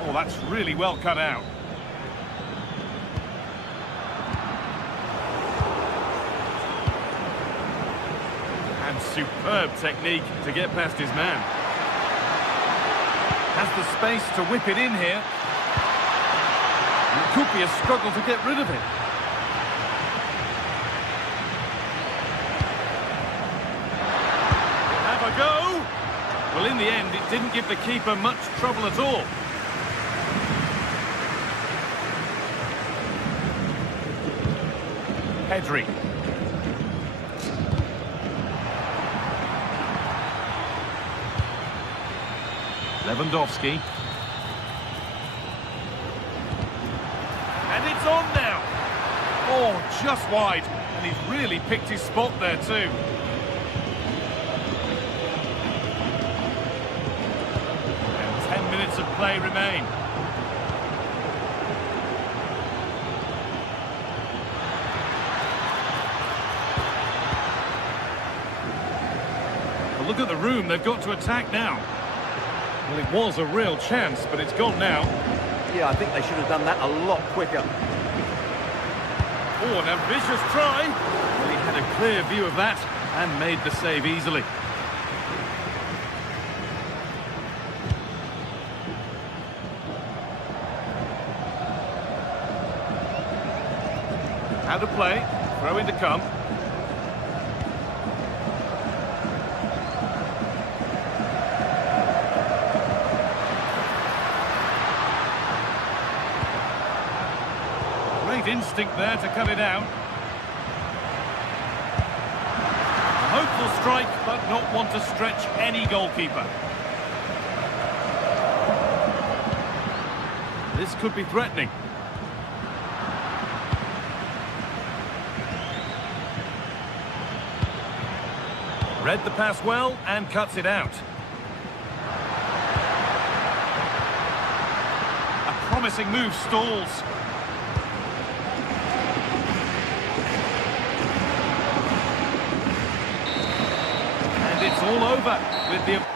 Oh, that's really well cut out. And superb technique to get past his man. Has the space to whip it in here. It could be a struggle to get rid of it. Have a go. Well, in the end, it didn't give the keeper much trouble at all. Pedri. Lewandowski. And it's on now. Oh, just wide. And he's really picked his spot there too. And 10 minutes of play remain. look at the room they've got to attack now. Well, it was a real chance, but it's gone now. Yeah, I think they should have done that a lot quicker. Oh, an ambitious try. Well, he had a clear view of that and made the save easily. How to play. Throw in to come. Great instinct there to cut it out. A hopeful strike, but not one to stretch any goalkeeper. This could be threatening. Read the pass well and cuts it out. A promising move stalls. And it's all over with the...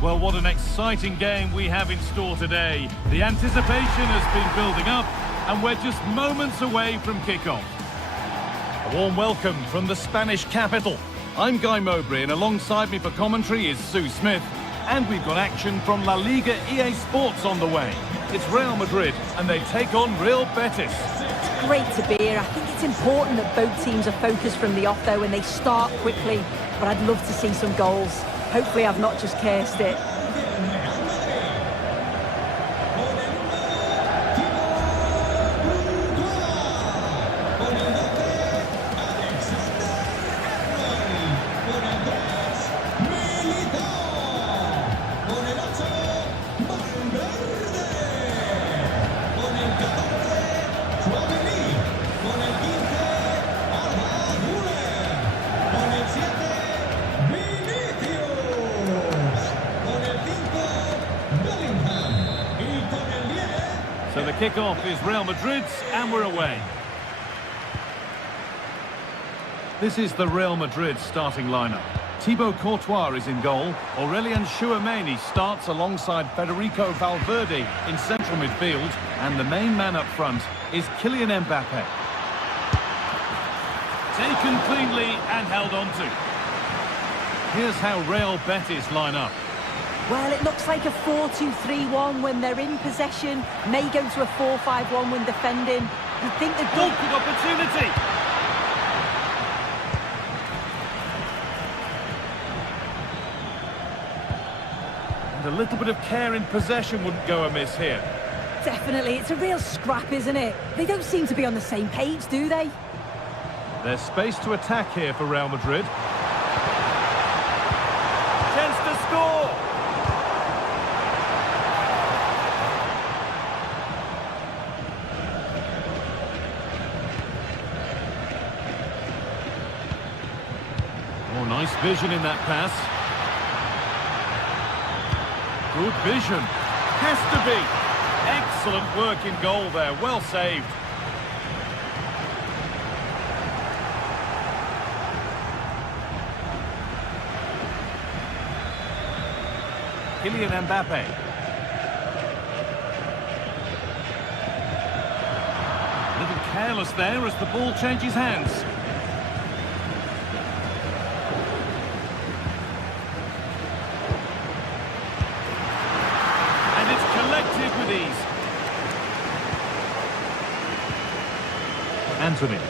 Well, what an exciting game we have in store today. The anticipation has been building up, and we're just moments away from kickoff. A warm welcome from the Spanish capital. I'm Guy Mowbray, and alongside me for commentary is Sue Smith. And we've got action from La Liga Sports on the way. It's Real Madrid, and they take on Real Betis. It's great to be here. I think it's important that both teams are focused from the off, though, and they start quickly. But I'd love to see some goals. Hopefully I've not just cursed it. So the kickoff is Real Madrid's, and we're away. This is the Real Madrid starting lineup. Thibaut Courtois is in goal. Aurelien Tchouameni starts alongside Federico Valverde in central midfield. And the main man up front is Kylian Mbappe. Taken cleanly and held on to. Here's how Real Betis line up. Well, it looks like a 4-2-3-1 when they're in possession. May go to a 4-5-1 when defending. You think they've got... Good opportunity! And a little bit of care in possession wouldn't go amiss here. Definitely, it's a real scrap, isn't it? They don't seem to be on the same page, do they? There's space to attack here for Real Madrid. Chance to score! Oh, nice vision in that pass. Good vision. Has to be. Excellent work in goal there. Well saved. Kylian Mbappe. A little careless there as the ball changes hands. Anthony.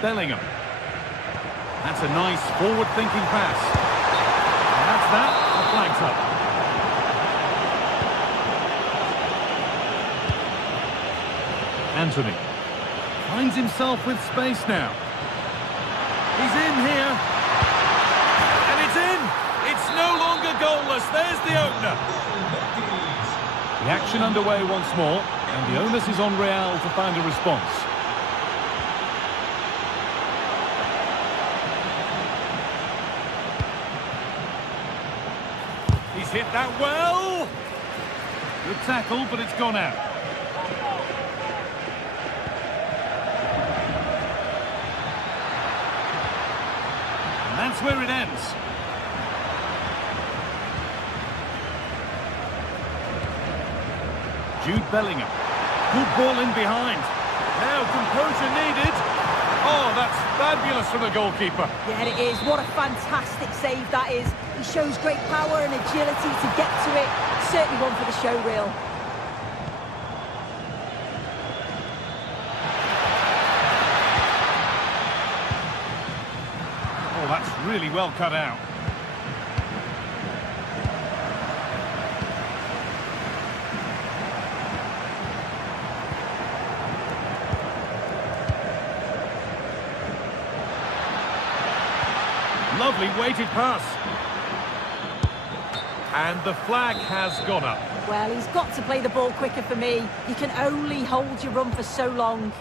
Bellingham. That's a nice forward-thinking pass. And that's that. The flag's up. Anthony finds himself with space now. He's in here. And it's in. It's no longer goalless. There's the opener. The action underway once more. And the onus is on Real to find a response. He's hit that well. Good tackle, but it's gone out. And that's where it ends. Jude Bellingham. Good ball in behind. Now composure needed. Oh, that's fabulous from the goalkeeper. Yeah, it is. What a fantastic save that is. He shows great power and agility to get to it. Certainly one for the show reel. Oh, that's really well cut out. Lovely weighted pass. And the flag has gone up. Well, he's got to play the ball quicker for me. You can only hold your run for so long.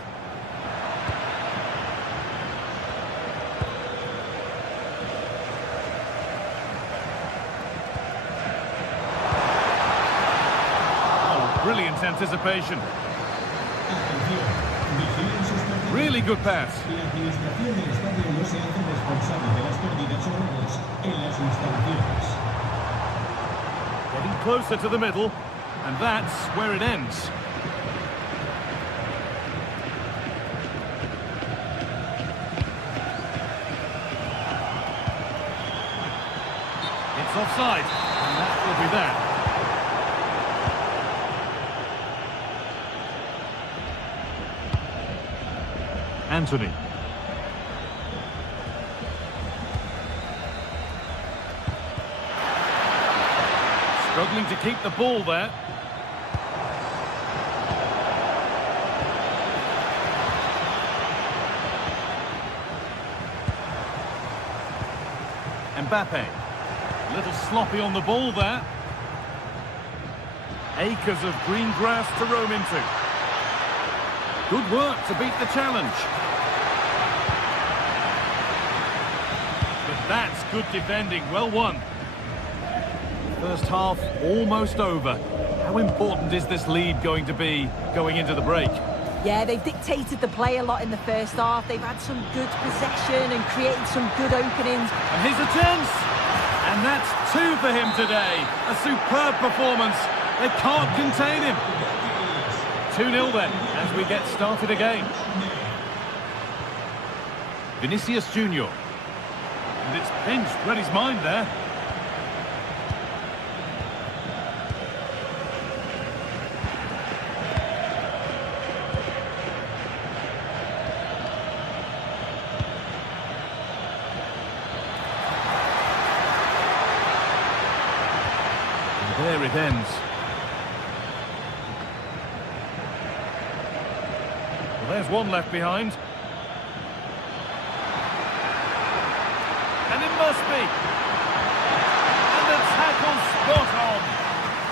Oh, brilliant anticipation. Really good pass. Getting closer to the middle, and that's where it ends. It's offside, and that will be that. Anthony. Struggling to keep the ball there. Mbappe. A little sloppy on the ball there. Acres of green grass to roam into. Good work to beat the challenge. But that's good defending. Well won. First half almost over. How important is this lead going to be going into the break? Yeah, they've dictated the play a lot in the first half. They've had some good possession and created some good openings. And here's a chance. And that's two for him today. A superb performance. They can't contain him. 2-0 then, as we get started again. Vinicius Junior. And it's pinched, read his mind there. And there it ends. Well, there's one left behind. And it must be. And the tackle spot on.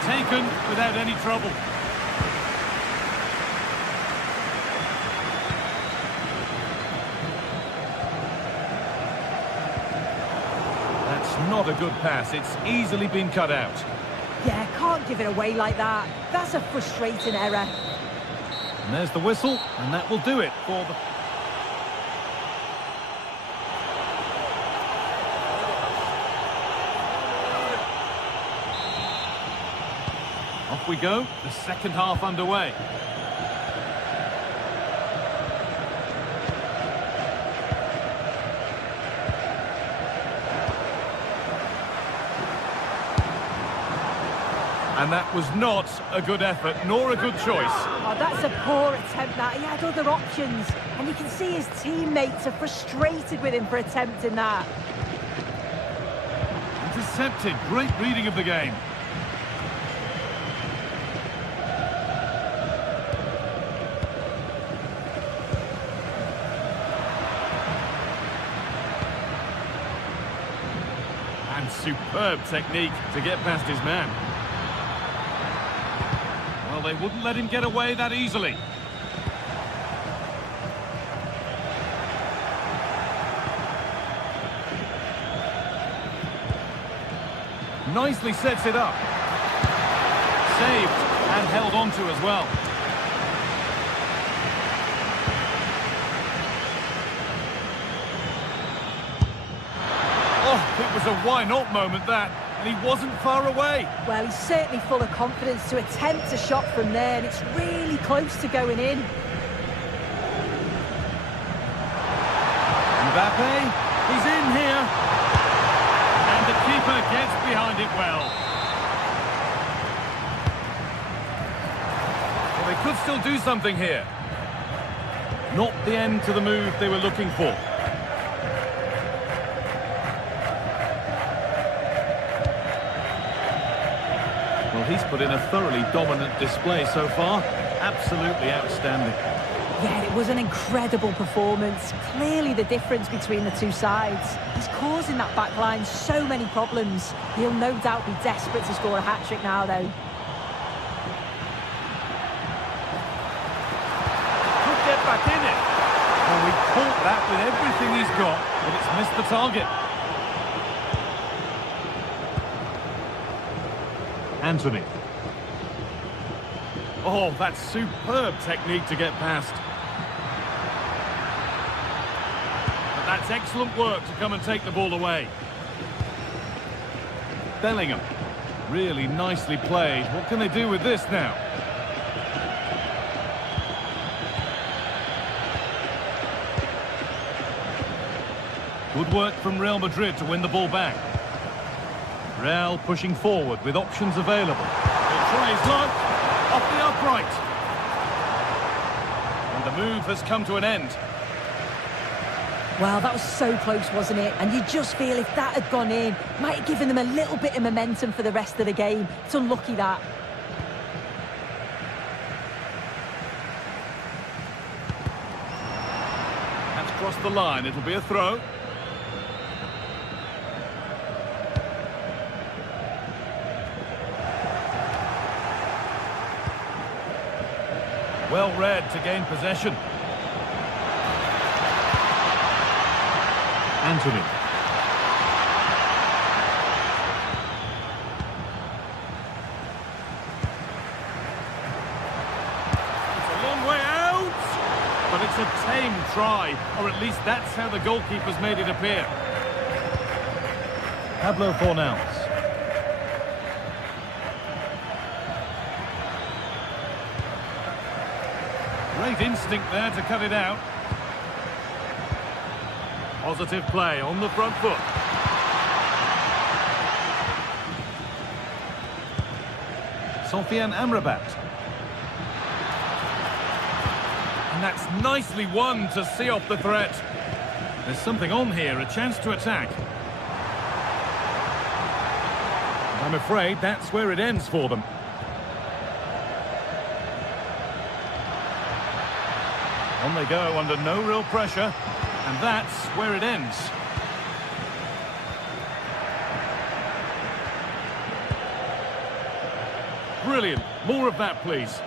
Taken without any trouble. That's not a good pass. It's easily been cut out. Yeah, can't give it away like that. That's a frustrating error. And there's the whistle, and that will do it for the... Off we go, the second half underway. And that was not a good effort, nor a good choice. Oh, that's a poor attempt, that. He had other options. And you can see his teammates are frustrated with him for attempting that. Intercepted. Great reading of the game. And superb technique to get past his man. Well, they wouldn't let him get away that easily. Nicely sets it up. Saved and held on to as well. Oh, it was a why not moment, that. And he wasn't far away. Well, he's certainly full of confidence to attempt a shot from there, and it's really close to going in. Mbappe, he's in here. And the keeper gets behind it well. Well, they could still do something here. Not the end to the move they were looking for. Well, he's put in a thoroughly dominant display so far. Absolutely outstanding. Yeah, it was an incredible performance. Clearly the difference between the two sides. He's causing that back line so many problems. He'll no doubt be desperate to score a hat-trick now, though. Could get back in it. Well, he caught that with everything he's got, but it's missed the target. Anthony. Oh, that's superb technique to get past. But that's excellent work to come and take the ball away. Bellingham. Really nicely played. What can they do with this now? Good work from Real Madrid to win the ball back. Real pushing forward with options available. He'll try his luck. Off the upright. And the move has come to an end. Well, that was so close, wasn't it? And you just feel if that had gone in, might have given them a little bit of momentum for the rest of the game. It's unlucky, that. That's crossed the line. It'll be a throw. Well read to gain possession. Anthony. It's a long way out, but it's a tame try, or at least that's how the goalkeeper's made it appear. Pablo Fornals. Great instinct there to cut it out. Positive play on the front foot. Sofiane Amrabat. And that's nicely won to see off the threat. There's something on here, a chance to attack. I'm afraid that's where it ends for them. On they go under no real pressure, and that's where it ends. Brilliant. More of that, please.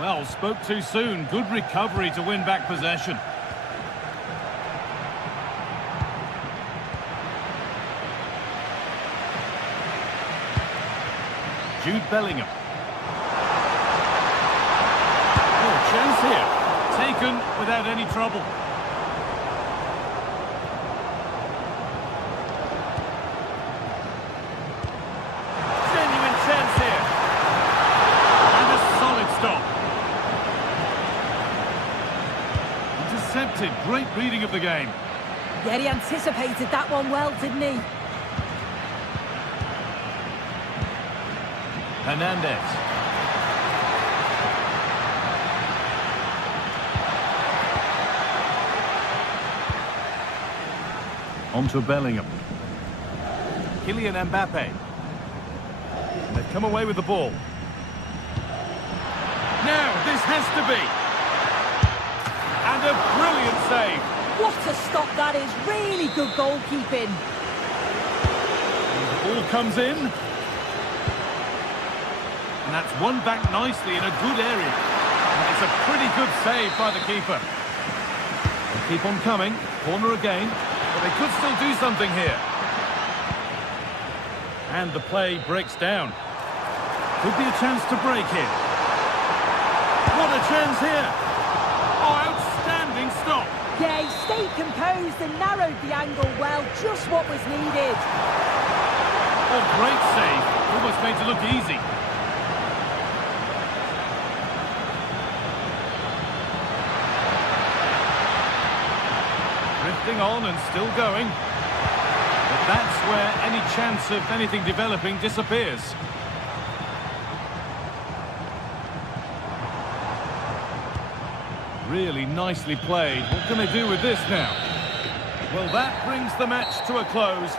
Well, spoke too soon. Good recovery to win back possession. Jude Bellingham. Oh, chance here. Taken without any trouble. Genuine chance here. And a solid stop. Intercepted. Great reading of the game. Yeah, he anticipated that one well, didn't he? Hernandez. On to Bellingham. Kylian Mbappe. They've come away with the ball. Now, this has to be. And a brilliant save. What a stop that is. Really good goalkeeping. The ball comes in. And that's won back nicely in a good area. And it's a pretty good save by the keeper. They keep on coming. Corner again. But they could still do something here. And the play breaks down. Could be a chance to break here. What a chance here. Oh, outstanding stop. Yeah, he stayed composed and narrowed the angle well. Just what was needed. Oh, great save. Almost made it look easy. Drifting on and still going. But that's where any chance of anything developing disappears. Really nicely played. What can they do with this now? Well, that brings the match to a close.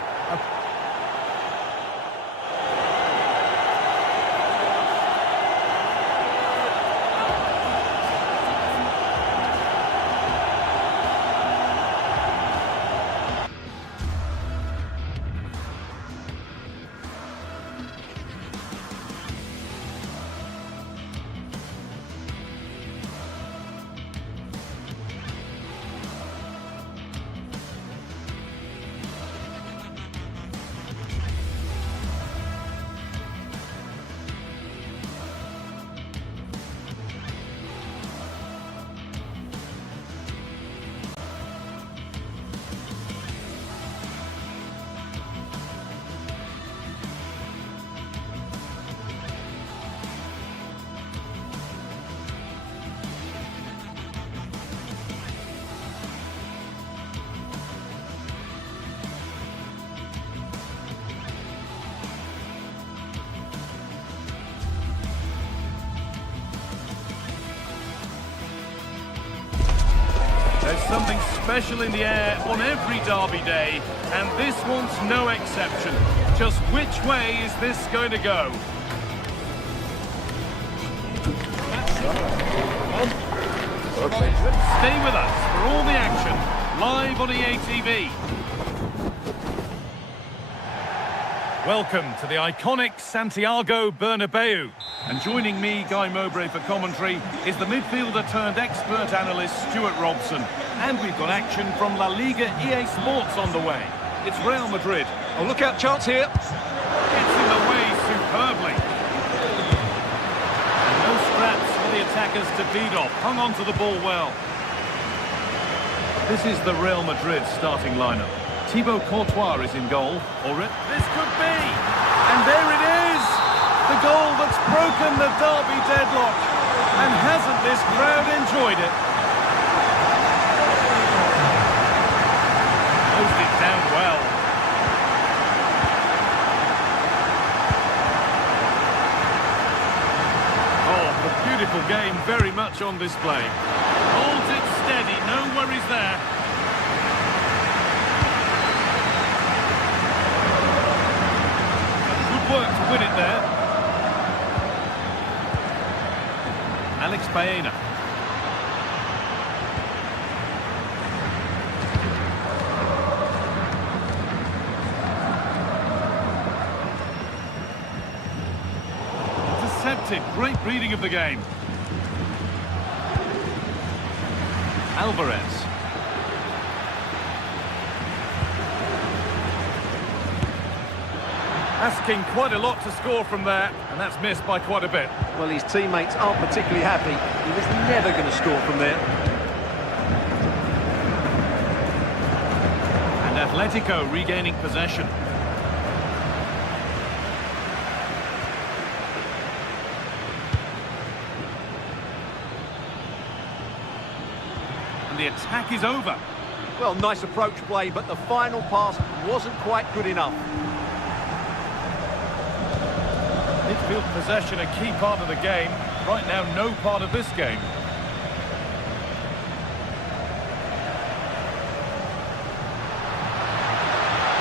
There's something special in the air on every derby day, and this one's no exception. Just which way is this going to go? Stay with us for all the action, live on EA TV. Welcome to the iconic Santiago Bernabeu. And joining me, Guy Mowbray, for commentary is the midfielder turned expert analyst Stuart Robson. And we've got action from La Liga EA Sports on the way. It's Real Madrid. Oh, look out, chance here. Gets in the way superbly. And no scraps for the attackers to beat off. Hung on to the ball well. This is the Real Madrid starting lineup. Thibaut Courtois is in goal. This could be! And there it is! The goal that's broken the derby deadlock. And hasn't this crowd enjoyed it? Closed it down well. Oh, the beautiful game very much on display. Holds it steady, no worries there. Good work to win it there. Alex Baena. Intercepted. Great reading of the game. Alvarez. Asking quite a lot to score from there, and that's missed by quite a bit. Well, his teammates aren't particularly happy. He was never going to score from there. And Atletico regaining possession. And the attack is over. Well, nice approach play, but the final pass wasn't quite good enough. Midfield possession, a key part of the game. Right now, no part of this game.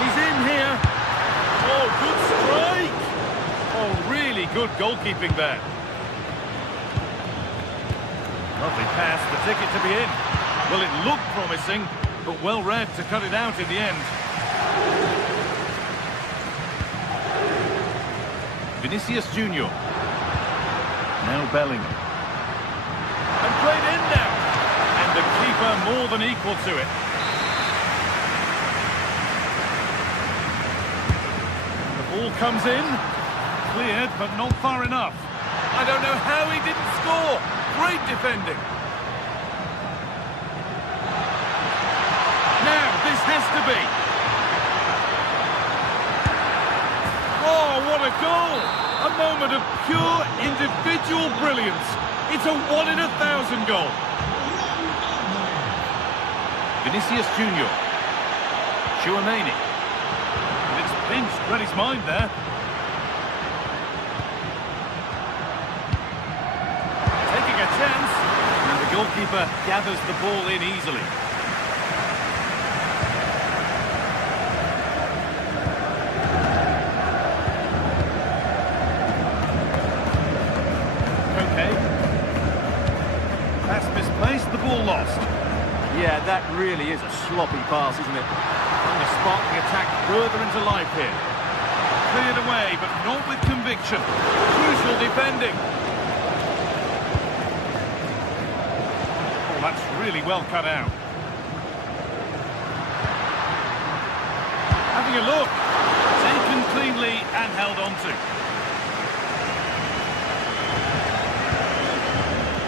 He's in here. Oh, good strike. Oh, really good goalkeeping there. Lovely pass, the ticket to be in. Well, it looked promising, but well read to cut it out in the end. Vinicius Junior. Now Bellingham. And played in now. And the keeper more than equal to it. The ball comes in. Cleared, but not far enough. I don't know how he didn't score. Great defending. Now, this has to be. Oh, what a goal! A moment of pure individual brilliance. It's a 1 in 1,000 goal. Vinicius Junior. Chouameni. And it's pinched, read his mind there. Taking a chance. And the goalkeeper gathers the ball in easily. The ball lost. Yeah, that really is a sloppy pass, isn't it? And to spark the attack further into life here. Cleared away, but not with conviction. Crucial defending. Oh, that's really well cut out. Having a look. Taken cleanly and held on to.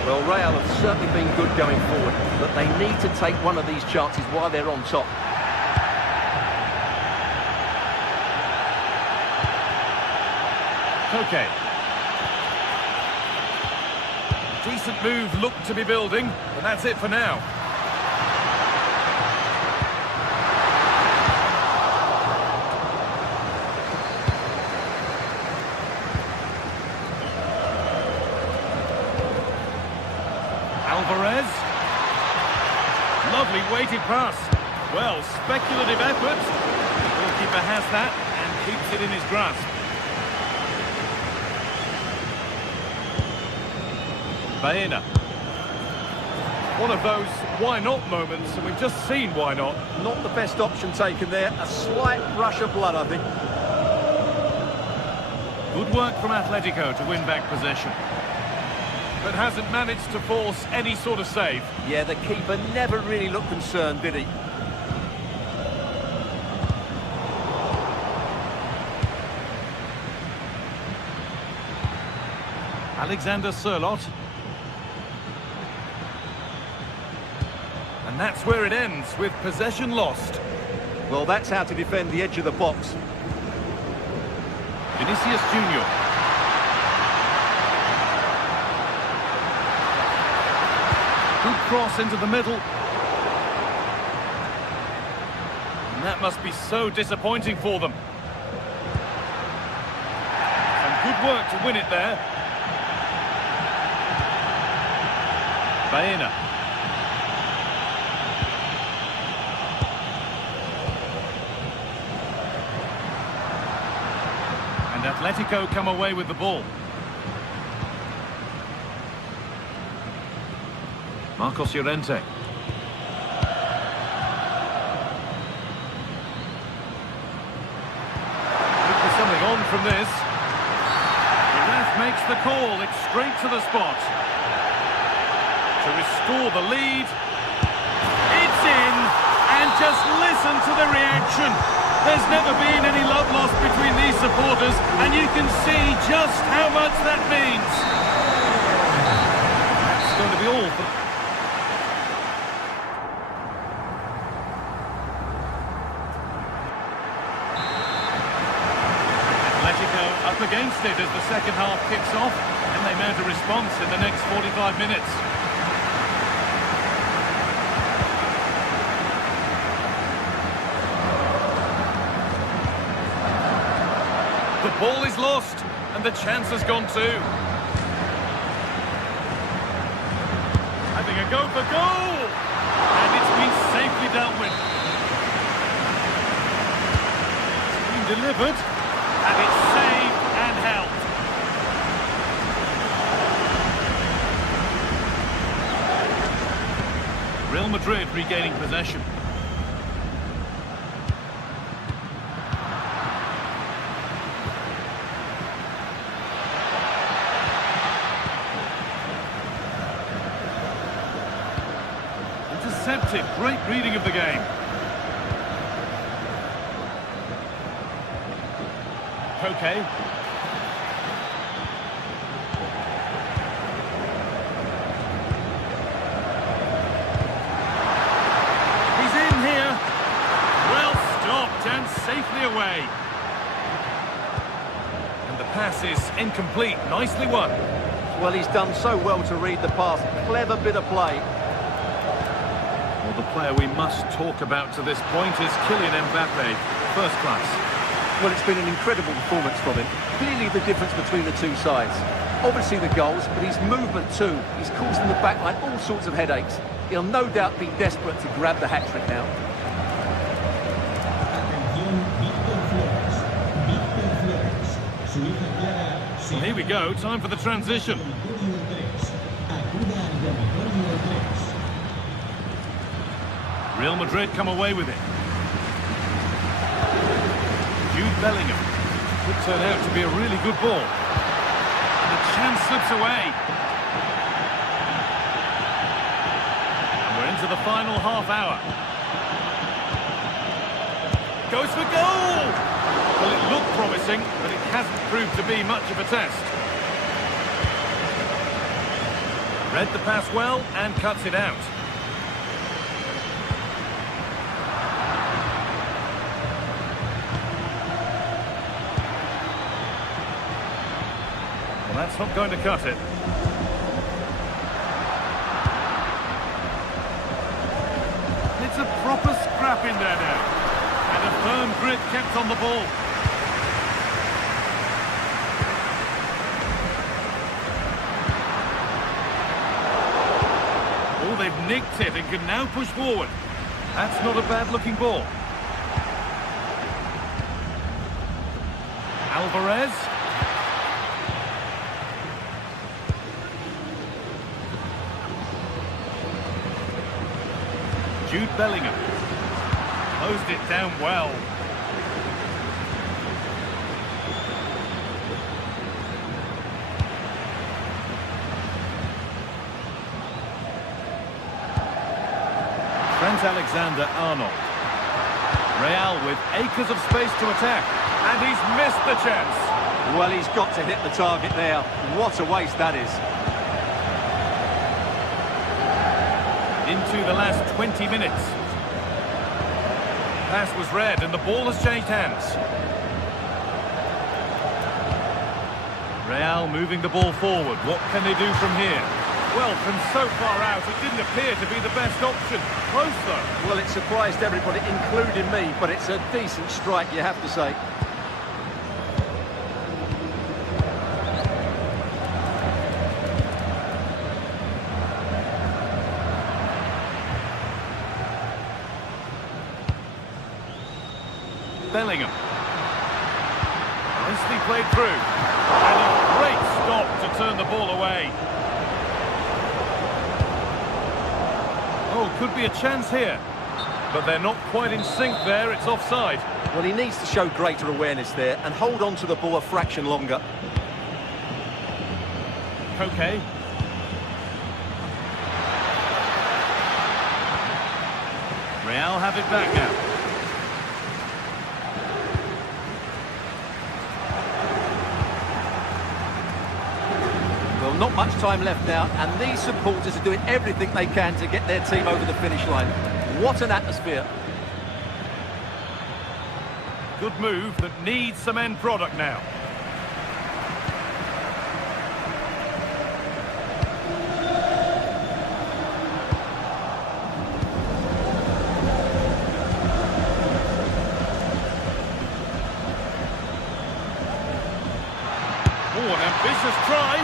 Well, Real have certainly been good going forward, but they need to take one of these chances while they're on top. Okay. Decent move looked to be building, but that's it for now. Alvarez. Lovely weighted pass. Well, speculative effort. The goalkeeper has that and keeps it in his grasp. Baena. One of those why not moments, and we've just seen why not. Not the best option taken there. A slight rush of blood, I think. Good work from Atletico to win back possession. But hasn't managed to force any sort of save. Yeah, the keeper never really looked concerned, did he? Alexander Sørloth. And that's where it ends, with possession lost. Well, that's how to defend the edge of the box. Vinicius Junior. Good cross into the middle. And that must be so disappointing for them. Some good work to win it there. Baena. And Atletico come away with the ball. Marcos Llorente. Look for something on from this. The ref makes the call. It's straight to the spot. To restore the lead. It's in. And just listen to the reaction. There's never been any love lost between these supporters, and you can see just how much that means. That's going to be all for... Atletico up against it as the second half kicks off, and they mount a response in the next 45 minutes. The ball is lost. And the chance has gone too. Having a go for goal! And it's been safely dealt with. It's been delivered. And it's saved and held. Real Madrid regaining possession. Intercepted. Great reading of the game. Okay. He's in here. Well stopped and safely away. And the pass is incomplete. Nicely won. Well, he's done so well to read the pass. Clever bit of play. Well, the player we must talk about to this point is Kylian Mbappe. First class. Well, it's been an incredible performance from him. Clearly the difference between the two sides. Obviously the goals, but his movement too. He's causing the back line all sorts of headaches. He'll no doubt be desperate to grab the hat-trick now. Well, here we go. Time for the transition. Real Madrid come away with it. Jude Bellingham. Could turn out to be a really good ball. And the chance slips away. And we're into the final half hour. Goes for goal! Well, it looked promising, but it hasn't proved to be much of a test. Read the pass well and cuts it out. That's not going to cut it. It's a proper scrap in there now. And a firm grip kept on the ball. Oh, they've nicked it and can now push forward. That's not a bad-looking ball. Alvarez. Jude Bellingham closed it down well. Trent Alexander-Arnold. Real with acres of space to attack. And he's missed the chance. Well, he's got to hit the target there. What a waste that is. Into the last 20 minutes. Pass was read and the ball has changed hands. Real moving the ball forward. What can they do from here? Well, from so far out, it didn't appear to be the best option. Close, though. Well, it surprised everybody, including me, but it's a decent strike, you have to say. Bellingham. Nicely played through. And a great stop to turn the ball away. Oh, could be a chance here. But they're not quite in sync there. It's offside. Well, he needs to show greater awareness there and hold on to the ball a fraction longer. Okay. Real have it back now. Well, not much time left now, and these supporters are doing everything they can to get their team over the finish line. What an atmosphere. Good move that needs some end product now. Oh, an ambitious try.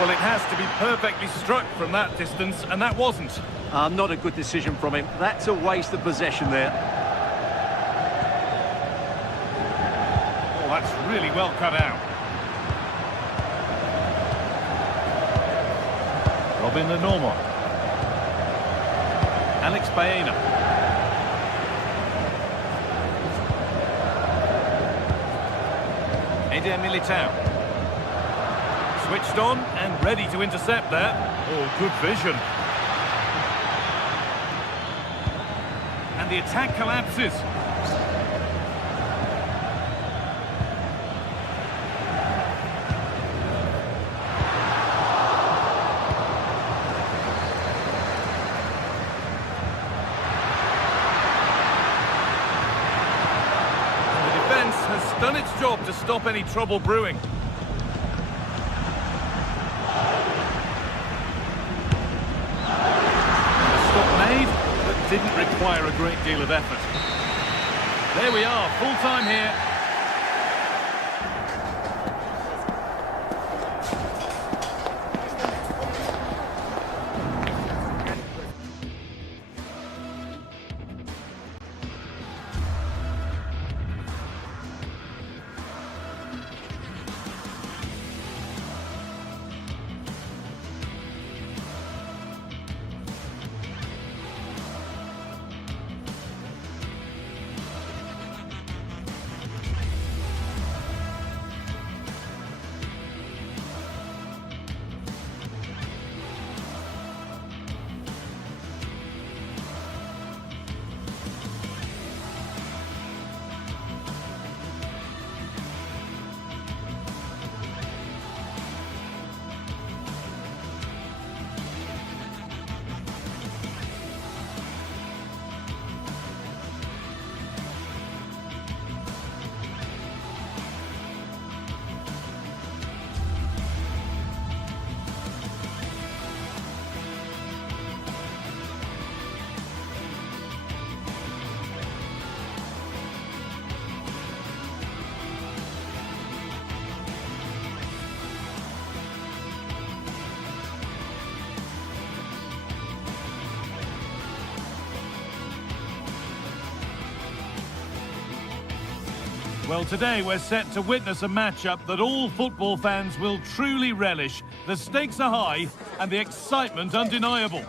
Well, it has to be perfectly struck from that distance, and that wasn't. Not a good decision from him. That's a waste of possession there. Oh, that's really well cut out. Robin the Normal. Alex Baena. Eder Militao. Switched on and ready to intercept there. Oh, good vision. And the attack collapses. Has done its job to stop any trouble brewing. A stop made, but didn't require a great deal of effort. There we are, full time here. Well, today we're set to witness a matchup that all football fans will truly relish. The stakes are high and the excitement undeniable.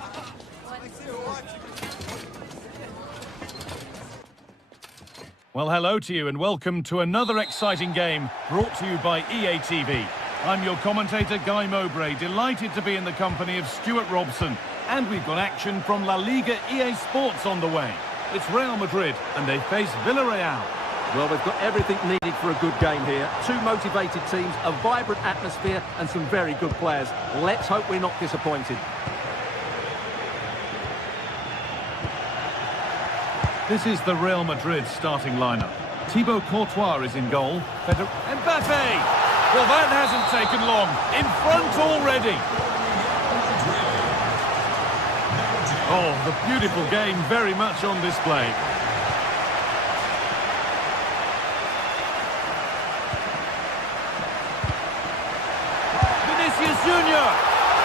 Well, hello to you and welcome to another exciting game brought to you by EA TV. I'm your commentator, Guy Mowbray, delighted to be in the company of Stuart Robson. And we've got action from La Liga EA Sports on the way. It's Real Madrid and they face Villarreal. Well, we've got everything needed for a good game here. Two motivated teams, a vibrant atmosphere and some very good players. Let's hope we're not disappointed. This is the Real Madrid starting lineup. Thibaut Courtois is in goal. Mbappe! Well, that hasn't taken long. In front already. Oh, the beautiful game very much on display. Junior.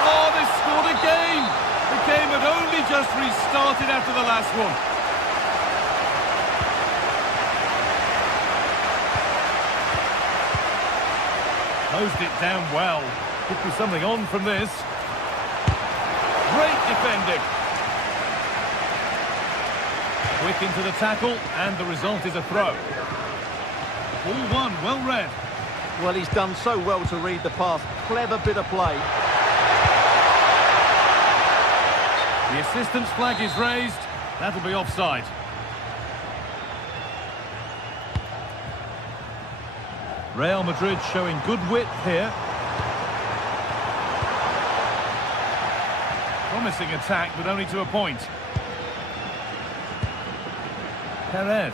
Oh, they scored again. The game had only just restarted after the last one. Closed it down well. Could be something on from this. Great defending. Quick into the tackle, and the result is a throw. Ball one, well read. Well, he's done so well to read the pass. Clever bit of play. The assistant's flag is raised. That'll be offside. Real Madrid showing good width here. Promising attack, but only to a point. Perez.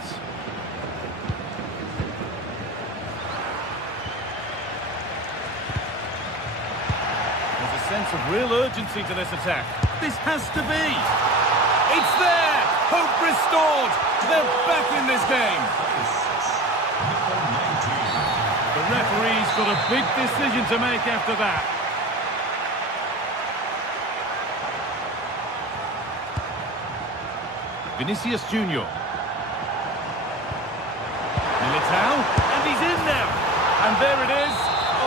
Sense of real urgency to this attack. This has to be. It's there. Hope restored. They're back in this game. The referee's got a big decision to make after that. Vinicius Junior. Militao, and he's in now. And there it is.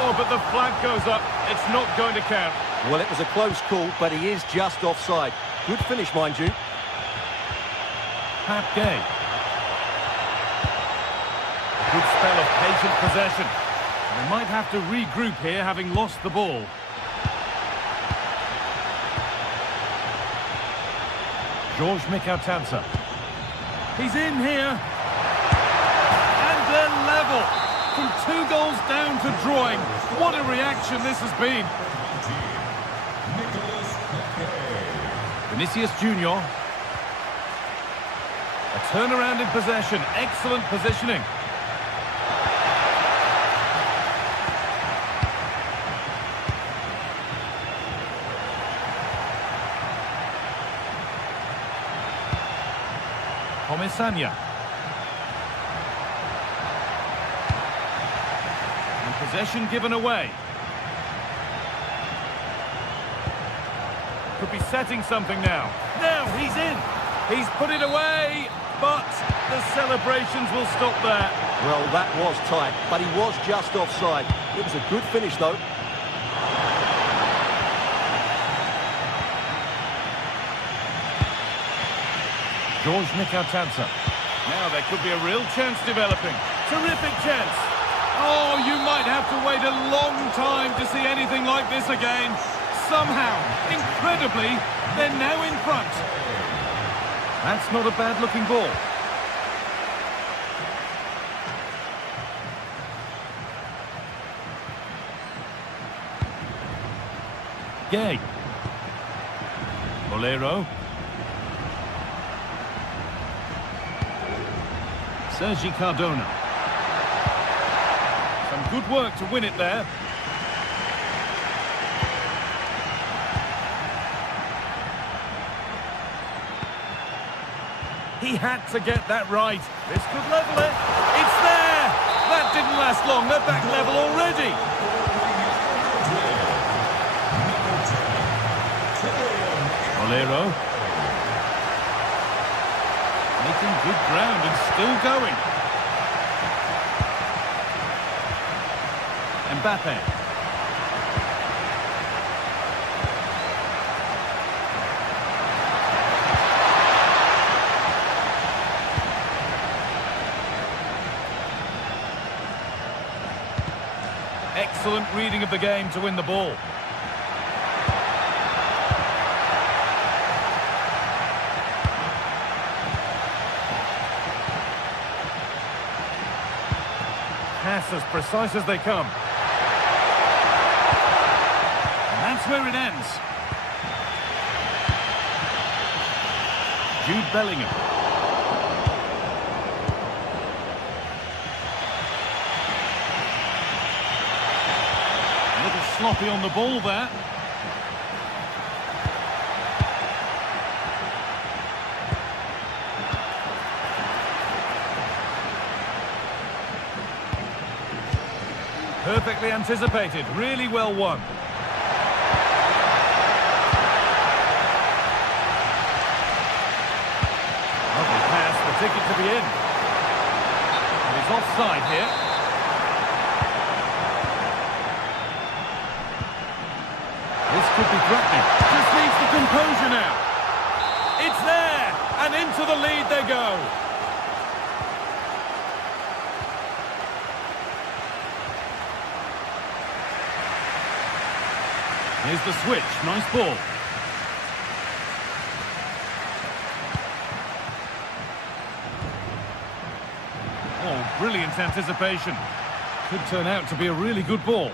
Oh, but the flag goes up. It's not going to count. Well, it was a close call, but he is just offside. Good finish, mind you. Pat Gay. Good spell of patient possession. They might have to regroup here, having lost the ball. George Mikautanza. He's in here. And they're level. From 2 goals down to drawing. What a reaction this has been. Vinicius Junior. A turnaround in possession. Excellent positioning. Comisania. And possession given away. Could be setting something now. Now he's in. He's put it away, but the celebrations will stop there. Well, that was tight, but he was just offside. It was a good finish, though. George Mikautanza. Now there could be a real chance developing. Terrific chance. Oh, you might have to wait a long time to see anything like this again. Somehow, incredibly, they're now in front. That's not a bad-looking ball. Gay. Bolero. Sergi Cardona. Some good work to win it there. He had to get that right. This could level it. It's there! That didn't last long. They're back level already. Bolero. Making good ground and still going. Mbappe. Excellent reading of the game to win the ball. Pass as precise as they come. And that's where it ends. Jude Bellingham. A little sloppy on the ball there. Perfectly anticipated, really well won. Lovely pass, the ticket to the in. And he's offside here. This could be threatening. Just needs the composure now. It's there, and into the lead they go. Here's the switch, nice ball. Oh, brilliant anticipation. Could turn out to be a really good ball.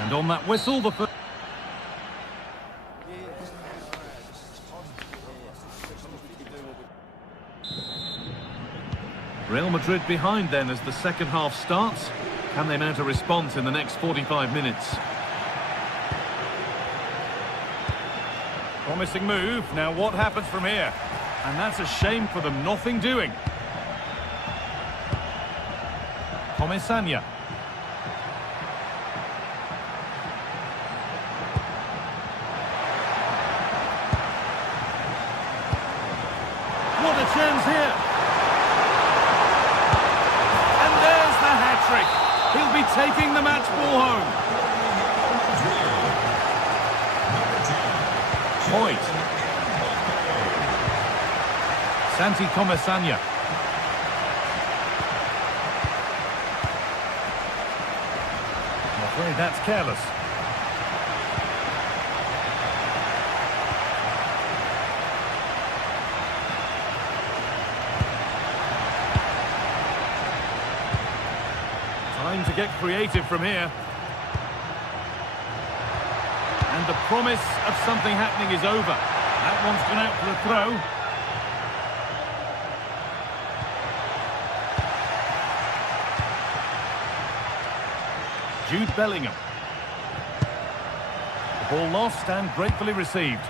And on that whistle, the first... Real Madrid behind then as the second half starts. Can they mount a response in the next 45 minutes? Promising move. Now what happens from here? And that's a shame for them. Nothing doing. Comisania. What a chance here. And there's the hat-trick. He'll be taking the match ball home. Point. Santi Comisania. I'm afraid that's careless. Time to get creative from here. And the promise of something happening is over. That one's gone out for a throw. Jude Bellingham. The ball lost and gratefully received.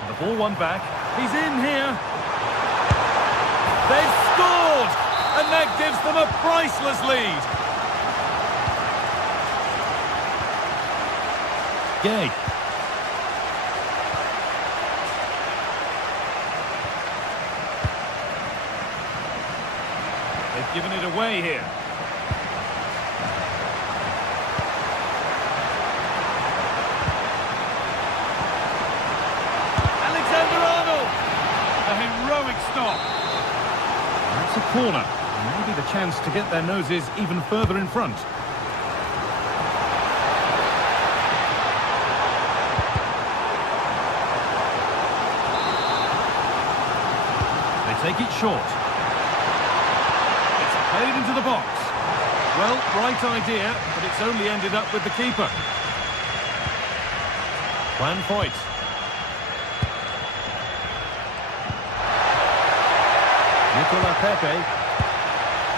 And the ball won back. He's in here. They've scored! And that gives them a priceless lead. Gay. They've given it away here. Alexander-Arnold! A heroic stop. That's a corner. Maybe the chance to get their noses even further in front. They take it short. It's played into the box. Well, right idea, but it's only ended up with the keeper. Juan Foyt. Nicola Pepe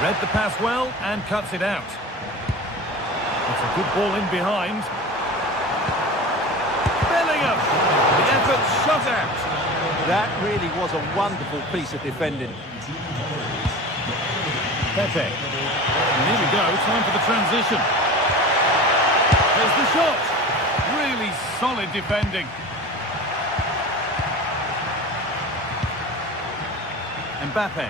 read the pass well and cuts it out. It's a good ball in behind. Bellingham! The effort shot out. That really was a wonderful piece of defending. Pepe. And here we go, time for the transition. There's the shot. Really solid defending. Mbappe.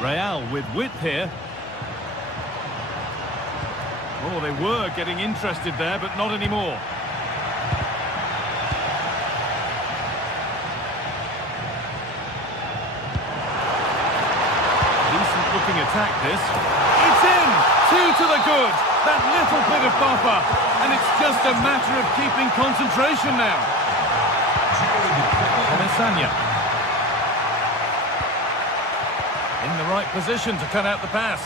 Real with width here. Oh, they were getting interested there, but not anymore. Decent looking attack this. It's in! 2 to the good. That little bit of buffer. And it's just a matter of keeping concentration now. Comisania. In the right position to cut out the pass.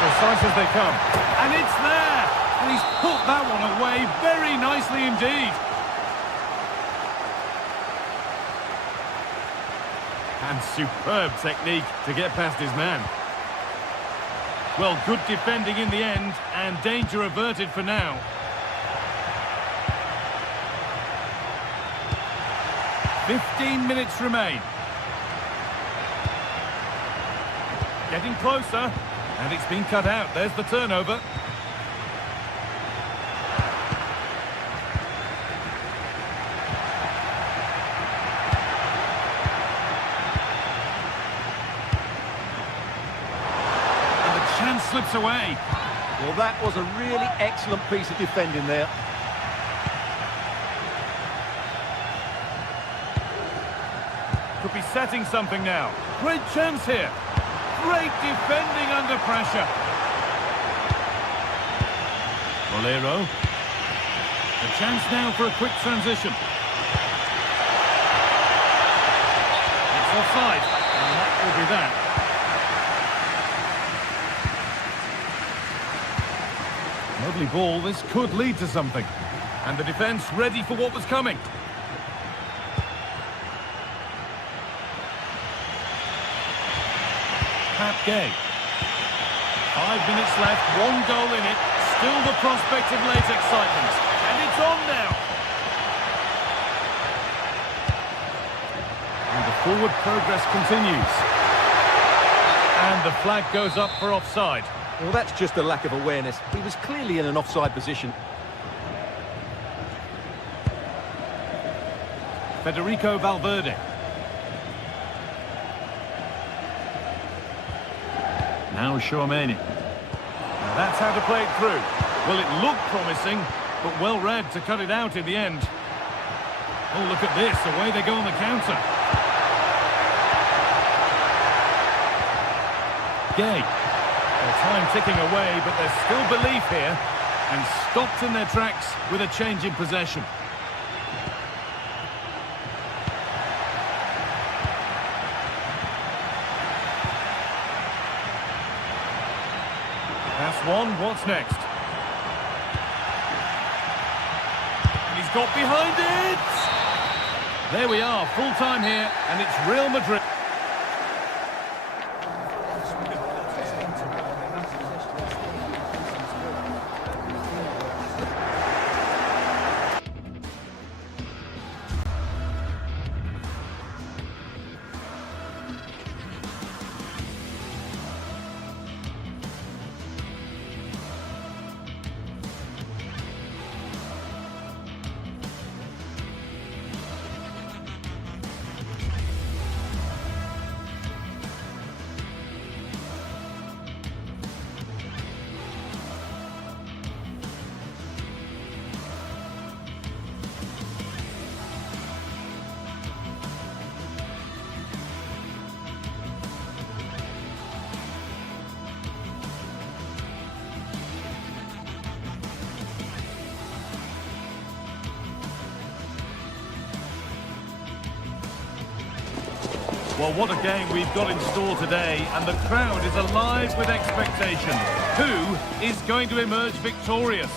Precise as they come. And it's there! And he's put that one away very nicely indeed. And superb technique to get past his man. Well, good defending in the end, and danger averted for now. "15 minutes remain. Getting closer. And it's been cut out. There's the turnover. And the chance slips away. Well, that was a really excellent piece of defending there. Could be setting something now. Great chance here. Great defending under pressure. Bolero. A chance now for a quick transition. It's offside, and that will be that. Lovely ball, this could lead to something. And the defence ready for what was coming. Gay. 5 minutes left, 1 goal in it, still the prospect of late excitement, and it's on now. And the forward progress continues. And the flag goes up for offside. Well, that's just a lack of awareness. He was clearly in an offside position. Federico Valverde. Now Chouameni. Now that's how to play it through. Well, it looked promising, but well read to cut it out in the end. Oh, look at this. Away they go on the counter. Gay. Well, time ticking away, but there's still belief here. And stopped in their tracks with a change in possession. That's one. What's next? And he's got behind it! There we are, full time here, and it's Real Madrid. Well, what a game we've got in store today, and the crowd is alive with expectation. Who is going to emerge victorious?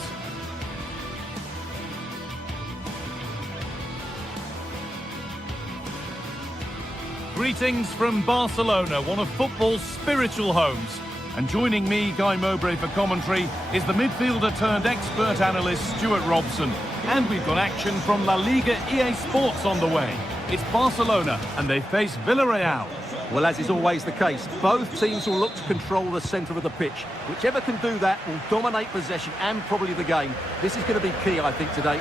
Greetings from Barcelona, one of football's spiritual homes. And joining me, Guy Mowbray, for commentary is the midfielder turned expert analyst Stuart Robson. And we've got action from La Liga GTSports on the way. It's Barcelona, and they face Villarreal. Well, as is always the case, both teams will look to control the centre of the pitch. Whichever can do that will dominate possession and probably the game. This is going to be key, I think, today.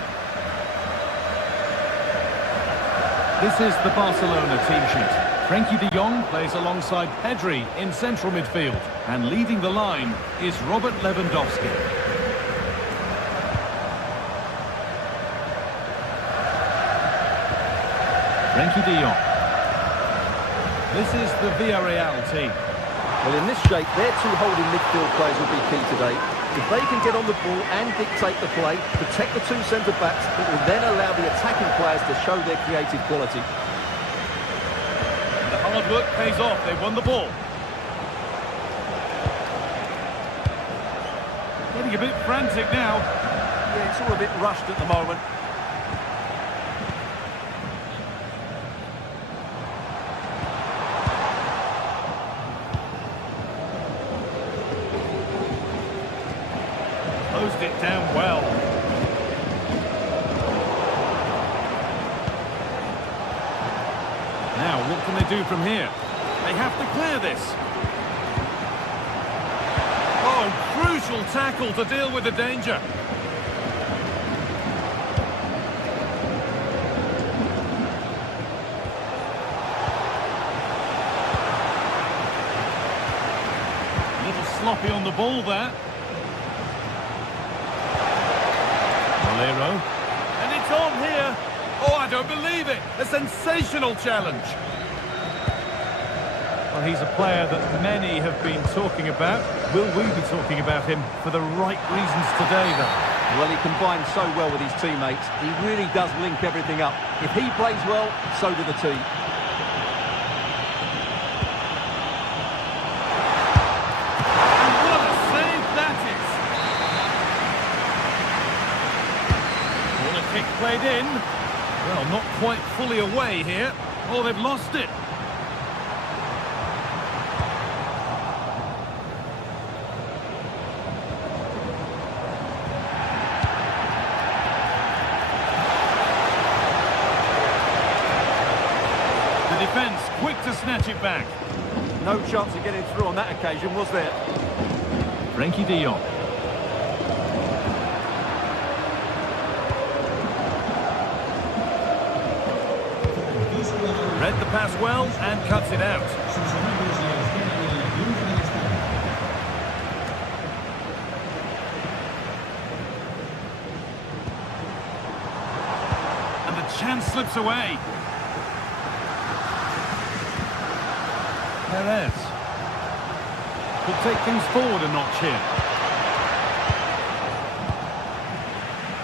This is the Barcelona team sheet. Frenkie de Jong plays alongside Pedri in central midfield. And leading the line is Robert Lewandowski. Frenkie de Jong. This is the Villarreal team. Well, in this shape, their two holding midfield players will be key today. If they can get on the ball and dictate the play, protect the two centre-backs, it will then allow the attacking players to show their creative quality. The hard work pays off. They've won the ball. Getting a bit frantic now. Yeah, it's all a bit rushed at the moment. Closed it down well. Now, what can they do from here? They have to clear this. Oh, crucial tackle to deal with the danger. A little sloppy on the ball there. And it's on here. Oh, I don't believe it. A sensational challenge. I Well, he's a player that many have been talking about. Will we be talking about him for the right reasons today, though? Well, he combines so well with his teammates. He really does link everything up. If he plays well, so do the team. And what a save that is! Corner kick played in. Well, not quite fully away here. Oh, they've lost it. Defence quick to snatch it back. No chance of getting through on that occasion, was there? Frenkie de Jong. Read the pass well and cuts it out. And the chance slips away. Perez could take things forward a notch here.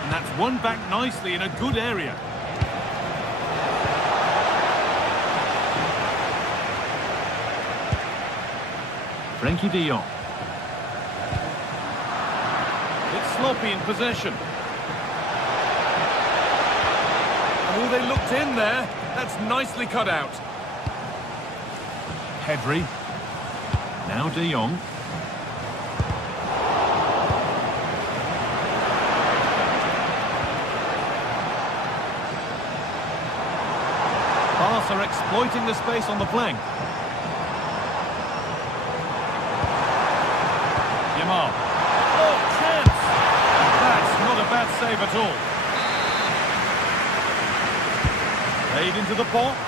And that's won back nicely in a good area. Frenkie de Jong. It's sloppy in possession. Oh, they looked in there. That's nicely cut out. Pedri. Now de Jong. Barca exploiting the space on the flank. Yamal. Oh, chance! That's not a bad save at all. Played into the box.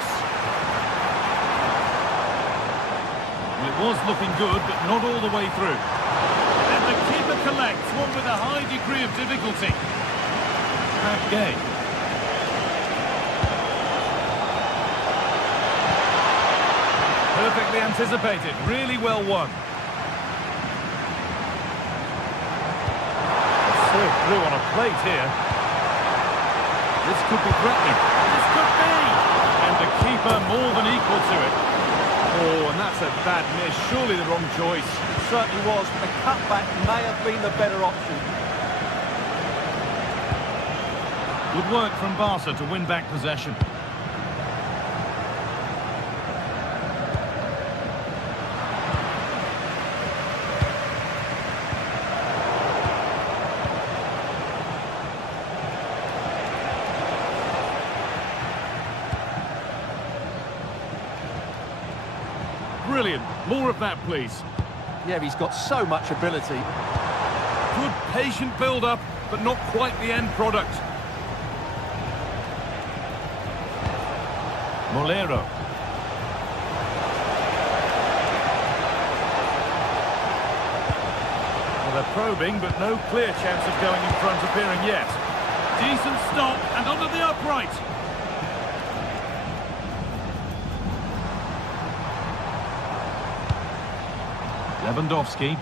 It was looking good, but not all the way through. And the keeper collects, one with a high degree of difficulty. Back game. Perfectly anticipated, really well won. Served through on a plate here. This could be threatening. This could be! And the keeper more than equal to it. Oh, and that's a bad miss. Surely the wrong choice. It certainly was. The cutback may have been the better option. Good work from Barca to win back possession. Brilliant. More of that, please. Yeah, he's got so much ability. Good patient build-up, but not quite the end product. Molero. Well, they're probing, but no clear chance of going in front appearing yet. Decent stop, and under the upright. Lewandowski.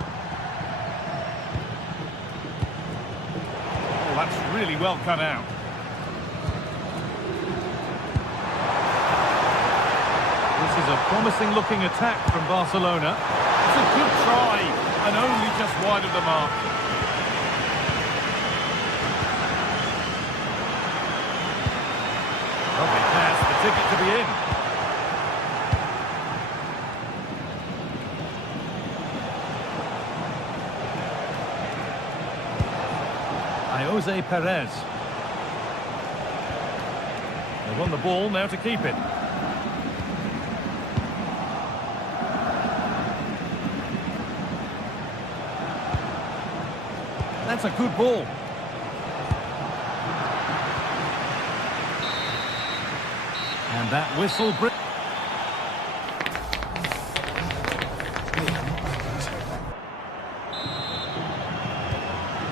Oh, that's really well cut out. This is a promising looking attack from Barcelona. It's a good try, and only just wide of the mark. Lovely pass, the ticket to be in. Jose Perez. They've won the ball, now to keep it. That's a good ball. And that whistle...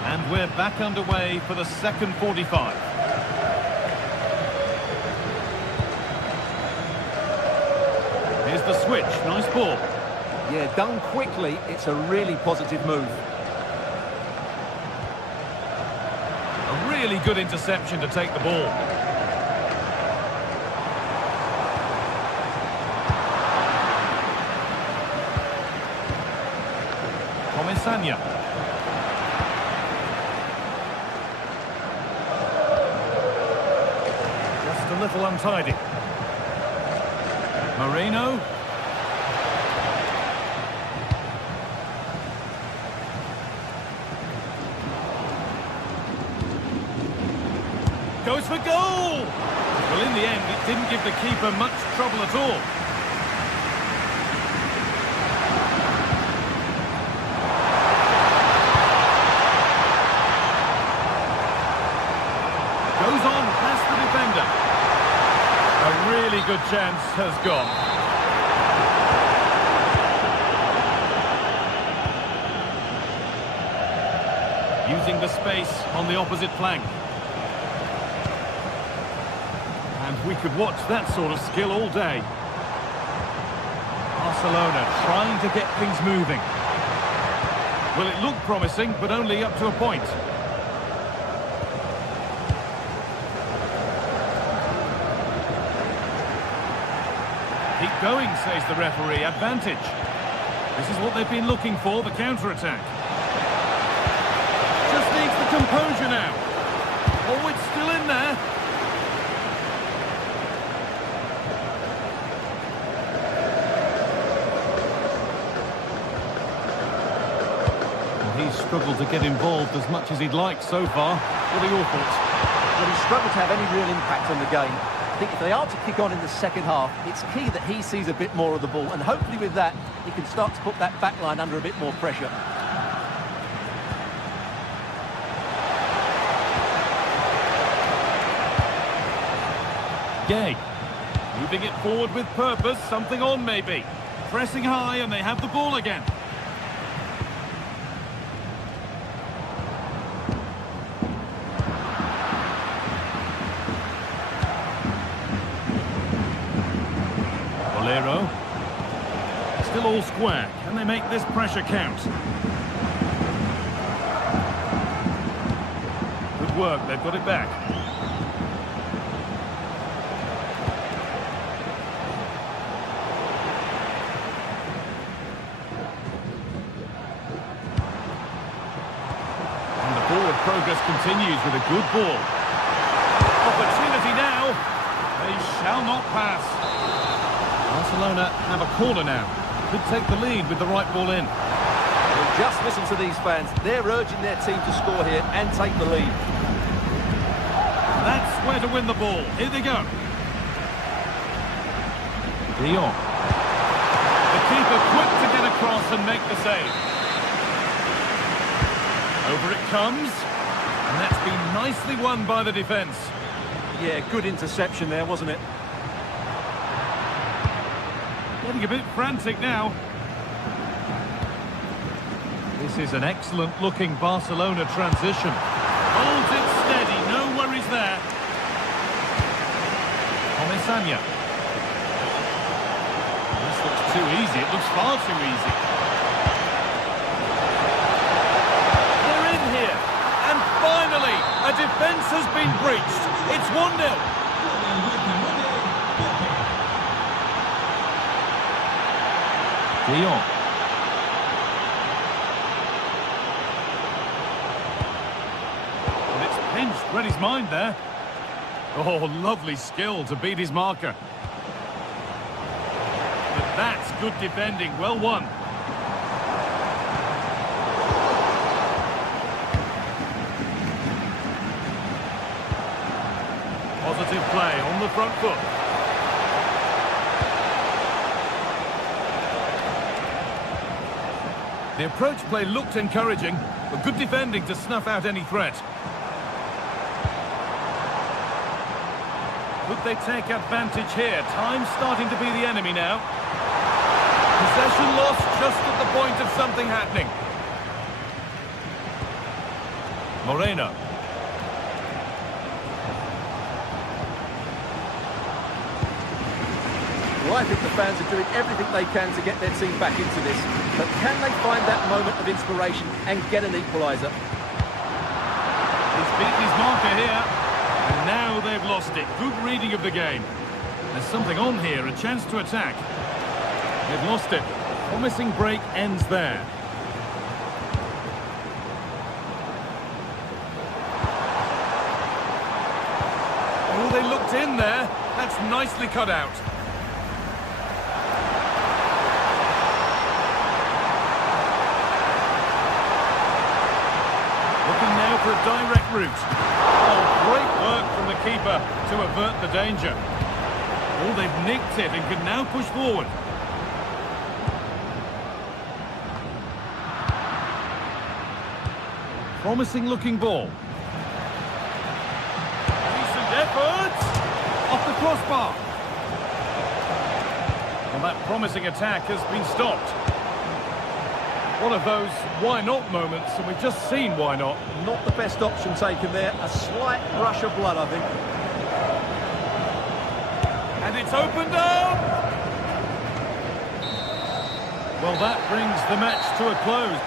And we're back underway for the second 45. Here's the switch. Nice ball. Yeah, done quickly, it's a really positive move. A really good interception to take the ball. Sanya. Just a little untidy. Moreno. Goes for goal! Well, in the end, it didn't give the keeper much trouble at all. Goes on past the defender. A really good chance has gone. Using the space on the opposite flank. And we could watch that sort of skill all day. Barcelona trying to get things moving. Well, it looked promising, but only up to a point. Keep going, says the referee. Advantage. This is what they've been looking for, the counter-attack. Just needs the composure now. Oh, it's still in there. Well, he's struggled to get involved as much as he'd like so far. What are your thoughts? Well, he's struggled to have any real impact on the game. I think if they are to kick on in the second half, it's key that he sees a bit more of the ball, and hopefully with that, he can start to put that back line under a bit more pressure. Gay. Moving it forward with purpose, something on maybe. Pressing high and they have the ball again. Bolero. Still all square. Can they make this pressure count? Good work, they've got it back. Progress continues with a good ball. Opportunity now. They shall not pass. Barcelona have a corner now. Could take the lead with the right ball in. Well, just listen to these fans. They're urging their team to score here and take the lead. That's where to win the ball. Here they go. De Jong. The keeper quick to get across and make the save. Over it comes. And that's been nicely won by the defence. Yeah, good interception there, wasn't it? Getting a bit frantic now. This is an excellent-looking Barcelona transition. Holds it steady, no worries there. Sanya. This looks too easy, it looks far too easy. Finally, a defence has been breached. It's 1-0. De Jong. And it's pinched, read his mind there. Oh, lovely skill to beat his marker. But that's good defending, well won. Positive play on the front foot. The approach play looked encouraging, but good defending to snuff out any threat. Could they take advantage here? Time's starting to be the enemy now. Possession lost just at the point of something happening. Moreno. I think the fans are doing everything they can to get their team back into this. But can they find that moment of inspiration and get an equaliser? He's beaten his marker here. And now they've lost it. Good reading of the game. There's something on here, a chance to attack. They've lost it. Promising break ends there. Oh, they looked in there. That's nicely cut out. Looking now for a direct route. Oh, great work from the keeper to avert the danger. Oh, they've nicked it and can now push forward. Promising looking ball. Decent effort. Off the crossbar. Well, that promising attack has been stopped. One of those why not moments, and we've just seen why not. Not the best option taken there. A slight rush of blood, I think. And it's opened up! Well, that brings the match to a close.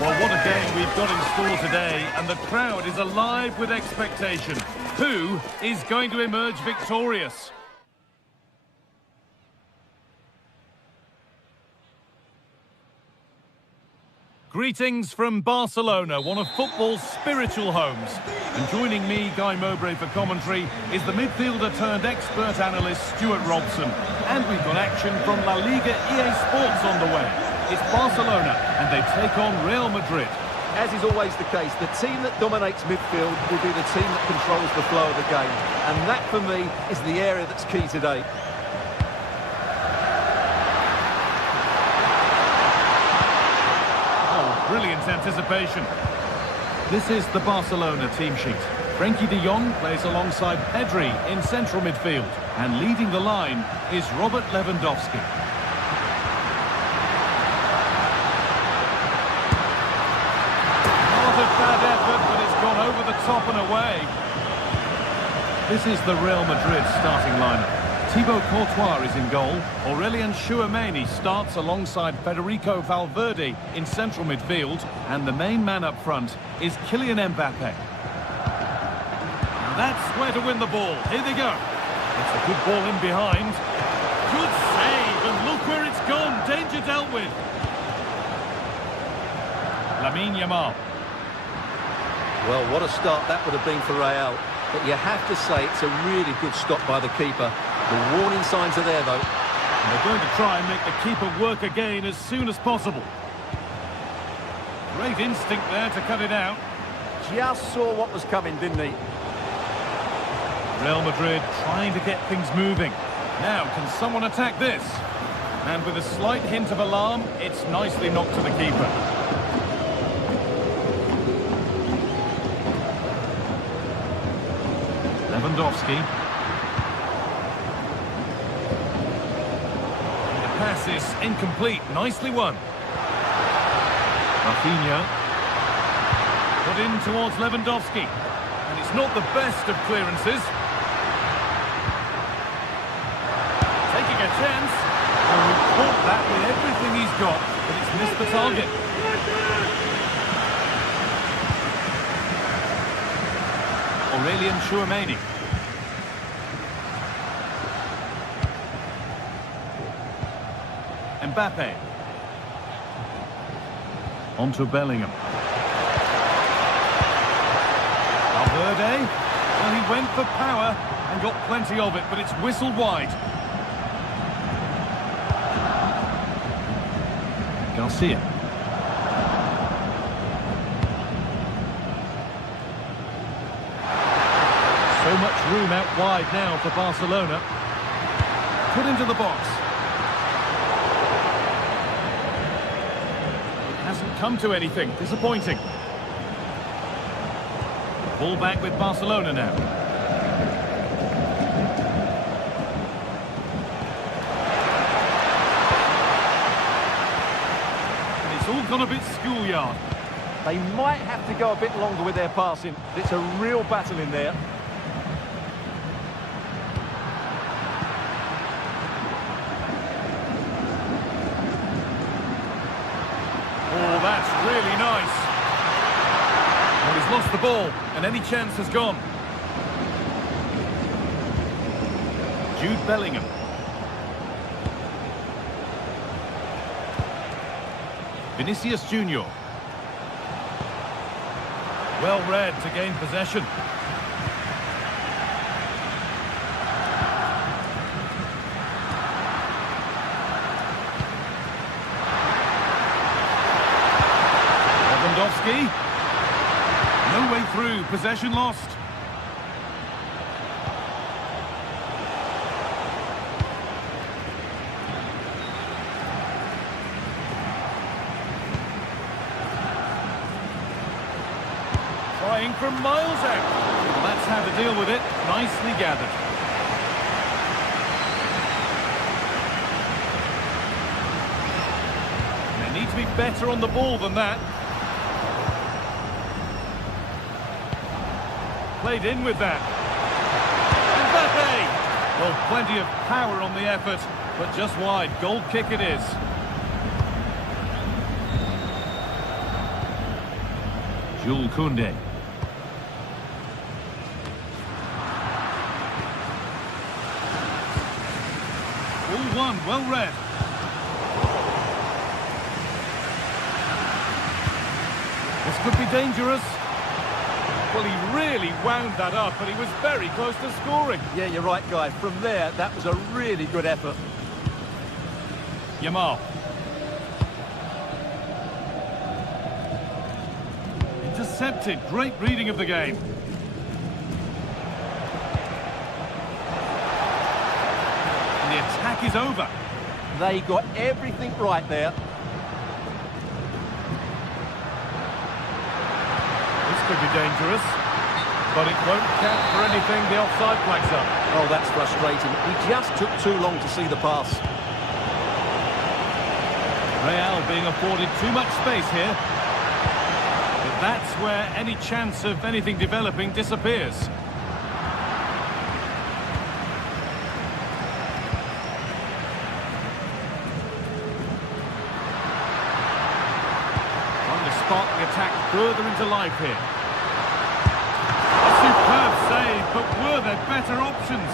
Well, what a game we've got in store today, and the crowd is alive with expectation. Who is going to emerge victorious? Greetings from Barcelona, one of football's spiritual homes. And joining me, Guy Mowbray, for commentary is the midfielder turned expert analyst Stuart Robson. And we've got action from La Liga GTSports on the way. It's Barcelona, and they take on Real Madrid. As is always the case, the team that dominates midfield will be the team that controls the flow of the game. And that, for me, is the area that's key today. Brilliant anticipation. This is the Barcelona team sheet. Frenkie de Jong plays alongside Pedri in central midfield. And leading the line is Robert Lewandowski. Not a bad effort, but it's gone over the top and away. This is the Real Madrid starting lineup. Thibaut Courtois is in goal. Aurélien Tchouameni starts alongside Federico Valverde in central midfield. And the main man up front is Kylian Mbappe. That's where to win the ball. Here they go. It's a good ball in behind. Good save, and look where it's gone. Danger dealt with. Lamine Yamal. Well, what a start that would have been for Real. But you have to say it's a really good stop by the keeper. The warning signs are there, though. And they're going to try and make the keeper work again as soon as possible. Great instinct there to cut it out. Just saw what was coming, didn't he? Real Madrid trying to get things moving. Now, can someone attack this? And with a slight hint of alarm, it's nicely knocked to the keeper. Lewandowski. pass is incomplete. Nicely won. Rafinha. Put in towards Lewandowski. And it's not the best of clearances. Taking a chance. And we caught that with everything he's got, but it's missed the target. Aurelian Tchouameni. Mbappe. On to Bellingham. Valverde. Well, he went for power and got plenty of it, but it's whistled wide. Garcia. So much room out wide now for Barcelona. Put into the box. Hasn't come to anything. Disappointing. Ball back with Barcelona now. And it's all gone a bit schoolyard. They might have to go a bit longer with their passing. It's a real battle in there. Oh, that's really nice. Well, he's lost the ball, and any chance has gone. Jude Bellingham. Vinicius Junior. Well read to gain possession. Lewandowski. No way through, possession lost. Trying from miles out. Well, that's how to deal with it. Nicely gathered. They need to be better on the ball than that. Played in with that. Mbappe! Well, plenty of power on the effort, but just wide. Goal kick it is. Jules Koundé. All one, well read. This could be dangerous. Well, he really wound that up, but he was very close to scoring. Yeah, you're right, Guy. From there, that was a really good effort. Yamal. Intercepted. Great reading of the game. And the attack is over. They got everything right there. Could be dangerous, but it won't count for anything. The offside flags up. Oh, that's frustrating. He just took too long to see the pass. Real being afforded too much space here. But that's where any chance of anything developing disappears. Trying to spark the attack further into life here. Superb save, but were there better options?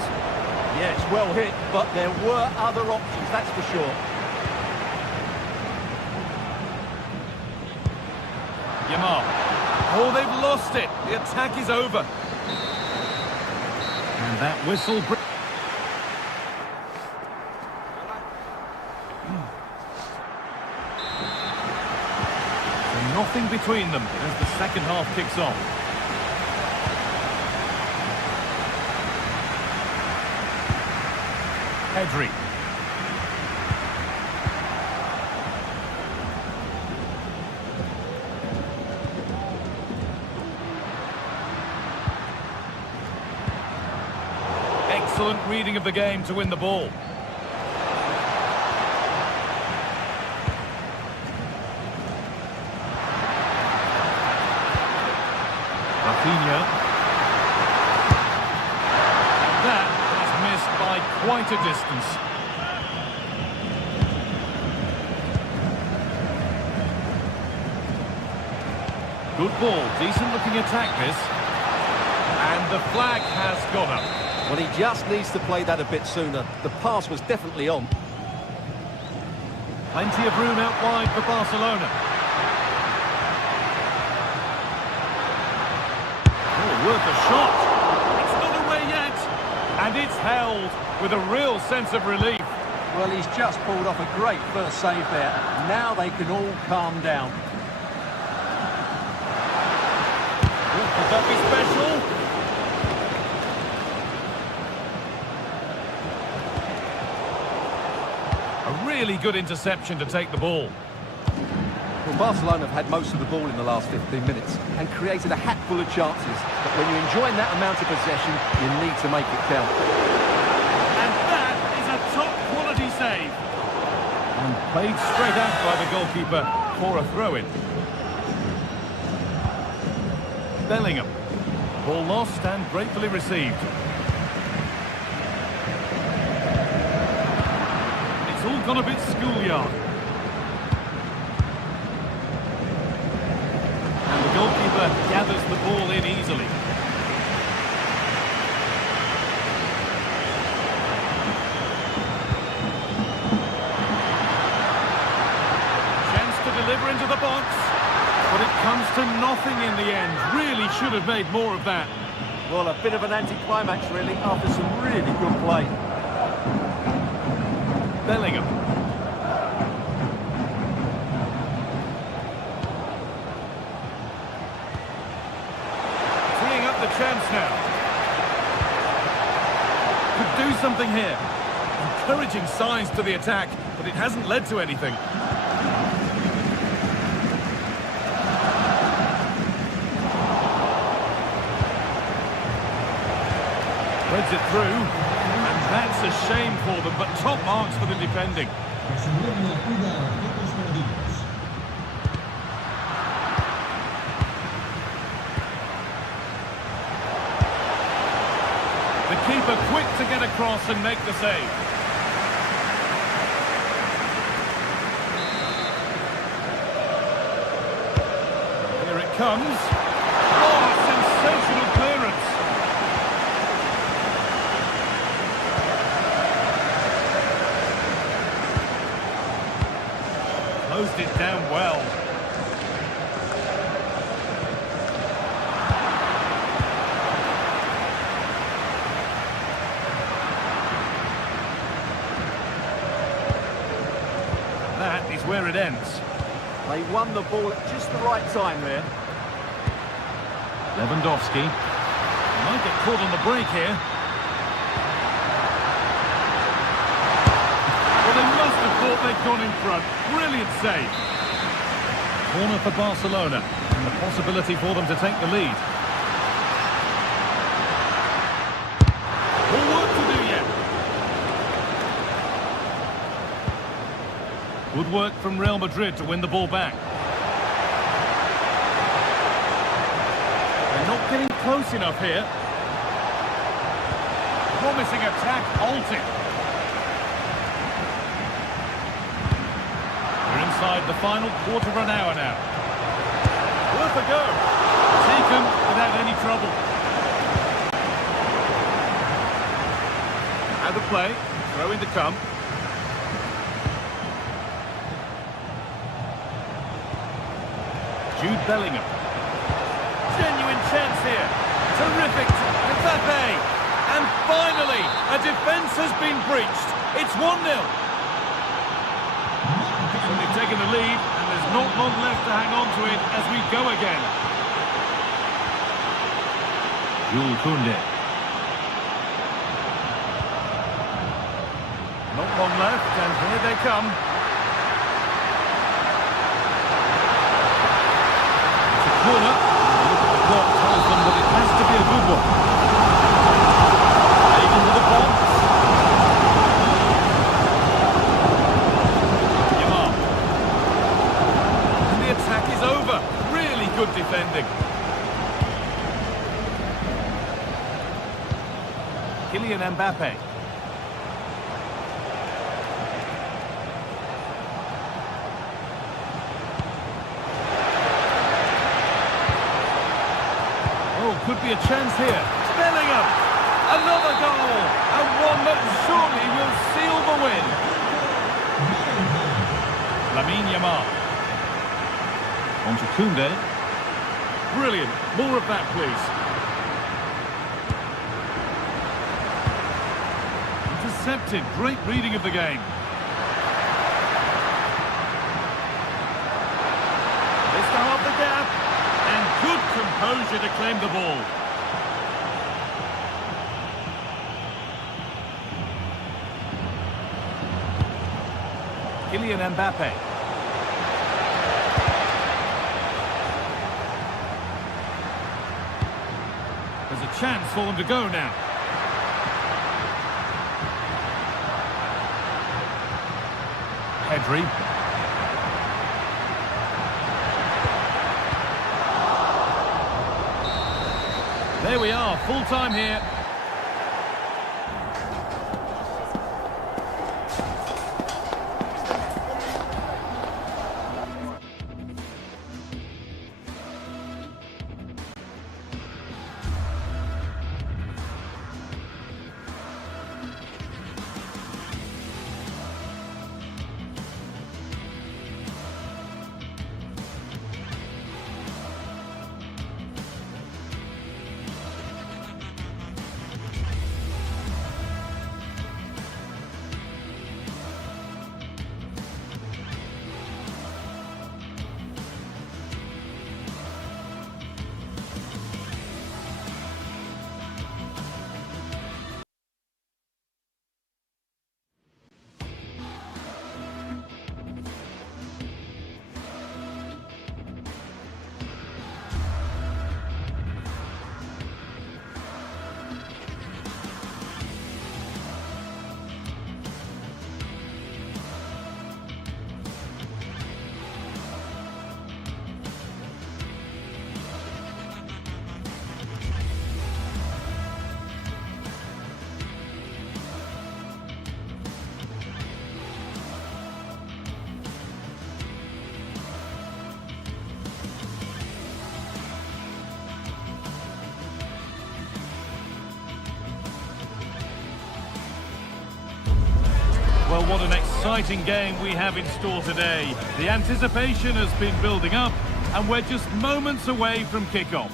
Yes, well hit, but there were other options, that's for sure. Yamal. Oh, they've lost it. The attack is over. And that whistle... So nothing between them as the second half kicks off. Pedri. Excellent reading of the game to win the ball. quite a distance. Good ball, decent looking attack this. And the flag has gone up. Well, he just needs to play that a bit sooner. The pass was definitely on. Plenty of room out wide for Barcelona. Oh, worth a shot. It's not away yet. And it's held with a real sense of relief. Well, he's just pulled off a great first save there. Now they can all calm down. Could that be special? A really good interception to take the ball. Well, Barcelona have had most of the ball in the last 15 minutes and created a hatful of chances. But when you're enjoying that amount of possession, you need to make it count. And that is a top-quality save. And played straight out by the goalkeeper for a throw-in. Bellingham. Ball lost and gratefully received. It's all gone a bit schoolyard. And the goalkeeper gathers the ball in easily. Chance to deliver into the box. But it comes to nothing in the end. Really should have made more of that. Well, a bit of an anticlimax, really, after some really good play. Bellingham. Teeing up the chance now. Could do something here. Encouraging signs to the attack, but it hasn't led to anything. Threads it through, and that's a shame for them, but top marks for the defending. The keeper quick to get across and make the save. Here it comes. Oh, sensational clearance. Closed it down well. That is where it ends. They won the ball at just the right time there. Lewandowski. Might get caught on the break here. Well, they must have thought they'd gone in front. Brilliant save. Corner for Barcelona, and the possibility for them to take the lead. More work to do yet. Good work from Real Madrid to win the ball back. They're not getting close enough here. Promising attack halted. Inside the final quarter of an hour now. Worth a go. Taken without any trouble. Out of play. Throw in to come. Jude Bellingham. Genuine chance here. Terrific. Mbappe. And finally, a defence has been breached. It's 1-0. They've taken the lead, and there's not long left to hang on to it as we go again. Jules Koundé. Not long left, and here they come. It's a corner. Look at the clock tells them that it has to be a good one. Taken to the box. Attack is over. Really good defending. Kylian Mbappe. could be a chance here. Bellingham! Another goal! And one that surely will seal the win. Lamine Yamal. On to Koundé. Brilliant. More of that, please. Intercepted. Great reading of the game. Missed out the gap. And good composure to claim the ball. Kylian Mbappe. There's a chance for them to go now. Pedri. There we are, full time here. Well, what an exciting game we have in store today. The anticipation has been building up, and we're just moments away from kickoff.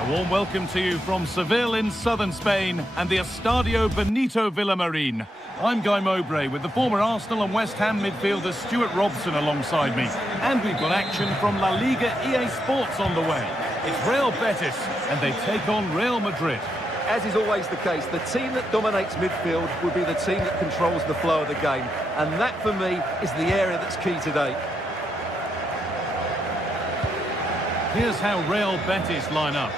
A warm welcome to you from Seville in southern Spain and the Estadio Benito Villamarín. I'm Guy Mowbray with the former Arsenal and West Ham midfielder Stuart Robson alongside me. And we've got action from La Liga EA Sports on the way. It's Real Betis, and they take on Real Madrid. As is always the case, the team that dominates midfield will be the team that controls the flow of the game. And that, for me, is the area that's key today. Here's how Real Betis line up.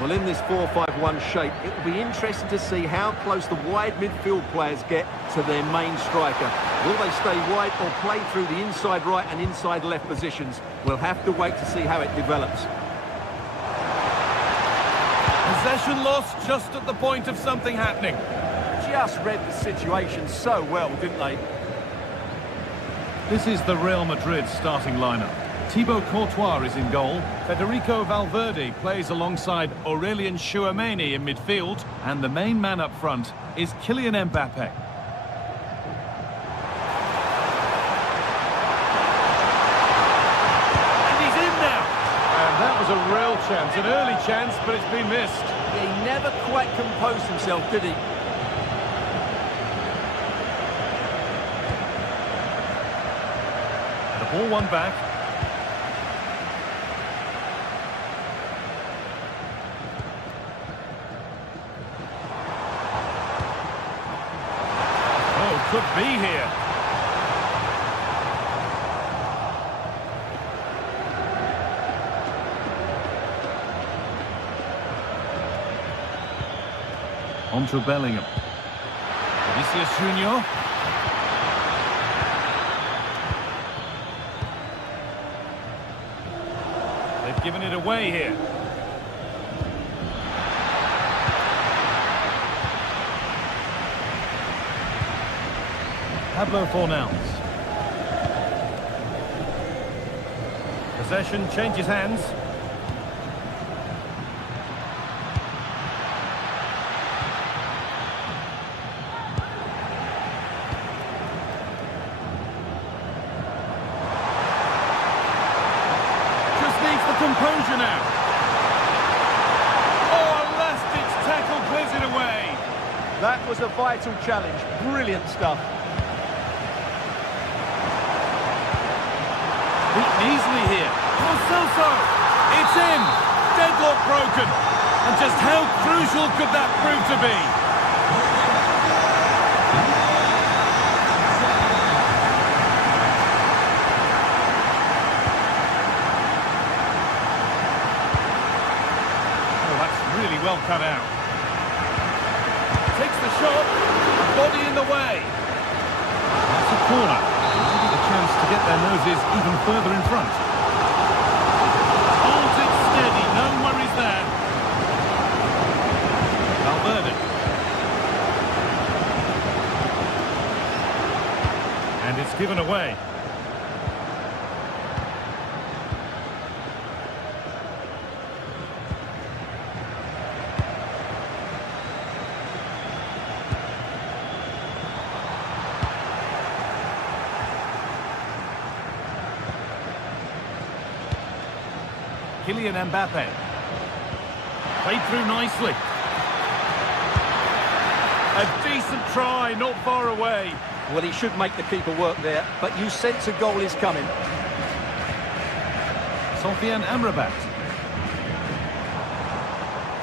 Well, in this 4-5-1 shape, it will be interesting to see how close the wide midfield players get to their main striker. Will they stay wide or play through the inside right and inside left positions? We'll have to wait to see how it develops. Possession lost just at the point of something happening. Just read the situation so well, didn't they? This is the Real Madrid starting lineup. Thibaut Courtois is in goal. Federico Valverde plays alongside Aurelien Tchouameni in midfield. And the main man up front is Kylian Mbappe. That was a real chance, an early chance, but it's been missed. He never quite composed himself, did he? The ball won back. Oh, could be here. On to Bellingham. Vinicius Junior. They've given it away here. Pablo Fornals. Possession changes hands. That was a vital challenge. Brilliant stuff. Beaten easily here. Celso! It's in! Deadlock broken. And just how crucial could that prove to be? Oh, that's really well cut out. Takes the shot. Body in the way. That's a corner. Maybe the chance to get their noses even further in front. Holds it steady. No worries there. Valverde. And it's given away. Kylian Mbappe. Played through nicely. A decent try, not far away. Well, he should make the keeper work there, but you sense a goal is coming. Sofiane Amrabat.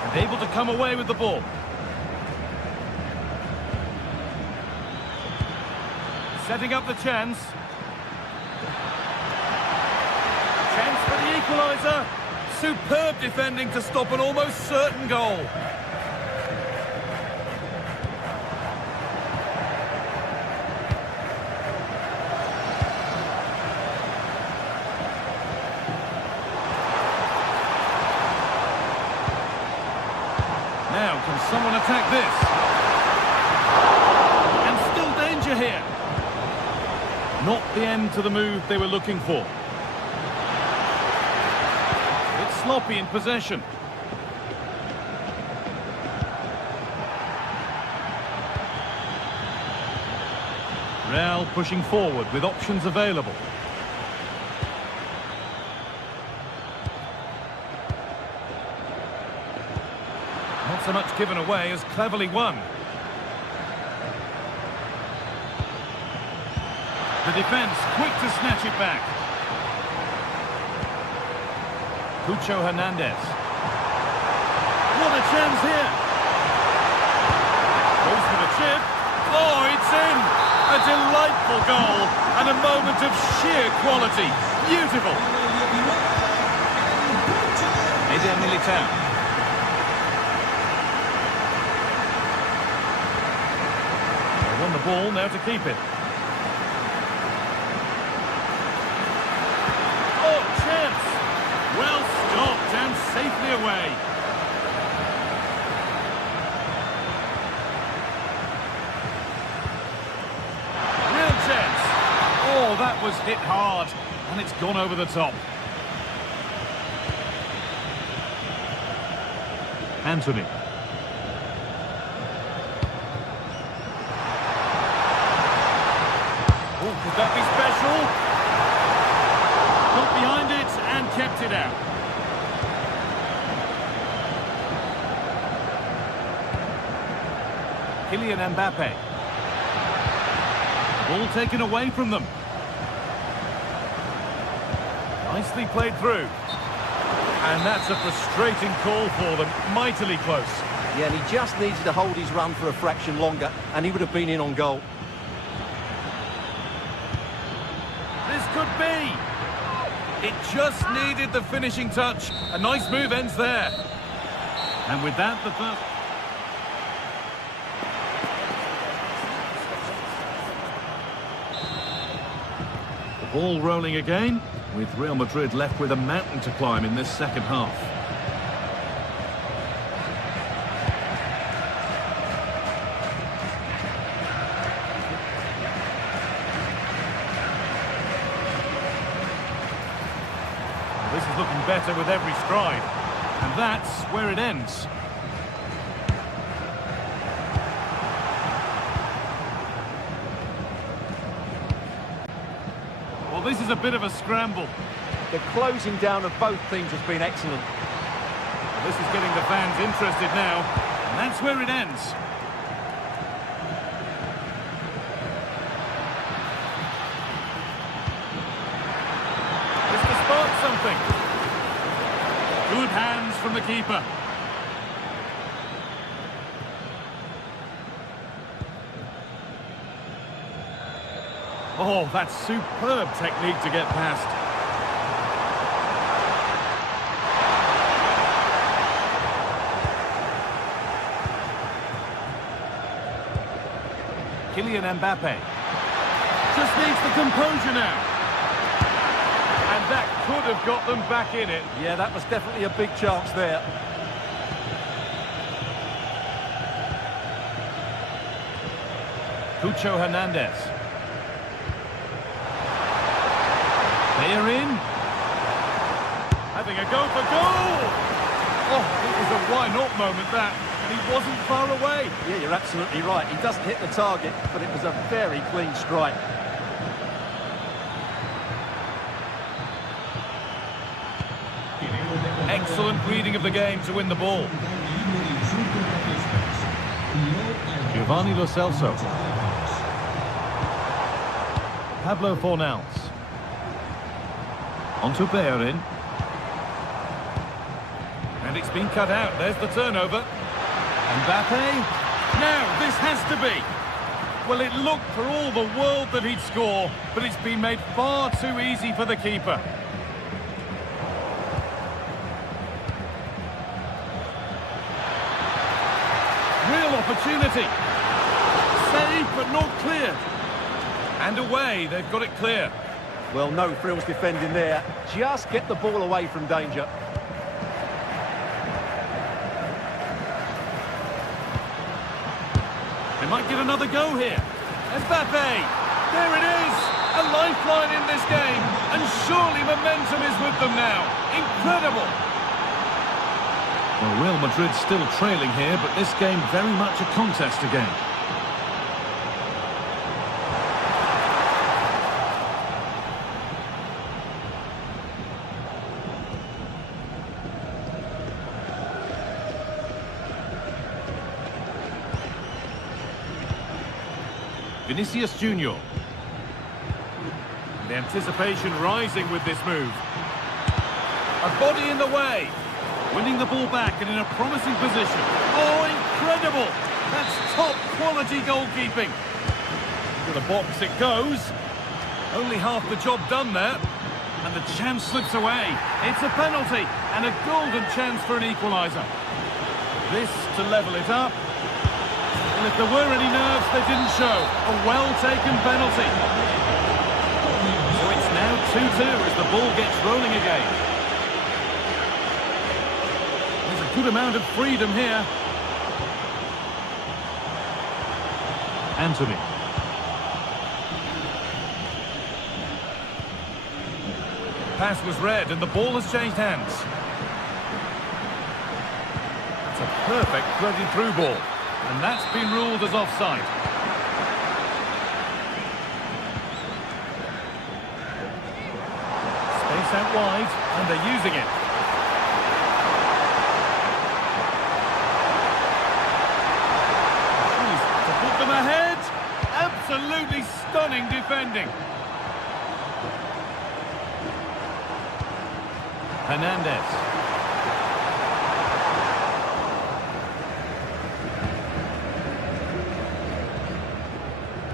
And able to come away with the ball. Setting up the chance. Chance for the equaliser. Superb defending to stop an almost certain goal. Now, can someone attack this? And still danger here. Not the end to the move they were looking for. It's sloppy in possession. Real pushing forward with options available. Not so much given away as cleverly won. The defence quick to snatch it back. Cucho Hernandez. What a chance here. Goes for the chip. Oh, it's in. A delightful goal and a moment of sheer quality. Beautiful. Eder Militao. They won the ball, now to keep it. Oh, chance. Well stopped and safely away. Real chance. Oh, that was hit hard, and it's gone over the top. Anthony. Oh, could that be special? Got behind it and kept it out. Kylian Mbappe. Ball taken away from them. Nicely played through. And that's a frustrating call for them. Mightily close. Yeah, and he just needed to hold his run for a fraction longer, and he would have been in on goal. This could be. It just needed the finishing touch. A nice move ends there. And with that, the first... The ball rolling again, with Real Madrid left with a mountain to climb in this second half. This is looking better with every stride. And that's where it ends. Well, this is a bit of a scramble. The closing down of both teams has been excellent. This is getting the fans interested now. And that's where it ends. from the keeper. Oh, that's superb technique to get past. Kylian Mbappe just needs the composure now. And that could have got them back in it. Yeah, that was definitely a big chance there. Cucho Hernandez. They are in. Having a go for goal! Oh, it was a why-not moment, that. And he wasn't far away. Yeah, you're absolutely right. He doesn't hit the target, but it was a very clean strike. Excellent reading of the game to win the ball. Giovanni Lo Celso. Pablo Fornals. On to Bellerin. And it's been cut out. There's the turnover. Mbappe. Now, this has to be. Well, it looked for all the world that he'd score, but it's been made far too easy for the keeper. Real opportunity. Saved, but not cleared. And away, they've got it clear. Well, no frills defending there. Just get the ball away from danger. They might get another go here. Mbappe! There it is! A lifeline in this game. And surely momentum is with them now. Incredible! Well, Real Madrid still trailing here, but this game very much a contest again. Vinicius Junior. The anticipation rising with this move. A body in the way. Winning the ball back and in a promising position. Oh, incredible! That's top quality goalkeeping. To the box it goes. Only half the job done there. And the chance slips away. It's a penalty and a golden chance for an equaliser. This to level it up. And if there were any nerves, they didn't show. A well-taken penalty. So it's now 2-2 as the ball gets rolling again. There's a good amount of freedom here. Anthony. Pass was read and the ball has changed hands. It's a perfect threaded through ball. And that's been ruled as offside. Space out wide, and they're using it. To put them ahead. Absolutely stunning defending. Hernandez.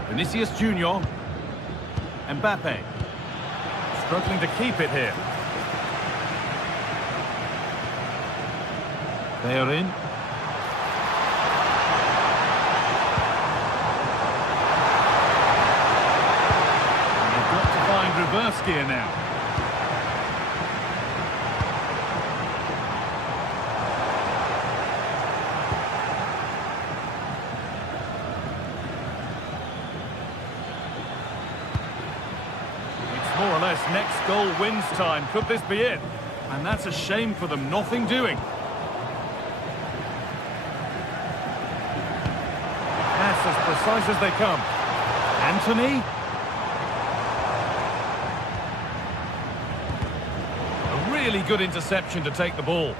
Vinicius Junior. Mbappe. Struggling to keep it here. Bellerin. And they've got to find reverse gear now. More or less next goal wins time. Could this be it? And that's a shame for them. Nothing doing. Pass as precise as they come. Anthony. A really good interception to take the ball.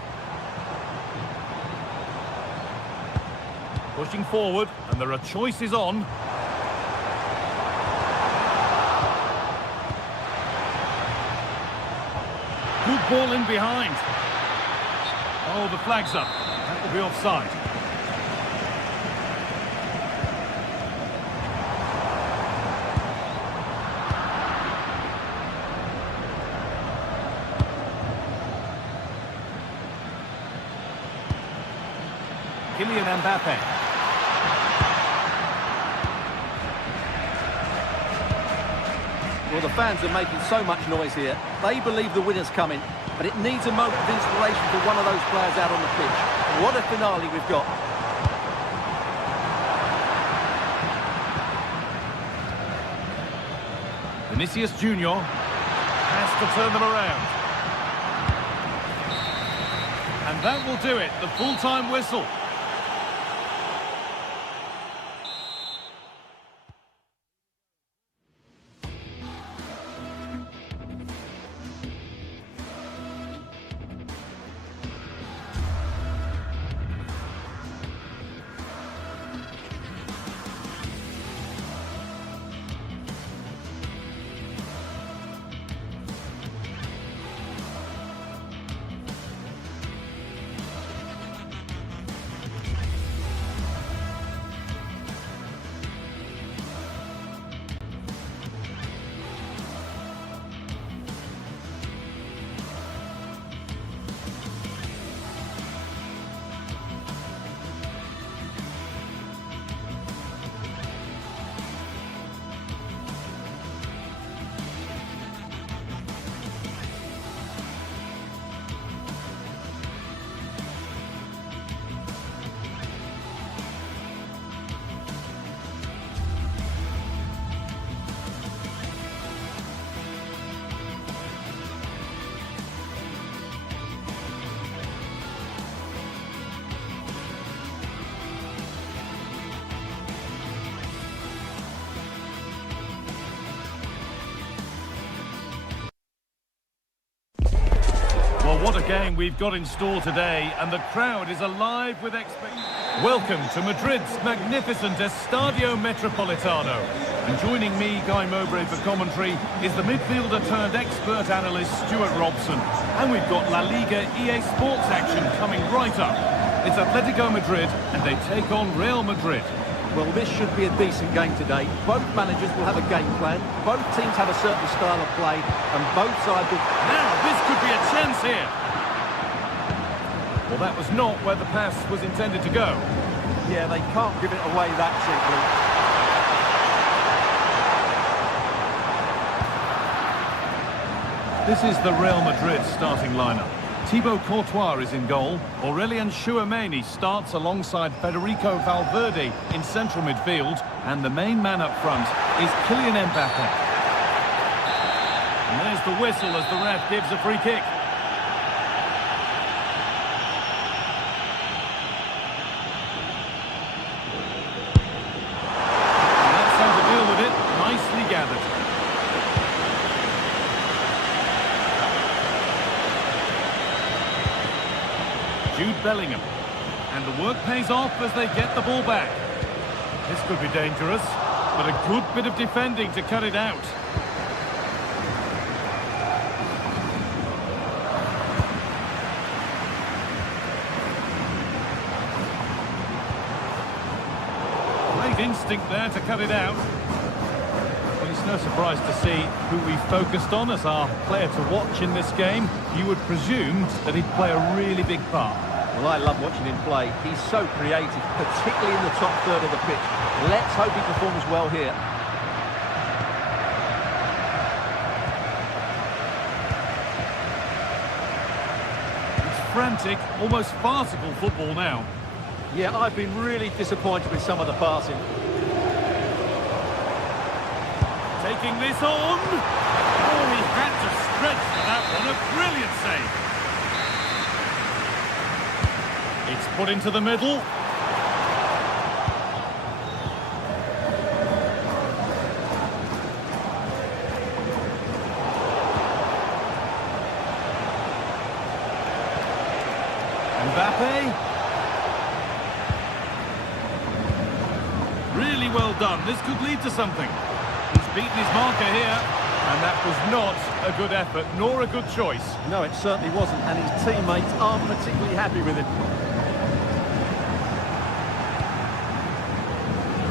Pushing forward, and there are choices on. Good ball in behind. Oh, the flag's up. That will be offside. Kylian Mbappe. Well, the fans are making so much noise here. They believe the winner's coming, but it needs a moment of inspiration for one of those players out on the pitch. What a finale we've got. Vinicius Junior has to turn them around. And that will do it, the full-time whistle. Well, what a game we've got in store today, and the crowd is alive with expectation. Welcome to Madrid's magnificent Estadio Metropolitano. And joining me, Guy Mowbray, for commentary is the midfielder turned expert analyst Stuart Robson. And we've got La Liga GTSports action coming right up. It's Atletico Madrid, and they take on Real Madrid. Well, this should be a decent game today. Both managers will have a game plan. Both teams have a certain style of play, and both sides will... Now, this could be a chance here. Well, that was not where the pass was intended to go. Yeah, they can't give it away that simply. This is the Real Madrid starting lineup. Thibaut Courtois is in goal. Aurelien Tchouameni starts alongside Federico Valverde in central midfield. And the main man up front is Kylian Mbappe. And there's the whistle as the ref gives a free kick. And that's how to deal with it. Nicely gathered. Jude Bellingham, and the work pays off as they get the ball back. This could be dangerous, but a good bit of defending to cut it out. Great instinct there to cut it out. Well, it's no surprise to see who we focused on as our player to watch in this game. You would presume that he'd play a really big part. Well, I love watching him play. He's so creative, particularly in the top third of the pitch. Let's hope he performs well here. It's frantic, almost farcical football now. Yeah, I've been really disappointed with some of the passing. Taking this on. Oh, he had to stretch for that one. A brilliant save. It's put into the middle. Mbappe. Really well done. This could lead to something. He's beaten his marker here. And that was not a good effort, nor a good choice. No, it certainly wasn't, and his teammates aren't particularly happy with him.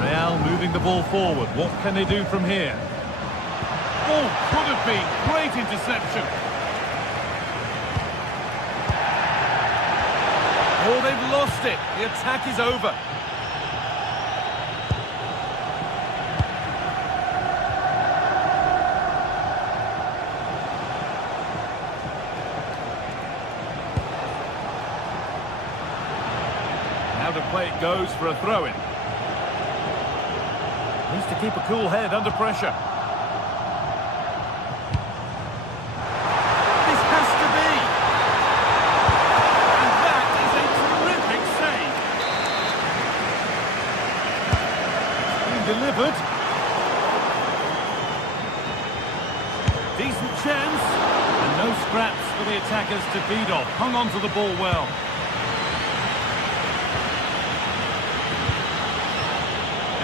Real moving the ball forward. What can they do from here? Oh, could have been. Great interception. Oh, they've lost it. The attack is over. Now to play it goes for a throw-in. Needs to keep a cool head under pressure. This has to be. And that is a terrific save. Being delivered. Decent chance. And no scraps for the attackers to feed off. Hung on to the ball well.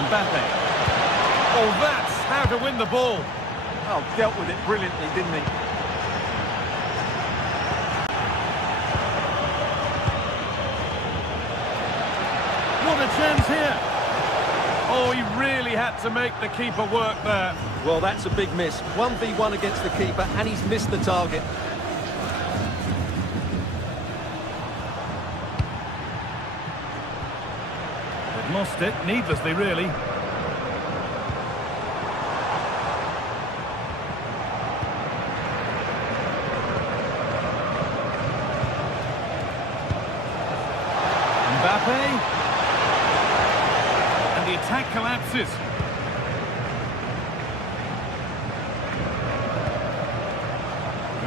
Mbappe. Oh, that's how to win the ball. Oh, dealt with it brilliantly, didn't he? What a chance here. Oh, he really had to make the keeper work there. Well, that's a big miss. 1v1 against the keeper, and he's missed the target. They've lost it, needlessly, really. Mbappe. And the attack collapses.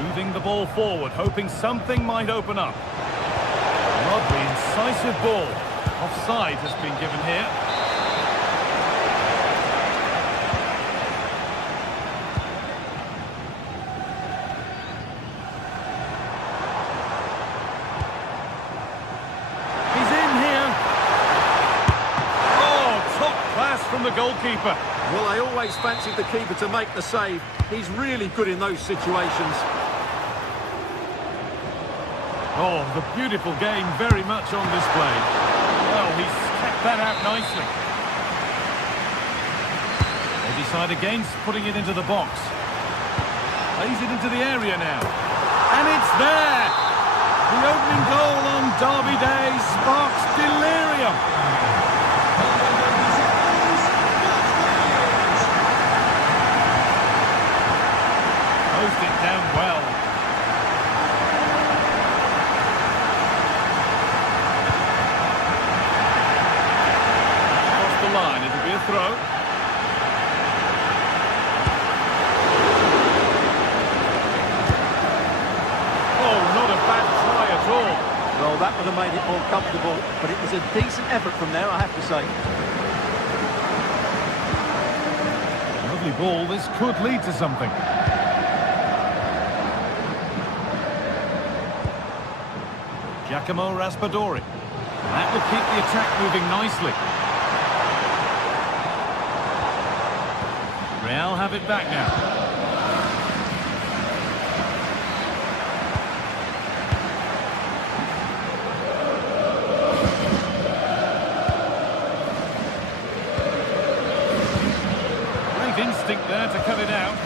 Moving the ball forward, hoping something might open up. Lovely, incisive ball. Offside has been given here. From the goalkeeper. Well, I always fancied the keeper to make the save. He's really good in those situations. Oh, the beautiful game very much on display. Well, he's kept that out nicely. They decide against putting it into the box. Plays it into the area now. And it's there! The opening goal on Derby Day sparks delirium. Closed it down well. Across the line, it'll be a throw. Oh, not a bad try at all. Well, that would have made it more comfortable, but it was a decent effort from there, I have to say. Lovely ball, this could lead to something. Giacomo Raspadori. That will keep the attack moving nicely. Real have it back now. Great instinct there to cut it out.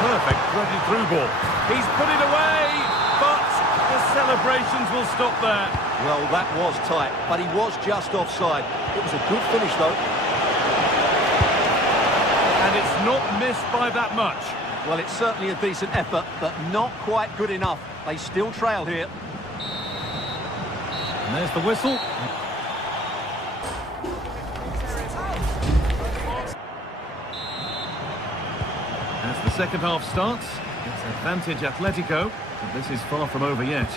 Perfect threaded through ball. He's put it away, but the celebrations will stop there. Well, that was tight, but he was just offside. It was a good finish, though. And it's not missed by that much. Well, it's certainly a decent effort, but not quite good enough. They still trail here. And there's the whistle. As the second half starts, it's advantage Atletico, but this is far from over yet.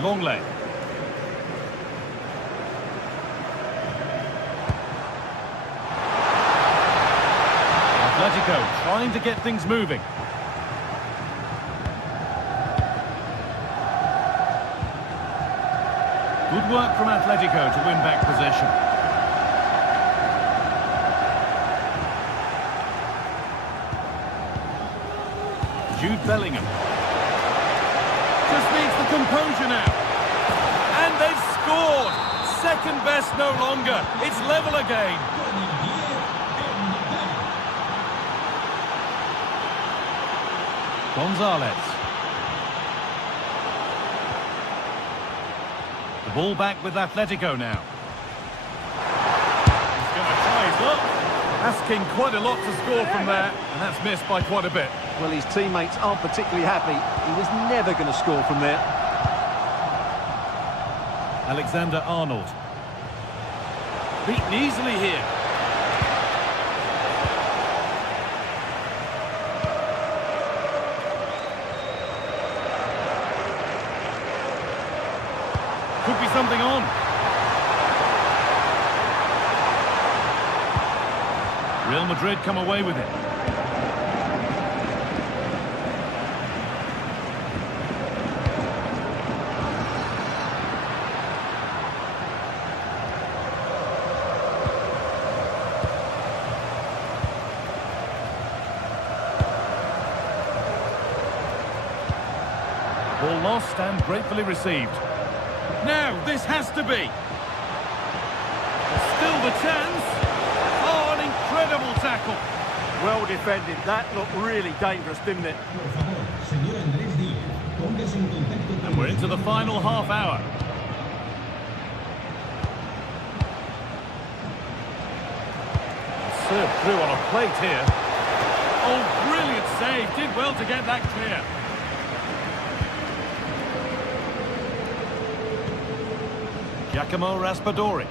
Longley. Atletico trying to get things moving. Good work from Atletico to win back possession. Jude Bellingham. Just needs the composure now. And they've scored! Second best no longer. It's level again. Gonzalez. The ball back with Atletico now. He's going to try his luck. Asking quite a lot to score from there, and that's missed by quite a bit. Well, his teammates aren't particularly happy. He was never going to score from there. Alexander-Arnold. Beaten easily here. Could be something on. Real Madrid come away with it. Ball lost and gratefully received. Now, this has to be. Still the chance. Oh, an incredible tackle. Well defended. That looked really dangerous, didn't it? And we're into the final half hour. Served through on a plate here. Oh, brilliant save. Did well to get that clear. Giacomo Raspadori.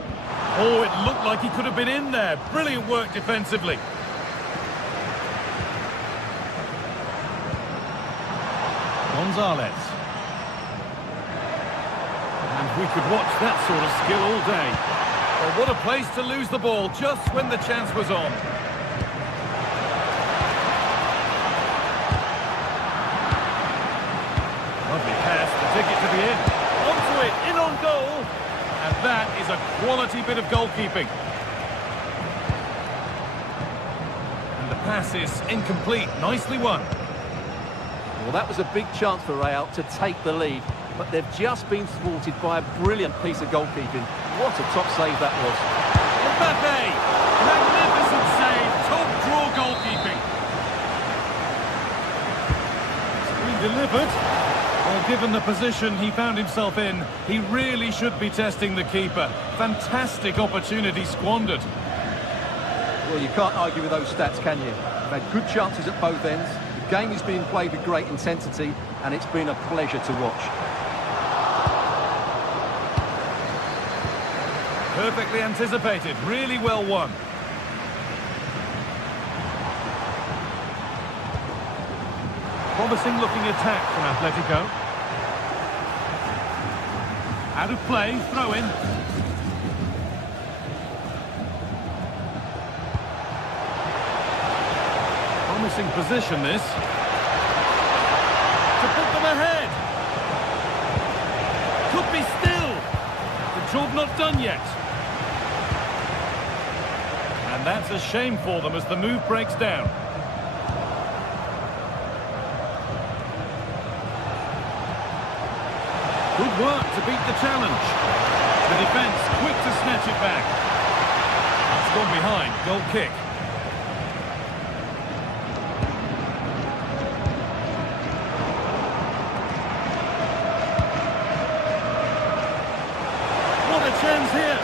Oh, it looked like he could have been in there. Brilliant work defensively. Gonzalez. And we could watch that sort of skill all day. Well, what a place to lose the ball just when the chance was on. Lovely pass, the ticket to be in. Onto it, in on goal. And that is a quality bit of goalkeeping. And the pass is incomplete. Nicely won. Well, that was a big chance for Real to take the lead, but they've just been thwarted by a brilliant piece of goalkeeping. What a top save that was. Mbappe! Magnificent save. Top draw goalkeeping. It's been delivered. Well, given the position he found himself in, he really should be testing the keeper. Fantastic opportunity squandered. Well, you can't argue with those stats, can you? They've had good chances at both ends. The game is being played with great intensity, and it's been a pleasure to watch. Perfectly anticipated. Really well won. Promising looking attack from Atletico. Out of play, throw in. Promising position this. To put them ahead. Could be still. The job not done yet. And that's a shame for them as the move breaks down. Good work to beat the challenge. The defence quick to snatch it back. It's gone behind. Goal kick. What a chance here.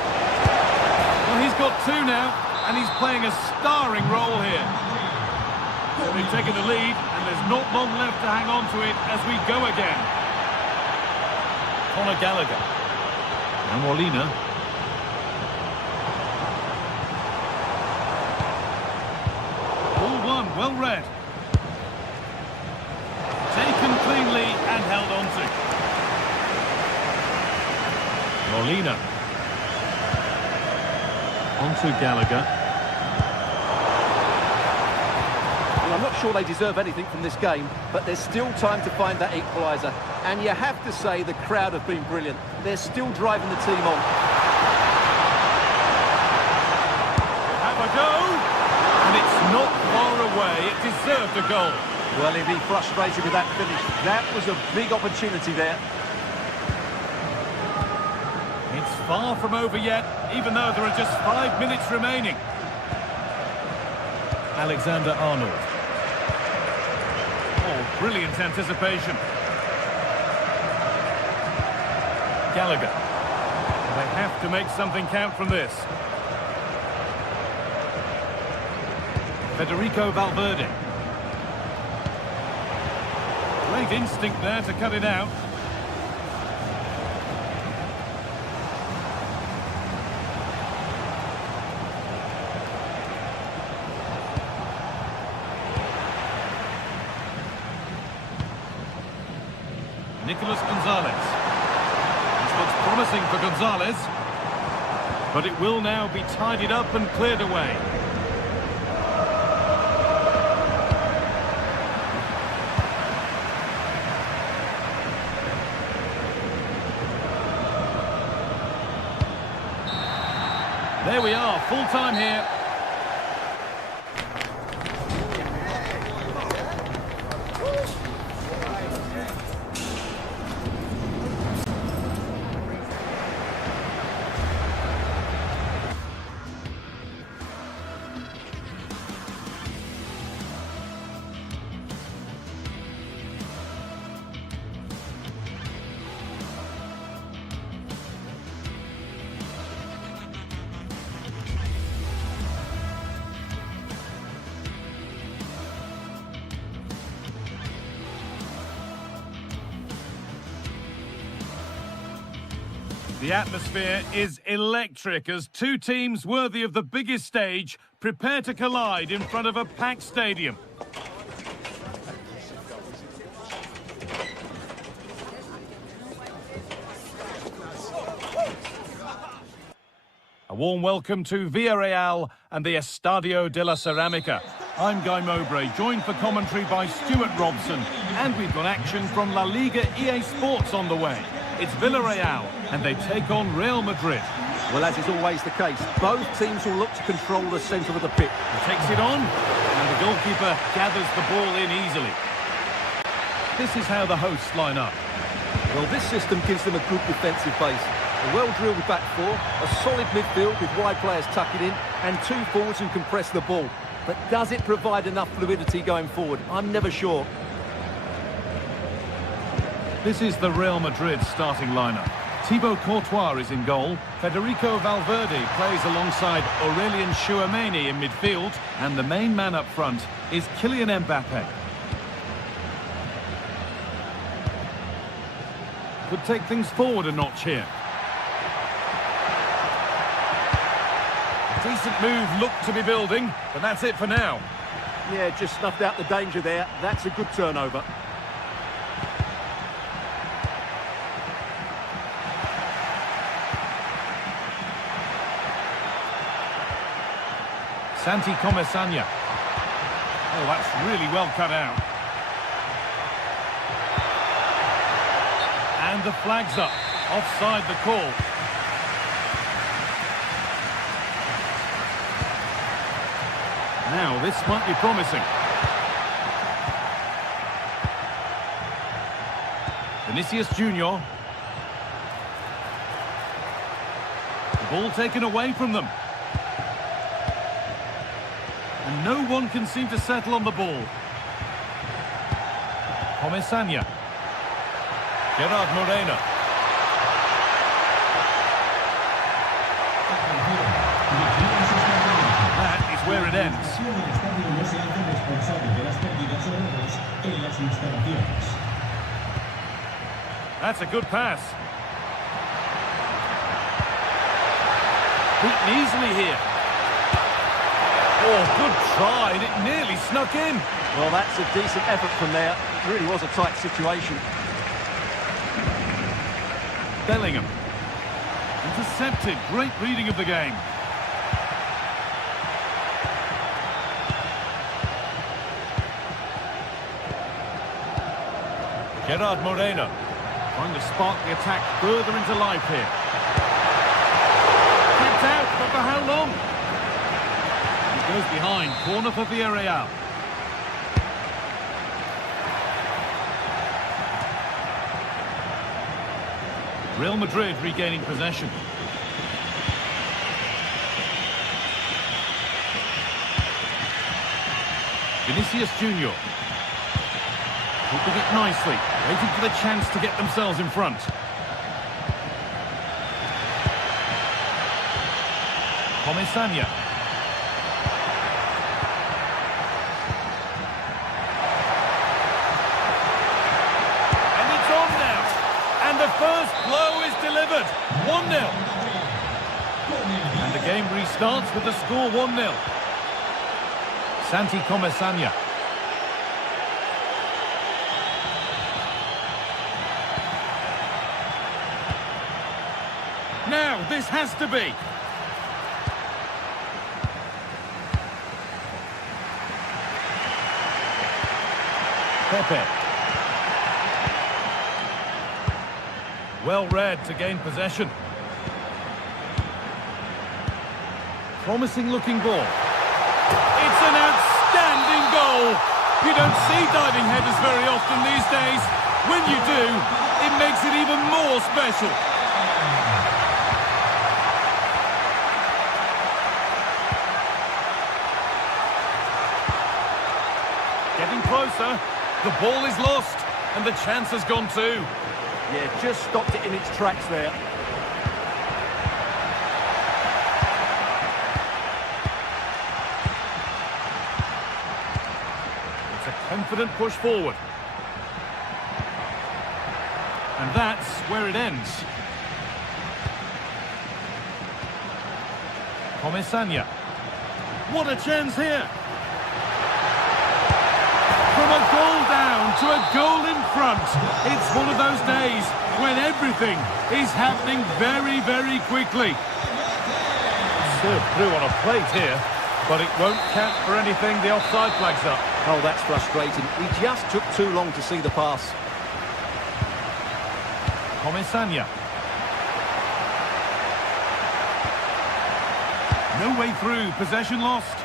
Well, he's got two now, and he's playing a starring role here. So they've taken the lead, and there's not long left to hang on to it as we go again. Conor Gallagher. And Molina. Ball one, well read. Taken cleanly and held on to. Molina. On to Gallagher. Well, I'm not sure they deserve anything from this game, but there's still time to find that equaliser. And you have to say the crowd have been brilliant. They're still driving the team on. Have a go! And it's not far away. It deserved a goal. Well, he'd be frustrated with that finish. That was a big opportunity there. It's far from over yet, even though there are just 5 minutes remaining. Alexander-Arnold. Oh, brilliant anticipation. Gallagher. They have to make something count from this. Federico Valverde. Great instinct there to cut it out. Nicolas Gonzalez. This looks promising for Gonzalez. But it will now be tidied up and cleared away. There we are, full time here. The atmosphere is electric as two teams worthy of the biggest stage prepare to collide in front of a packed stadium. A warm welcome to Villarreal and the Estadio de la Ceramica. I'm Guy Mowbray, joined for commentary by Stuart Robson, and we've got action from La Liga EA Sports on the way. It's Villarreal, and they take on Real Madrid. Well, as is always the case, both teams will look to control the centre of the pitch. He takes it on, and the goalkeeper gathers the ball in easily. This is how the hosts line up. Well, this system gives them a good defensive base. A well-drilled back four, a solid midfield with wide players tucking in, and two forwards who can press the ball. But does it provide enough fluidity going forward? I'm never sure. This is the Real Madrid starting lineup. Thibaut Courtois is in goal. Federico Valverde plays alongside Aurelien Tchouameni in midfield. And the main man up front is Kylian Mbappe. Could take things forward a notch here. A decent move looked to be building, but that's it for now. Yeah, just snuffed out the danger there. That's a good turnover. Santi Comesanya. Oh, that's really well cut out. And the flag's up. Offside the call. Now, this might be promising. Vinicius Junior. The ball taken away from them. And no one can seem to settle on the ball. Comesanya. Gerard Moreno. That is where it ends. That's a good pass. Beaten easily here. Oh, good try, and it nearly snuck in. Well, that's a decent effort from there. It really was a tight situation. Bellingham. Intercepted. Great reading of the game. Gerard Moreno trying to spark the attack further into life here. Kept out, but for how long? He goes behind, corner for Villarreal. Real Madrid regaining possession. Vinicius Junior. Keeping it nicely, waiting for the chance to get themselves in front. Comesaña. And it's on now. And the first blow is delivered. 1-0. And the game restarts with the score 1-0. Santi Comesaña. Now, this has to be. Pepe. Well read to gain possession. Promising looking ball. It's an outstanding goal. You don't see diving headers very often these days. When you do, it makes it even more special. Getting closer. The ball is lost, and the chance has gone too. Yeah, just stopped it in its tracks there. It's a confident push forward. And that's where it ends. Comesaña. What a chance here. From a goal down to a goal in front. It's one of those days when everything is happening very, very quickly. Served through on a plate here, but it won't count for anything. The offside flag's up. Oh, that's frustrating. He just took too long to see the pass. Comesaña. No way through. Possession lost.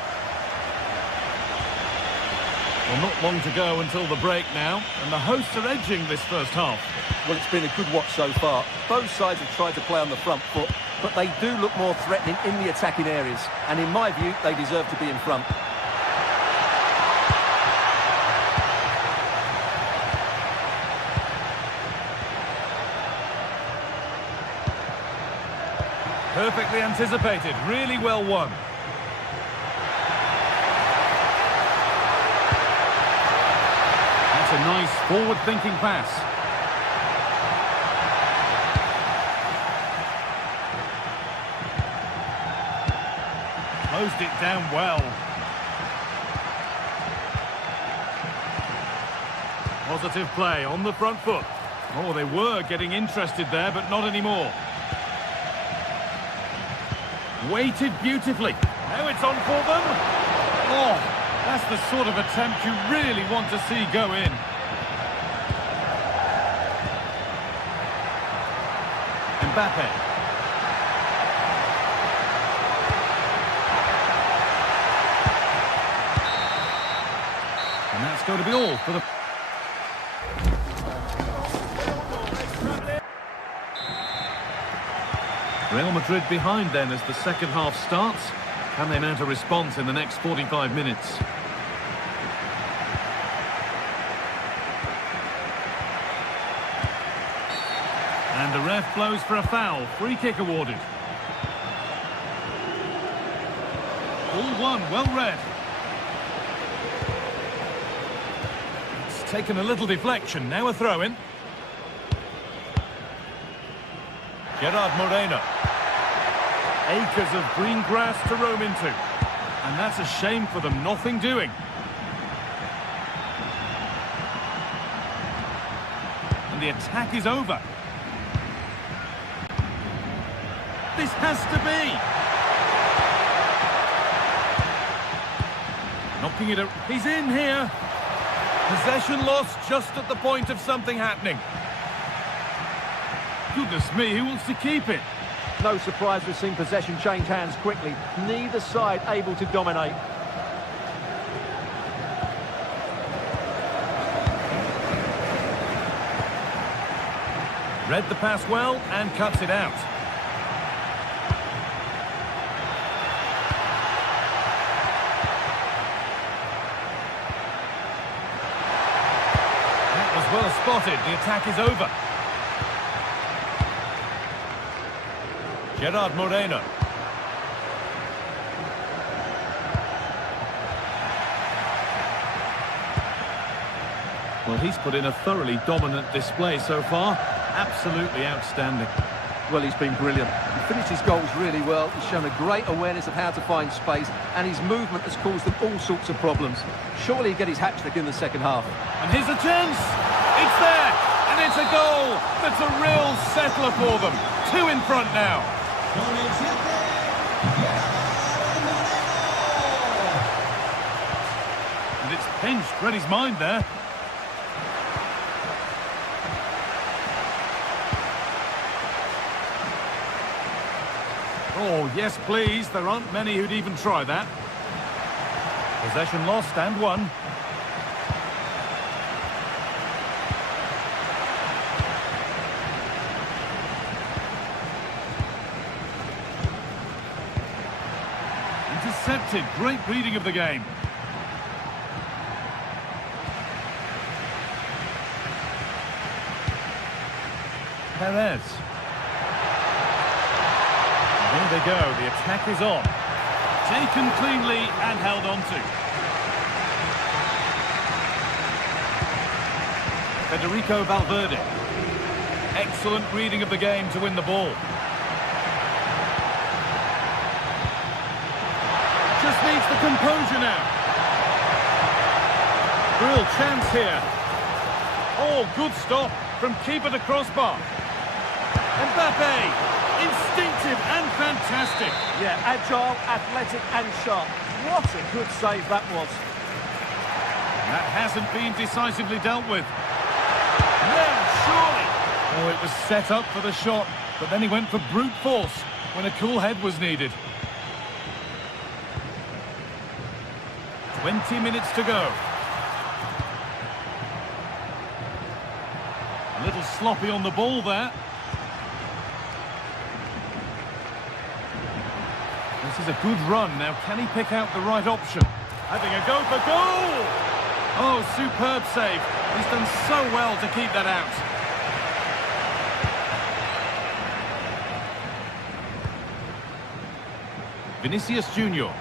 Well, not long to go until the break now, and the hosts are edging this first half. Well, it's been a good watch so far. Both sides have tried to play on the front foot, but they do look more threatening in the attacking areas. And in my view, they deserve to be in front. Perfectly anticipated, really well won. That's a nice forward-thinking pass. Closed it down well. Positive play on the front foot. Oh, they were getting interested there, but not anymore. Waited beautifully. Now it's on for them. Oh, that's the sort of attempt you really want to see go in. Mbappe. And that's going to be all for the... Real Madrid behind then as the second half starts. Can they mount a response in the next 45 minutes? And the ref blows for a foul. Free kick awarded. Ball one, well read. It's taken a little deflection. Now a throw-in. Gerard Moreno. Acres of green grass to roam into. And that's a shame for them, nothing doing. And the attack is over. This has to be. Knocking it up. He's in here. Possession lost just at the point of something happening. Goodness me, who wants to keep it? No surprise we've seen possession change hands quickly. Neither side able to dominate. Read the pass well and cuts it out. That was well spotted. The attack is over. Gerard Moreno. Well, he's put in a thoroughly dominant display so far. Absolutely outstanding. Well, he's been brilliant. He finished his goals really well. He's shown a great awareness of how to find space, and his movement has caused them all sorts of problems. Surely he'll get his hat-trick in the second half. And here's a chance. It's there, and it's a goal. That's a real settler for them. 2 in front now. And it's pinched Reddy's mind there. Oh, yes, please. There aren't many who'd even try that. Possession lost and won. Intercepted. Great reading of the game. Perez. There they go, the attack is on. Taken cleanly and held on to. Federico Valverde. Excellent reading of the game to win the ball. Just needs the composure now. Real chance here. Oh, good stop from keeper to crossbar. Mbappe. Instinctive and fantastic. Yeah, agile, athletic and sharp. What a good save that was. That hasn't been decisively dealt with. Now, surely. Oh, it was set up for the shot, but then he went for brute force when a cool head was needed. 20 minutes to go. A little sloppy on the ball there. This is a good run. Now, can he pick out the right option? Having a go for goal! Oh, superb save. He's done so well to keep that out. Vinicius Junior.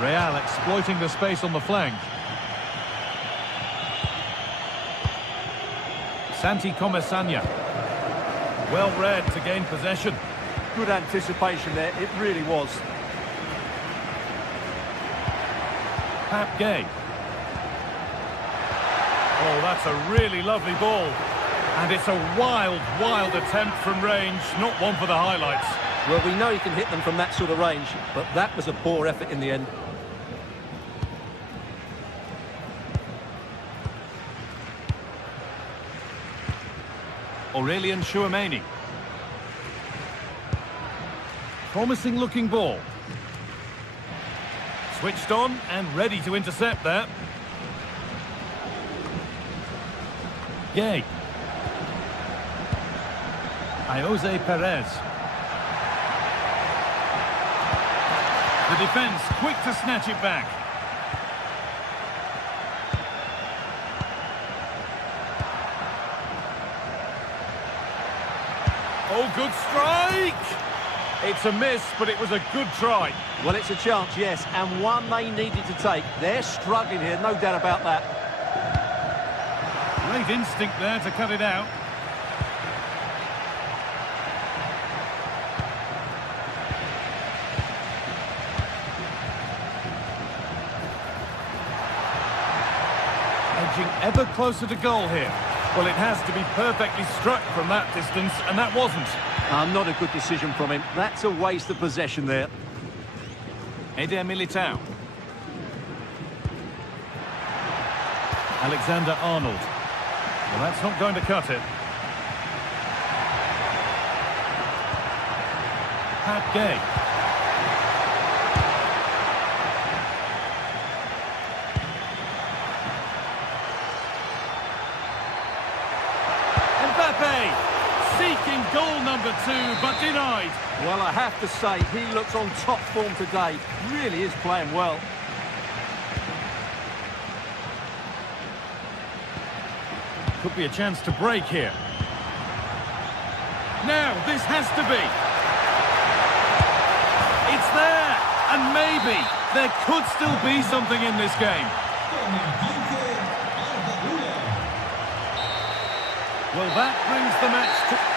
Real exploiting the space on the flank. Santi Comesaña. Well read to gain possession. Good anticipation there, it really was. Pap Gay. Oh, that's a really lovely ball. And it's a wild, wild attempt from range, not one for the highlights. Well, we know he can hit them from that sort of range, but that was a poor effort in the end. Aurelien Tchouameni. Promising looking ball. Switched on and ready to intercept there. Gay. Jose Perez. The defence quick to snatch it back. Oh, good strike! It's a miss, but it was a good try. Well, it's a chance, yes, and one they needed to take. They're struggling here, no doubt about that. Great instinct there to cut it out. Edging ever closer to goal here. Well, it has to be perfectly struck from that distance, and that wasn't. Not a good decision from him. That's a waste of possession there. Eder Militao. Alexander-Arnold. Well, that's not going to cut it. Pat Gay. Mbappe seeking goal number 2, but denied. Well, I have to say, he looks on top form today. Really is playing well. Could be a chance to break here. Now, this has to be. It's there, and maybe there could still be something in this game. Well, that brings the match to...